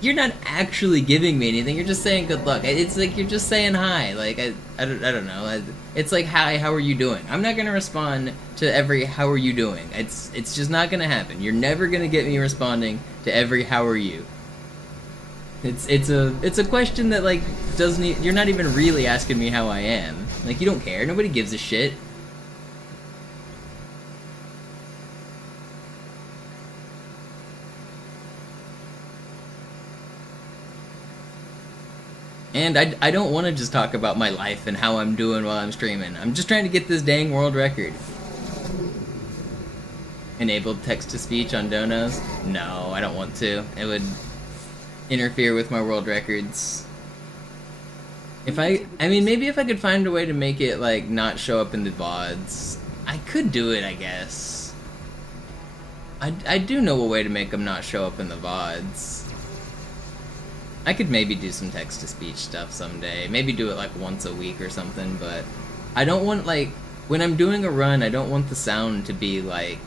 you're not actually giving me anything, you're just saying good luck. It's like you're just saying hi. Like, I don't know. It's like, hi, how are you doing? I'm not gonna respond to every how are you doing. It's just not gonna happen. You're never gonna get me responding to every how are you. It's a question that like doesn't you're not even really asking me how I am. Like you don't care. Nobody gives a shit. And I don't want to just talk about my life and how I'm doing while I'm streaming. I'm just trying to get this dang world record. Enabled text-to-speech on donos? No, I don't want to. It would interfere with my world records. I mean, maybe if I could find a way to make it, like, not show up in the VODs. I could do it, I guess. I do know a way to make them not show up in the VODs. I could maybe do some text-to-speech stuff someday. Maybe do it, like, once a week or something, but I don't want, like, when I'm doing a run, I don't want the sound to be, like,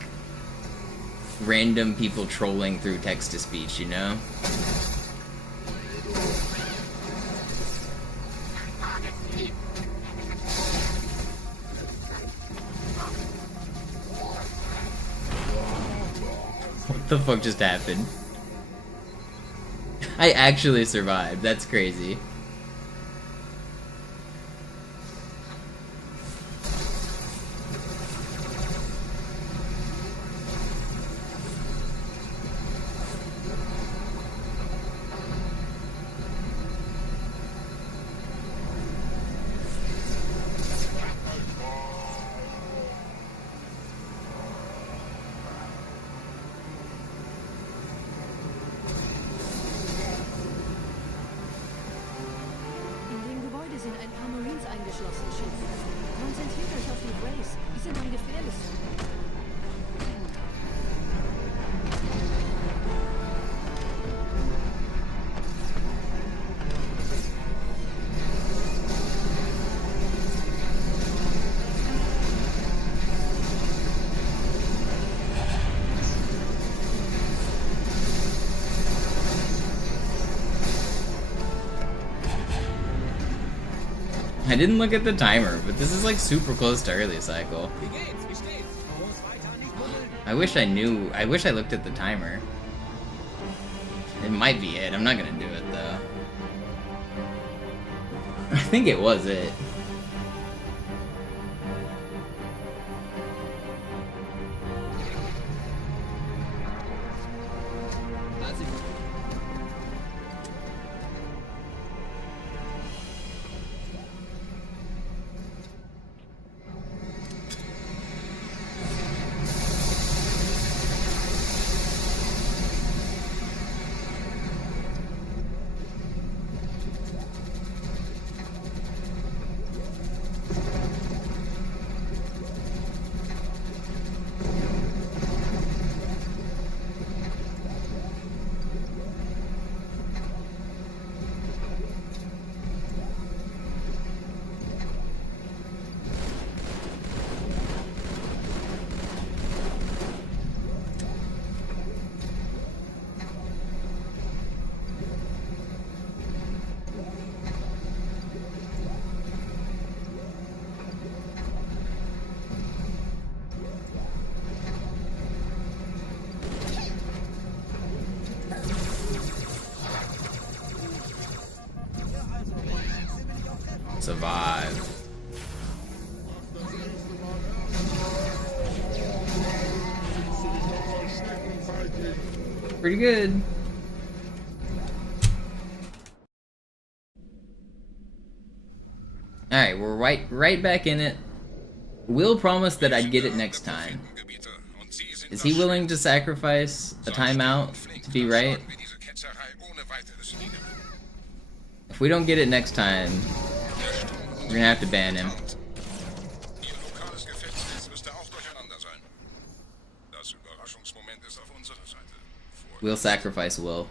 random people trolling through text-to-speech, you know? What the fuck just happened? I actually survived. That's crazy. I didn't look at the timer, but this is like super close to early cycle. I wish I knew. I wish I looked at the timer. It might be it. I'm not gonna do it though. I think it was it. Survive. Pretty good. Alright, we're right back in it. Will promised that I'd get it next time. Is he willing to sacrifice a timeout to be right? If we don't get it next time, we're gonna have to ban him. We'll sacrifice Will.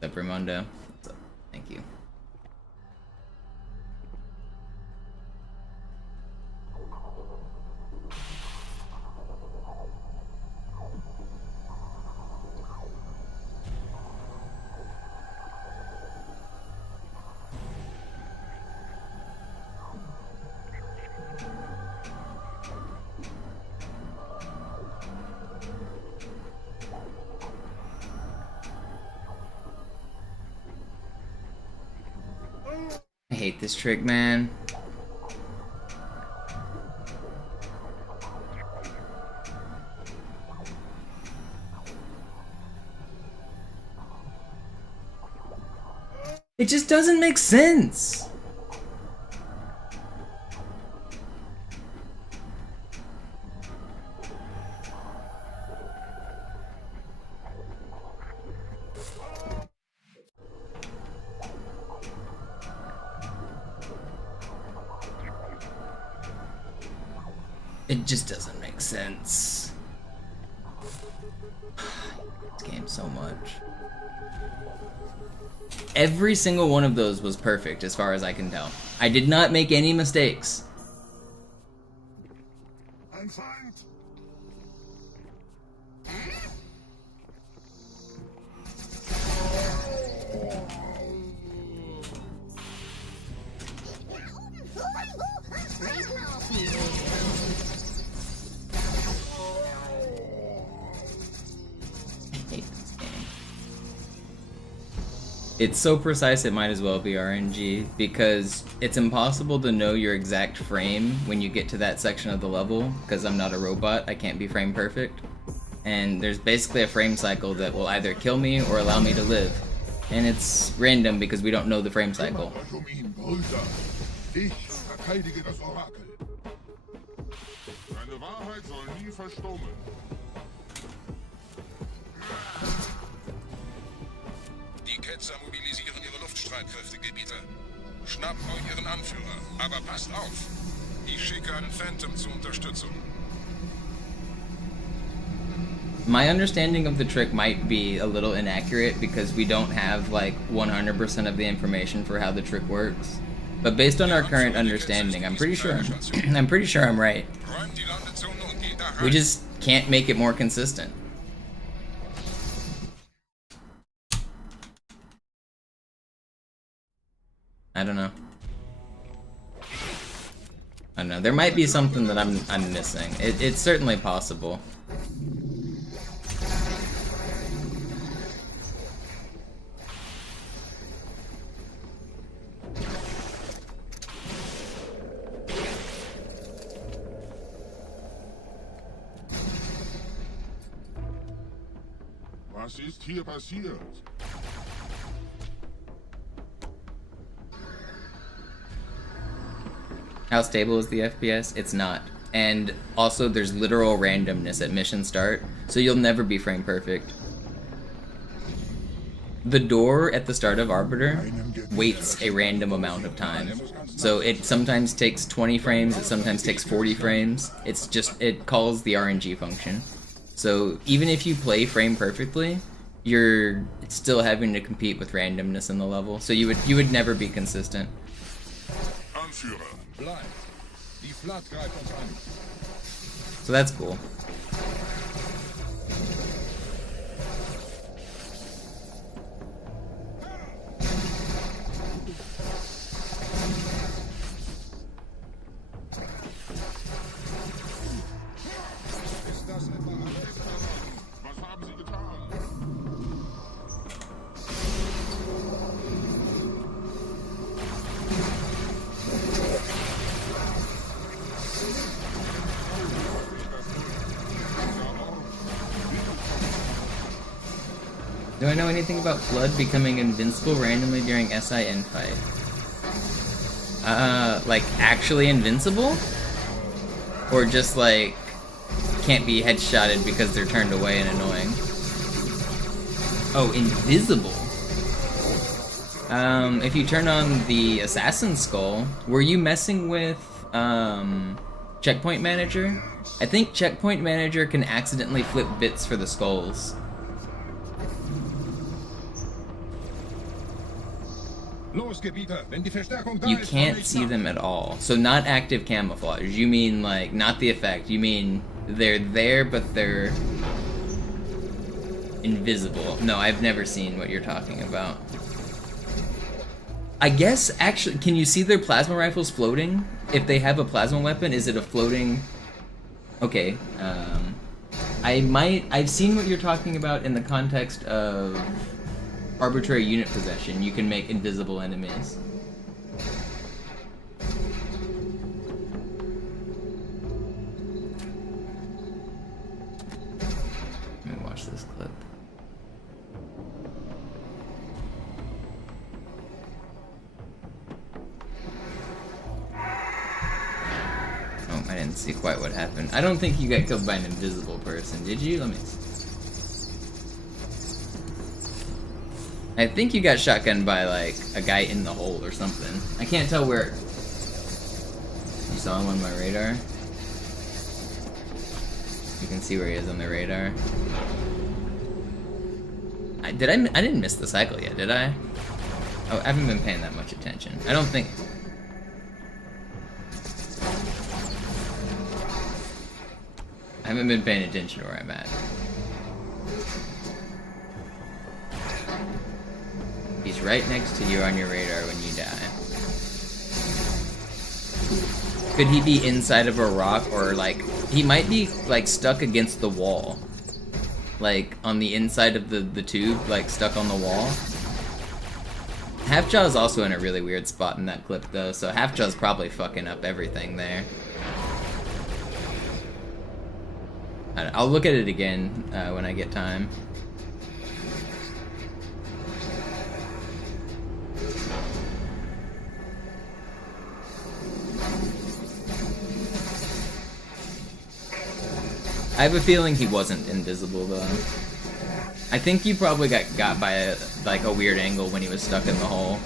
What's up, Raimondo? What's up? Thank you. hate this trick, man. It just doesn't make sense. It just doesn't make sense. This game so much. Every single one of those was perfect as far as I can tell. I did not make any mistakes. It's so precise it might as well be RNG, because it's impossible to know your exact frame when you get to that section of the level, because I'm not a robot, I can't be frame perfect. And there's basically a frame cycle that will either kill me or allow me to live. And it's random because we don't know the frame cycle. Die Ketzer mobilisieren ihre Luftstreitkräfte-Gebiete. Schnappt euch ihren Anführer, aber passt auf. Ich schicke einen Phantom zur Unterstützung. My understanding of the trick might be a little inaccurate because we don't have like 100% of the information for how the trick works. But based on our current understanding, I'm pretty sure I'm right. We just can't make it more consistent. I don't know. I don't know. There might be something that I'm missing. It's certainly possible. Was ist hier passiert? How stable is the FPS? It's not. And also there's literal randomness at mission start, so you'll never be frame perfect. The door at the start of Arbiter waits a random amount of time. So it sometimes takes 20 frames, it sometimes takes 40 frames. It's just, it calls the RNG function. So even if you play frame perfectly, you're still having to compete with randomness in the level. So you would never be consistent. So that's cool. Do I know anything about Flood becoming invincible randomly during SIN fight? Like actually invincible? Or just like can't be headshotted because they're turned away and annoying? Oh, invisible. If you turn on the Assassin Skull, were you messing with Checkpoint Manager? I think Checkpoint Manager can accidentally flip bits for the skulls. You can't see them at all. So not active camouflage. You mean like, not the effect. You mean they're there, but they're invisible. No, I've never seen what you're talking about. I guess, actually, can you see their plasma rifles floating? If they have a plasma weapon, is it a floating... Okay, I've seen what you're talking about in the context of arbitrary unit possession. You can make invisible enemies. Let's see quite what happened. I don't think you got killed by an invisible person, did you? Let me see. I think you got shotgunned by, like, a guy in the hole or something. I can't tell where... You saw him on my radar? You can see where he is on the radar. I didn't miss the cycle yet, did I? Oh, I haven't been paying that much attention. I don't think... I haven't been paying attention to where I'm at. He's right next to you on your radar when you die. Could he be inside of a rock, or like... He might be, like, stuck against the wall. Like, on the inside of the tube, like, stuck on the wall. Halfjaw's also in a really weird spot in that clip, though, so Halfjaw's probably fucking up everything there. I'll look at it again when I get time. I have a feeling he wasn't invisible, though. I think you probably got by a weird angle when he was stuck in the hole.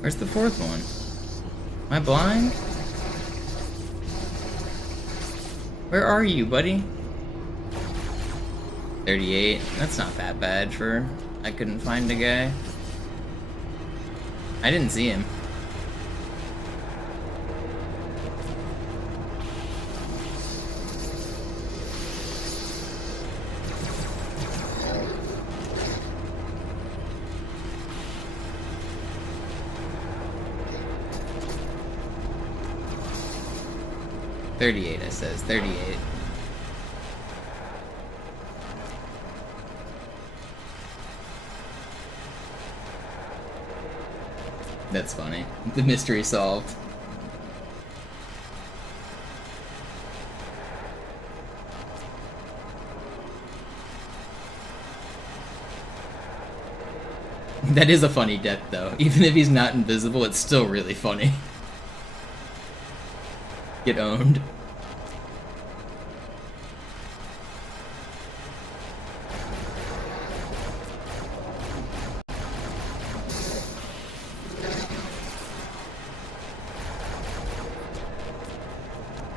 Where's the fourth one? Am I blind? Where are you, buddy? 38. That's not that bad for... I couldn't find a guy. I didn't see him. $38, it says. 38. That's funny. The mystery solved. That is a funny death, though. Even if he's not invisible, it's still really funny. Get owned.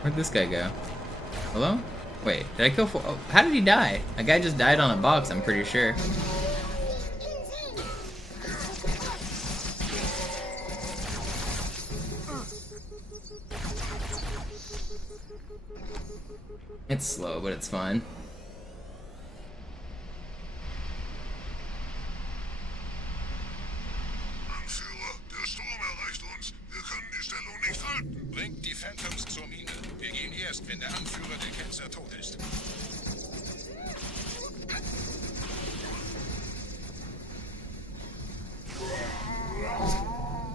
Where'd this guy go? Hello? Wait, did I kill for? Oh, how did he die? A guy just died on a box, I'm pretty sure. It's slow, but it's fine. Anführer, der Sturm erreicht uns. Wir können die Stellung nicht halten. Bringt die Phantoms zur Mine. Wir gehen erst, wenn der Anführer der Ketzer tot ist.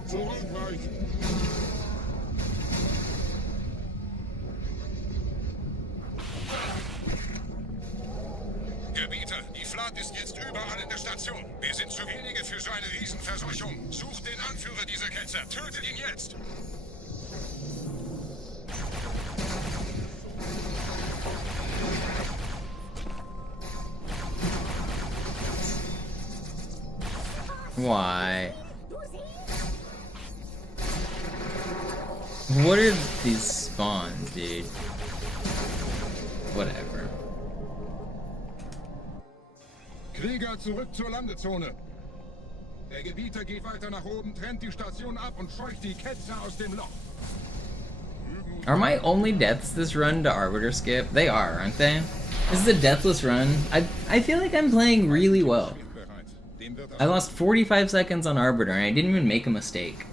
Zurückweichen. Gebieter, die Flat ist jetzt überall in der Station. Wir sind zu wenige für so eine Riesenverseuchung. Sucht den Anführer dieser Ketzer. Tötet ihn jetzt! Why? What are these spawns, dude? Whatever. Krieger, zurück zur Landezone. Der Gebieter geht weiter nach oben, trennt die Station ab und scheucht die Ketzer aus dem Loch. Are my only deaths this run to Arbiter skip? They are, aren't they? This is a deathless run. I feel like I'm playing really well. I lost 45 seconds on Arbiter and I didn't even make a mistake.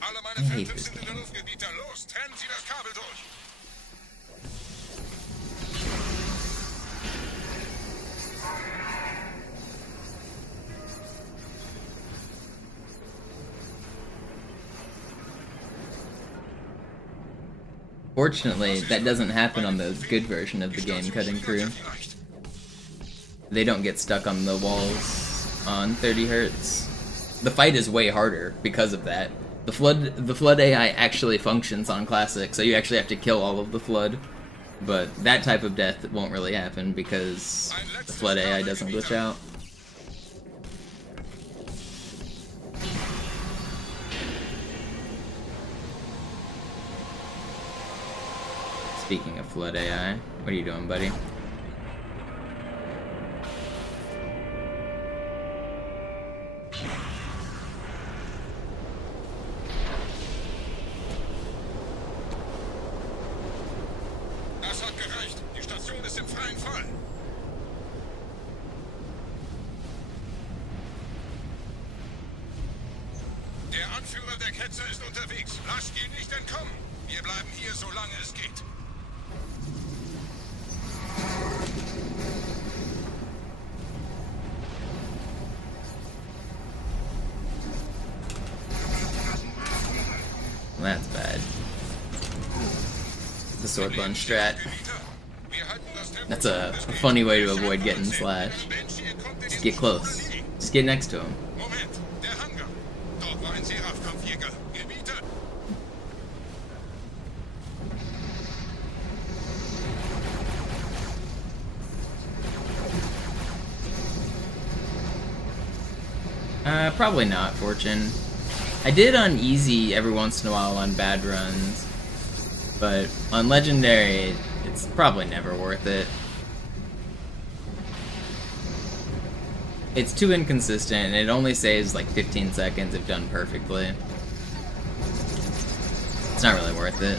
Alle meine Feldtips sind in der Luft, Gebieter. Los, trennen Sie das Kabel durch. Fortunately, that doesn't happen on the good version of the game, Cutting Crew. They don't get stuck on the walls on 30 Hertz. The fight is way harder because of that. The flood AI actually functions on Classic, so you actually have to kill all of the flood. But that type of death won't really happen because the flood AI doesn't glitch out. Speaking of flood AI, what are you doing, buddy? Das hat gereicht. Die Station ist im freien Fall. Der Anführer der Ketzer ist unterwegs. Lasst ihn nicht entkommen. Wir bleiben hier, solange es geht. That's bad. The sword bun strat. That's a funny way to avoid getting slashed. Just get close. Just get next to him. Moment, der Hangar. Dort war ein Seraph-Kampfjäger. Gebieter. Probably not, Fortune. I did on easy every once in a while on bad runs, but on legendary, it's probably never worth it. It's too inconsistent, and it only saves like 15 seconds if done perfectly. It's not really worth it.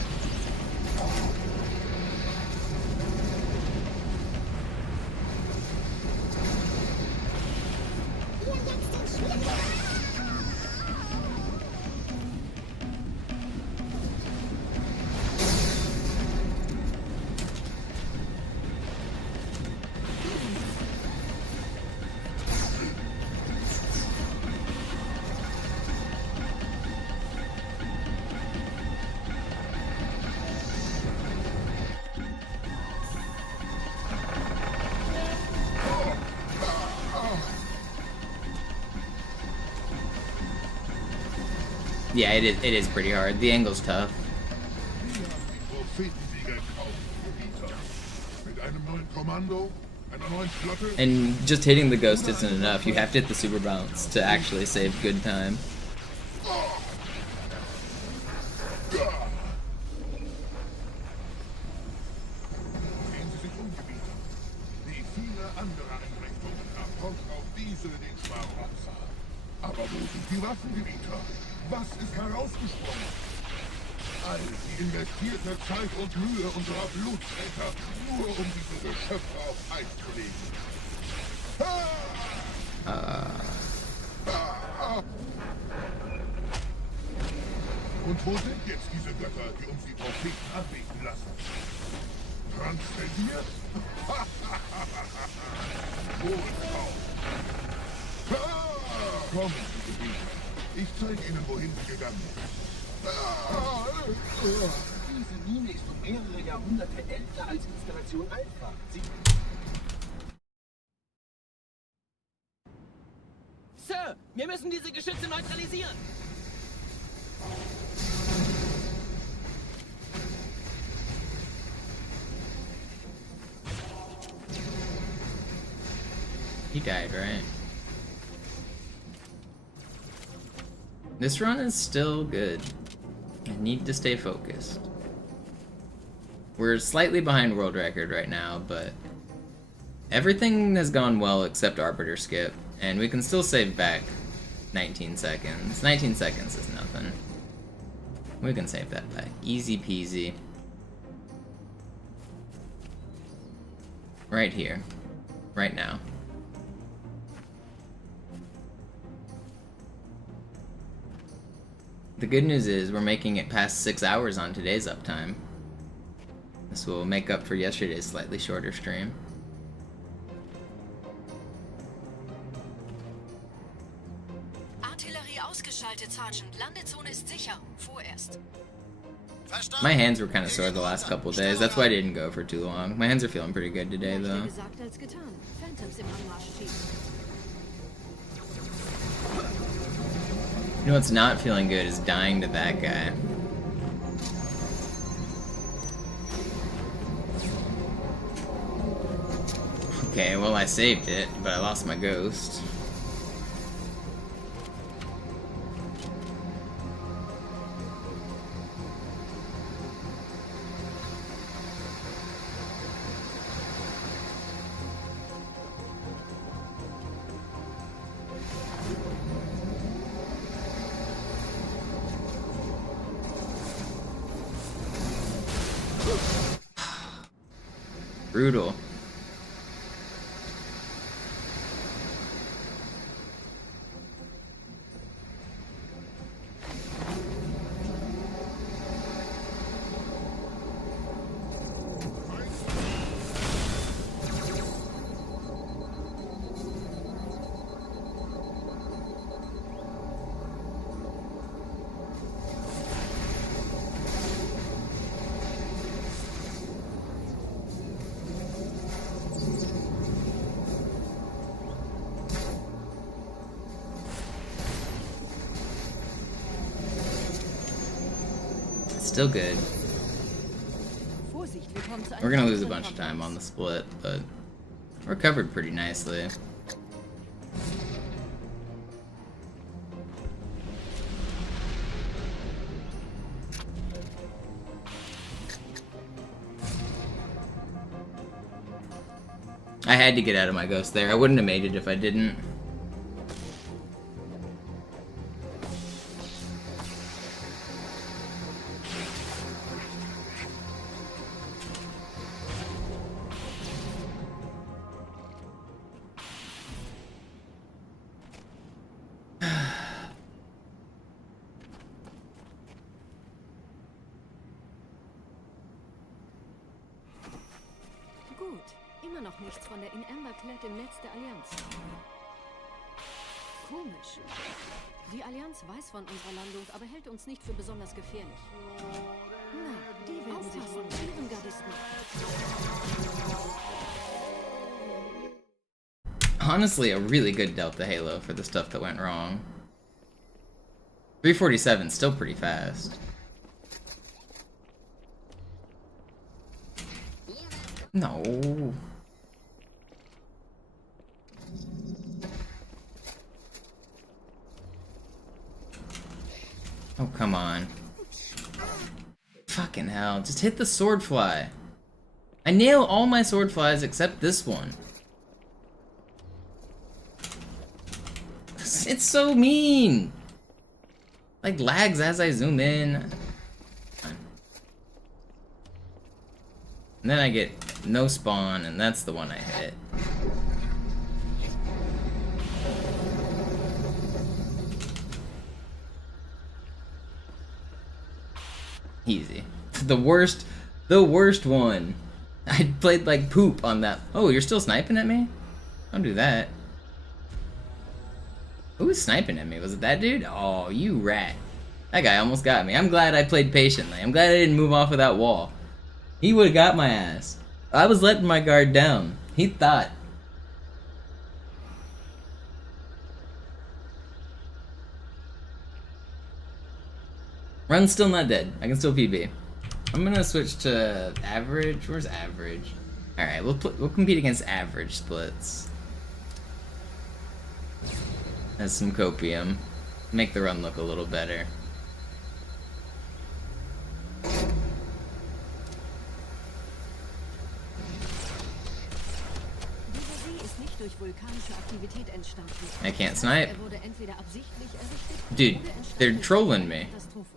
Yeah, it is pretty hard. The angle's tough. And just hitting the ghost isn't enough. You have to hit the super bounce to actually save good time. Aber wo sind die Waffengebieter? Was ist herausgesprungen? All die investierte Zeit und Mühe unserer Blutträger, nur um diese Geschöpfe auf Eis zu legen. Und wo sind jetzt diese Götter, die uns die Propheten anbeten lassen? Transzendiert? Wohlkauf! Kommen Sie, Gebieter. Ich zeige Ihnen, wohin Sie gegangen sind. Diese Mine ist um mehrere Jahrhunderte älter als Installation Alpha. Sir, wir müssen diese Geschütze neutralisieren. He died, right? This run is still good. I need to stay focused. We're slightly behind world record right now, but everything has gone well except Arbiter Skip, and we can still save back 19 seconds. 19 seconds is nothing. We can save that back. Easy peasy. Right here. Right now. The good news is we're making it past 6 hours on today's uptime. This will make up for yesterday's slightly shorter stream. Artillerie ausgeschaltet, Sergeant. Landezone ist sicher. Vorerst. My hands were kind of sore the last couple days. That's why I didn't go for too long. My hands are feeling pretty good today, though. You know what's not feeling good is dying to that guy. Okay, well I saved it, but I lost my ghost. Brutal. Still good. We're gonna lose a bunch of time on the split, but we're covered pretty nicely. I had to get out of my ghost there. I wouldn't have made it if I didn't. Immer noch nichts von der in Amber Clad im Netz der Allianz. Komisch. Die Allianz weiß von unserer Landung, aber hält uns nicht für besonders gefährlich. Na, die werden sich von ihren Gardisten. Honestly, a really good Delta Halo for the stuff that went wrong. 347 still pretty fast. No. Oh, come on. Fucking hell. Just hit the sword fly. I nail all my sword flies except this one. It's so mean. Like lags as I zoom in. And then I get no spawn, and that's the one I hit. Easy. The worst one. I played like poop on that. Oh, you're still sniping at me? Don't do that. Who was sniping at me? Was it that dude? Oh, you rat. That guy almost got me. I'm glad I played patiently. I'm glad I didn't move off of that wall. He would've got my ass. I was letting my guard down. He thought. Run's still not dead. I can still PB. I'm gonna switch to average. Where's average? Alright, we'll compete against average splits. As some copium. Make the run look a little better. nicht durch vulkanische Aktivität entstanden. I can't snipe. Er wurde entweder absichtlich errichtet, Dude, oder entstand they're durch trolling me. Katastrophe.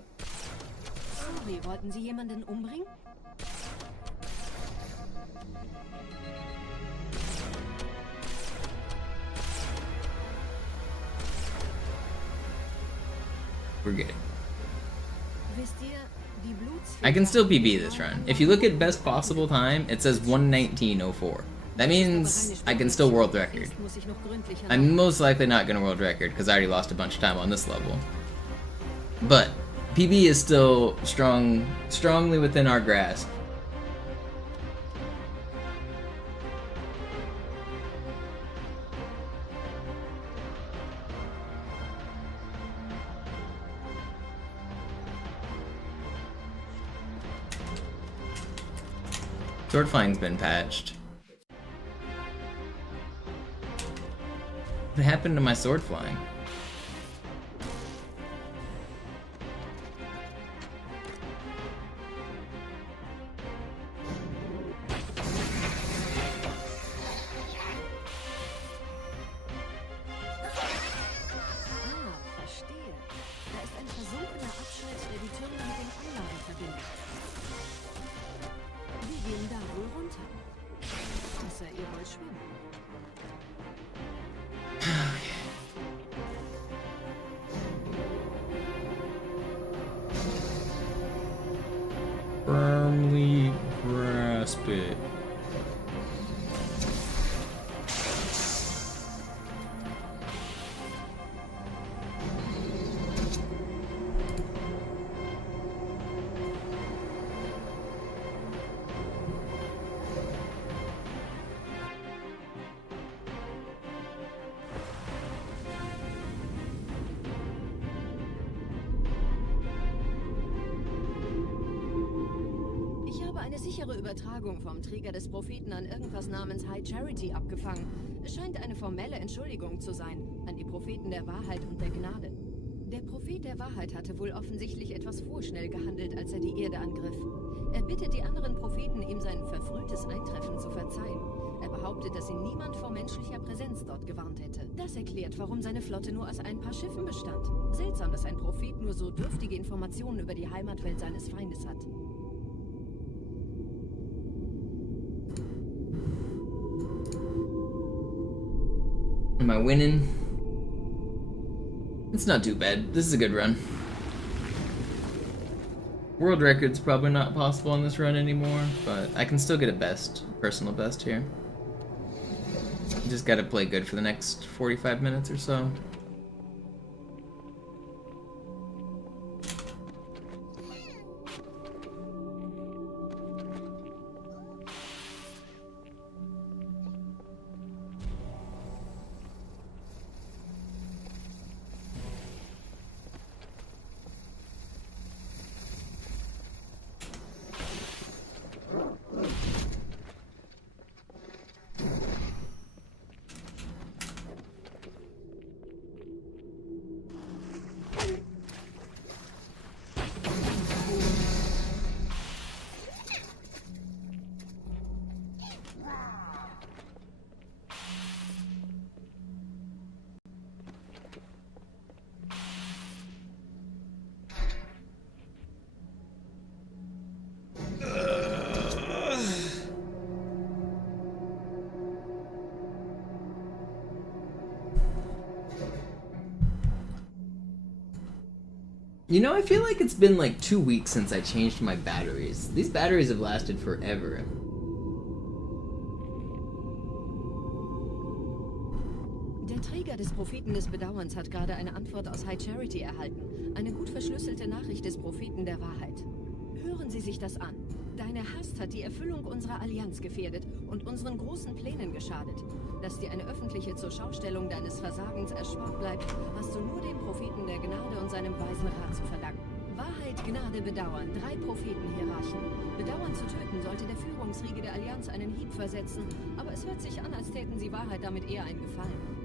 Sorry, wollten Sie jemanden umbringen? We're good. Wisst ihr, die I can still PB this run. If you look at best possible time, it says 1:19:04. That means I can still world record. I'm most likely not gonna world record because I already lost a bunch of time on this level. But PB is still strongly within our grasp. Sword flying's been patched. What happened to my sword flying? Verstehe. Da ist ein versunkener Abschnitt, der die Türme mit den Anlagen verbindet. Wir gehen da wohl runter. Außer ihr wollt schwimmen. Firmly grasp it. Ich habe eine sichere Übertragung vom Träger des Propheten an irgendwas namens High Charity abgefangen. Es scheint eine formelle Entschuldigung zu sein, an die Propheten der Wahrheit und der Gnade. Der Prophet der Wahrheit hatte wohl offensichtlich etwas vorschnell gehandelt, als er die Erde angriff. Er bittet die anderen Propheten, ihm sein verfrühtes Eintreffen zu verzeihen. Er behauptet, dass ihn niemand vor menschlicher Präsenz dort gewarnt hätte. Das erklärt, warum seine Flotte nur aus ein paar Schiffen bestand. Seltsam, dass ein Prophet nur so dürftige Informationen über die Heimatwelt seines Feindes hat. Am I winning? It's not too bad. This is a good run. World record's probably not possible on this run anymore, but I can still get a best, personal best here. Just gotta play good for the next 45 minutes or so. You know, I feel like it's been like 2 weeks since I changed my batteries. These batteries have lasted forever. Der Träger des Propheten des Bedauerns hat gerade eine Antwort aus High Charity erhalten. Eine gut verschlüsselte Nachricht des Propheten der Wahrheit. Hören Sie sich das an. Deine Hast hat die Erfüllung unserer Allianz gefährdet und unseren großen Plänen geschadet. Dass dir eine öffentliche Zurschaustellung deines Versagens erspart bleibt, hast du nur dem Propheten der Gnade und seinem weisen Rat zu verdanken. Wahrheit, Gnade, Bedauern, 3 Prophetenhierarchen. Bedauern zu töten sollte der Führungsriege der Allianz einen Hieb versetzen, aber es hört sich an, als täten sie Wahrheit damit eher einen Gefallen.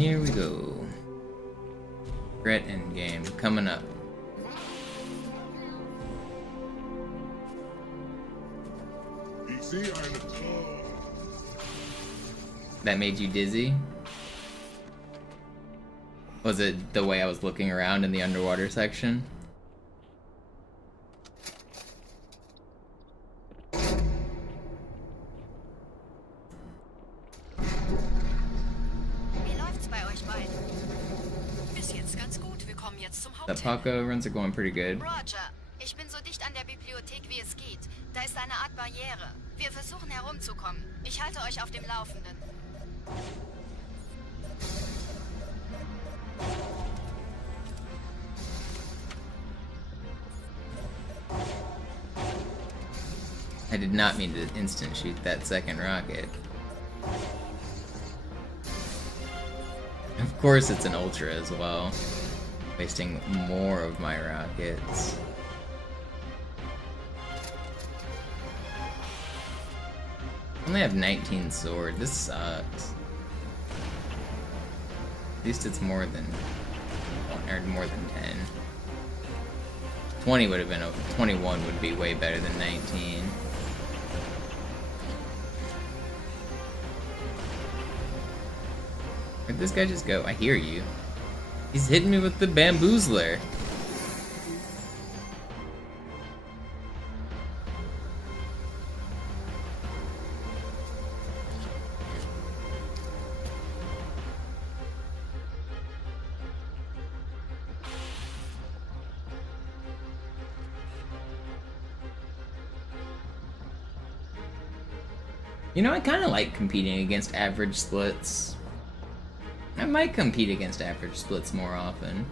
Here we go. Threat endgame coming up. That made you dizzy? Was it the way I was looking around in the underwater section? The Paco runs are going pretty good. Roger, ich bin so dicht an der Bibliothek wie es geht. Da ist eine Art Barriere. Wir versuchen herumzukommen. Ich halte euch auf dem Laufenden. I did not mean to instant shoot that second rocket. Of course it's an ultra as well. Wasting more of my rockets. I only have 19 sword. This sucks. At least it's more than 10. 20 would have been 21 would be way better than 19. Where'd this guy just go? I hear you. He's hitting me with the bamboozler. You know, I kind of like competing against average splits. I might compete against average splits more often.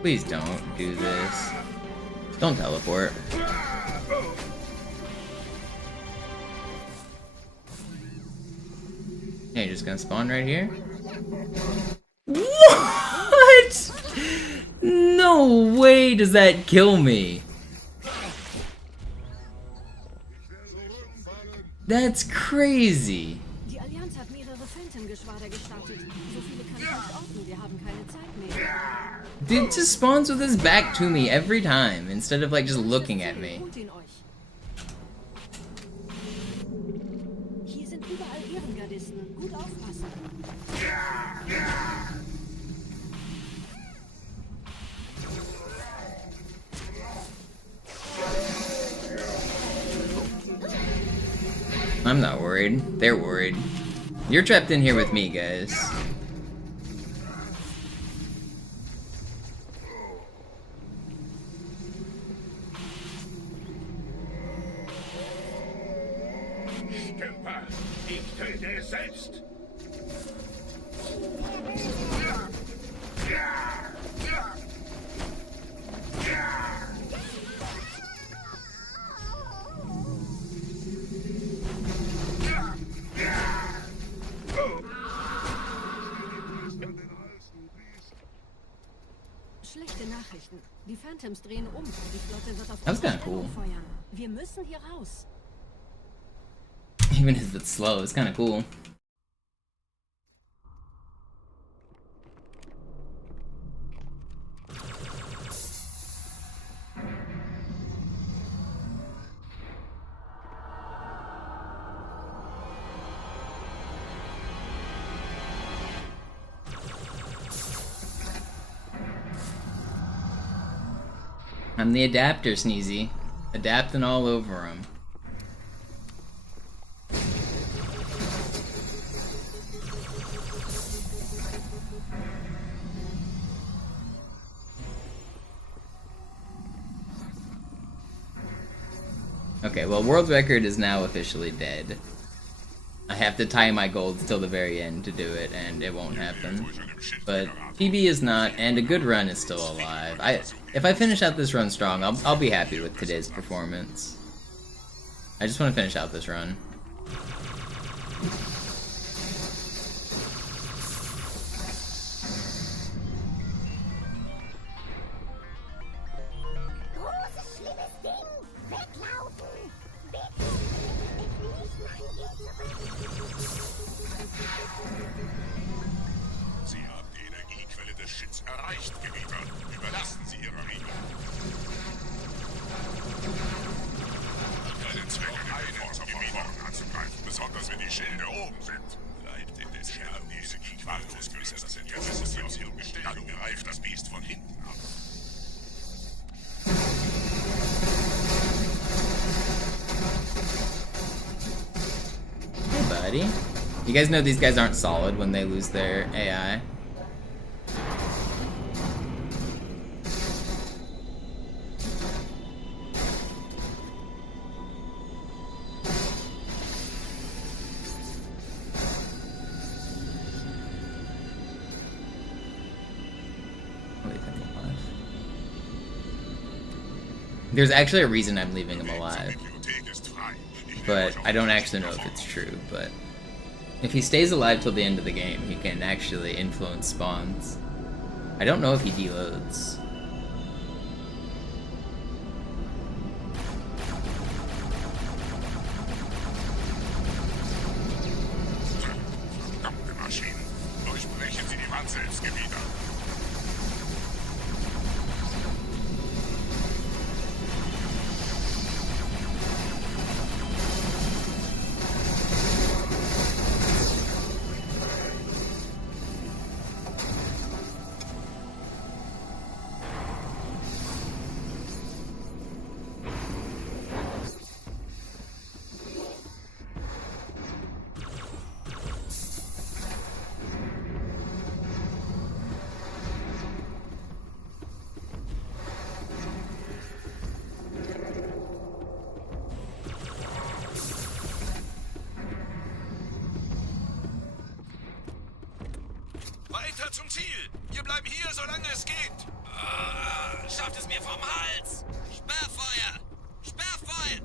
Please don't do this. Don't teleport. Yeah, you're just gonna spawn right here? What? No way does that kill me. That's crazy. Die Allianz hat mehrere Phantom-Geschwader gestartet. So viele kann ich nicht orten, wir haben keine Zeit mehr. Dude just spawns with his back to me every time, instead of like just looking at me. Hier sind überall Ehrengardisten. Gut aufpassen. I'm not worried. They're worried. You're trapped in here with me, guys. Ich töte es selbst! Schlechte Nachrichten. Die Phantoms drehen um. Die Flotte wird auf That's unsere kinda cool. Stellung feuern. Wir müssen hier raus. Even if it's slow, it's kind of cool. I'm the adapter, Sneezy. Adapting all over him. Okay, well, world record is now officially dead. I have to tie my golds till the very end to do it, and it won't happen. But PB is not, and a good run is still alive. If I finish out this run strong, I'll be happy with today's performance. I just want to finish out this run. Sie haben die Energiequelle des Shits erreicht, Gebieter. Überlassen Sie Ihre Regeln. Keinen Zweck, Gebieter anzugreifen, besonders wenn die Schilde oben sind. Bleibt in den Schilden diese Quartus, bis das Interesse Sie aus Ihrem Gestell. Dann greift das Biest von hinten ab. Hey, buddy. You guys know these guys aren't solid when they lose their AI. There's actually a reason I'm leaving him alive, but I don't actually know if it's true, but if he stays alive till the end of the game, he can actually influence spawns. I don't know if he deloads. Verdammte Maschinen. Durchbrechen Sie die Wand selbst, Gebieter. Weiter zum Ziel! Wir bleiben hier, solange es geht! Schafft es mir vom Hals! Sperrfeuer! Sperrfeuer!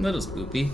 Little spoopy.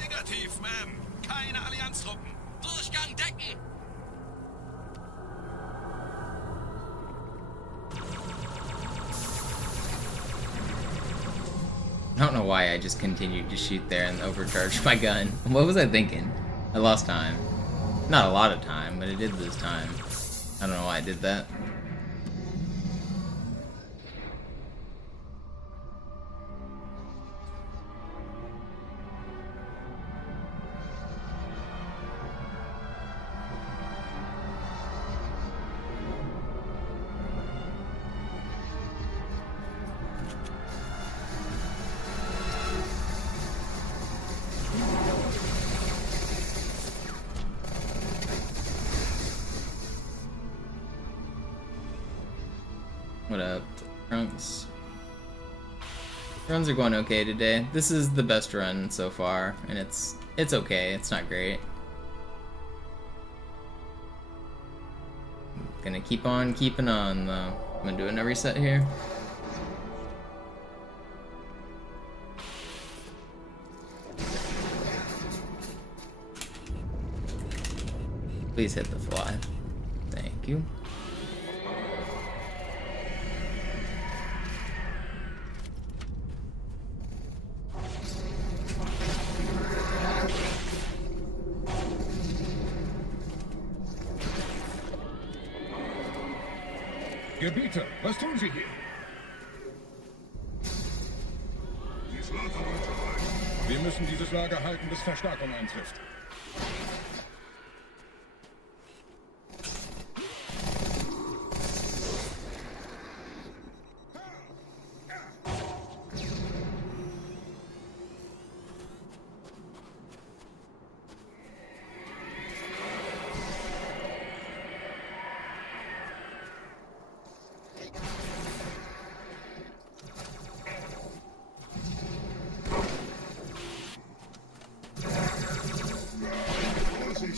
Negativ, Ma'am. Keine Allianztruppen. Durchgang decken! I don't know why I just continued to shoot there and overcharged my gun. What was I thinking? I lost time. Not a lot of time, but I did lose time. I don't know why I did that. What up, Trunks? Runs are going okay today. This is the best run so far, and it's okay. It's not great. Gonna keep on keeping on, though. I'm gonna do another reset here. Please hit the fly. Thank you. Gebieter, was tun Sie hier? Dieses Lager wollte rein. Wir müssen dieses Lager halten, bis Verstärkung eintrifft.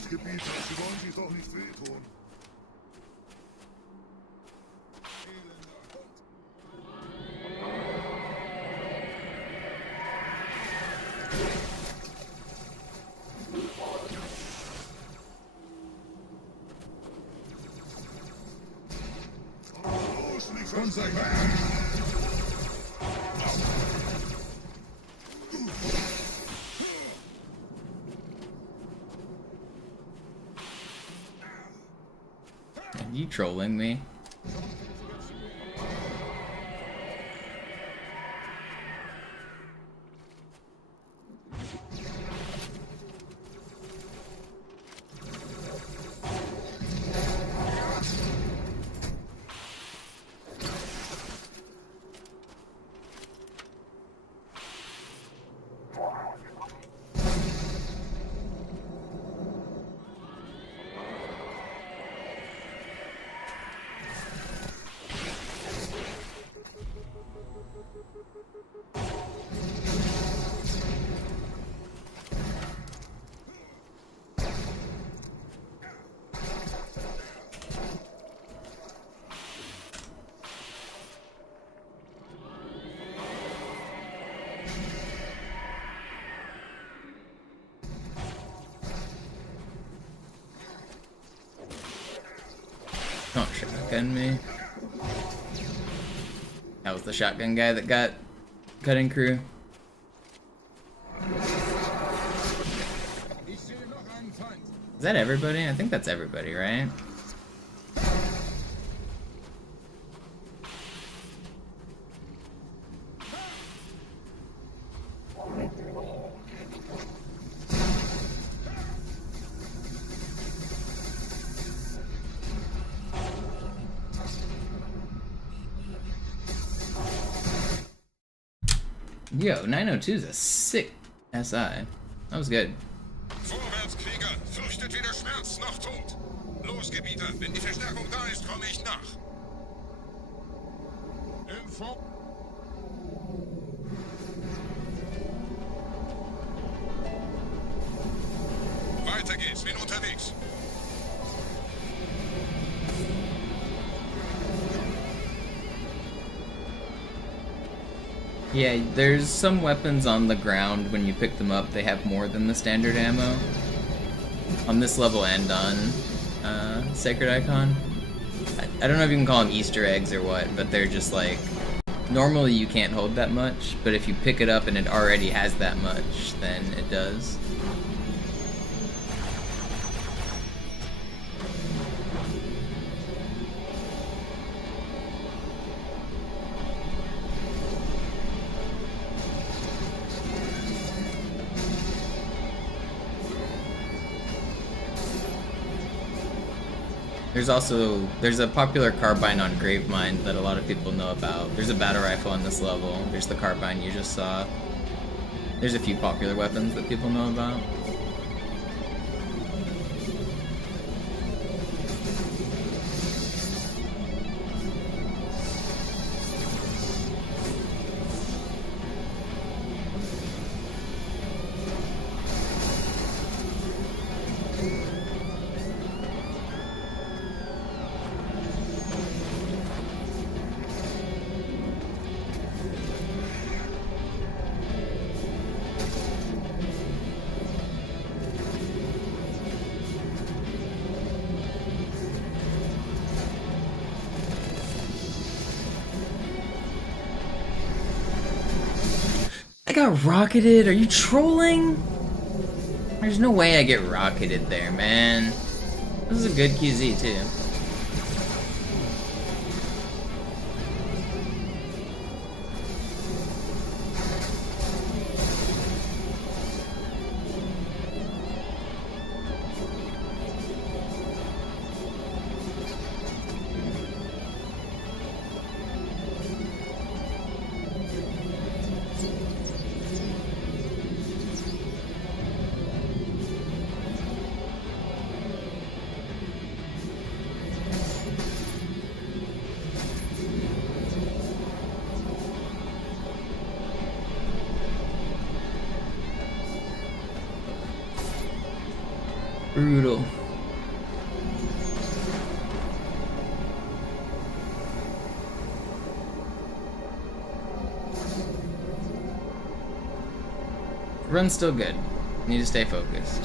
Gebieter, Sie wollen sich doch nicht wehtun. Los, nicht unser Werk! You trolling me? Don't shotgun me. That was the shotgun guy that got cutting crew. Is that everybody? I think that's everybody, right? Yo, 902 is a sick SI. That was good. Vorwärts, Krieger! Fürchtet weder Schmerz noch Tod! Los, Gebieter! Wenn die Verstärkung da ist, komme ich nach! Info! Weiter geht's, bin unterwegs! Yeah, there's some weapons on the ground when you pick them up, they have more than the standard ammo. On this level and on Sacred Icon. I don't know if you can call them Easter eggs or what, but they're just like... Normally you can't hold that much, but if you pick it up and it already has that much, then it does. There's a popular carbine on Gravemind that a lot of people know about. There's a battle rifle on this level. There's the carbine you just saw. There's a few popular weapons that people know about. got rocketed. Are you trolling? There's no way I get rocketed there, man. This is a good QZ too. Brutal. Run's still good. Need to stay focused.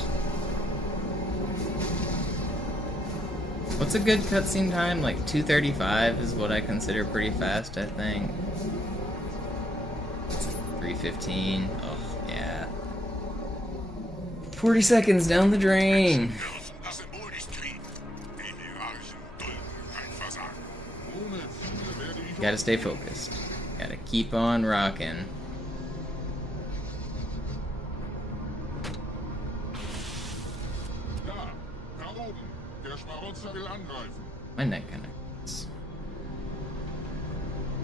What's a good cutscene time? Like 2:35 is what I consider pretty fast, I think. 3:15. Oh, yeah. 40 seconds down the drain. Gotta stay focused. Gotta keep on rocking. My neck kinda hurts.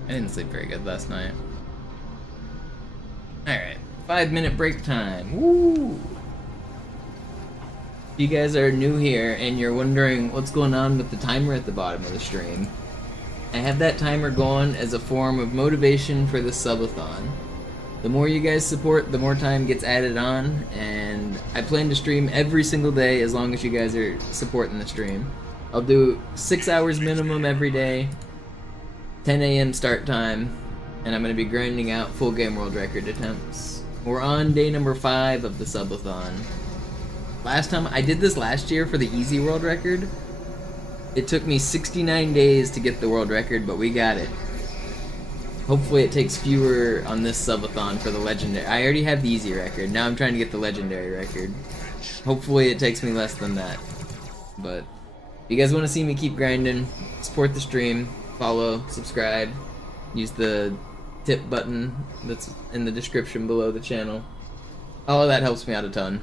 I didn't sleep very good last night. Alright, 5-minute break time. Woo! If you guys are new here and you're wondering what's going on with the timer at the bottom of the stream, I have that timer going as a form of motivation for the subathon. The more you guys support, the more time gets added on, and I plan to stream every single day as long as you guys are supporting the stream. I'll do 6 hours minimum every day, 10 a.m. start time, and I'm going to be grinding out full game world record attempts. We're on day number 5 of the subathon. Last time, I did this last year for the easy world record. It took me 69 days to get the world record, but we got it. Hopefully it takes fewer on this subathon for the legendary. I already have the easy record, now I'm trying to get the legendary record. Hopefully it takes me less than that. But if you guys want to see me keep grinding, support the stream, follow, subscribe, use the tip button that's in the description below the channel. All of that helps me out a ton.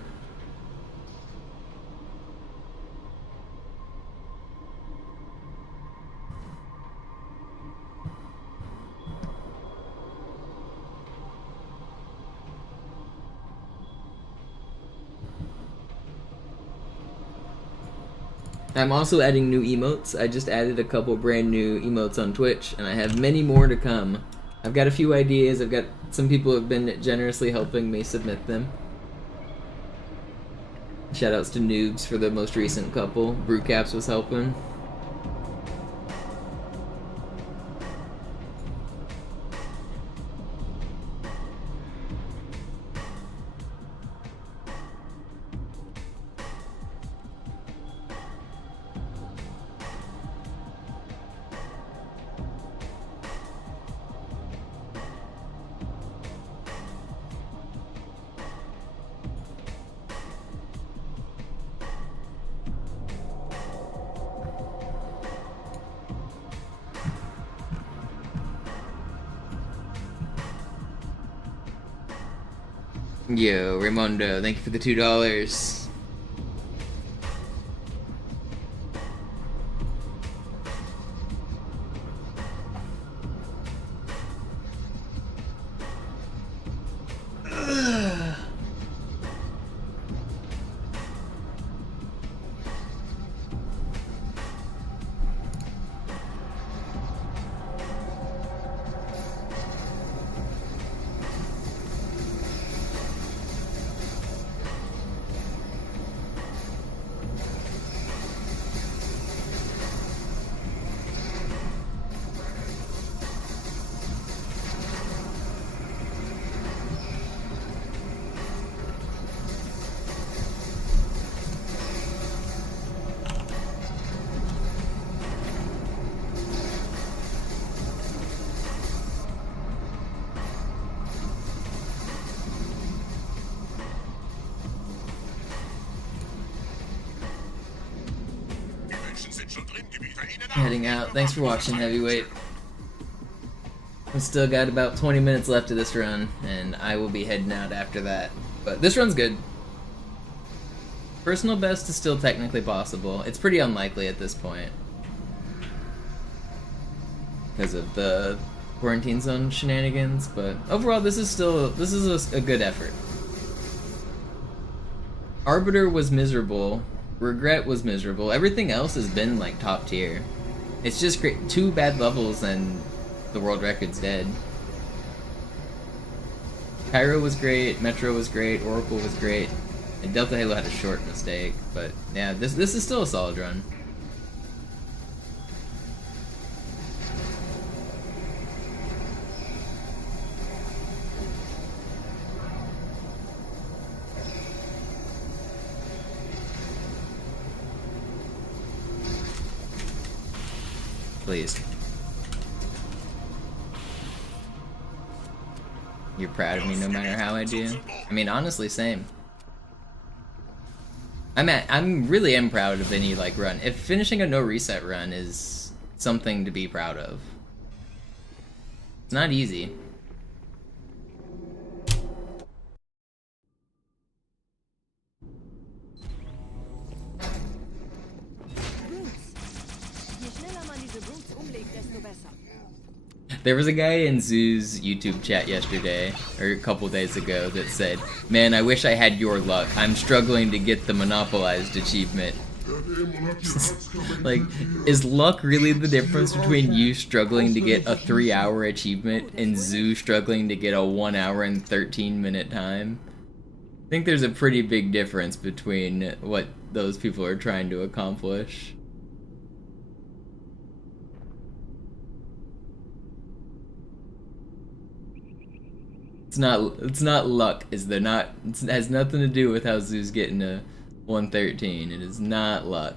I'm also adding new emotes. I just added a couple brand new emotes on Twitch, and I have many more to come. I've got a few ideas. I've got some people who have been generously helping me submit them. Shoutouts to Noobs for the most recent couple. Brewcaps was helping. Yo, Raymondo, thank you for the $2. Heading out. Thanks for watching, Heavyweight. We still got about 20 minutes left of this run, and I will be heading out after that. But this run's good. Personal best is still technically possible. It's pretty unlikely at this point, because of the quarantine zone shenanigans, but overall this is a good effort. Arbiter was miserable, Regret was miserable, everything else has been like top tier. It's just great. 2 bad levels and the world record's dead. Cairo was great, Metro was great, Oracle was great, and Delta Halo had a short mistake, but yeah, this is still a solid run. Please. You're proud of me no matter how I do? I mean, honestly, same. I'm really am proud of any like run. If finishing a no reset run is something to be proud of. It's not easy. There was a guy in Zoo's YouTube chat yesterday, or a couple days ago, that said, "Man, I wish I had your luck. I'm struggling to get the monopolized achievement." Like, is luck really the difference between you struggling to get a 3-hour achievement and Zoo struggling to get a 1 hour and 13-minute time? I think there's a pretty big difference between what those people are trying to accomplish. It's not luck. It has nothing to do with how Zoo's getting a 113. It is not luck.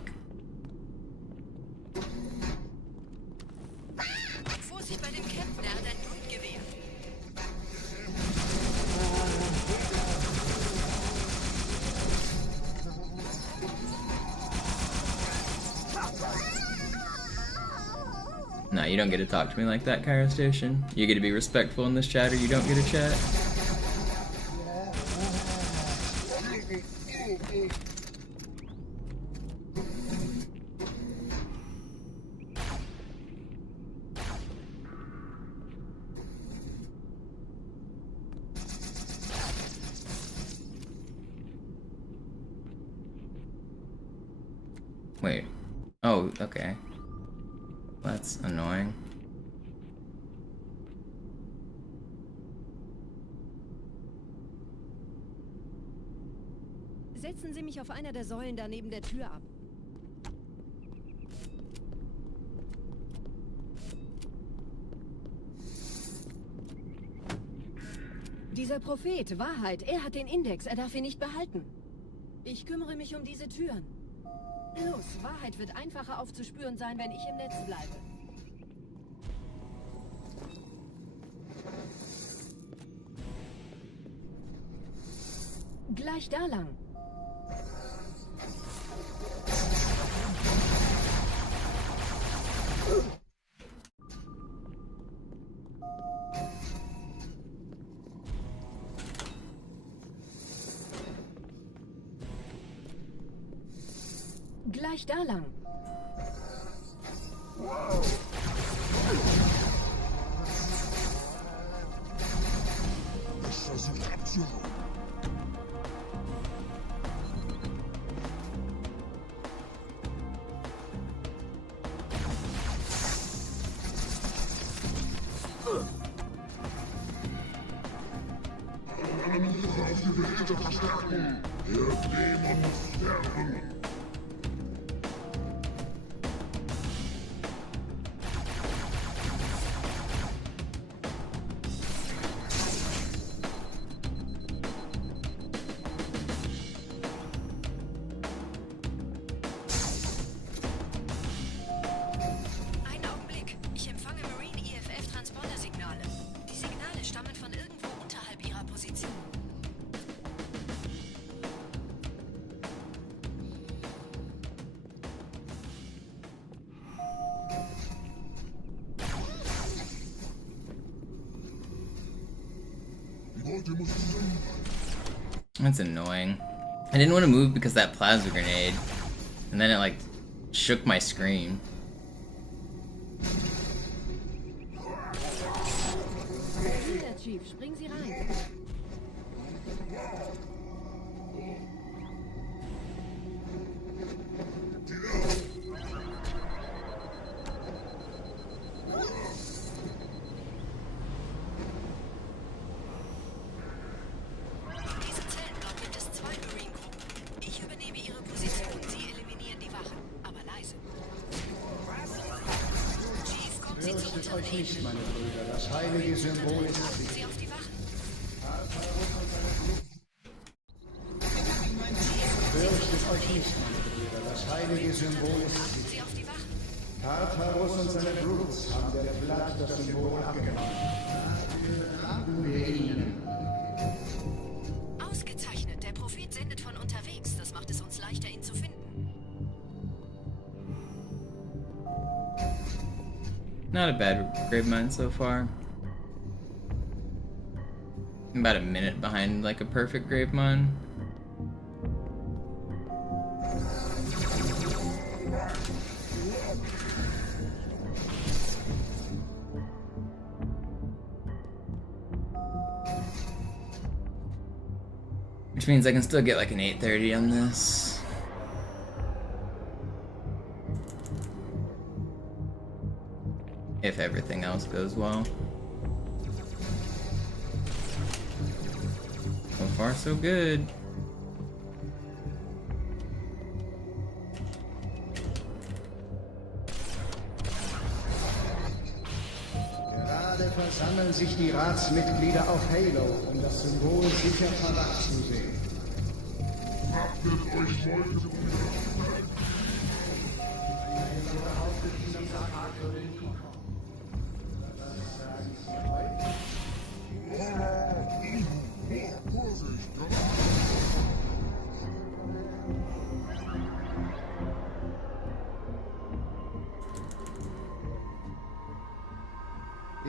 Nah, you don't get to talk to me like that, Cairo Station. You get to be respectful in this chat, or you don't get a chat. Wait. Oh, okay. That's annoying. Setzen Sie mich auf einer der Säulen da neben der Tür ab. Dieser Prophet, Wahrheit, er hat den Index, er darf ihn nicht behalten. Ich kümmere mich um diese Türen. Los, Wahrheit wird einfacher aufzuspüren sein, wenn ich im Netz bleibe. Gleich da lang. Gleich da lang. Ich versuche abzuhauen. Auf die Behälter verstärken. Der Dämon muss sterben. That's annoying. I didn't want to move because that plasma grenade, and then it like shook my screen. Chief, springen Sie rein. Fürchtet euch nicht, meine Brüder. Das heilige Symbol ist Sie auf die Wache. Fürchtet euch nicht, meine Brüder. Das heilige Symbol ist Sie auf die Wache. Tartarus und seine Brutes haben der Blatt das Symbol abgenommen. Danken wir ihnen. Ausgezeichnet. Der Prophet sendet von unterwegs. Das macht es uns leichter, ihn zu finden. Not a bad grave mine so far. I'm about a minute behind like a perfect grave mine. Which means I can still get like an 830 on this. If everything else goes well. So far, so good. Gerade versammeln sich die Ratsmitglieder auf Halo, um das Symbol sicher verwacht zu sehen. Achtet euch heute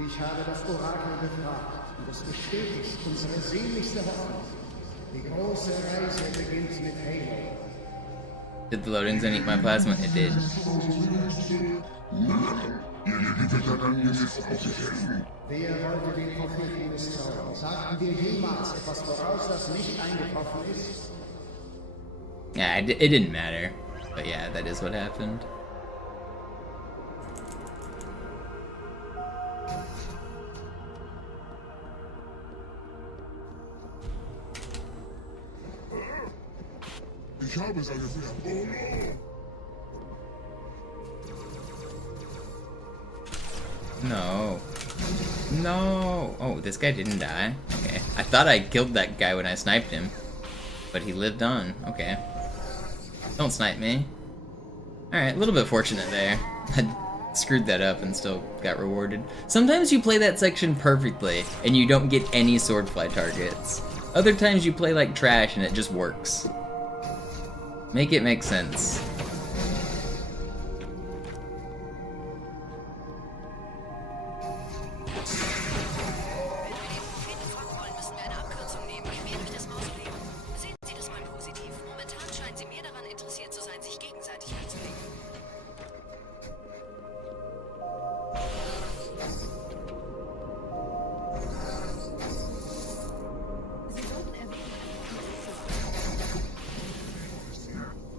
Ich habe das Orakel gefragt und es bestätigt unsere sehnlichste Hoffnung. Die große Reise beginnt mit Halo. Did the loading zone eat my plasma? It did. Wer wollte den Propheten misstrauen? Sagten wir jemals etwas voraus, das nicht eingetroffen ist? Yeah, it didn't matter. But yeah, that is what happened. Ich habe es alles oh no. No. Oh, this guy didn't die? Okay. I thought I killed that guy when I sniped him. But he lived on. Okay. Don't snipe me. Alright, a little bit fortunate there. I screwed that up and still got rewarded. Sometimes you play that section perfectly and you don't get any swordfly targets. Other times you play like trash and it just works. Make it make sense.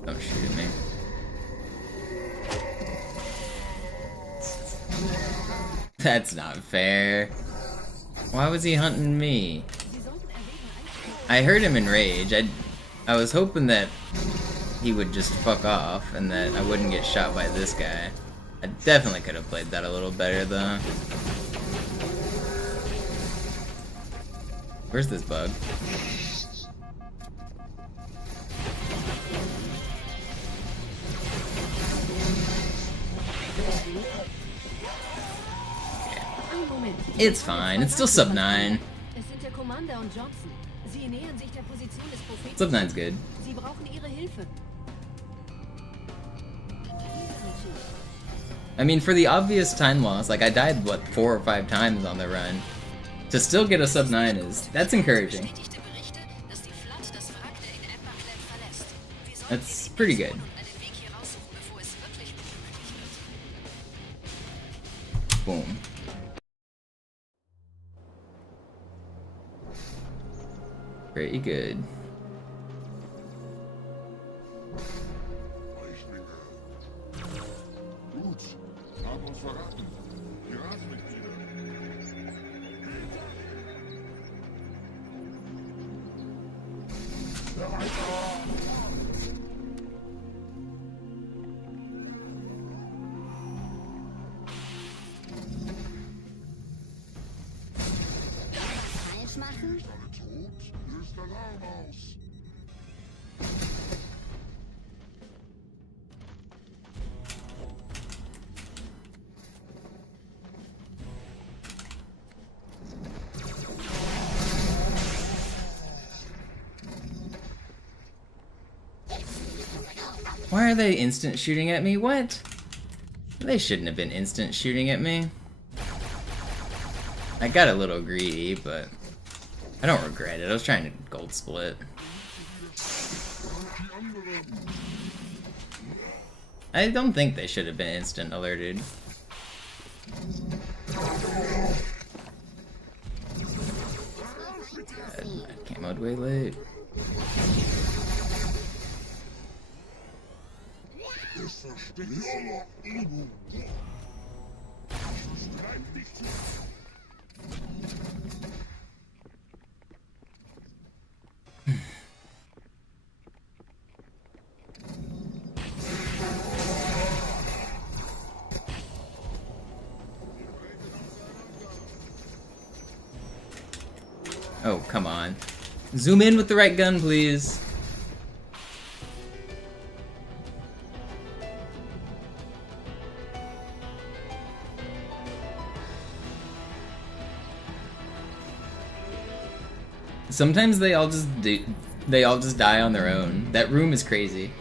Don't shoot at me. That's not fair. Why was he hunting me? I heard him in rage. I was hoping that he would just fuck off and that I wouldn't get shot by this guy. I definitely could have played that a little better though. Where's this bug? It's fine. It's still sub 9. Sub 9's good. I mean, for the obvious time loss, like I died, what, 4 or 5 times on the run. To still get a sub 9 that's encouraging. That's pretty good. Boom. Pretty good. Gut, haben uns verraten. Piratenmitglieder. Falsch machen? Alle tot? Löst Alarm aus. Why are they instant shooting at me? What? They shouldn't have been instant shooting at me. I got a little greedy, but I don't regret it. I was trying to gold split. I don't think they should have been instant alerted. I camoed way late. Oh, come on. Zoom in with the right gun, please. Sometimes they all just die on their own. That room is crazy.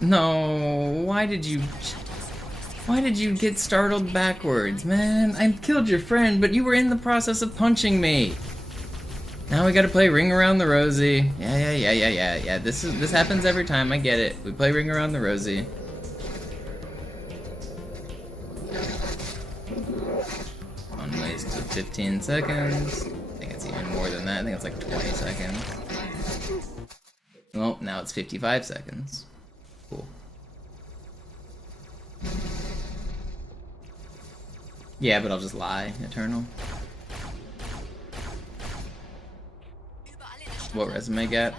No, why did you get startled backwards, man? I killed your friend, but you were in the process of punching me. Now we gotta play Ring Around the Rosie. Yeah. This happens every time, I get it. We play Ring Around the Rosie. One waste to 15 seconds. I think it's even more than that. I think it's like 20 seconds. Well, now it's 55 seconds. Cool. Yeah, but I'll just lie, Eternal. What resume gap?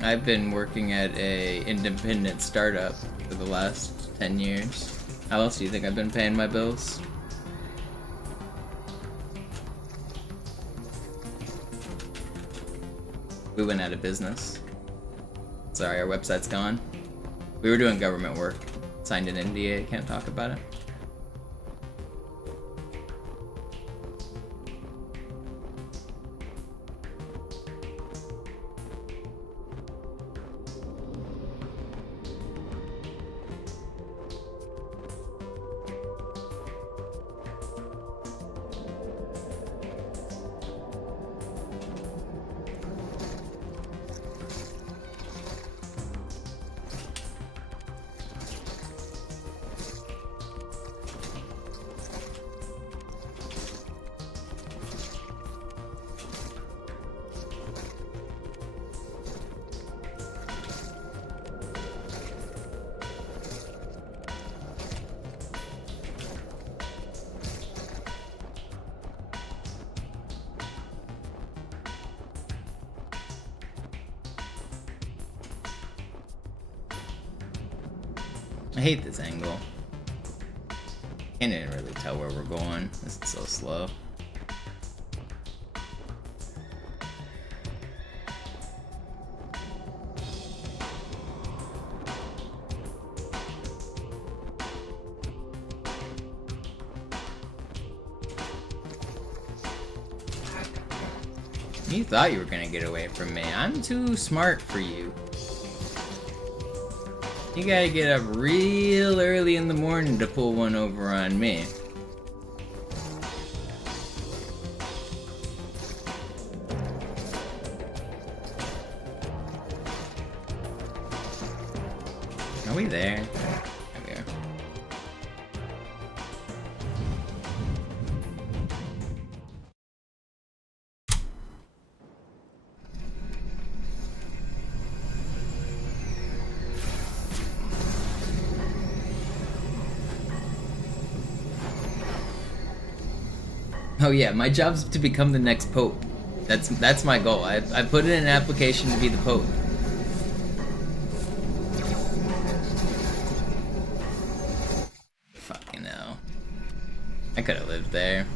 I've been working at a independent startup for the last 10 years. How else do you think I've been paying my bills? We went out of business. Sorry, our website's gone. We were doing government work. Signed an NDA, can't talk about it. I hate this angle. Can't even really tell where we're going. This is so slow. You thought you were gonna get away from me. I'm too smart for you. You gotta get up real early in the morning to pull one over on me. Are we there? There we are. Oh yeah, my job's to become the next Pope. That's my goal. I put in an application to be the Pope. Fucking hell. I could have lived there.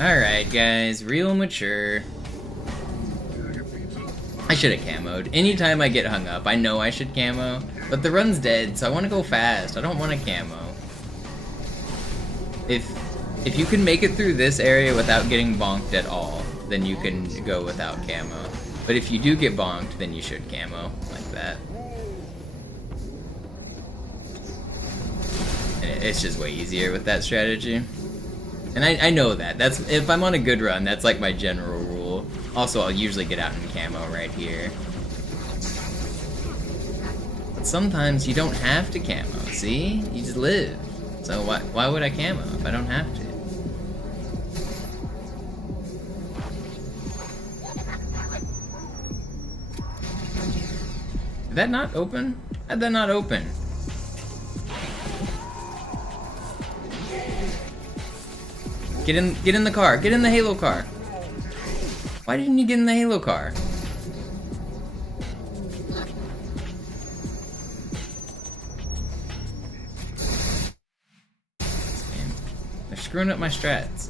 Alright guys, real mature. I should have camoed. Anytime I get hung up, I know I should camo, but the run's dead, so I want to go fast. I don't want to camo. If you can make it through this area without getting bonked at all, then you can go without camo. But if you do get bonked, then you should camo, like that. And it's just way easier with that strategy. And I know that. That's if I'm on a good run, that's like my general rule. Also, I'll usually get out in camo right here. But sometimes you don't have to camo, see? You just live. So why would I camo if I don't have to? Did that not open? How'd that not open? Get in the car. Get in the Halo car. Why didn't you get in the Halo car? They're screwing up my strats.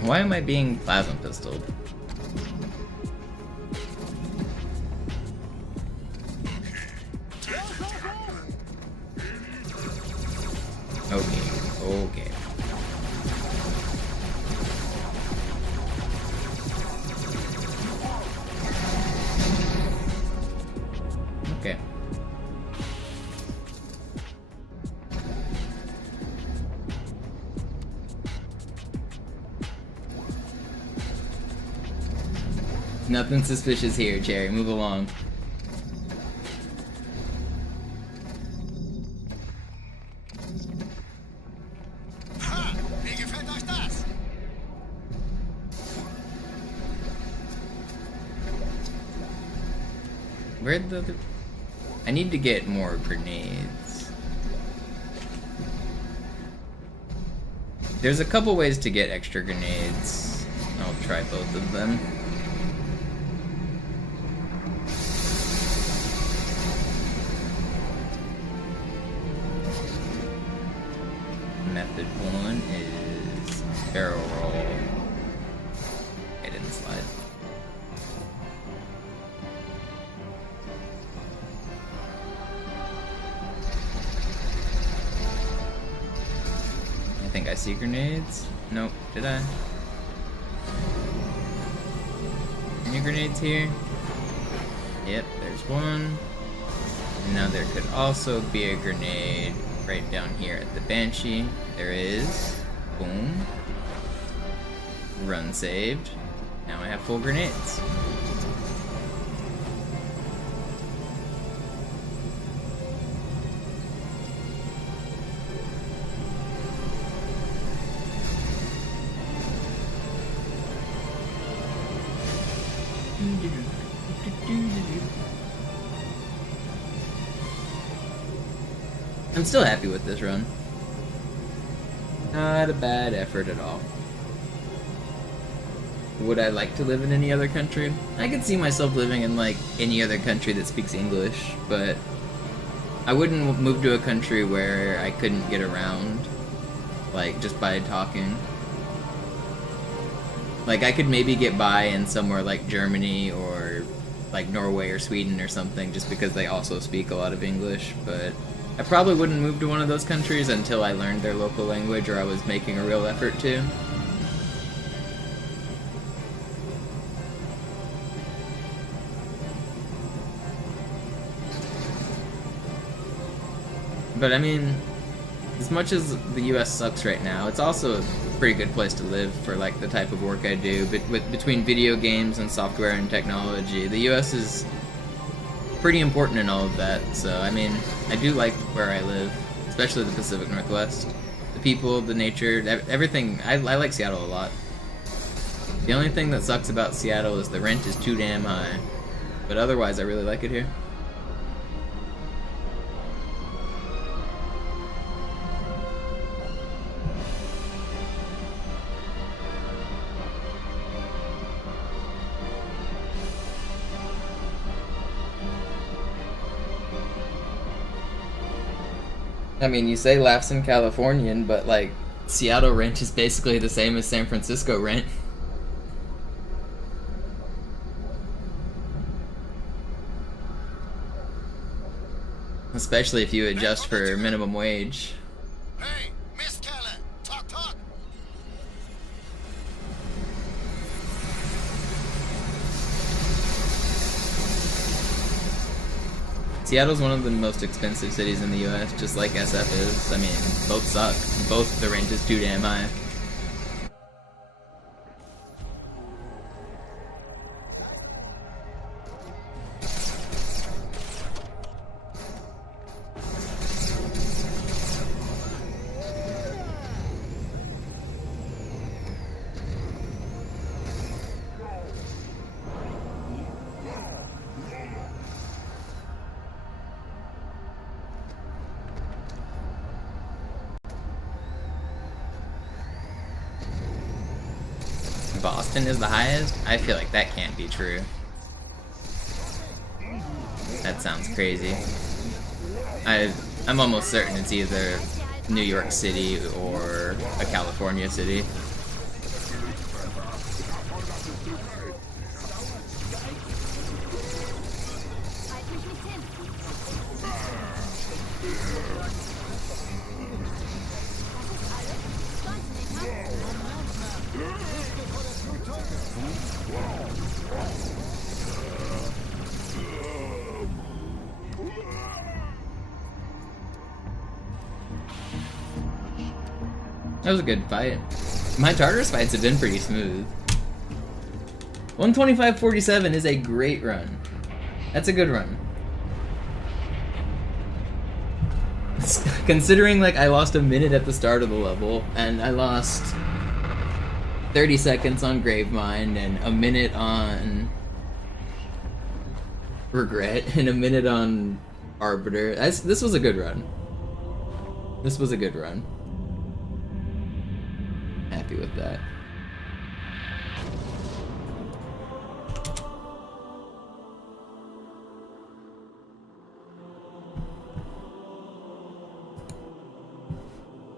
Why am I being plasma pistoled? Okay. Okay. Nothing suspicious here, Cherry. Move along. Where'd the other... I need to get more grenades. There's a couple ways to get extra grenades. I'll try both of them. Method 1 is barrel roll. I didn't slide. I think I see grenades. Nope, did I? Any grenades here? Yep, there's one. And now there could also be a grenade right down here at the Banshee. There is. Boom. Run saved. Now I have full grenades. I'm still happy with this run. Not a bad effort at all. Would I like to live in any other country? I could see myself living in like any other country that speaks English, but I wouldn't move to a country where I couldn't get around, like just by talking. Like I could maybe get by in somewhere like Germany or like Norway or Sweden or something just because they also speak a lot of English, but I probably wouldn't move to one of those countries until I learned their local language or I was making a real effort to. But I mean, as much as the US sucks right now, it's also a pretty good place to live for like the type of work I do. But between video games and software and technology, the US is pretty important in all of that. So I mean, I do like where I live, especially the Pacific Northwest. The people, the nature, everything. I like Seattle a lot. The only thing that sucks about Seattle is the rent is too damn high. But otherwise, I really like it here. I mean, you say laughs in Californian, but like, Seattle rent is basically the same as San Francisco rent. Especially if you adjust for minimum wage. Hey, Miss Keller, talk. Seattle's one of the most expensive cities in the US, just like SF is. I mean, both suck. Both the rent is too damn high. Boston is the highest? I feel like that can't be true. That sounds crazy. I'm almost certain it's either New York City or a California city. That was a good fight. My Tartarus fights have been pretty smooth. 125.47 is a great run. That's a good run. Considering like I lost a minute at the start of the level, and I lost 30 seconds on Gravemind and a minute on regret and a minute on Arbiter. This was a good run. This was a good run. Happy with that.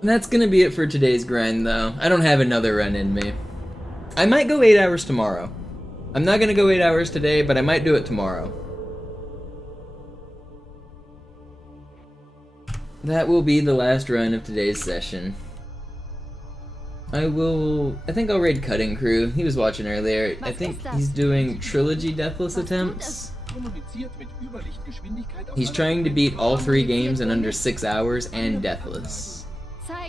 That's gonna be it for today's grind, though. I don't have another run in me. I might go 8 hours tomorrow. I'm not gonna go 8 hours today, but I might do it tomorrow. That will be the last run of today's session. I think I'll raid Cutting Crew. He was watching earlier. I think he's doing trilogy deathless attempts. He's trying to beat all 3 games in under 6 hours and deathless.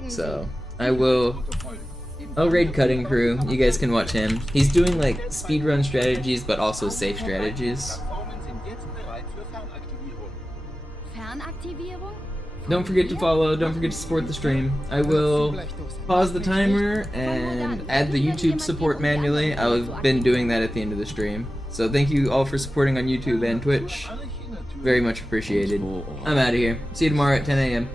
So, I'll raid Cutting Crew. You guys can watch him. He's doing like speedrun strategies, but also safe strategies. Don't forget to follow, don't forget to support the stream. I will pause the timer and add the YouTube support manually. I've been doing that at the end of the stream. So thank you all for supporting on YouTube and Twitch. Very much appreciated. I'm out of here. See you tomorrow at 10 a.m.